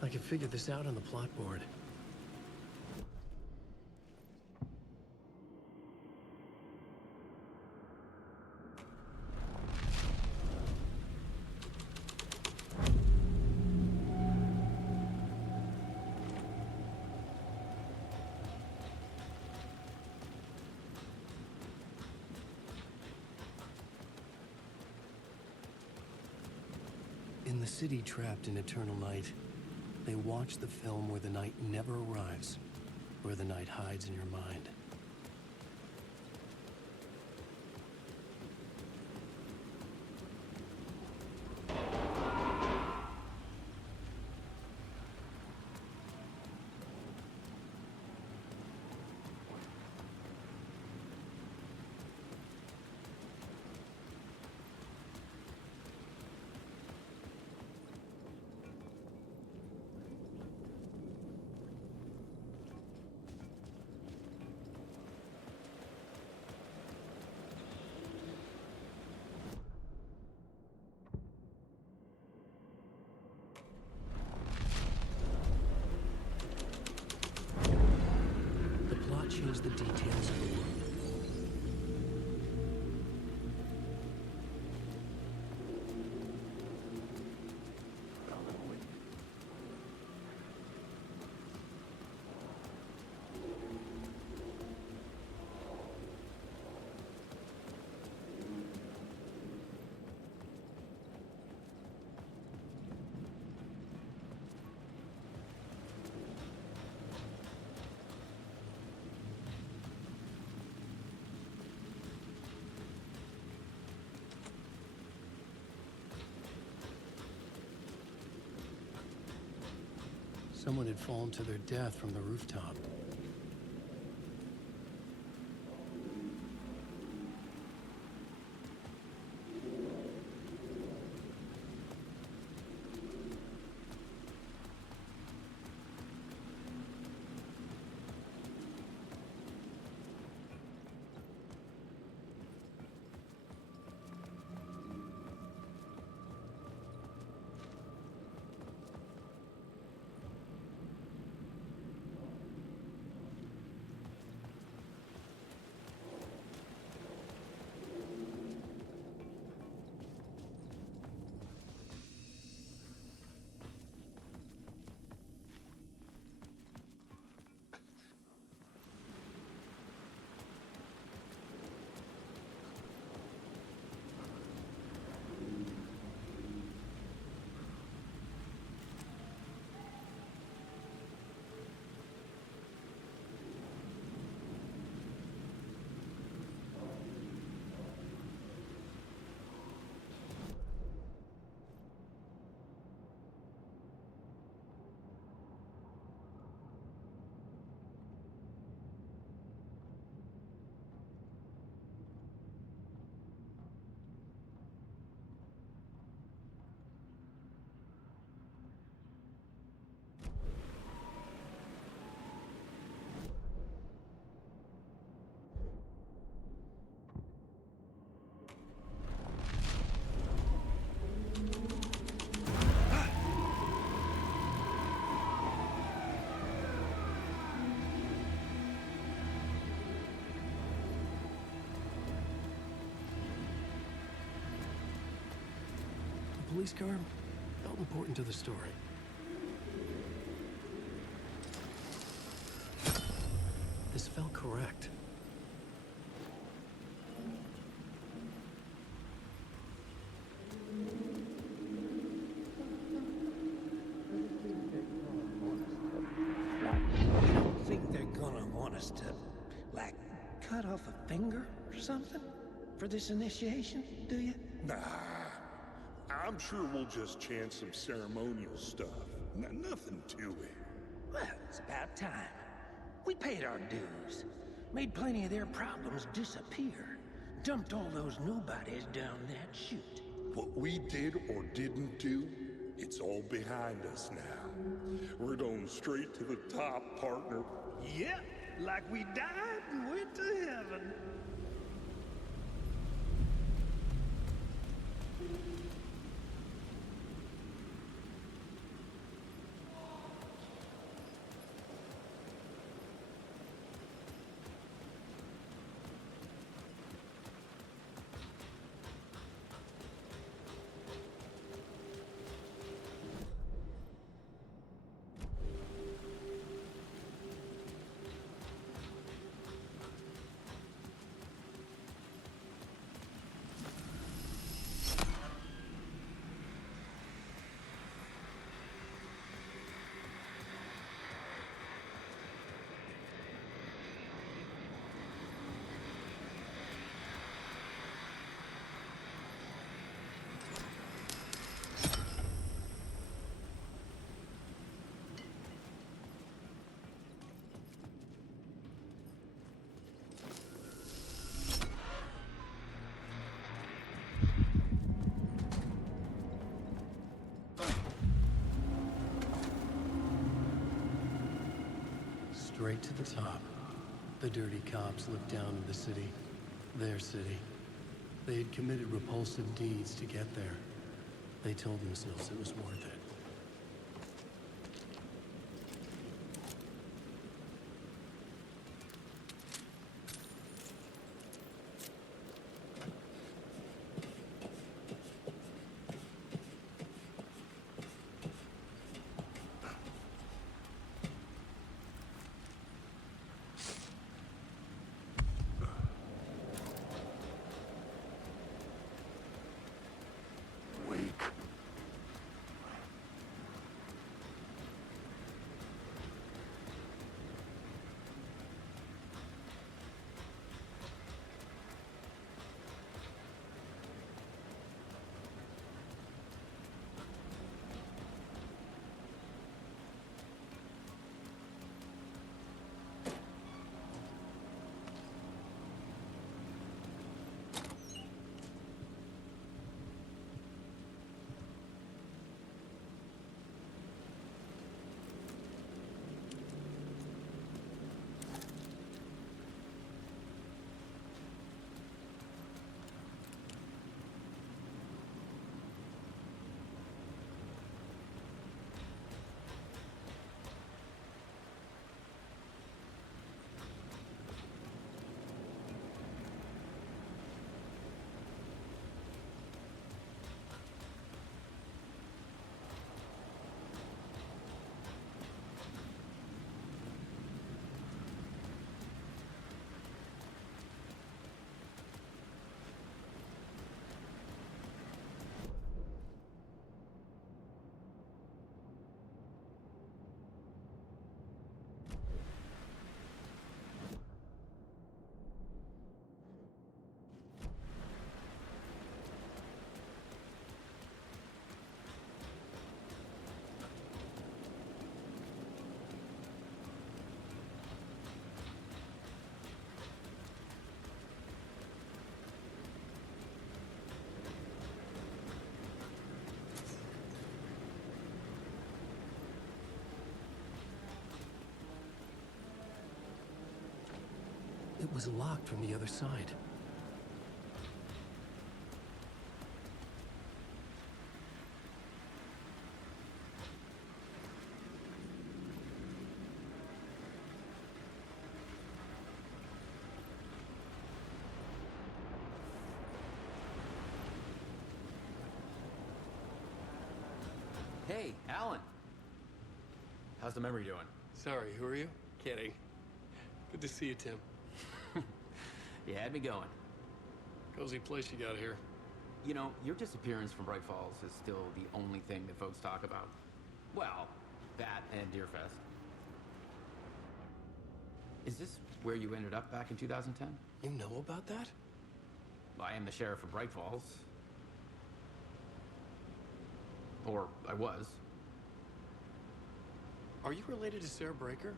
I can figure this out on the plot board. In the city trapped in eternal night, they watch the film where the night never arrives, where the night hides in your mind. Change the details of the world. Someone had fallen to their death from the rooftop. Police car felt important to the story. This felt correct. You don't think they're gonna want us to, like, cut off a finger or something for this initiation, do you? Nah. I'm sure we'll just chant some ceremonial stuff. Nothing to it. Well, it's about time. We paid our dues. Made plenty of their problems disappear. Dumped all those nobodies down that chute. What we did or didn't do, it's all behind us now. We're going straight to the top, partner. Yep, like we died and went to heaven. straight to the top. The dirty cops looked down on the city. Their city. They had committed repulsive deeds to get there. They told themselves it was worth it. It was locked from the other side. Hey, Alan. How's the memory doing? Sorry, who are you? Kidding. Good to see you, Tim. You had me going. Cozy place you got here. You know, your disappearance from Bright Falls is still the only thing that folks talk about. Well, that and Deerfest. Is this where you ended up back in 2010? You know about that? I am the sheriff of Bright Falls. Or I was. Are you related to Sarah Breaker?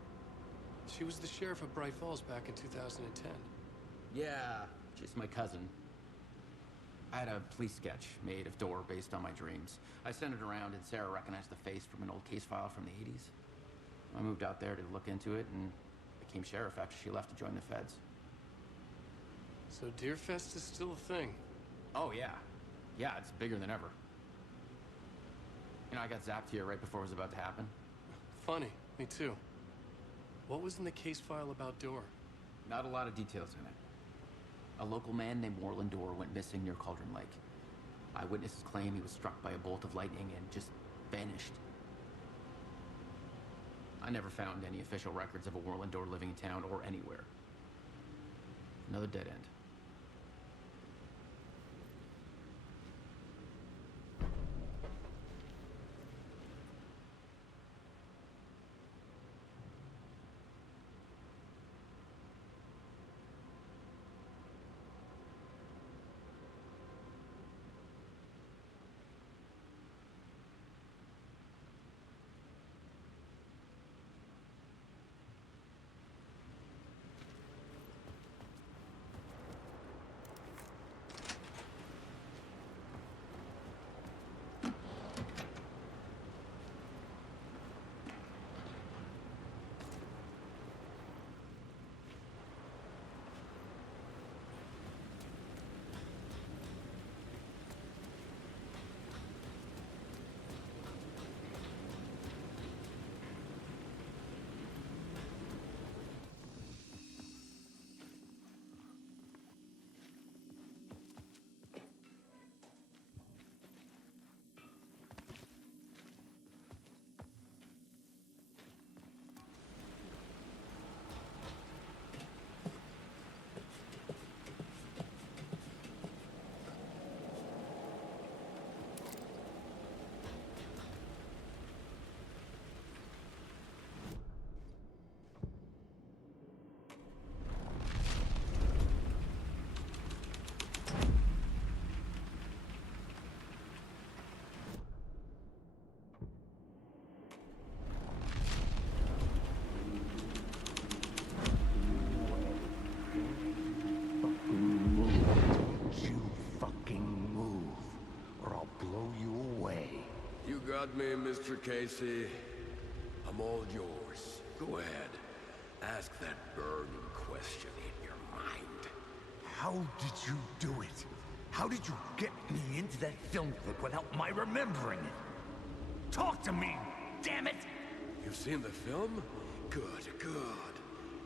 She was the sheriff of Bright Falls back in 2010. Yeah, she's my cousin. I had a police sketch made of Door based on my dreams. I sent it around and Sarah recognized the face from an old case file from the 80s. I moved out there to look into it and became sheriff after she left to join the feds. So Deerfest is still a thing? Oh, yeah. Yeah, it's bigger than ever. You know, I got zapped here right before it was about to happen. Funny, me too. What was in the case file about Door? Not a lot of details in it. A local man named Warland Door went missing near Cauldron Lake. Eyewitnesses claim he was struck by a bolt of lightning and just vanished. I never found any official records of a Warland Door living in town or anywhere. Another dead end. got me, Mr. Casey. I'm all yours. Go ahead. Ask that burning question in your mind. How did you do it? How did you get me into that film clip without my remembering it? Talk to me, damn it! You've seen the film? Good, good.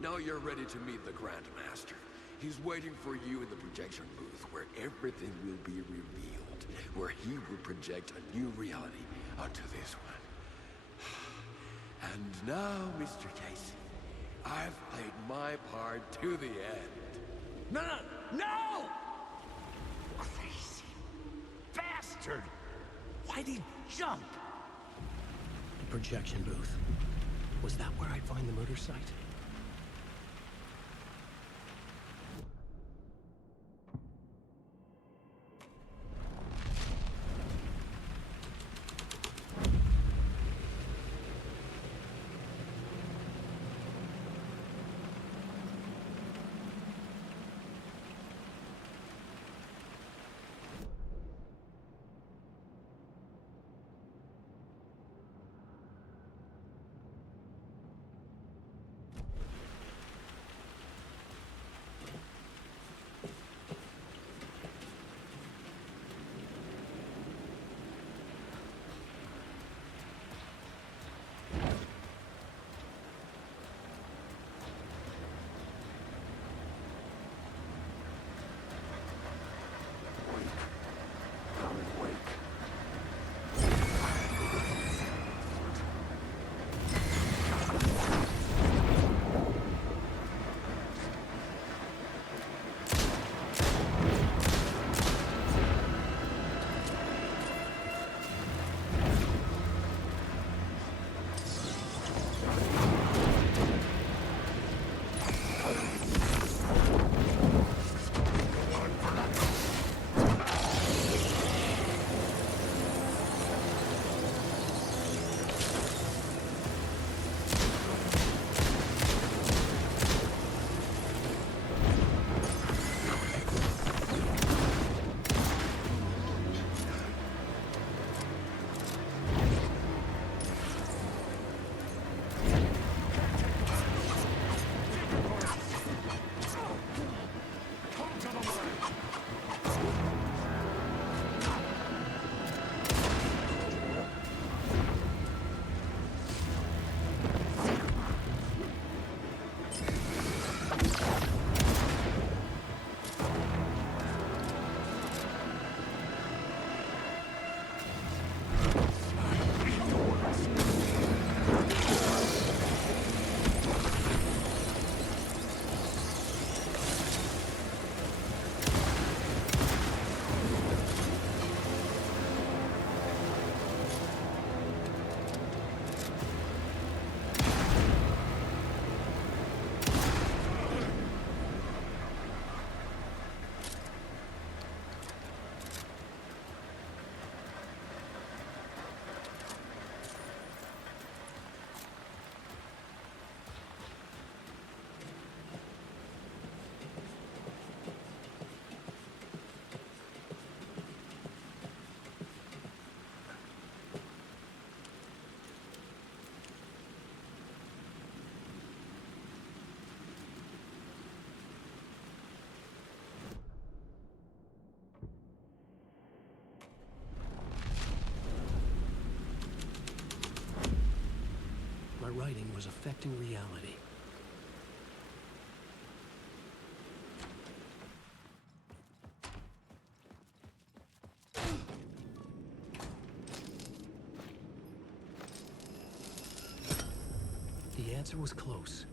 Now you're ready to meet the Grandmaster. He's waiting for you in the projection booth where everything will be revealed, where he will project a new reality onto this one. And now, Mr. Casey, I've played my part to the end. No! No! Crazy bastard! Why'd he jump? The projection booth. Was that where I'd find the murder site? My writing was affecting reality. The answer was close.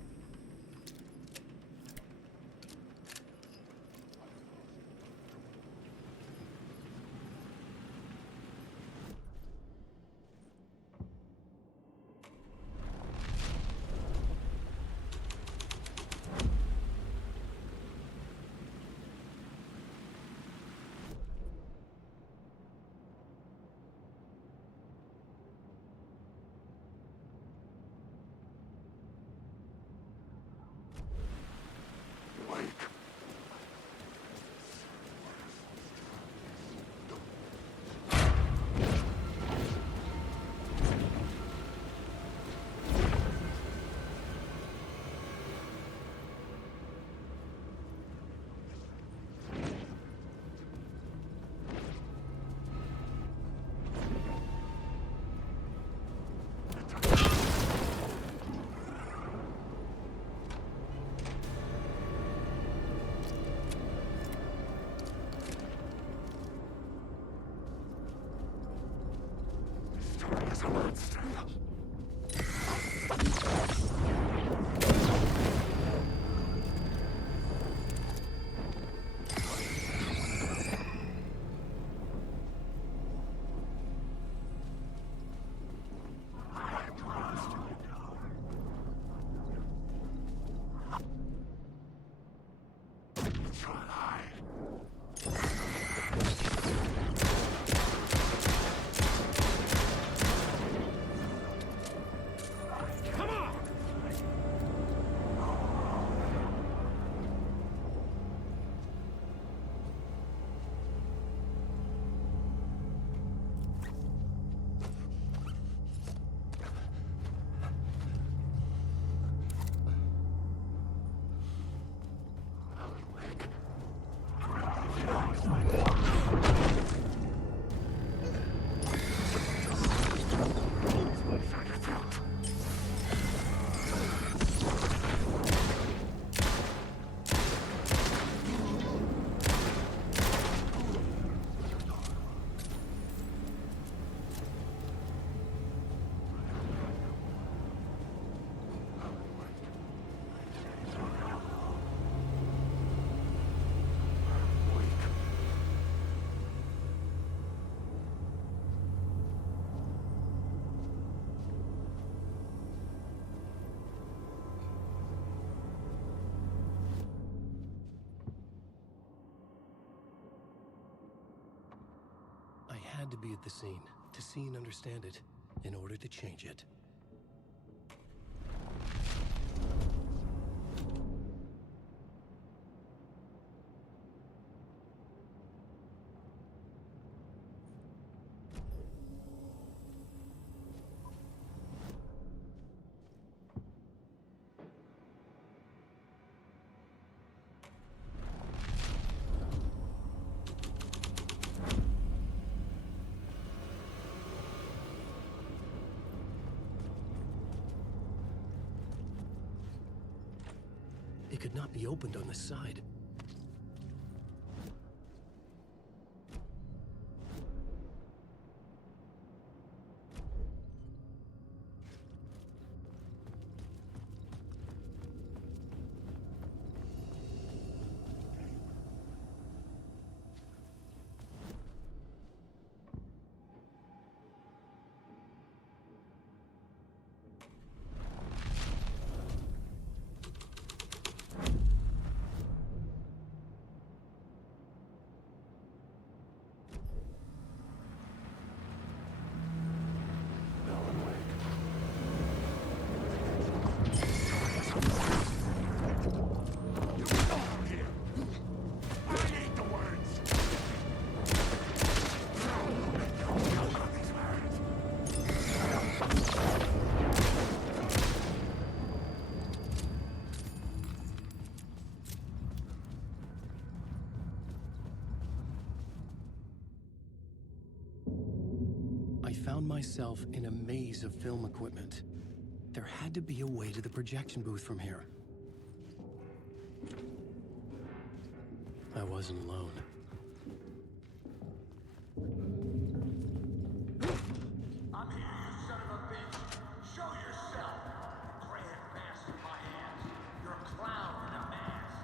story as a monster. I had to be at the scene, to see and understand it, in order to change it. It could not be opened on this side. I found myself in a maze of film equipment. There had to be a way to the projection booth from here. I wasn't alone. I'm here, you son of a bitch. Show yourself. Gray head mask in my hands. You're a clown in a mask.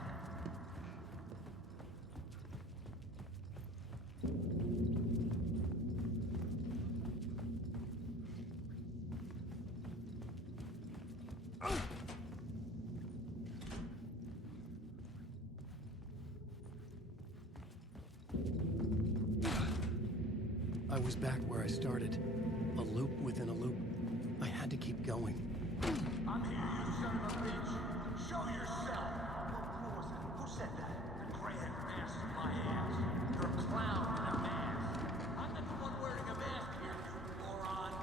I was back where I started. A loop within a loop. I had to keep going. I'm here, you son of a bitch. Show yourself. Who was it? Who said that? The gray head mask in my hands. You're a clown in a mask. I'm not the one wearing a mask here, you moron.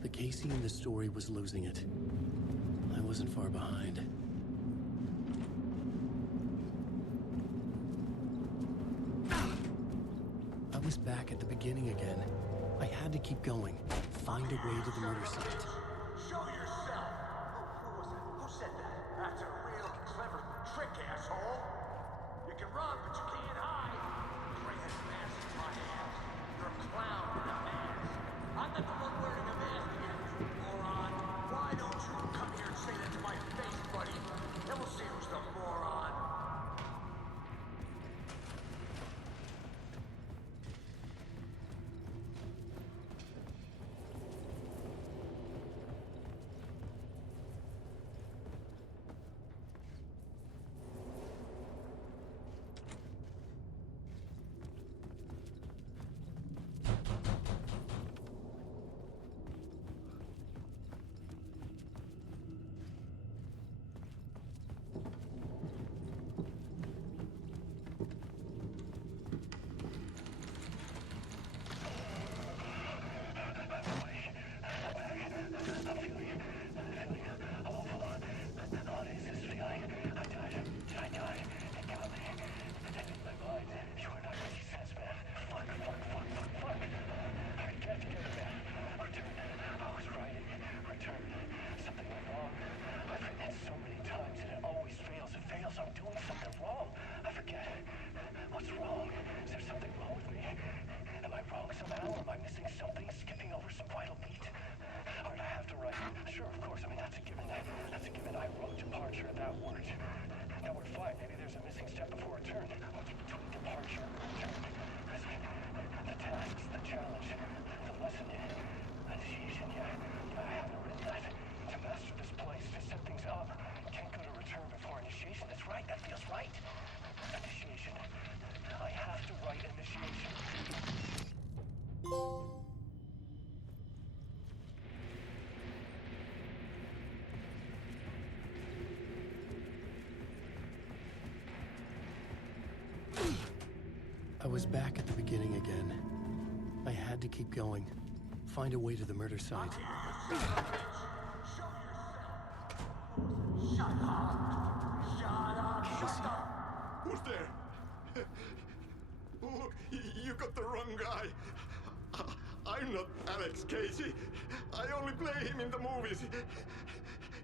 The Casey in the story was losing it. I wasn't far behind. I was back at the beginning again. I had to keep going. Find a way to the murder site. Show yourself. Who was it? Who said that? That's a real clever trick, asshole. You can run, but was back at the beginning again. I had to keep going. Find a way to the murder site. Shut up! Shut up! Shut up! Who's there? Look, you got the wrong guy. I'm not Alex Casey. I only play him in the movies.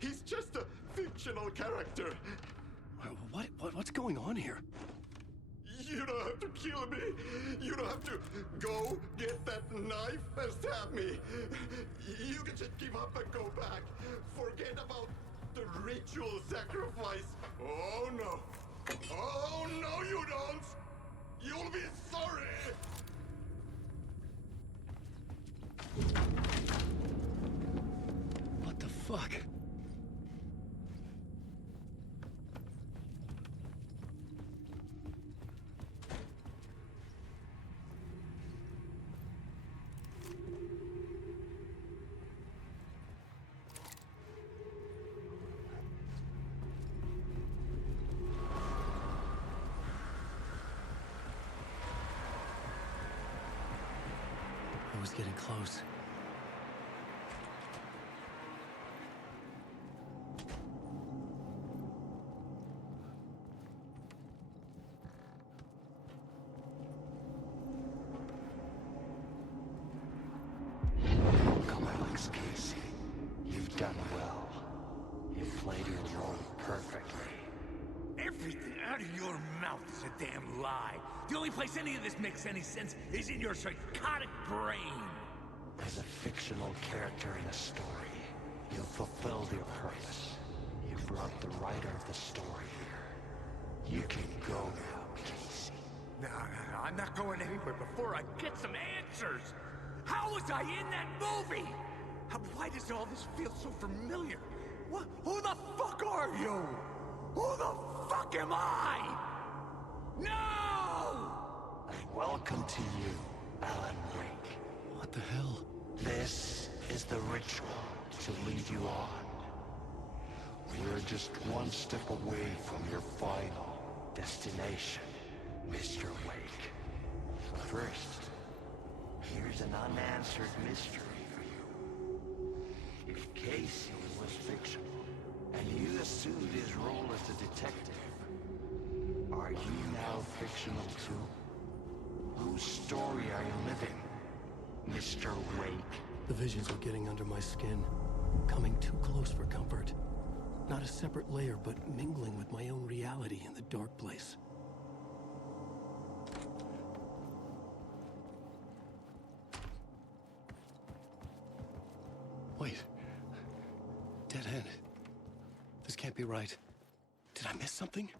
He's just a fictional character. What's going on here? You don't have to kill me. You don't have to go get that knife and stab me. You can just give up and go back. Forget about the ritual sacrifice. Oh no. Oh no, you don't. You'll be sorry. What the fuck? I was getting close. Welcome, Alex Casey. You've done well. You've played your role perfectly. Everything out of your mouth is a damn lie. The only place any of this makes any sense is in your psychotic brain. As a fictional character in a story, you've fulfilled your purpose. You brought the writer of the story here. You can go now, Casey. No, I'm not going anywhere before I get some answers. How was I in that movie? Why does all this feel so familiar? Who the fuck are you? Who the fuck am I? No! And welcome to you, Alan Wake. What the hell? This is the ritual to lead you on. We're just one step away from your final destination, Mr. Wake. First, here's an unanswered mystery for you. If Casey was fictional, and you assumed his role as a detective, are you now fictional too? Whose story are you living, Mr. Wake? The visions were getting under my skin, coming too close for comfort. Not a separate layer, but mingling with my own reality in the dark place. Wait. Dead end. This can't be right. Did I miss something?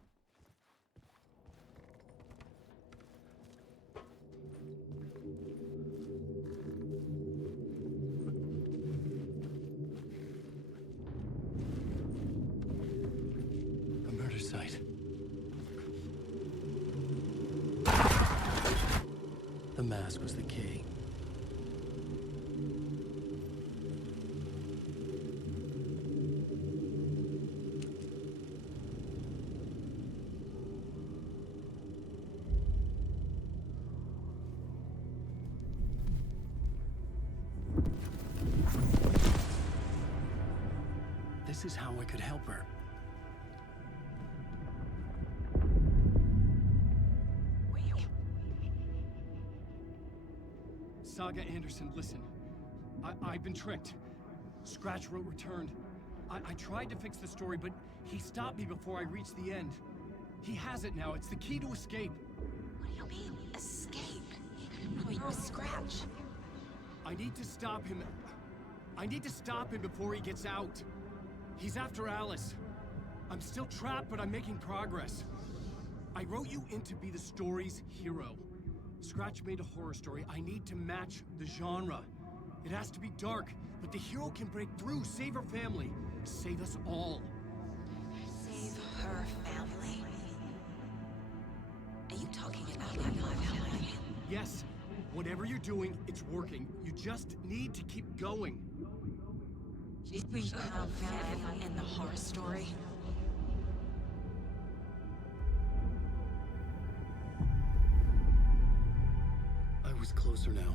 A murder site. The mask was the key. This is how I could help her. Saga Anderson, listen. I've been tricked. Scratch wrote returned. I tried to fix the story, but he stopped me before I reached the end. He has it now. It's the key to escape. What do you mean, escape? Oh, you're a Scratch. I need to stop him. I need to stop him before he gets out. He's after Alice. I'm still trapped, but I'm making progress. I wrote you in to be the story's hero. Scratch made a horror story. I need to match the genre. It has to be dark, but the hero can break through, save her family, save us all. Save her family? Are you talking about my family? Yes. Whatever you're doing, it's working. You just need to keep going. We found family in the horror story. was closer now.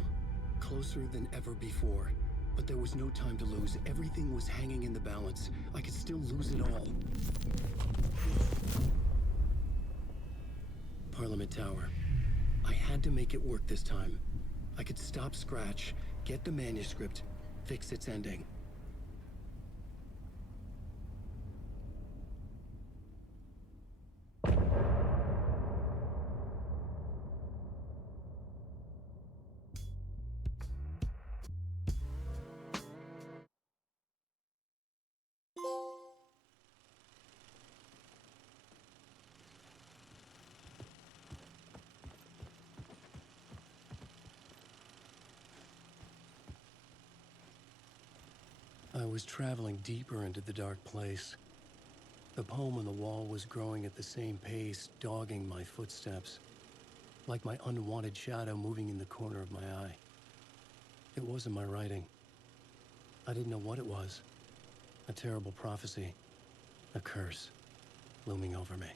Closer than ever before. But there was no time to lose. Everything was hanging in the balance. I could still lose it all. Parliament Tower. I had to make it work this time. I could stop Scratch, get the manuscript, fix its ending. I was traveling deeper into the dark place. The poem on the wall was growing at the same pace, dogging my footsteps, like my unwanted shadow moving in the corner of my eye. It wasn't my writing. I didn't know what it was. A terrible prophecy, a curse, looming over me.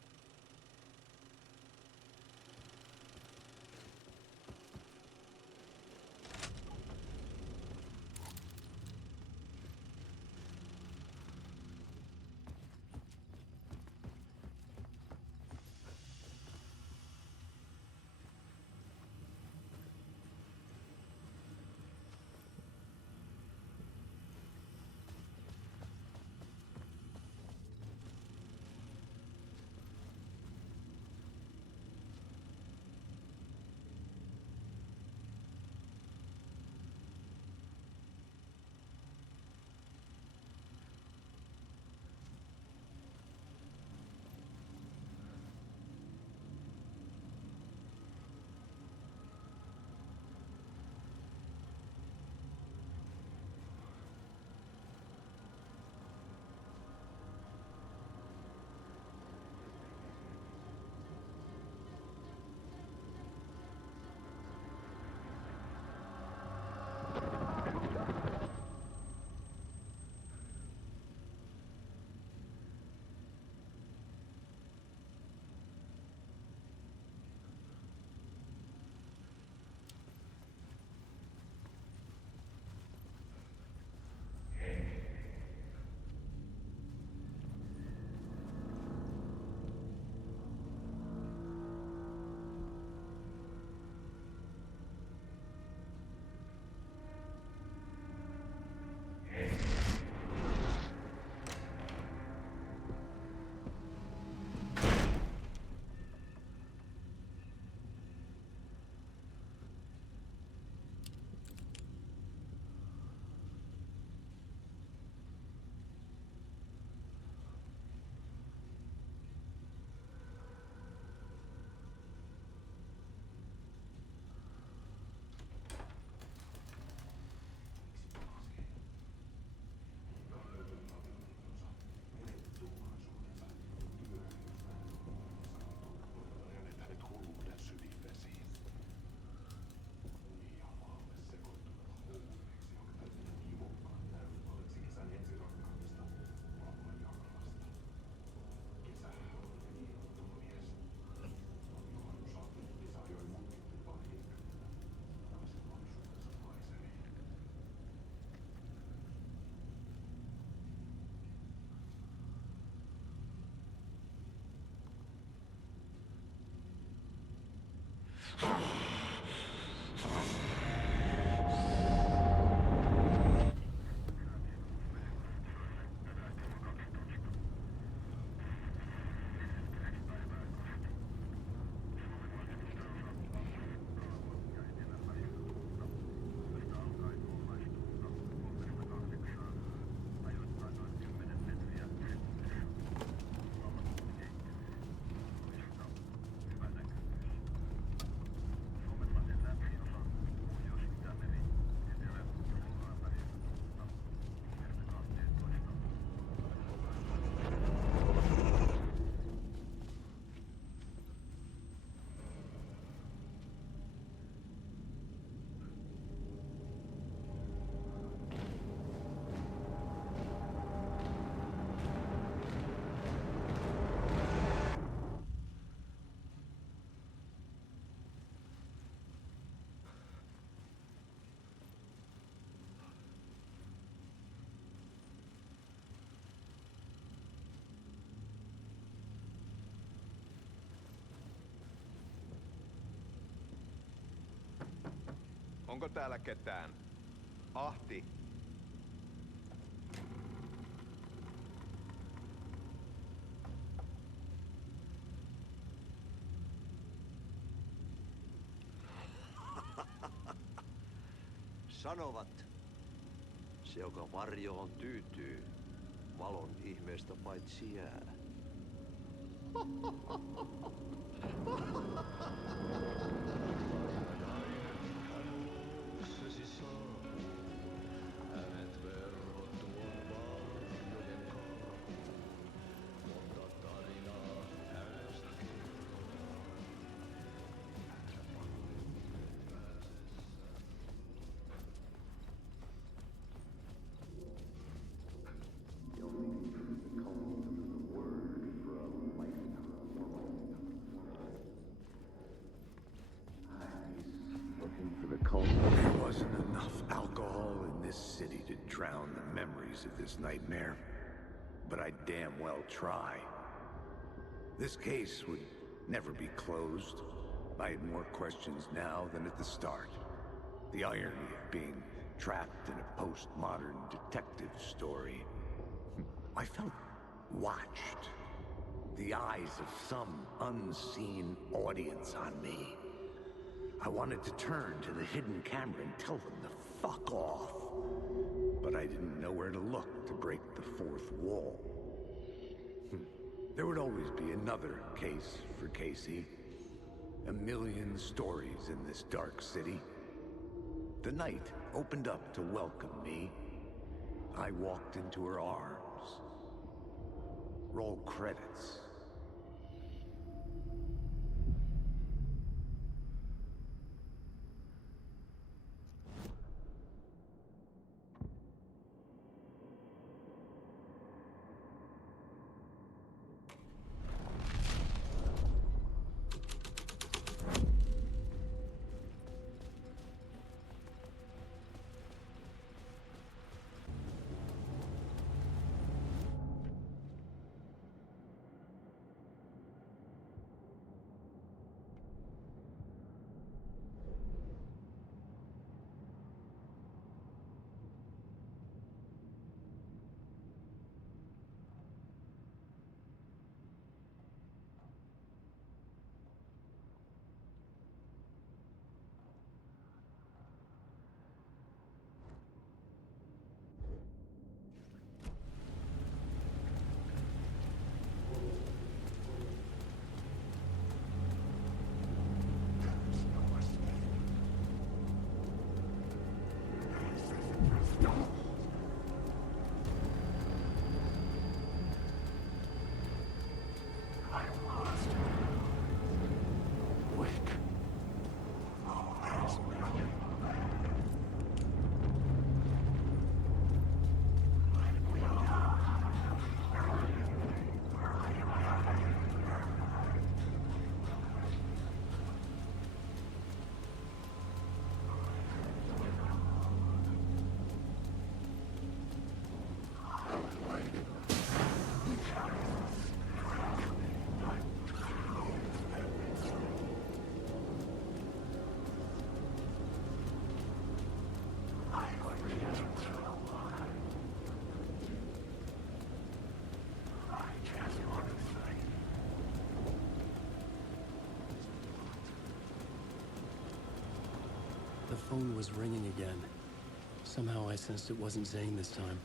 Onko täällä ketään? Ahti. Sanovat, se joka varjoon tyytyy, valon ihmeestä paitsi jää. There wasn't enough alcohol in this city to drown the memories of this nightmare, but I damn well try. This case would never be closed. I had more questions now than at the start. The irony of being trapped in a postmodern detective story. I felt watched. The eyes of some unseen audience on me. I wanted to turn to the hidden camera and tell them to fuck off. But I didn't know where to look to break the fourth wall. There would always be another case for Casey. A million stories in this dark city. The night opened up to welcome me. I walked into her arms. Roll credits. The phone was ringing again. Somehow I sensed it wasn't Zane this time.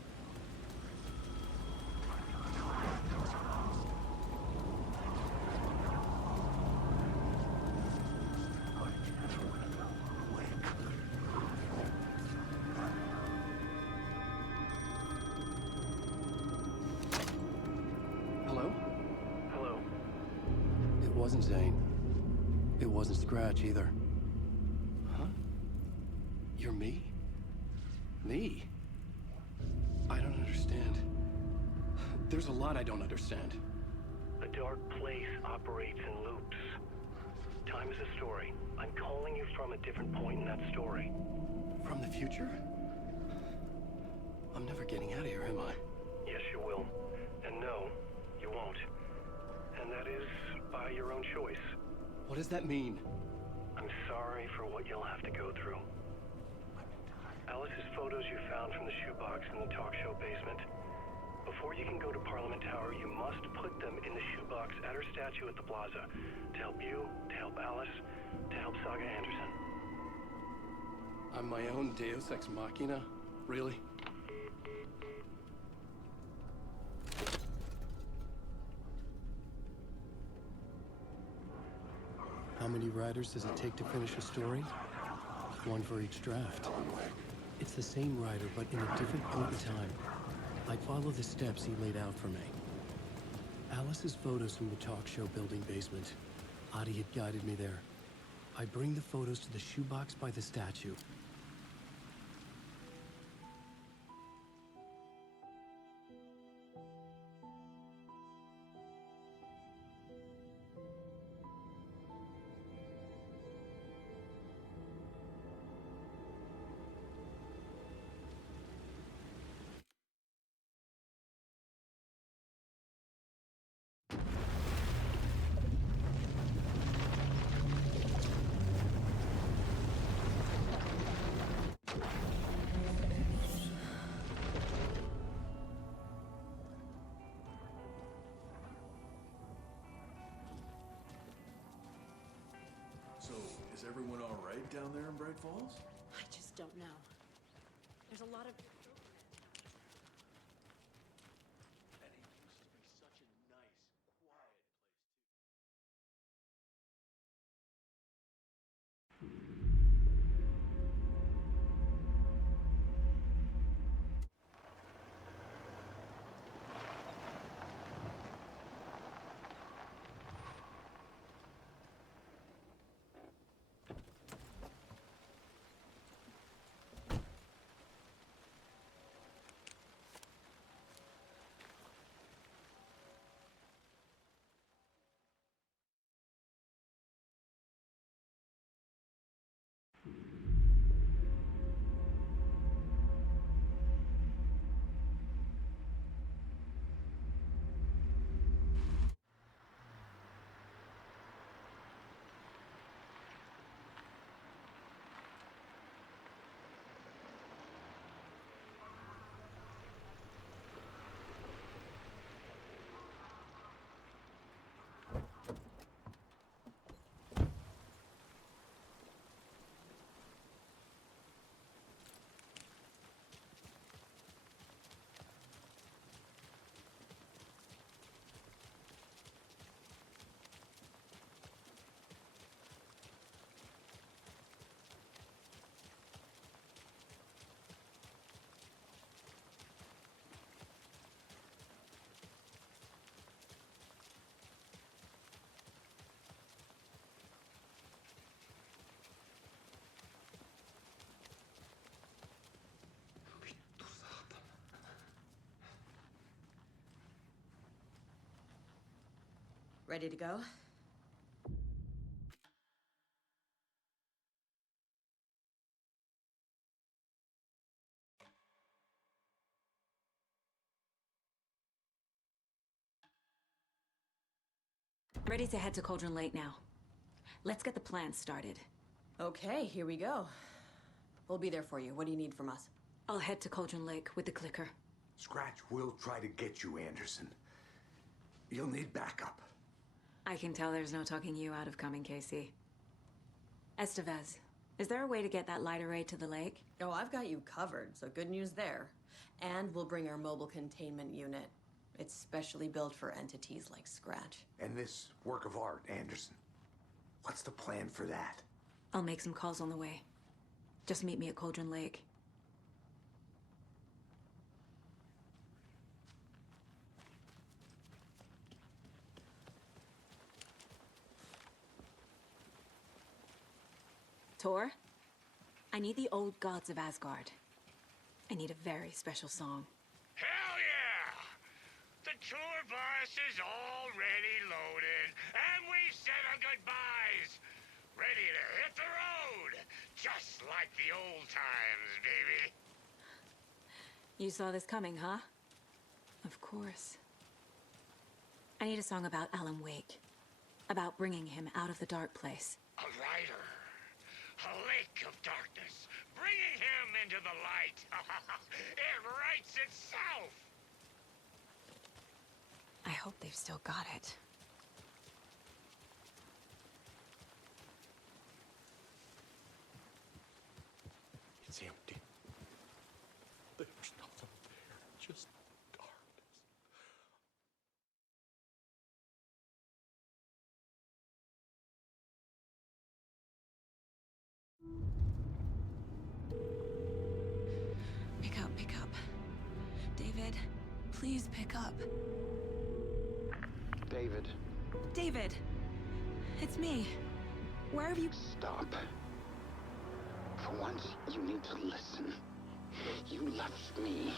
Hello? Hello? It wasn't Zane. It wasn't Scratch either. Huh? You're me? Me? I don't understand. There's a lot I don't understand. A dark place operates in loops. Time is a story. I'm calling you from a different point in that story. From the future? I'm never getting out of here, am I? Yes, you will. And no, you won't. And that is by your own choice. What does that mean? I'm sorry for what you'll have to go through. Alice's photos you found from the shoebox in the talk show basement. Before you can go to Parliament Tower, you must put them in the shoebox at her statue at the plaza. To help you, to help Alice, to help Saga Anderson. I'm my own Deus Ex Machina? Really? How many writers does it take to finish a story? One for each draft. It's the same writer, but in a different point in time. I follow the steps he laid out for me. Alice's photos from the talk show building basement. Adi had guided me there. I bring the photos to the shoebox by the statue. So, is everyone all right down there in Bright Falls? I just don't know. There's a lot of... And it used to be such a nice, quiet place, too. Ready to go? Ready to head to Cauldron Lake now. Let's get the plan started. Okay, here we go. We'll be there for you. What do you need from us? I'll head to Cauldron Lake with the clicker. Scratch will try to get you, Anderson. You'll need backup. I can tell there's no talking you out of coming, Casey. Estevez, is there a way to get that light array to the lake? Oh, I've got you covered, so good news there. And we'll bring our mobile containment unit. It's specially built for entities like Scratch. And this work of art, Anderson. What's the plan for that? I'll make some calls on the way. Just meet me at Cauldron Lake. Tor, I need the old gods of Asgard. I need a very special song. Hell yeah! The tour bus is already loaded, and we've said our goodbyes. Ready to hit the road, just like the old times, baby. You saw this coming, huh? Of course. I need a song about Alan Wake. About bringing him out of the dark place. A writer. A lake of darkness, bringing him into the light. It writes itself. I hope they've still got it. It's empty. There's nothing there, just darkness. Pick up. David, please pick up. David. David! It's me. Where have you... Stop. For once, you need to listen. You left me.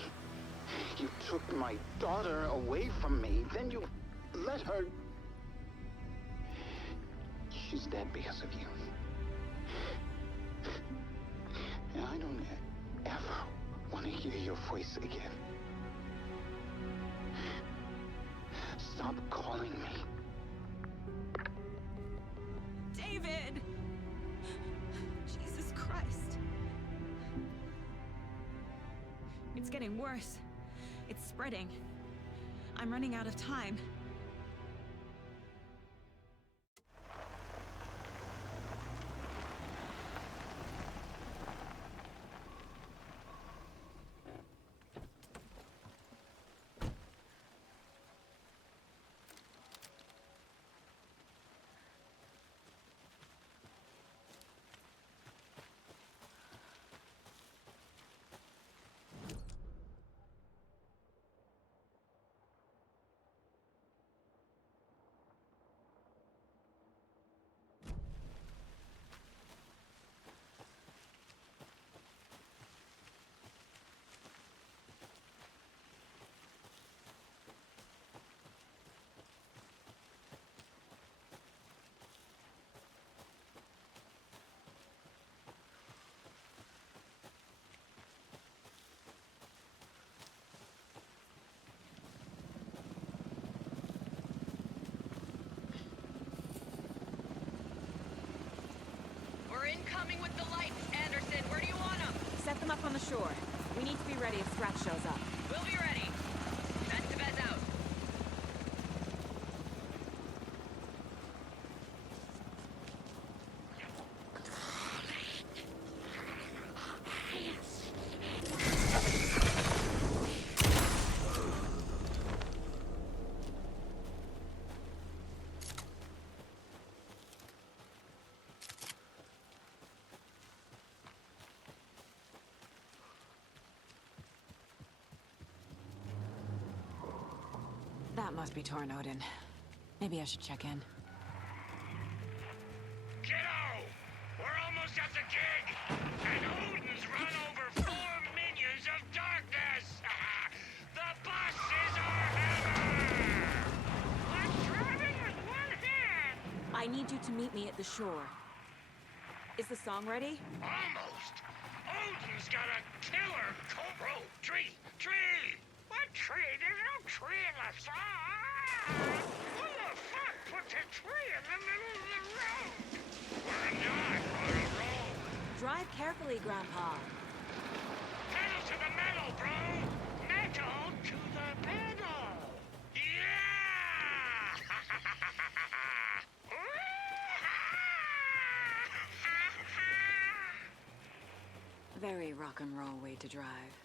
You took my daughter away from me. Then you let her... She's dead because of you. And I don't ever want to hear your voice again. Stop calling me. David! Jesus Christ. It's getting worse. It's spreading. I'm running out of time. We're incoming with the lights, Anderson. Where do you want them? Set them up on the shore. We need to be ready if Scratch shows up. We'll be ready. Estevez out. That must be Torn Odin. Maybe I should check in. Kiddo! We're almost at the gig! And Odin's run over 4 minions of darkness! The bus is our hammer! I'm driving with one hand! I need you to meet me at the shore. Is the song ready? Almost! Odin's got a killer cobra! Tree! What tree? There's no tree in the song! Who the fuck put the tree in the middle of the road? We're not on a road! Drive carefully, Grandpa. Pedal to the metal, bro! Metal to the metal! Yeah! Very rock and roll way to drive.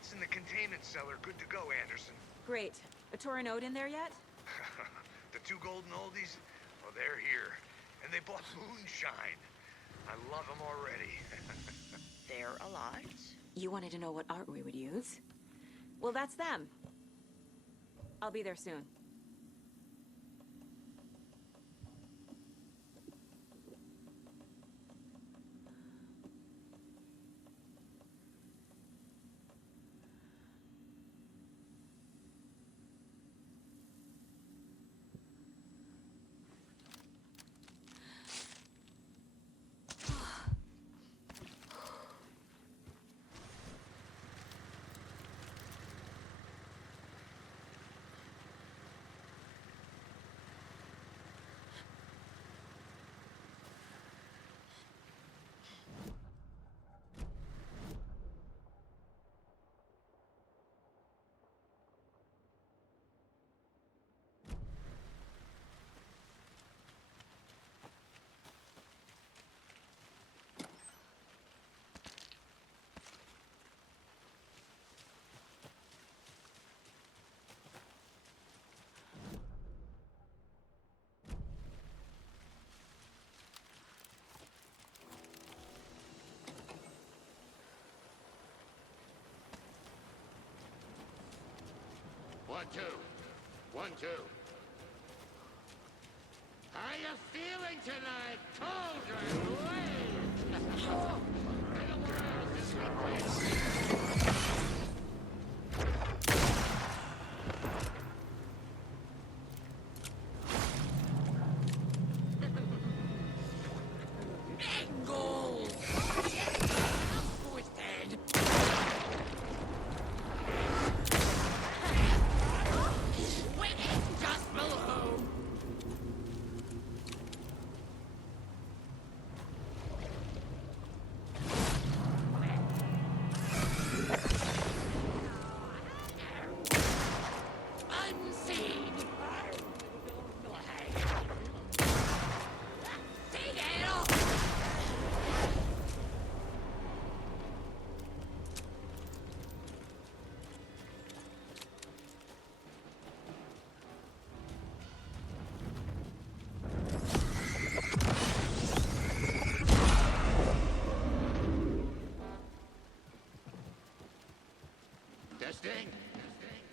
lights in the containment cellar good to go, Anderson. Great. A Torin Ode in there yet? The two golden oldies? Well, they're here. And they bought moonshine. I love them already. They're a lot. You wanted to know what art we would use? Well, that's them. I'll be there soon. One, two. 1, 2. How you feeling tonight, Cauldron Lake? The world is requesting.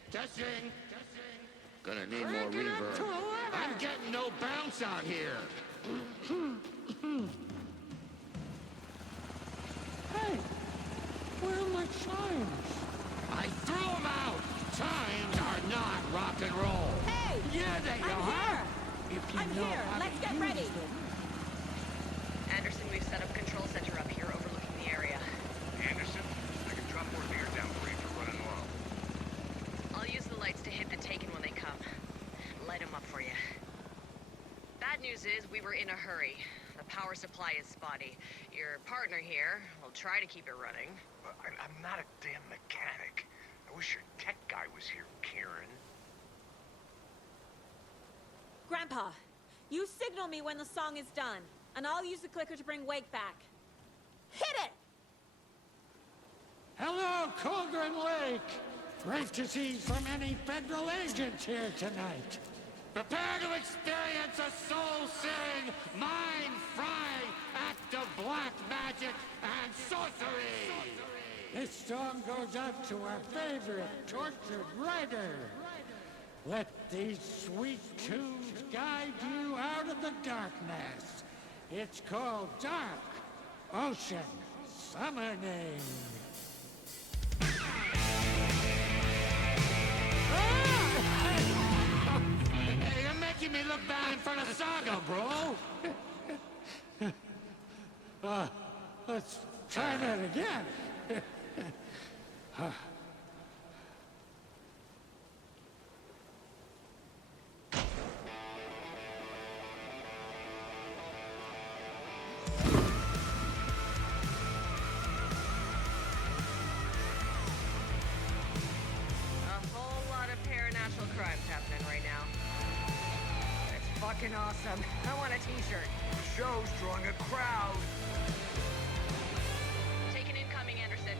Testing. Gonna need more reverb. I'm getting no bounce out here. Hey, where are my chimes? I threw them out. Chimes are not rock and roll. Hey! Yeah, they I'm are. here! If you I'm know here. how to Let's get use ready. them. Anderson, we've set up control center up here overlooking the area. Anderson, I can drop more beer down for you for running low. I'll use the lights to hit the Taken when they come. Light them up for you. Bad news is we were in a hurry. The power supply is spotty. Your partner here will try to keep it running. I'm not a damn mechanic. I wish your tech guy was here, Karen. Grandpa, you signal me when the song is done, and I'll use the clicker to bring Wake back. Hit it! Hello, Cauldron Lake. Great to see so many federal agents here tonight. Prepare to experience a soul-searing, mind-frying act of black magic and sorcery! This song goes out to our favorite tortured writer. Let these sweet tunes guide you out of the darkness. It's called Dark Ocean Summoning. Hey, you're making me look bad in front of Saga, bro! Let's try that again. A whole lot of paranatural crimes happening right now. It's fucking awesome. I want a t-shirt. The show's drawing a crowd. Taken incoming, Anderson.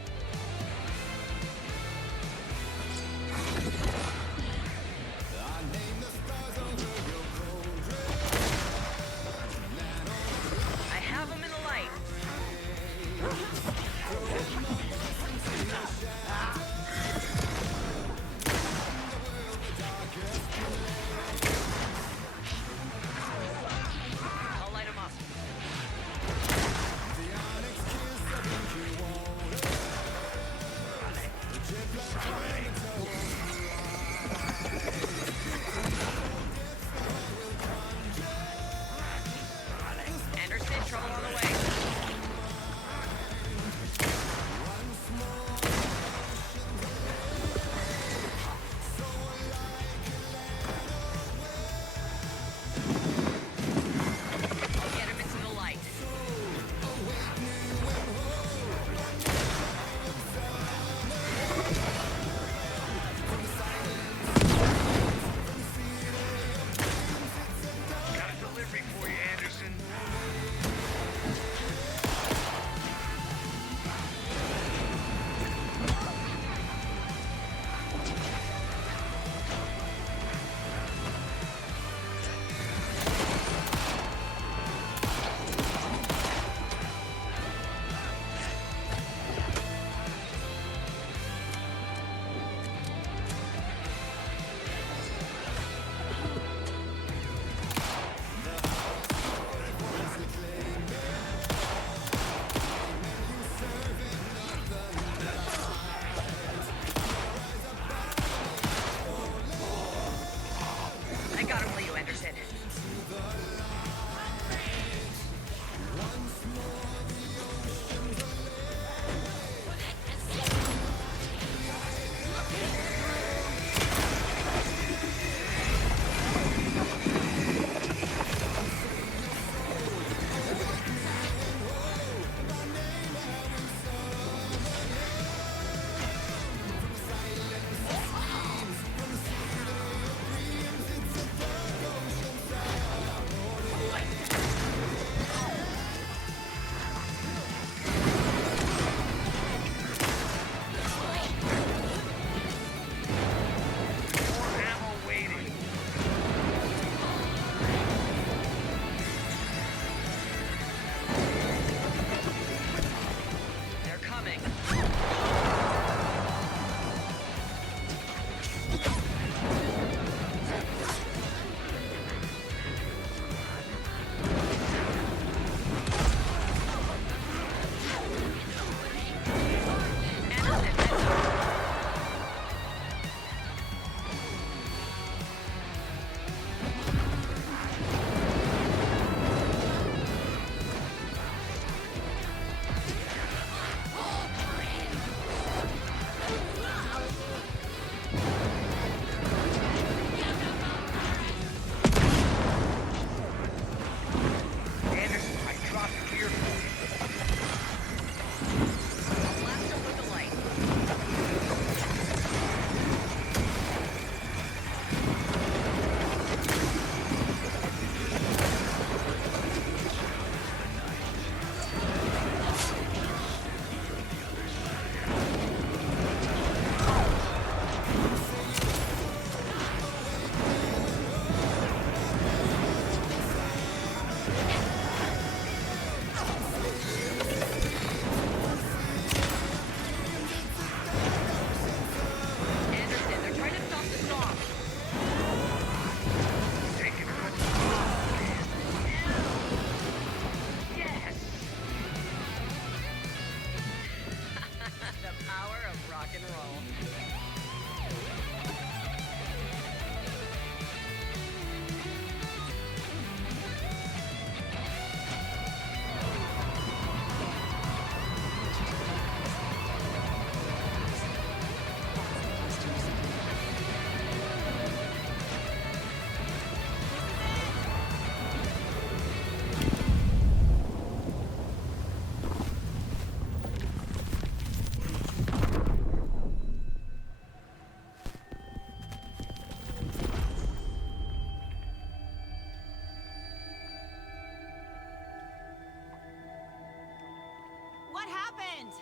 happened?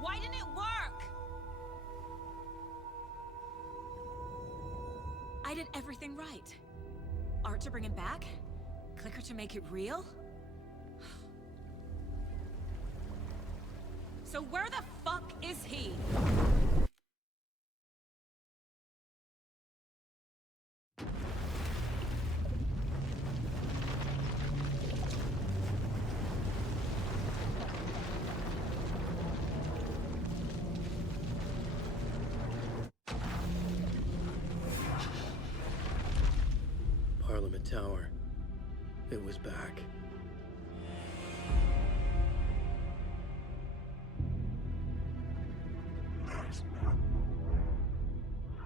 Why didn't it work? I did everything right. Art to bring him back? Clicker to make it real? So where the fuck is he? Parliament Tower. It was back.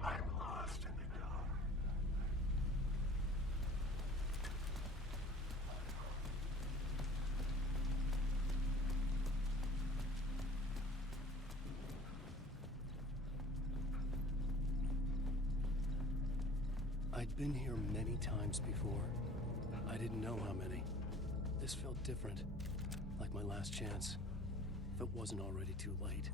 I'm lost in the dark. I'd been here many times before. I didn't know how many. This felt different, like my last chance, if it wasn't already too late.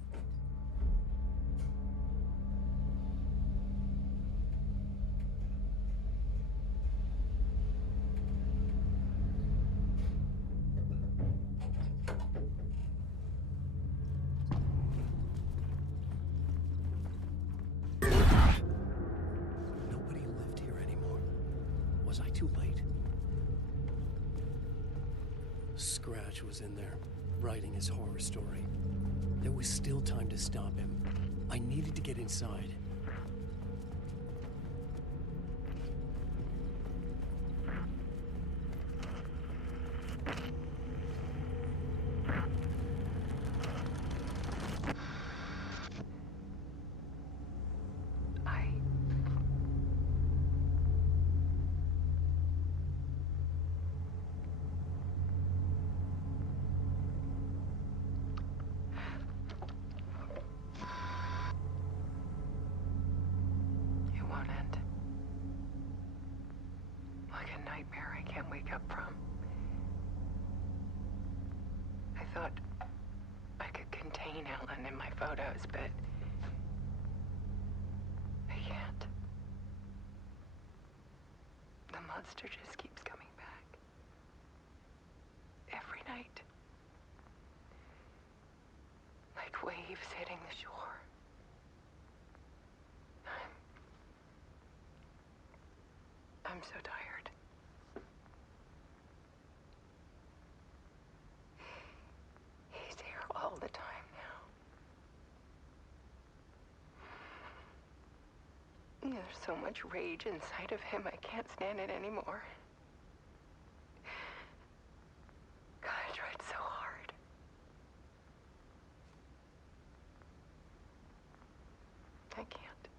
Nobody lived here anymore. Was I too late? Scratch was in there, writing his horror story. There was still time to stop him. I needed to get inside. It won't end. Like a nightmare I can't wake up from. I thought I could contain Ellen in my photos, but I can't. The monster just keeps coming back. Every night. Like waves hitting the shore. I'm so tired. He's here all the time now. There's so much rage inside of him, I can't stand it anymore. God, I tried so hard. I can't.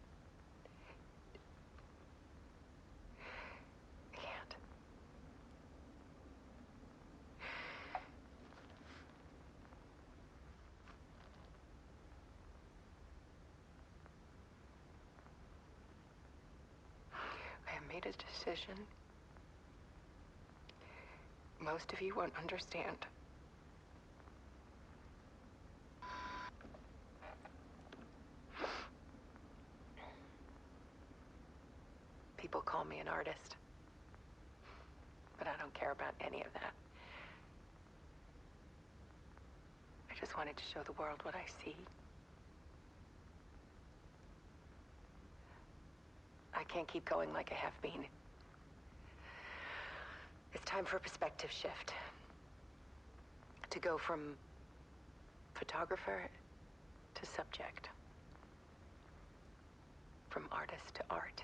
I can't. I have made a decision. Most of you won't understand. People call me an artist, but I don't care about any of that. I just wanted to show the world what I see. I can't keep going like I have been. It's time for a perspective shift. To go from photographer to subject. From artist to art.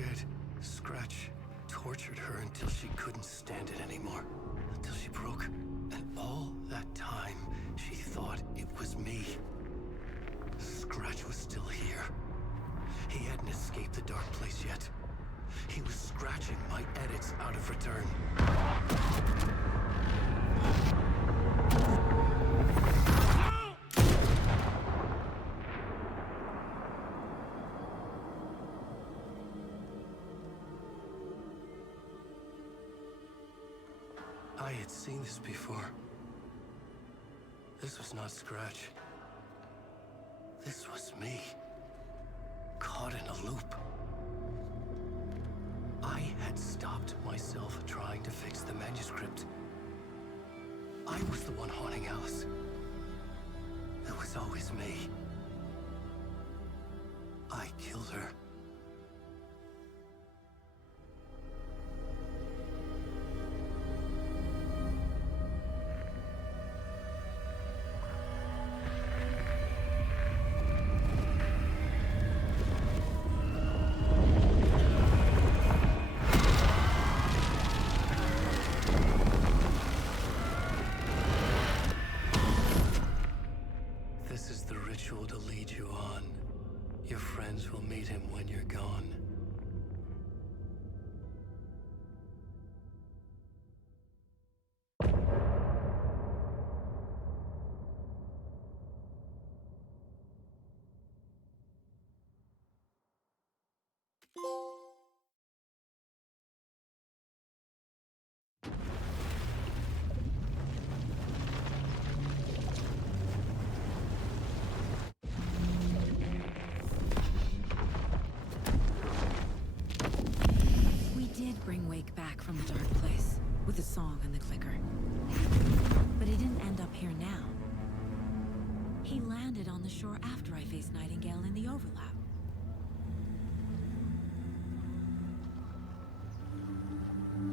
Instead, Scratch tortured her until she couldn't stand it anymore. Until she broke. And all that time, she thought it was me. Scratch was still here. He hadn't escaped the dark place yet. He was scratching my edits out of return. I had seen this before. This was not Scratch. This was me. Caught in a loop. I had stopped myself trying to fix the manuscript. I was the one haunting Alice. It was always me. I killed her. This is the ritual to lead you on. Your friends will meet him when you're gone. Bring Wake back from the dark place with the song and the clicker. But he didn't end up here now. He landed on the shore after I faced Nightingale in the overlap.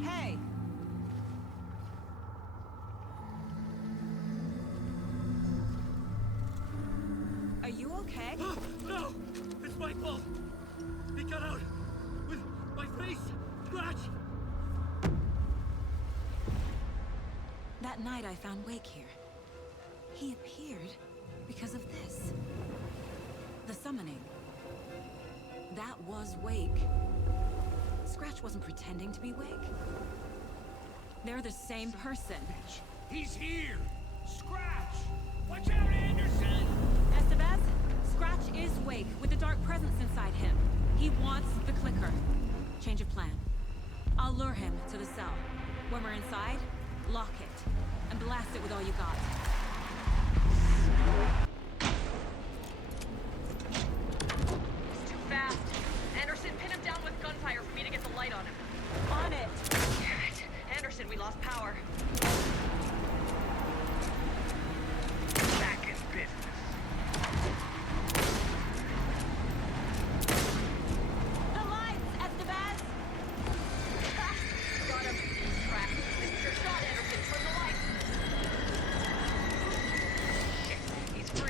Hey! Are you okay? No! It's my fault! He got out with my face! Scratch! That night I found Wake here. He appeared because of this. The summoning. That was Wake. Scratch wasn't pretending to be Wake. They're the same person. He's here! Scratch! Watch out, Anderson! Estevez, Scratch is Wake with the dark presence inside him. He wants the clicker. Change of plan. I'll lure him to the cell. When we're inside, lock it, and blast it with all you got. He's too fast. Anderson, pin him down with gunfire for me to get the light on him. On it! Damn it. Anderson, we lost power. Back in business. He's free.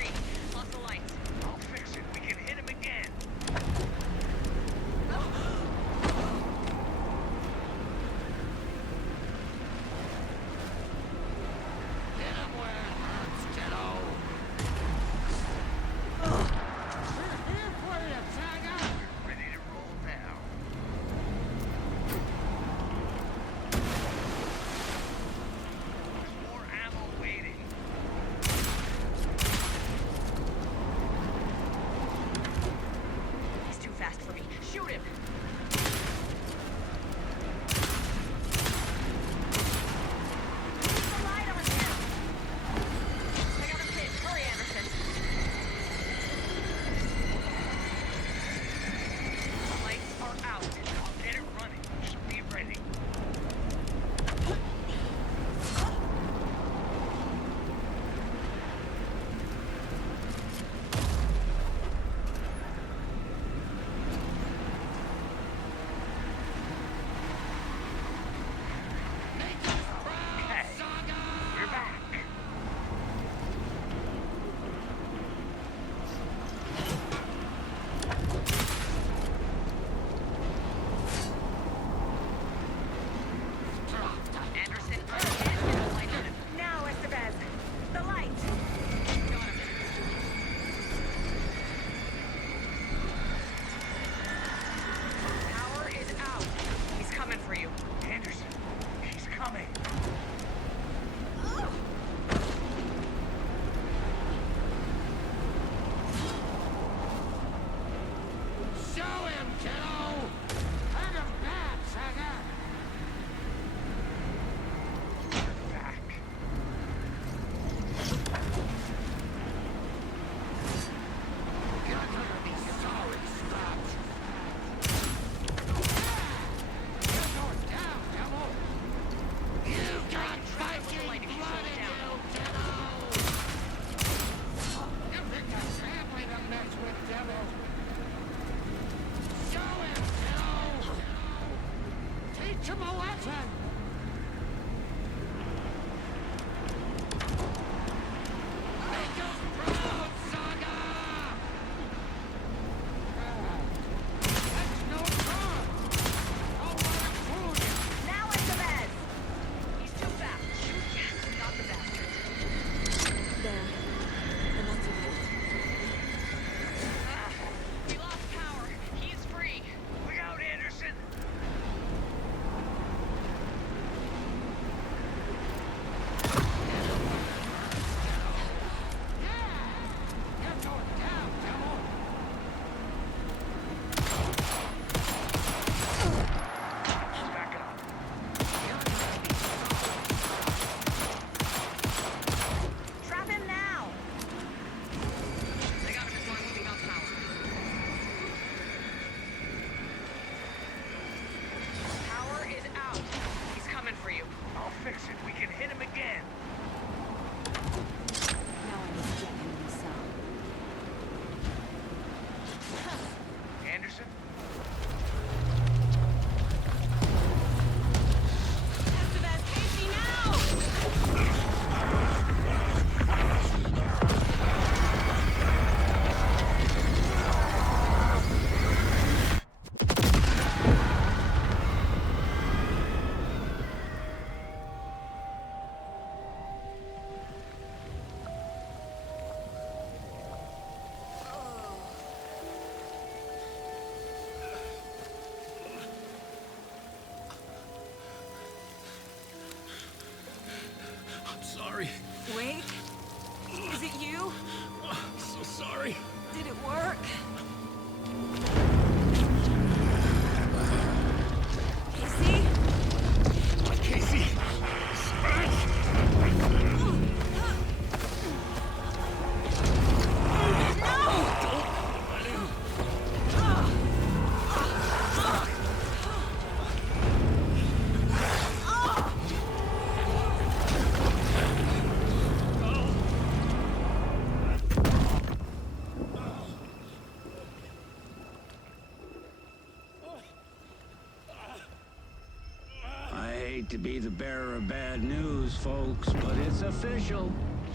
hate to be the bearer of bad news, folks, but it's official.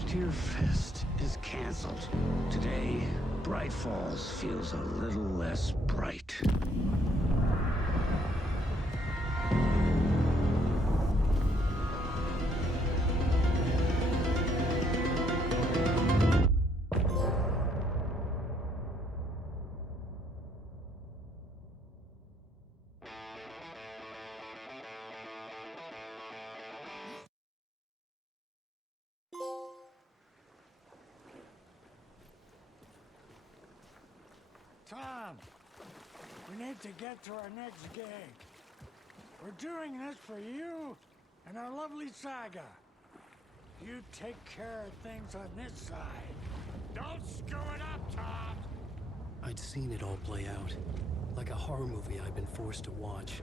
Tear Fest is canceled. Today, Bright Falls feels a little less bright. Tom, we need to get to our next gig. We're doing this for you and our lovely Saga. You take care of things on this side. Don't screw it up, Tom! I'd seen it all play out. Like a horror movie I'd been forced to watch.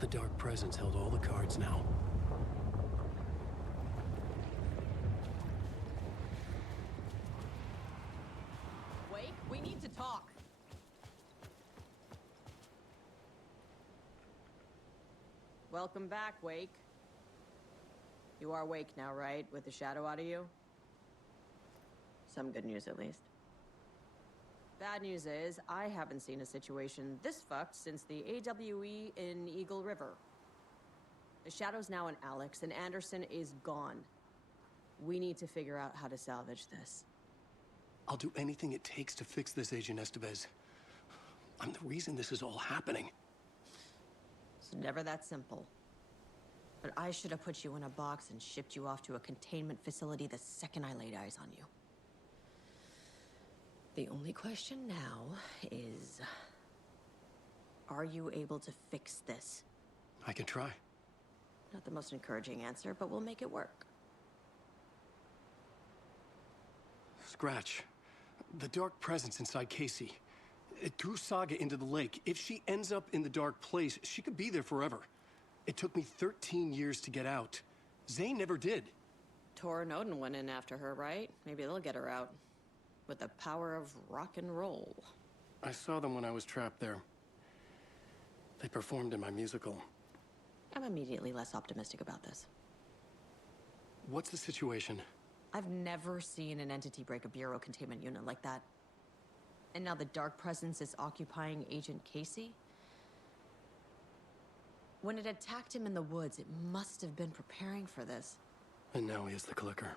The Dark Presence held all the cards now. Wake, we need to talk. Welcome back, Wake. You are Wake now, right? With the shadow out of you? Some good news, at least. Bad news is, I haven't seen a situation this fucked since the AWE in Eagle River. The shadow's now in Alex, and Anderson is gone. We need to figure out how to salvage this. I'll do anything it takes to fix this, Agent Estevez. I'm the reason this is all happening. It's never that simple. But I should have put you in a box and shipped you off to a containment facility the second I laid eyes on you. The only question now is... are you able to fix this? I can try. Not the most encouraging answer, but we'll make it work. Scratch. The Dark Presence inside Casey. It threw Saga into the lake. If she ends up in the dark place, she could be there forever. It took me 13 years to get out. Zane never did. Tor and Odin went in after her, right? Maybe they'll get her out. With the power of rock and roll. I saw them when I was trapped there. They performed in my musical. I'm immediately less optimistic about this. What's the situation? I've never seen an entity break a bureau containment unit like that. And now the Dark Presence is occupying Agent Casey? When it attacked him in the woods, it must have been preparing for this. And now he has the clicker.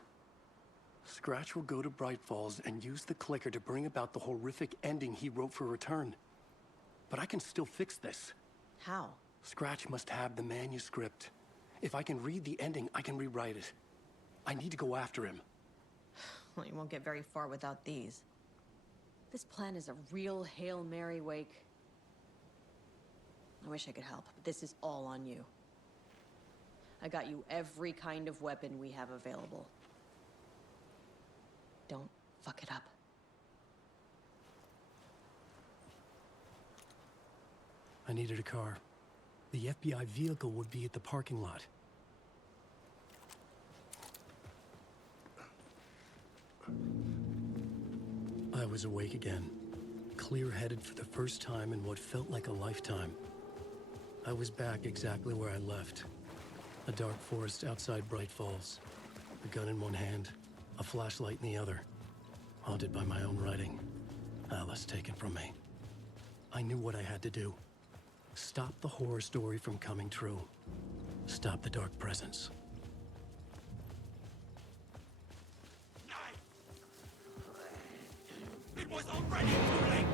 Scratch will go to Bright Falls and use the clicker to bring about the horrific ending he wrote for Return. But I can still fix this. How? Scratch must have the manuscript. If I can read the ending, I can rewrite it. I need to go after him. Well, you won't get very far without these. This plan is a real Hail Mary, Wake. I wish I could help, but this is all on you. I got you every kind of weapon we have available. Don't fuck it up. I needed a car. The FBI vehicle would be at the parking lot. I was awake again, clear-headed for the first time in what felt like a lifetime. I was back exactly where I left. A dark forest outside Bright Falls. A gun in one hand, a flashlight in the other. Haunted by my own writing. Alice taken from me. I knew what I had to do. Stop the horror story from coming true. Stop the Dark Presence. It was already too late!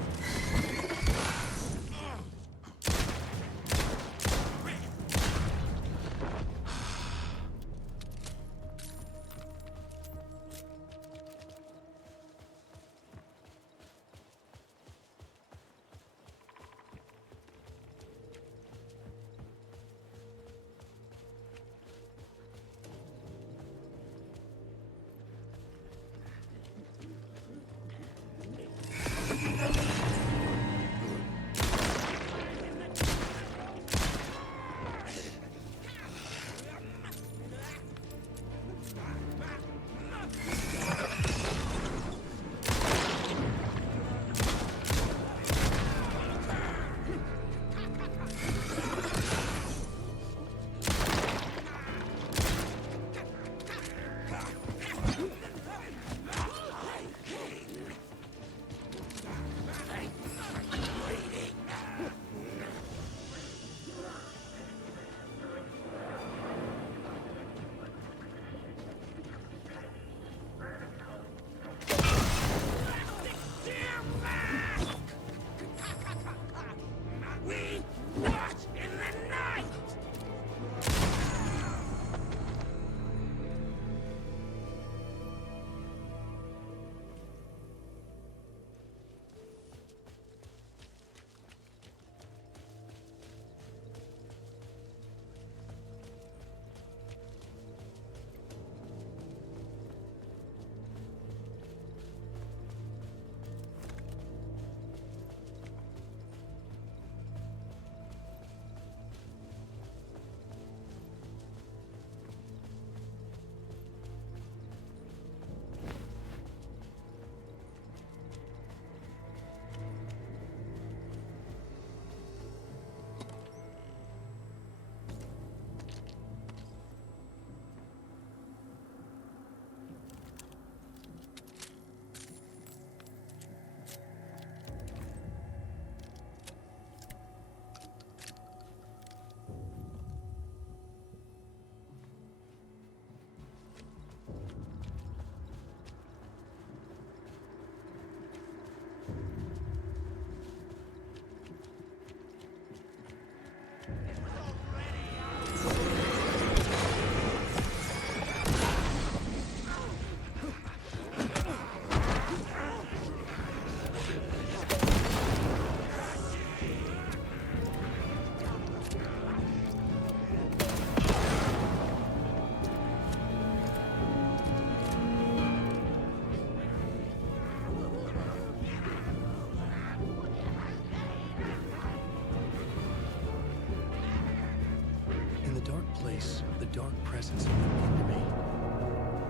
dark presence moved into me.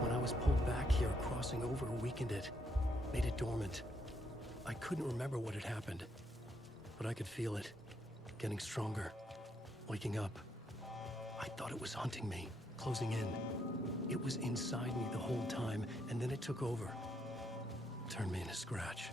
When I was pulled back here, crossing over weakened it, made it dormant. I couldn't remember what had happened, but I could feel it, getting stronger, waking up. I thought it was hunting me, closing in. It was inside me the whole time, and then it took over. Turned me into Scratch.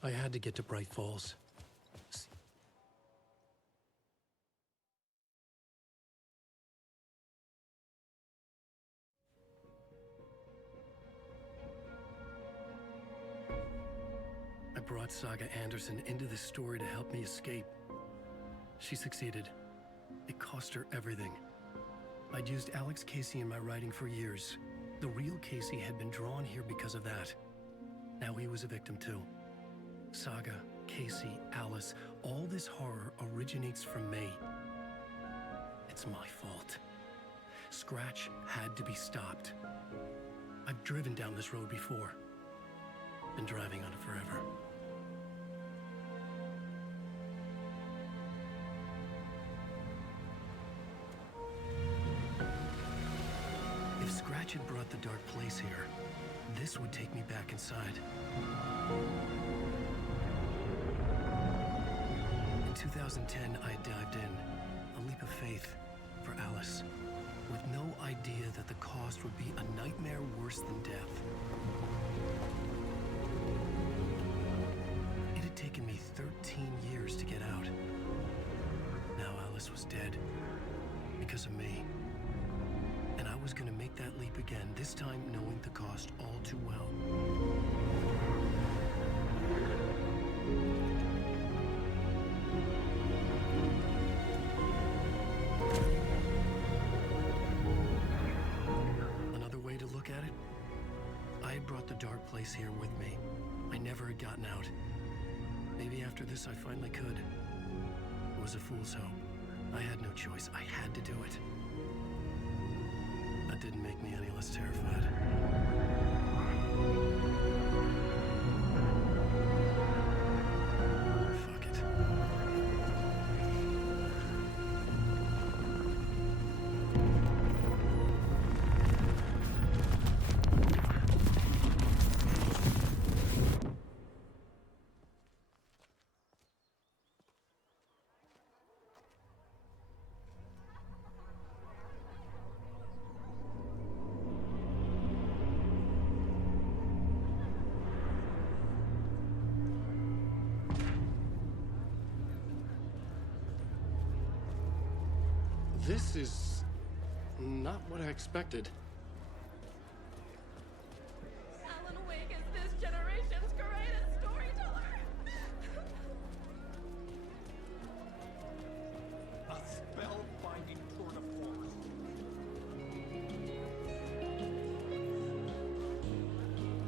I had to get to Bright Falls. I brought Saga Anderson into this story to help me escape. She succeeded. It cost her everything. I'd used Alex Casey in my writing for years. The real Casey had been drawn here because of that. Now he was a victim too. Saga, Casey, Alice, all this horror originates from me. It's my fault. Scratch had to be stopped. I've driven down this road before. Been driving on it forever. If Scratch had brought the dark place here, this would take me back inside. In 2010, I dived in, a leap of faith for Alice, with no idea that the cost would be a nightmare worse than death. It had taken me 13 years to get out. Now Alice was dead, because of me. And I was gonna make that leap again, this time knowing the cost all too well. Another way to look at it, I had brought the dark place here with me. I never had gotten out. Maybe after this I finally could. It was a fool's hope. I had no choice. I had to do it. That didn't make me any less terrified. Fuck it. This is not what I expected. Alan Wake is this generation's greatest storyteller. A spellbinding tour de force.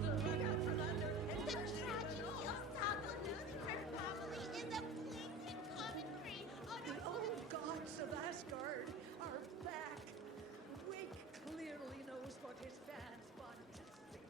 Look out for thunder. The tragedy of Saga Lucifer family is a blatant commentary on The old gods of Asgard are back. Wake clearly knows what his fans want to see.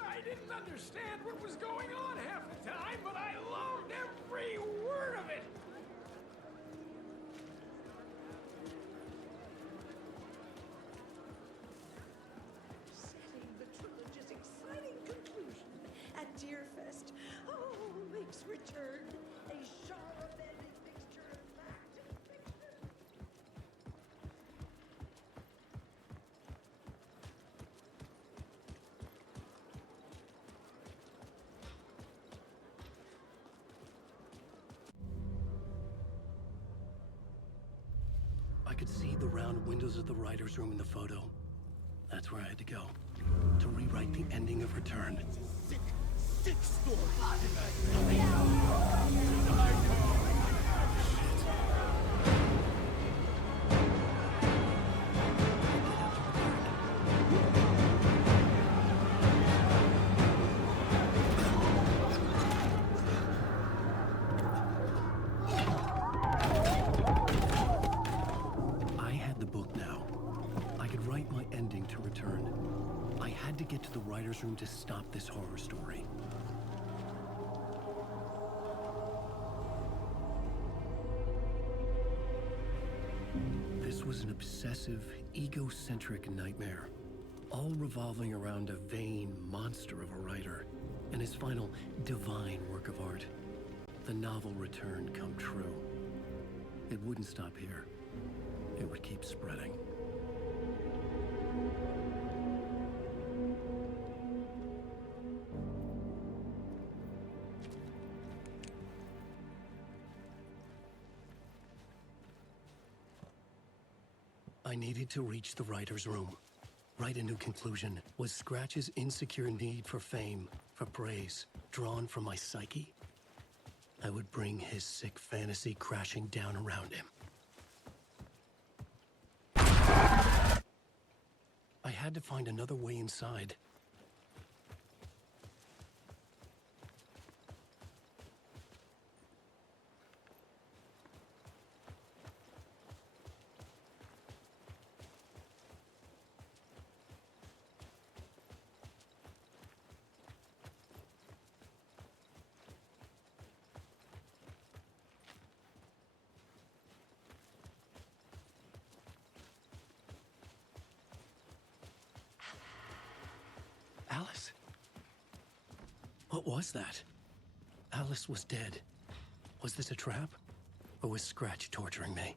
I didn't understand what was going on half the time, but I loved every word of it! Setting the trilogy's exciting conclusion at Deerfest. Oh, makes return a genre-bending mixture could see the round windows of the writer's room in the photo. That's where I had to go. To rewrite the ending of Return. Sick story. I had the book now. I could write my ending to Return. I had to get to the writer's room to stop this horror story. This was an obsessive, egocentric nightmare, all revolving around a vain monster of a writer and his final divine work of art, the novel Return come true. It wouldn't stop here. It would keep spreading. I needed to reach the writer's room. Write a new conclusion. Was Scratch's insecure need for fame, for praise, drawn from my psyche? I would bring his sick fantasy crashing down around him. I had to find another way inside. Alice? What was that? Alice was dead. Was this a trap? Or was Scratch torturing me?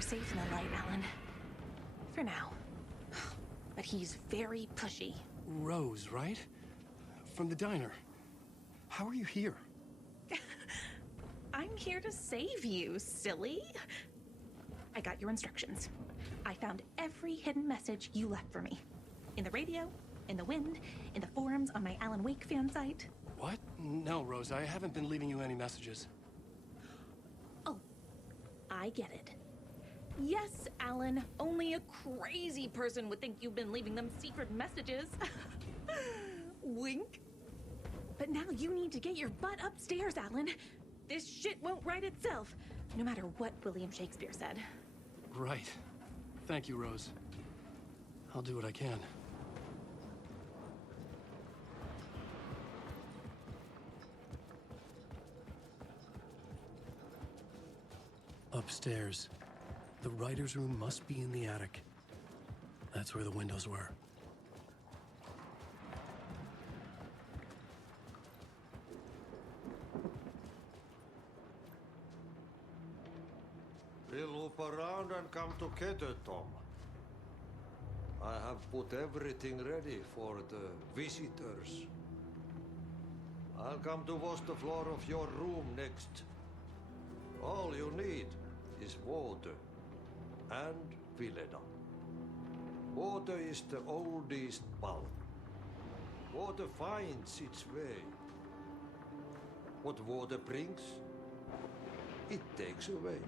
Safe in the light, Alan. For now. But he's very pushy. Rose, right? From the diner. How are you here? I'm here to save you, silly. I got your instructions. I found every hidden message you left for me. In the radio, in the wind, in the forums on my Alan Wake fan site. What? No, Rose, I haven't been leaving you any messages. Oh, I get it. Yes, Alan, only a crazy person would think you've been leaving them secret messages. Wink. But now you need to get your butt upstairs, Alan. This shit won't right itself, no matter what William Shakespeare said. Right. Thank you, Rose. I'll do what I can. Upstairs. The writer's room must be in the attic. That's where the windows were. We'll loop around and come together, Tom. I have put everything ready for the visitors. I'll come to wash the floor of your room next. All you need is water and Vileda. Water is the oldest bulb. Water finds its way. What water brings, it takes away.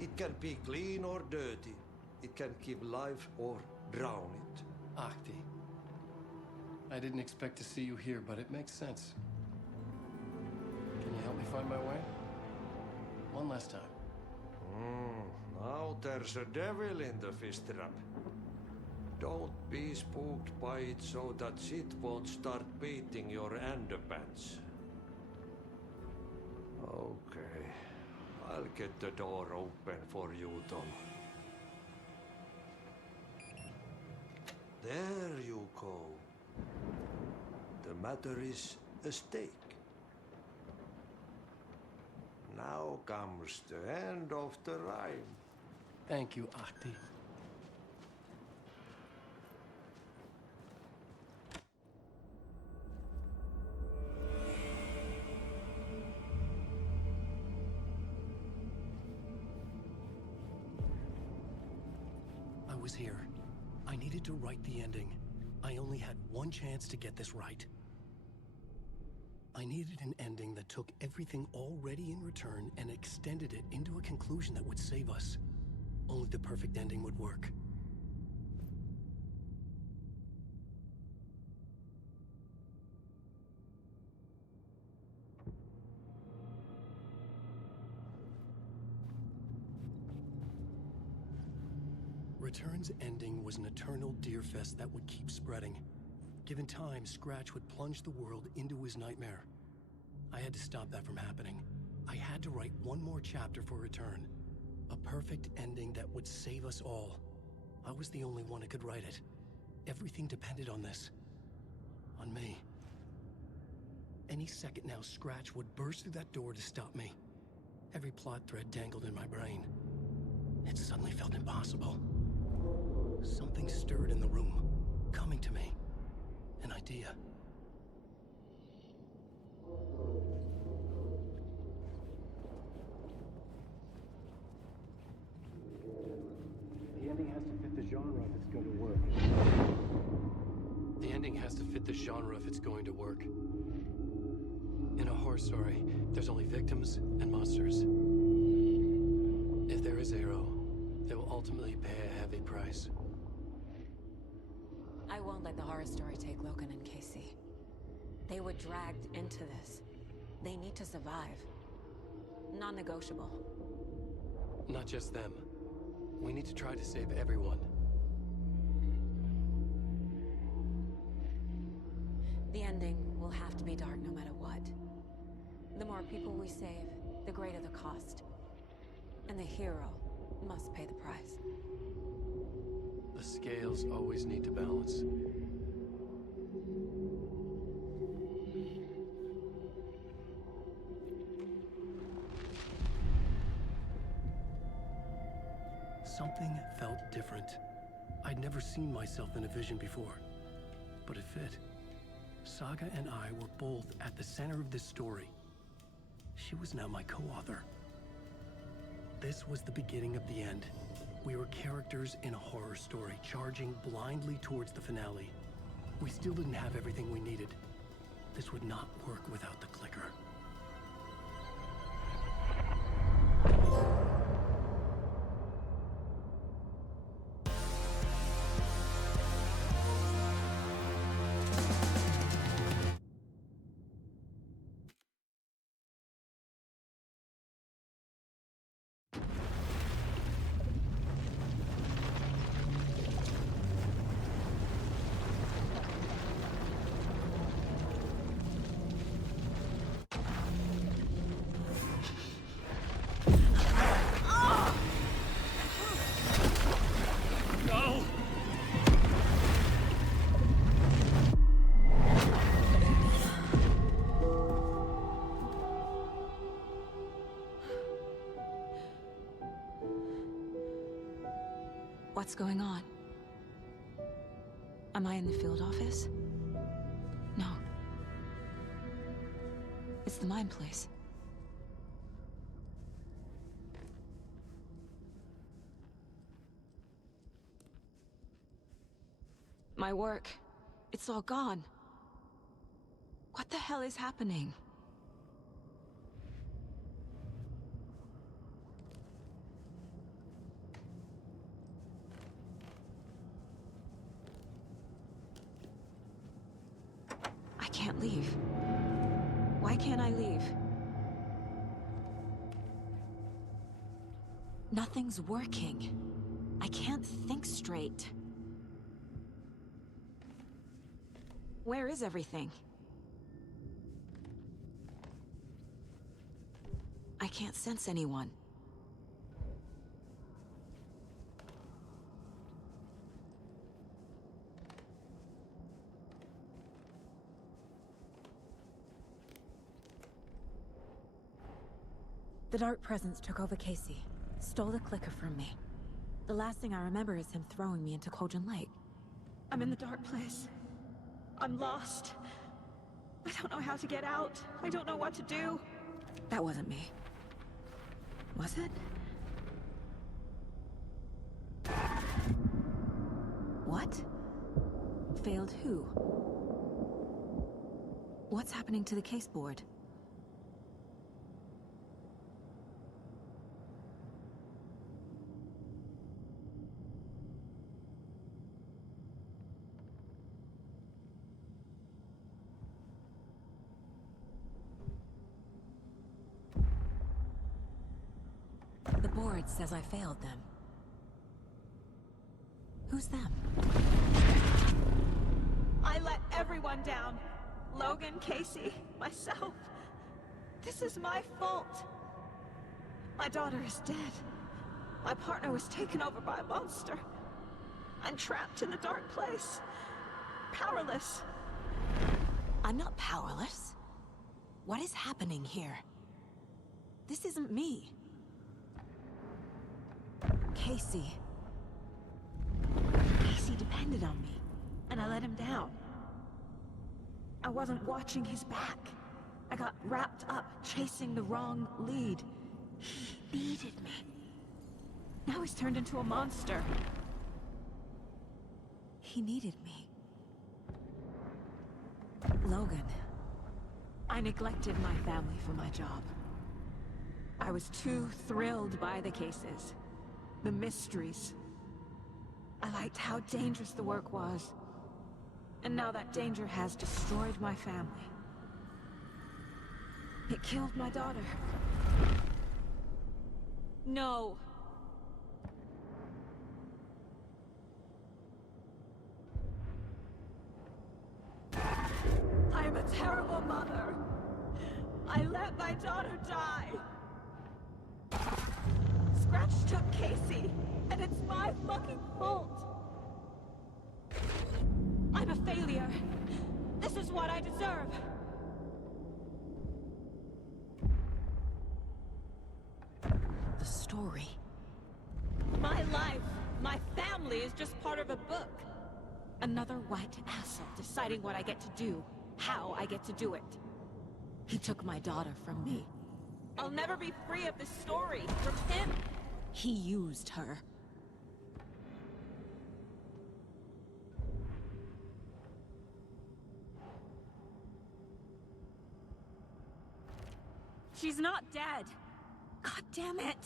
It can be clean or dirty. It can give life or drown it. Ahti. I didn't expect to see you here, but it makes sense. Can you help me find my way? One last time. Now there's a devil in the fish trap. Don't be spooked by it so that shit won't start beating your underpants. Okay. I'll get the door open for you, Tom. There you go. The matter is a stake. Now comes the end of the rhyme. Thank you, Ahti. I was here. I needed to write the ending. I only had one chance to get this right. I needed an ending that took everything already in return and extended it into a conclusion that would save us. Only the perfect ending would work. Return's ending was an eternal deerfest that would keep spreading. Given time, Scratch would plunge the world into his nightmare. I had to stop that from happening. I had to write one more chapter for Return. A perfect ending that would save us all. I was the only one who could write it. Everything depended on this. On me. Any second now, Scratch would burst through that door to stop me. Every plot thread dangled in my brain. It suddenly felt impossible. Something stirred in the room, coming to me. An idea. The ending has to fit the genre if it's going to work. The ending has to fit the genre if it's going to work. In a horror story, there's only victims and monsters. If there is Arrow, they will ultimately pay a heavy price. I won't let the horror story take Logan and Casey. They were dragged into this. They need to survive. Non-negotiable. Not just them. We need to try to save everyone. The ending will have to be dark no matter what. The more people we save, the greater the cost. And the hero must pay the price. The scales always need to balance. Something felt different. I'd never seen myself in a vision before, but it fit. Saga and I were both at the center of this story. She was now my co-author. This was the beginning of the end. We were characters in a horror story, charging blindly towards the finale. We still didn't have everything we needed. This would not work without the clicker. What's going on? Am I in the field office? No. the mine place? My work. It's all gone. What the hell is happening? I can't leave. Why can't I leave? Nothing's working. I can't think straight. Where is everything? I can't sense anyone. The Dark Presence took over Casey, stole the clicker from me. The last thing I remember is him throwing me into Cauldron Lake. I'm in the dark place. I'm lost. I don't know how to get out. I don't know what to do. That wasn't me. Was it? What? Failed who? What's happening to the caseboard? The board says I failed them. Who's them? I let everyone down. Logan, Casey, myself. This is my fault. My daughter is dead. My partner was taken over by a monster. I'm trapped in the dark place. Powerless. I'm not powerless. What is happening here? This isn't me. Casey. Casey depended on me, and I let him down. I wasn't watching his back. I got wrapped up chasing the wrong lead. He needed me. Now he's turned into a monster. He needed me. Logan. I neglected my family for my job. I was too thrilled by the cases. The mysteries. I liked how dangerous the work was. And now that danger has destroyed my family. It killed my daughter. No. I am a terrible mother. I let my daughter die. Scratch took Casey, and it's my fucking fault. I'm a failure. This is what I deserve. The story. My life, my family is just part of a book. Another white asshole deciding what I get to do, how I get to do it. He took my daughter from me. I'll never be free of this story from him. He used her. She's not dead. God damn it.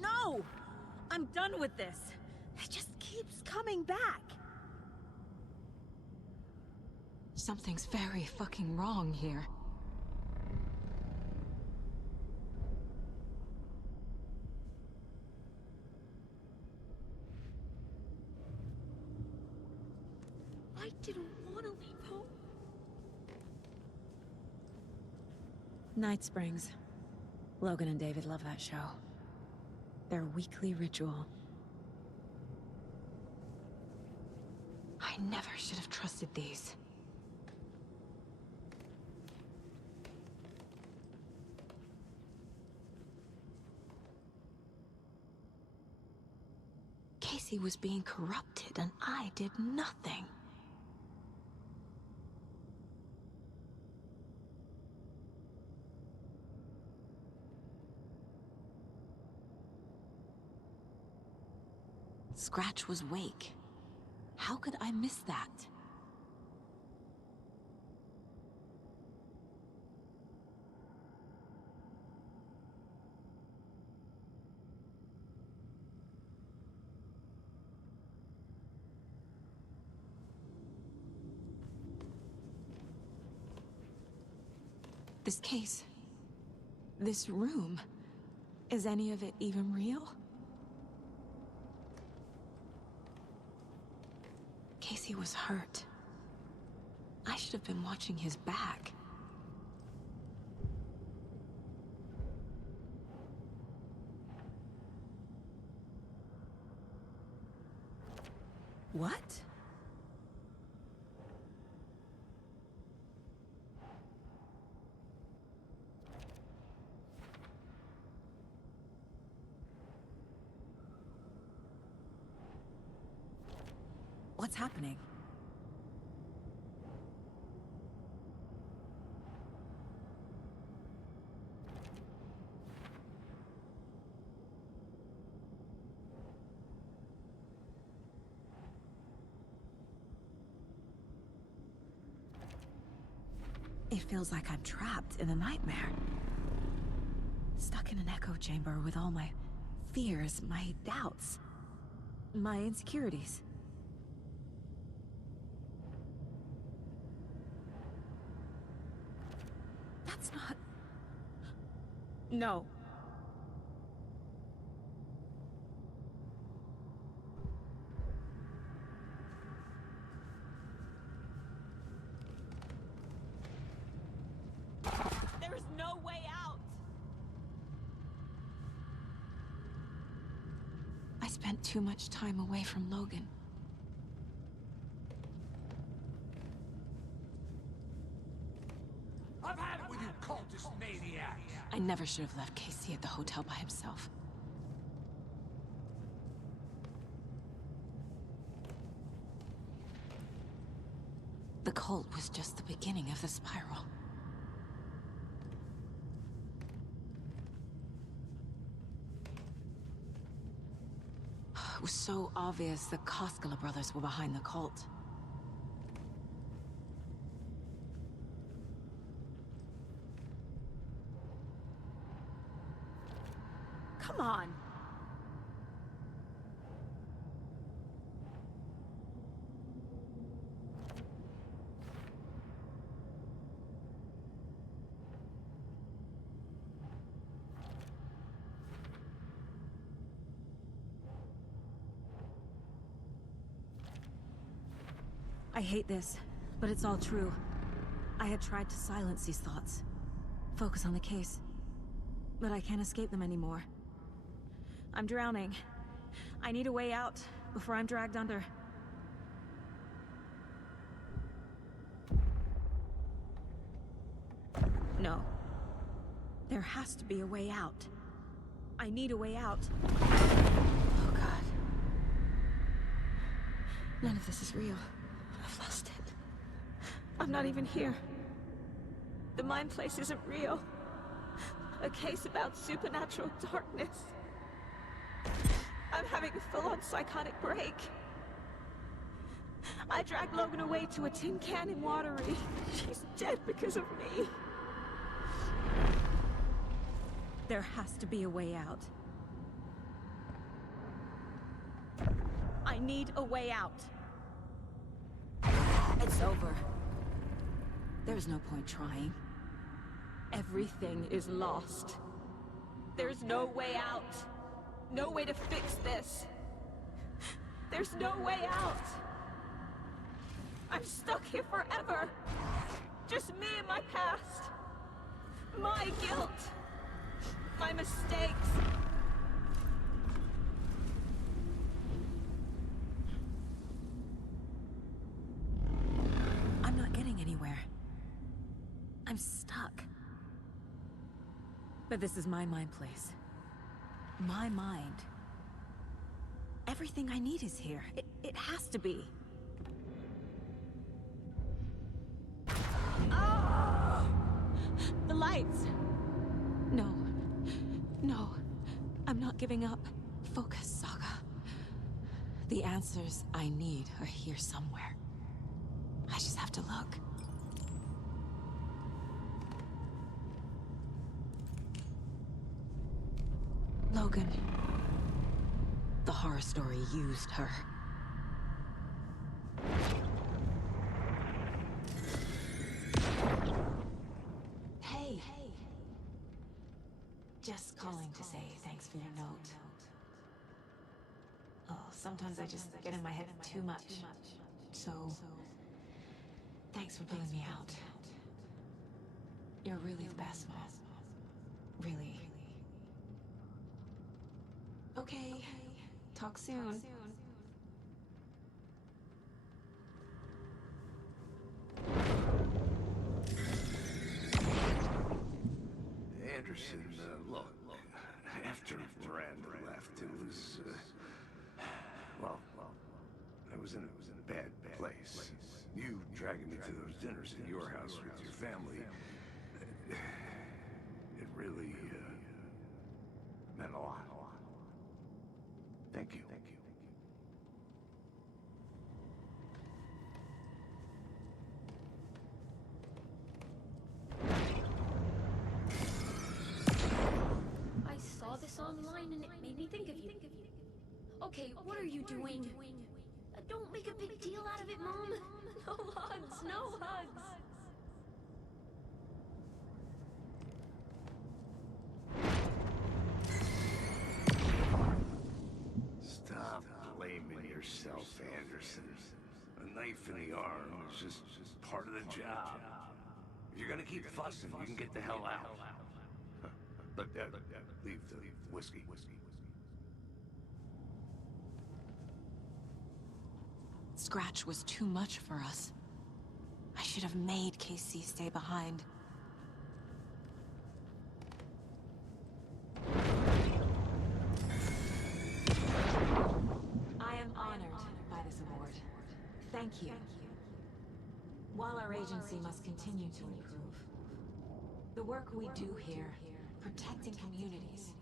No! I'm done with this. It just keeps coming back. Something's very fucking wrong here. I didn't want to leave home. Night Springs. Logan and David love that show. Their weekly ritual. I never should have trusted these. Casey was being corrupted, and I did nothing. Scratch was Wake. How could I miss that? This case, this room, is any of it even real? Casey was hurt. I should have been watching his back. What? What's happening? It feels like I'm trapped in a nightmare. Stuck in an echo chamber with all my fears, my doubts, my insecurities. That's not... No. There's no way out! I spent too much time away from Logan. I've had it with you cultist maniacs! I never should have left Casey at the hotel by himself. The cult was just the beginning of the spiral. It was so obvious the Koskela brothers were behind the cult. Come on! I hate this, but it's all true. I had tried to silence these thoughts. Focus on the case. But I can't escape them anymore. I'm drowning. I need a way out before I'm dragged under. No. There has to be a way out. I need a way out. Oh, God. None of this is real. I've lost it. I'm not even here. The mind place isn't real. A case about supernatural darkness. I'm having a full-on psychotic break. I dragged Logan away to a tin can in Watery. She's dead because of me. There has to be a way out. I need a way out. It's over. There's no point trying. Everything is lost. There's no way out. No way to fix this. There's no way out. I'm stuck here forever. Just me and my past. My guilt. My mistakes. I'm not getting anywhere. I'm stuck. But this is my mind place. My mind. Everything I need is here. It has to be. Oh! The lights! No. No. I'm not giving up. Focus, Saga. The answers I need are here somewhere. I just have to look. Logan. The horror story used her. Hey. Just calling to say thanks for your note. Oh, sometimes I just get in my head too much. So, thanks for pulling me out. You're really the best, Mom. Really. Okay. Talk soon. Anderson, look, after Miranda left, it was, well, I was in a bad place. You dragging me to those dinners at your house with your family, it really, meant a lot. Thank you. I saw this online and it made me think of you. Okay, what are you doing? Don't make a big deal out of it, Mom. No hugs, no hugs. Stop blaming yourself, Anderson. A knife in the arm is just part of the job. If you're gonna keep fussing, you can get the hell out. But leave the whiskey. Scratch was too much for us. I should have made KC stay behind. I am honored by this award. Thank you. While our agency must continue to improve, the work we do here, protecting communities,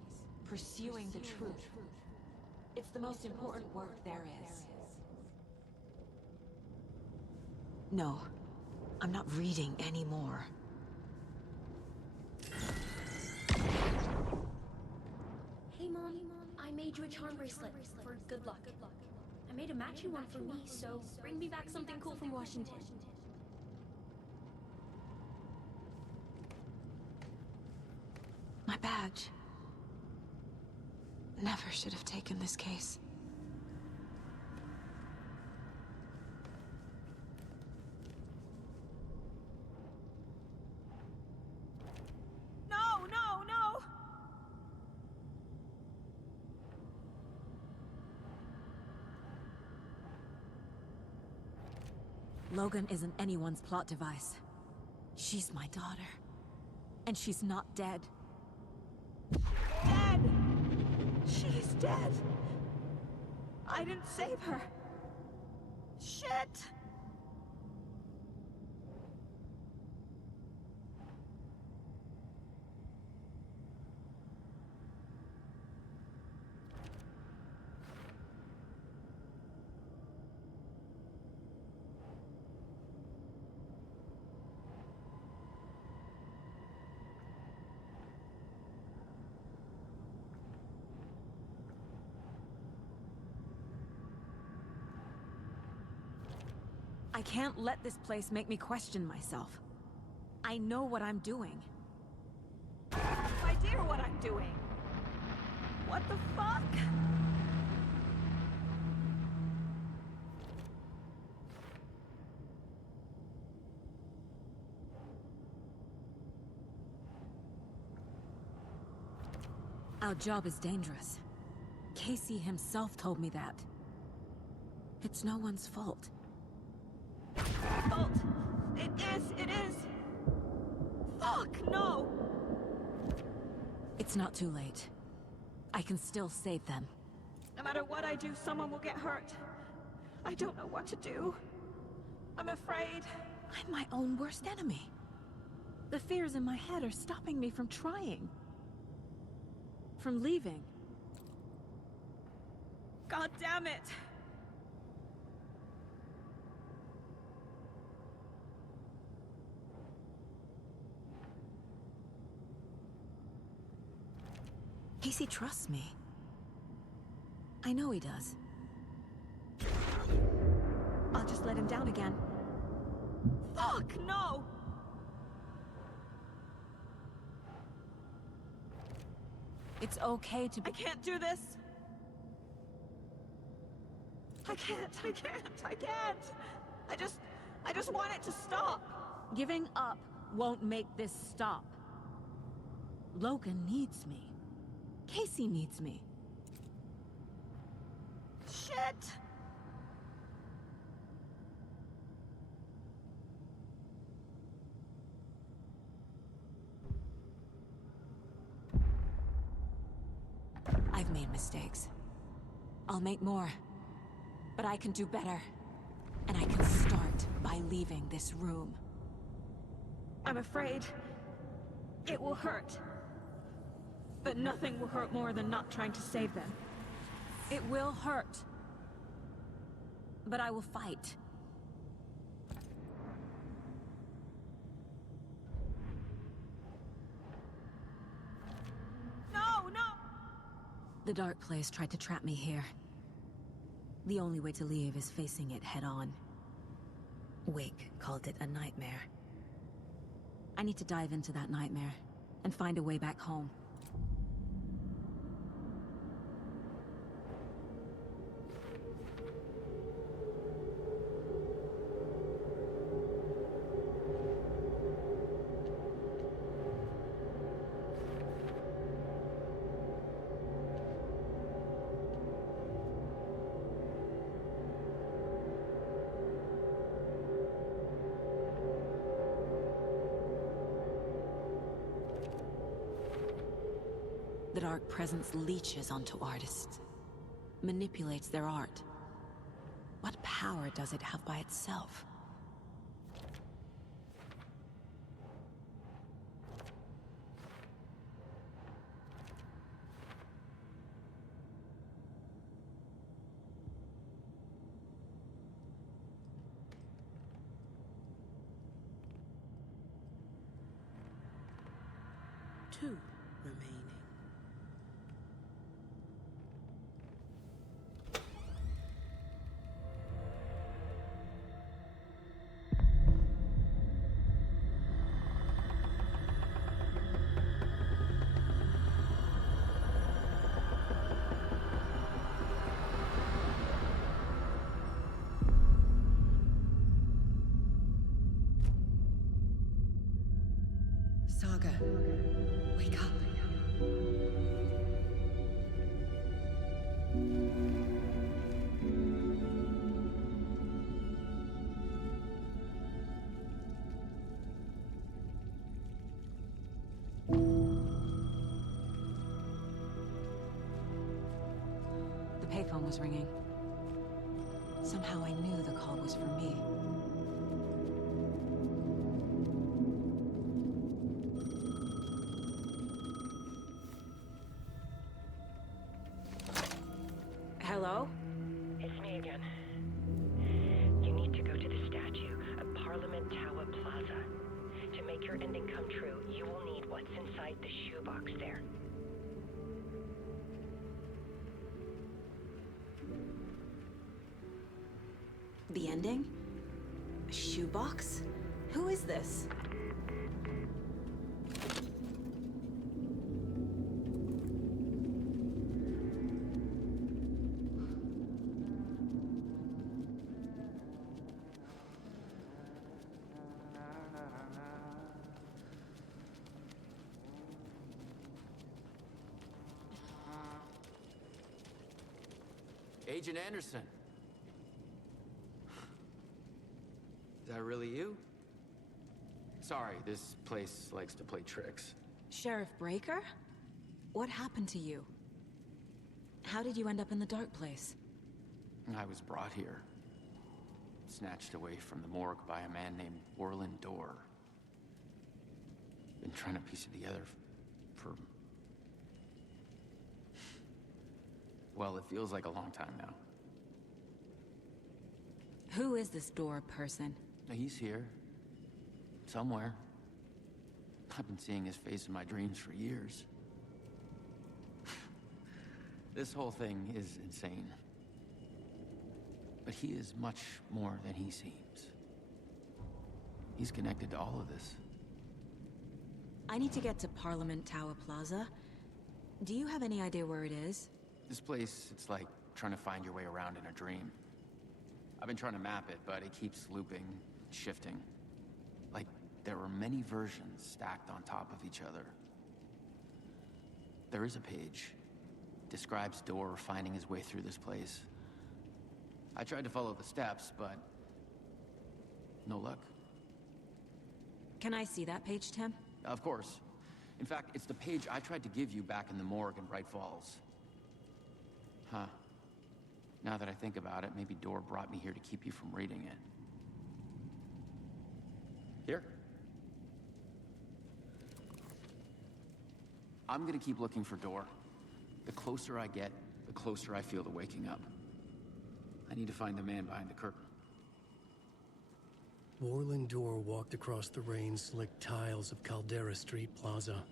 pursuing the truth, it's the most important work there is. No, I'm not reading anymore. Hey, Mom, I made you a charm bracelet for good luck. I made a matching one for me, so bring me back something cool from Washington. My badge. Never should have taken this case. No! Logan isn't anyone's plot device. She's my daughter. And she's not dead. Dead! She's dead! I didn't save her. Shit! I can't let this place make me question myself. I know what I'm doing. I have no idea what I'm doing. What the fuck? Our job is dangerous. Casey himself told me that. It's no one's fault. Fault! It is! Fuck, no! It's not too late. I can still save them. No matter what I do, someone will get hurt. I don't know what to do. I'm afraid. I'm my own worst enemy. The fears in my head are stopping me from trying. From leaving. God damn it! Casey trusts me. I know he does. I'll just let him down again. Fuck, no! It's okay to be— I can't do this! I can't! I just want it to stop! Giving up won't make this stop. Logan needs me. Casey needs me. Shit! I've made mistakes. I'll make more. But I can do better. And I can start by leaving this room. I'm afraid it will hurt. But nothing will hurt more than not trying to save them. It will hurt. But I will fight. No! The dark place tried to trap me here. The only way to leave is facing it head-on. Wake called it a nightmare. I need to dive into that nightmare and find a way back home. The dark presence leeches onto artists, manipulates their art. What power does it have by itself? Two remaining. Saga, wake up. The payphone was ringing. Somehow I knew the call was for me. Hello? It's me again. You need to go to the statue at Parliament Tower Plaza. To make your ending come true, you will need what's inside the shoebox there. The ending? A shoebox? Who is this? Agent Anderson. Is that really you? Sorry, this place likes to play tricks. Sheriff Breaker? What happened to you? How did you end up in the dark place? I was brought here. Snatched away from the morgue by a man named Orland Dorr. Been trying to piece it together for... well, it feels like a long time now. Who is this Dorr person? He's here. Somewhere. I've been seeing his face in my dreams for years. This whole thing is insane. But he is much more than he seems. He's connected to all of this. I need to get to Parliament Tower Plaza. Do you have any idea where it is? This place, it's like trying to find your way around in a dream. I've been trying to map it, but it keeps looping, shifting. Like there are many versions stacked on top of each other. There is a page. Describes Dorr finding his way through this place. I tried to follow the steps, but no luck. Can I see that page, Tim? Of course. In fact, it's the page I tried to give you back in the morgue in Bright Falls. Huh. Now that I think about it, maybe Dorr brought me here to keep you from reading it. Here. I'm gonna keep looking for Dorr. The closer I get, the closer I feel to waking up. I need to find the man behind the curtain. Orland Dorr walked across the rain-slicked tiles of Caldera Street Plaza.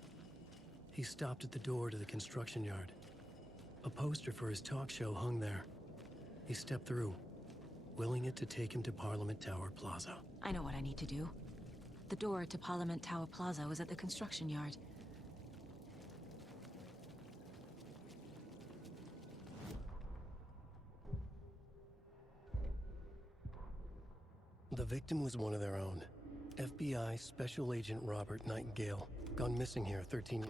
He stopped at the door to the construction yard. A poster for his talk show hung there. He stepped through, willing it to take him to Parliament Tower Plaza. I know what I need to do. The door to Parliament Tower Plaza was at the construction yard. The victim was one of their own. FBI Special Agent Robert Nightingale, gone missing here 13...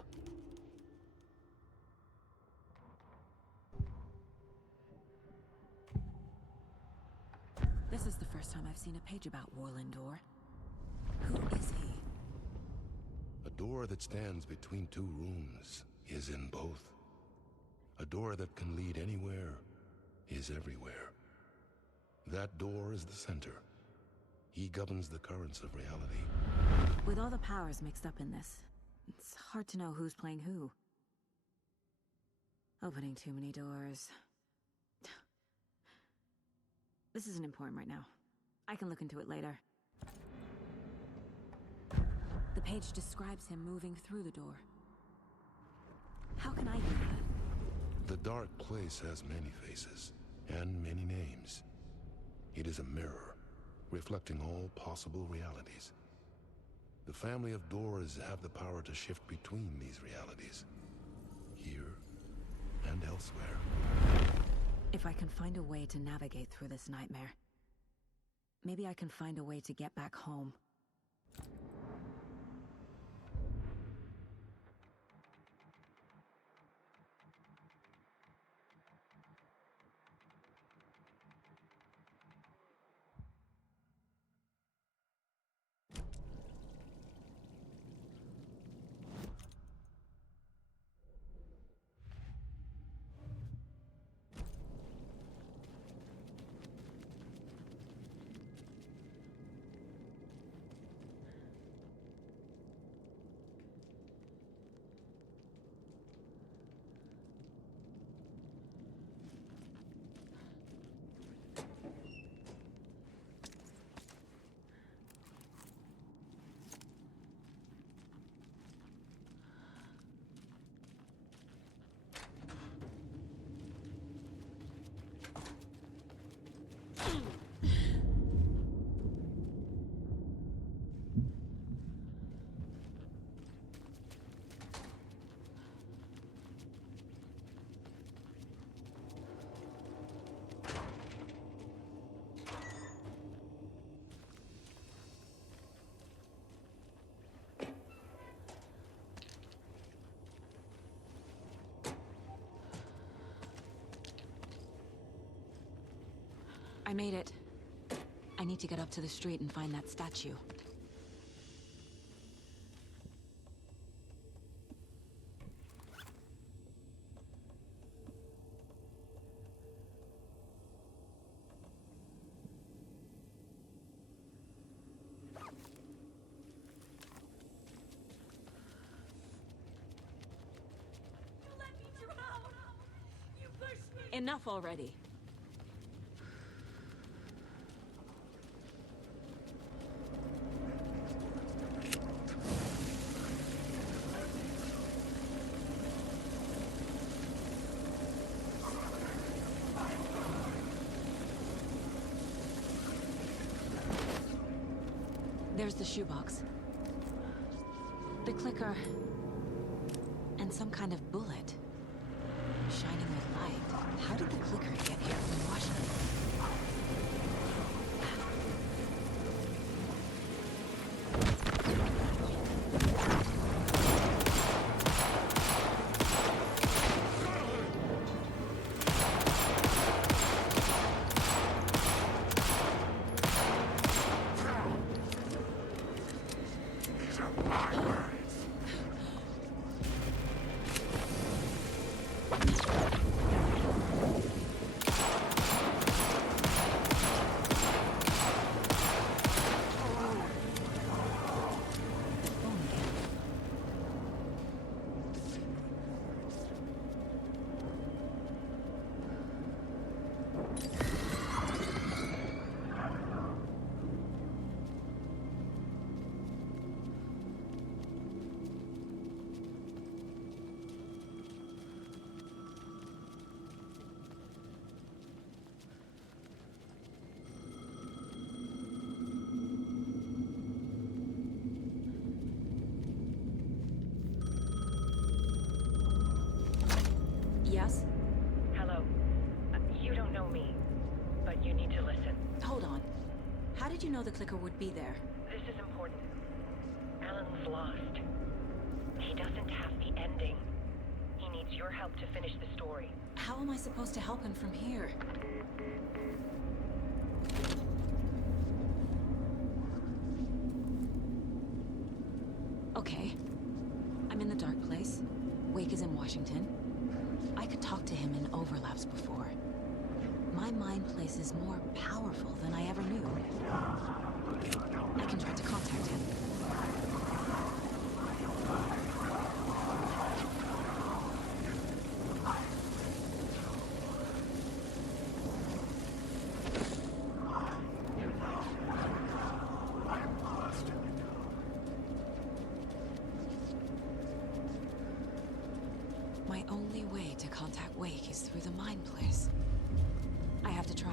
This is the first time I've seen a page about Orland Dorr. Who is he? A door that stands between two rooms is in both. A door that can lead anywhere is everywhere. That door is the center. He governs the currents of reality. With all the powers mixed up in this, it's hard to know who's playing who. Opening too many doors. This isn't important right now. I can look into it later. The page describes him moving through the door. How can I do that? The dark place has many faces and many names. It is a mirror, reflecting all possible realities. The family of Dorrs have the power to shift between these realities, here and elsewhere. If I can find a way to navigate through this nightmare, maybe I can find a way to get back home. I made it. I need to get up to the street and find that statue. Enough already. There's the shoebox. The clicker. And some kind of bullet. Shining with light. How did the clicker get here from Washington? Yes? Hello. You don't know me, but you need to listen. Hold on. How did you know the clicker would be there? This is important. Alan's lost. He doesn't have the ending. He needs your help to finish the story. How am I supposed to help him from here? Okay. I'm in the dark place. Wake is in Washington. I could talk to him in overlaps before. My mind place is more powerful than I ever knew. I can try to contact him. My only way to contact Wake is through the mind place. I have to try.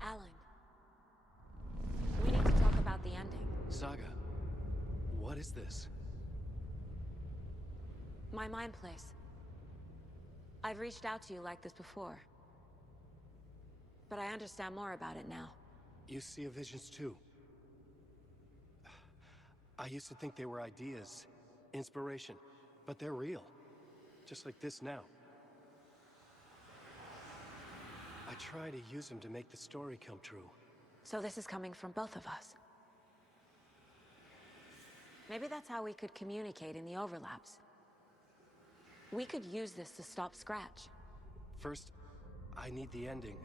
Alan. We need to talk about the ending. Saga, what is this? My mind place. I've reached out to you like this before. But I understand more about it now. You see visions too. I used to think they were ideas, inspiration, but they're real. Just like this now. I try to use them to make the story come true. So this is coming from both of us. Maybe that's how we could communicate in the overlaps. We could use this to stop Scratch. First, I need the ending.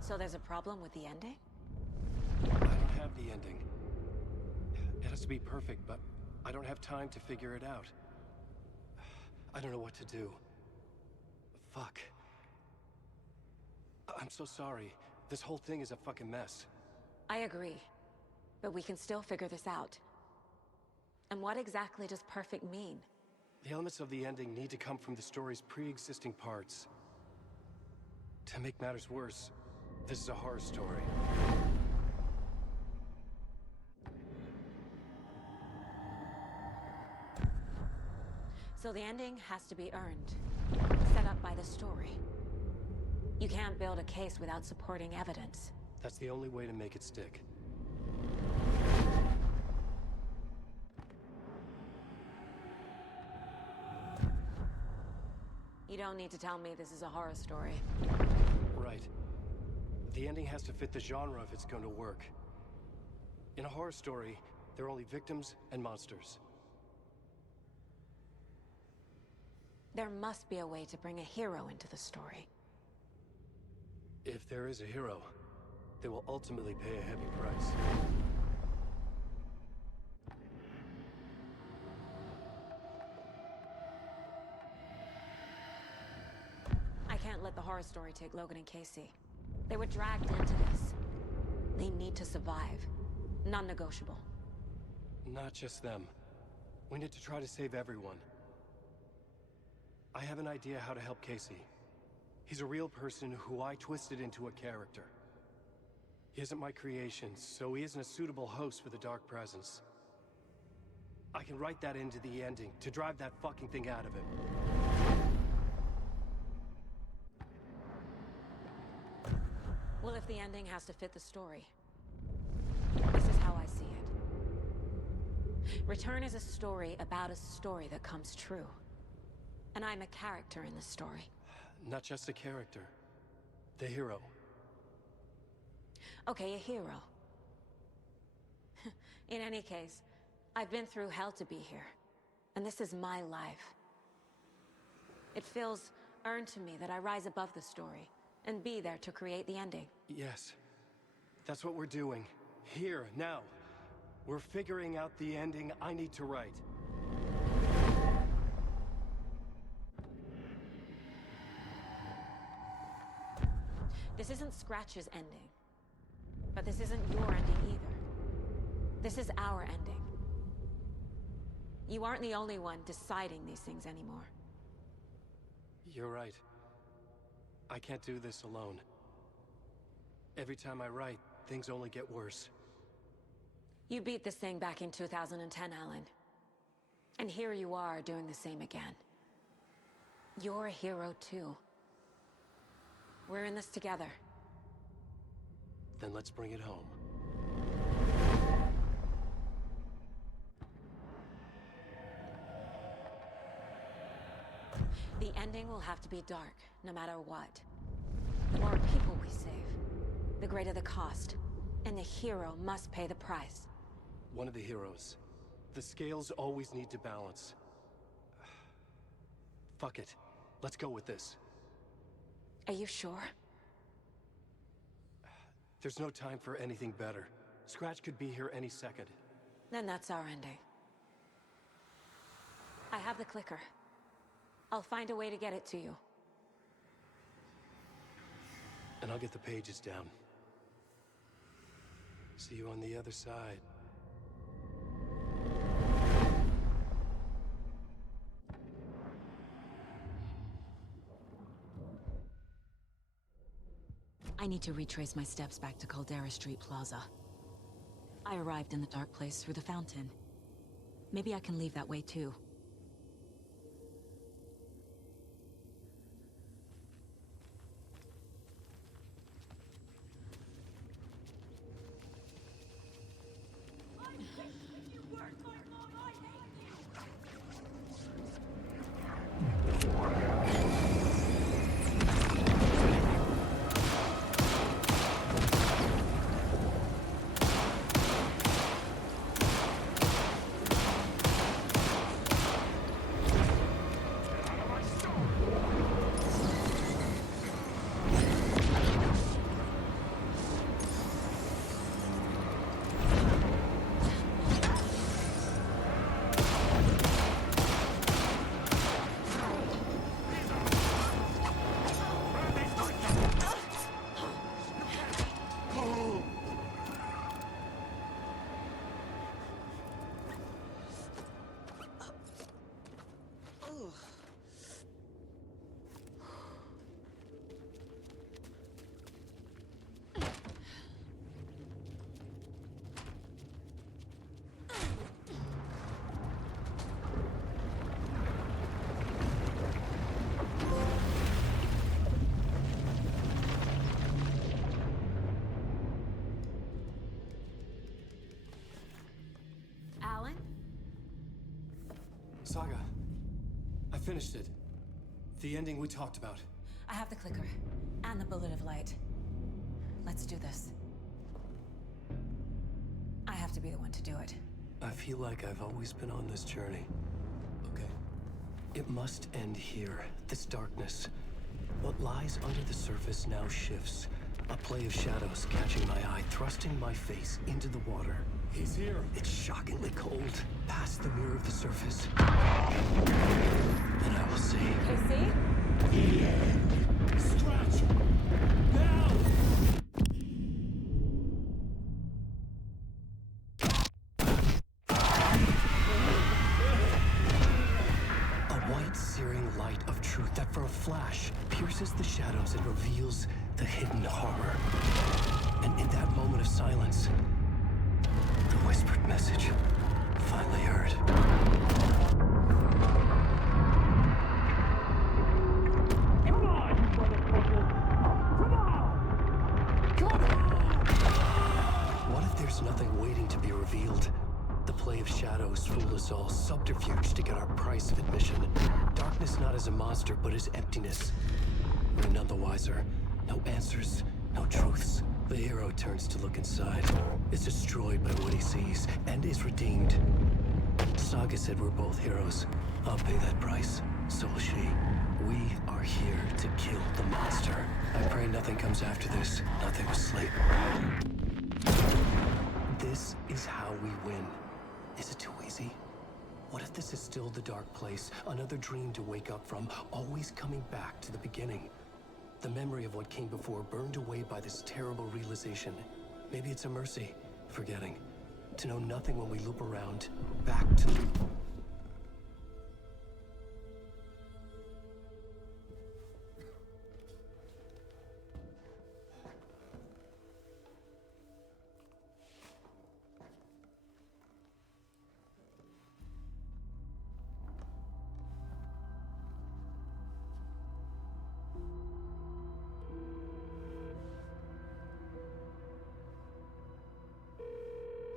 So there's a problem with the ending? I don't have the ending. It has to be perfect, but I don't have time to figure it out. I don't know what to do. Fuck. I'm so sorry. This whole thing is a fucking mess. I agree. But we can still figure this out. And what exactly does perfect mean? The elements of the ending need to come from the story's pre-existing parts. To make matters worse, this is a horror story. So the ending has to be earned, set up by the story. You can't build a case without supporting evidence. That's the only way to make it stick. You don't need to tell me this is a horror story. Right. The ending has to fit the genre if it's going to work. In a horror story, there are only victims and monsters. There must be a way to bring a hero into the story. If there is a hero, they will ultimately pay a heavy price. I can't let the horror story take Logan and Casey. They were dragged into this. They need to survive. Non-negotiable. Not just them. We need to try to save everyone. I have an idea how to help Casey. He's a real person who I twisted into a character. He isn't my creation, so he isn't a suitable host for the Dark Presence. I can write that into the ending to drive that fucking thing out of him. Well, if the ending has to fit the story, this is how I see it. Return is a story about a story that comes true. And I'm a character in the story. Not just a character. The hero. Okay, a hero. In any case, I've been through hell to be here. And this is my life. It feels earned to me that I rise above the story and be there to create the ending. Yes. That's what we're doing. Here, now. We're figuring out the ending I need to write. This isn't Scratch's ending. But this isn't your ending either. This is our ending. You aren't the only one deciding these things anymore. You're right. I can't do this alone. Every time I write, things only get worse. You beat this thing back in 2010, Alan. And here you are doing the same again. You're a hero too. We're in this together. Then let's bring it home. The ending will have to be dark, no matter what. The more people we save, the greater the cost. And the hero must pay the price. One of the heroes. The scales always need to balance. Fuck it. Let's go with this. Are you sure? There's no time for anything better. Scratch could be here any second. Then that's our ending. I have the clicker. I'll find a way to get it to you. And I'll get the pages down. See you on the other side. I need to retrace my steps back to Caldera Street Plaza. I arrived in the dark place through the fountain. Maybe I can leave that way too. Saga, I finished it. The ending we talked about. I have the clicker and the bullet of light. Let's do this. I have to be the one to do it. I feel like I've always been on this journey. Okay. It must end here. This darkness. What lies under the surface now shifts. A play of shadows catching my eye, thrusting my face into the water. He's here. It's shockingly cold. Past the mirror of the surface. And I will see. Casey? The end. Scratch! Now! A white, searing light of truth that for a flash pierces the shadows and reveals the hidden horror. And in that moment of silence, the whispered message finally heard. Come on, you motherfucker! Come on! Come on! What if there's nothing waiting to be revealed? The play of shadows fooled us all, subterfuge to get our price of admission. Darkness not as a monster, but as emptiness. We're none the wiser. No answers, no truths. The hero turns to look inside, is destroyed by what he sees, and is redeemed. Saga said we're both heroes. I'll pay that price. So will she. We are here to kill the monster. I pray nothing comes after this. Nothing will sleep. This is how we win. Is it too easy? What if this is still the dark place? Another dream to wake up from, always coming back to the beginning. The memory of what came before burned away by this terrible realization. Maybe it's a mercy, forgetting. To know nothing when we loop around, back to...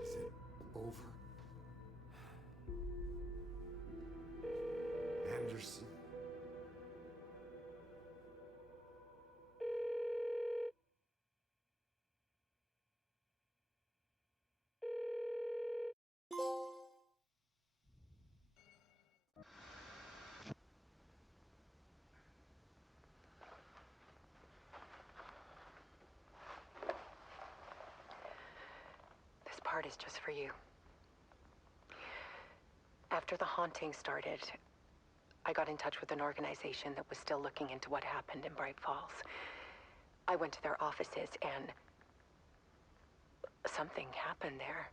Is it over? Anderson. This part is just for you. After the haunting started, I got in touch with an organization that was still looking into what happened in Bright Falls. I went to their offices and something happened there.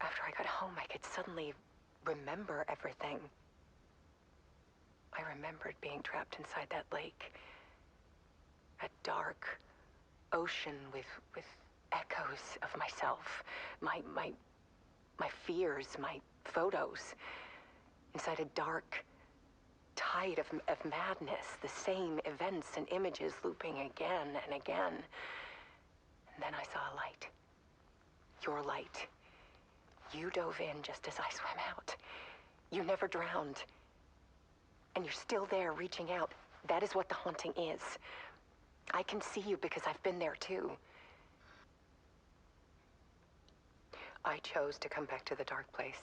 After I got home, I could suddenly remember everything. I remembered being trapped inside that lake. A dark ocean with echoes of myself. My fears, my photos. Inside a dark tide of madness. The same events and images looping again and again. And then I saw a light. Your light. You dove in just as I swam out. You never drowned. And you're still there reaching out. That is what the haunting is. I can see you because I've been there too. I chose to come back to the dark place.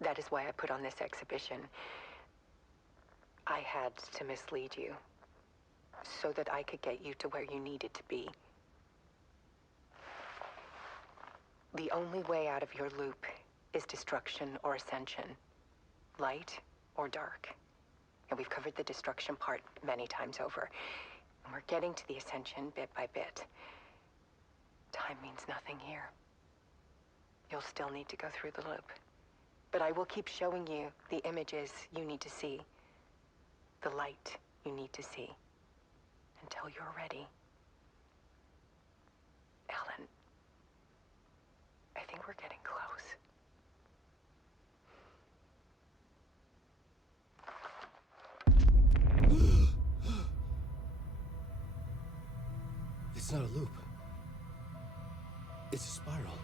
That is why I put on this exhibition. I had to mislead you, so that I could get you to where you needed to be. The only way out of your loop is destruction or ascension, light or dark. And we've covered the destruction part many times over. And we're getting to the ascension bit by bit. Time means nothing here. You'll still need to go through the loop. But I will keep showing you the images you need to see. The light you need to see. Until you're ready. Ellen, I think we're getting close. It's not a loop. It's a spiral.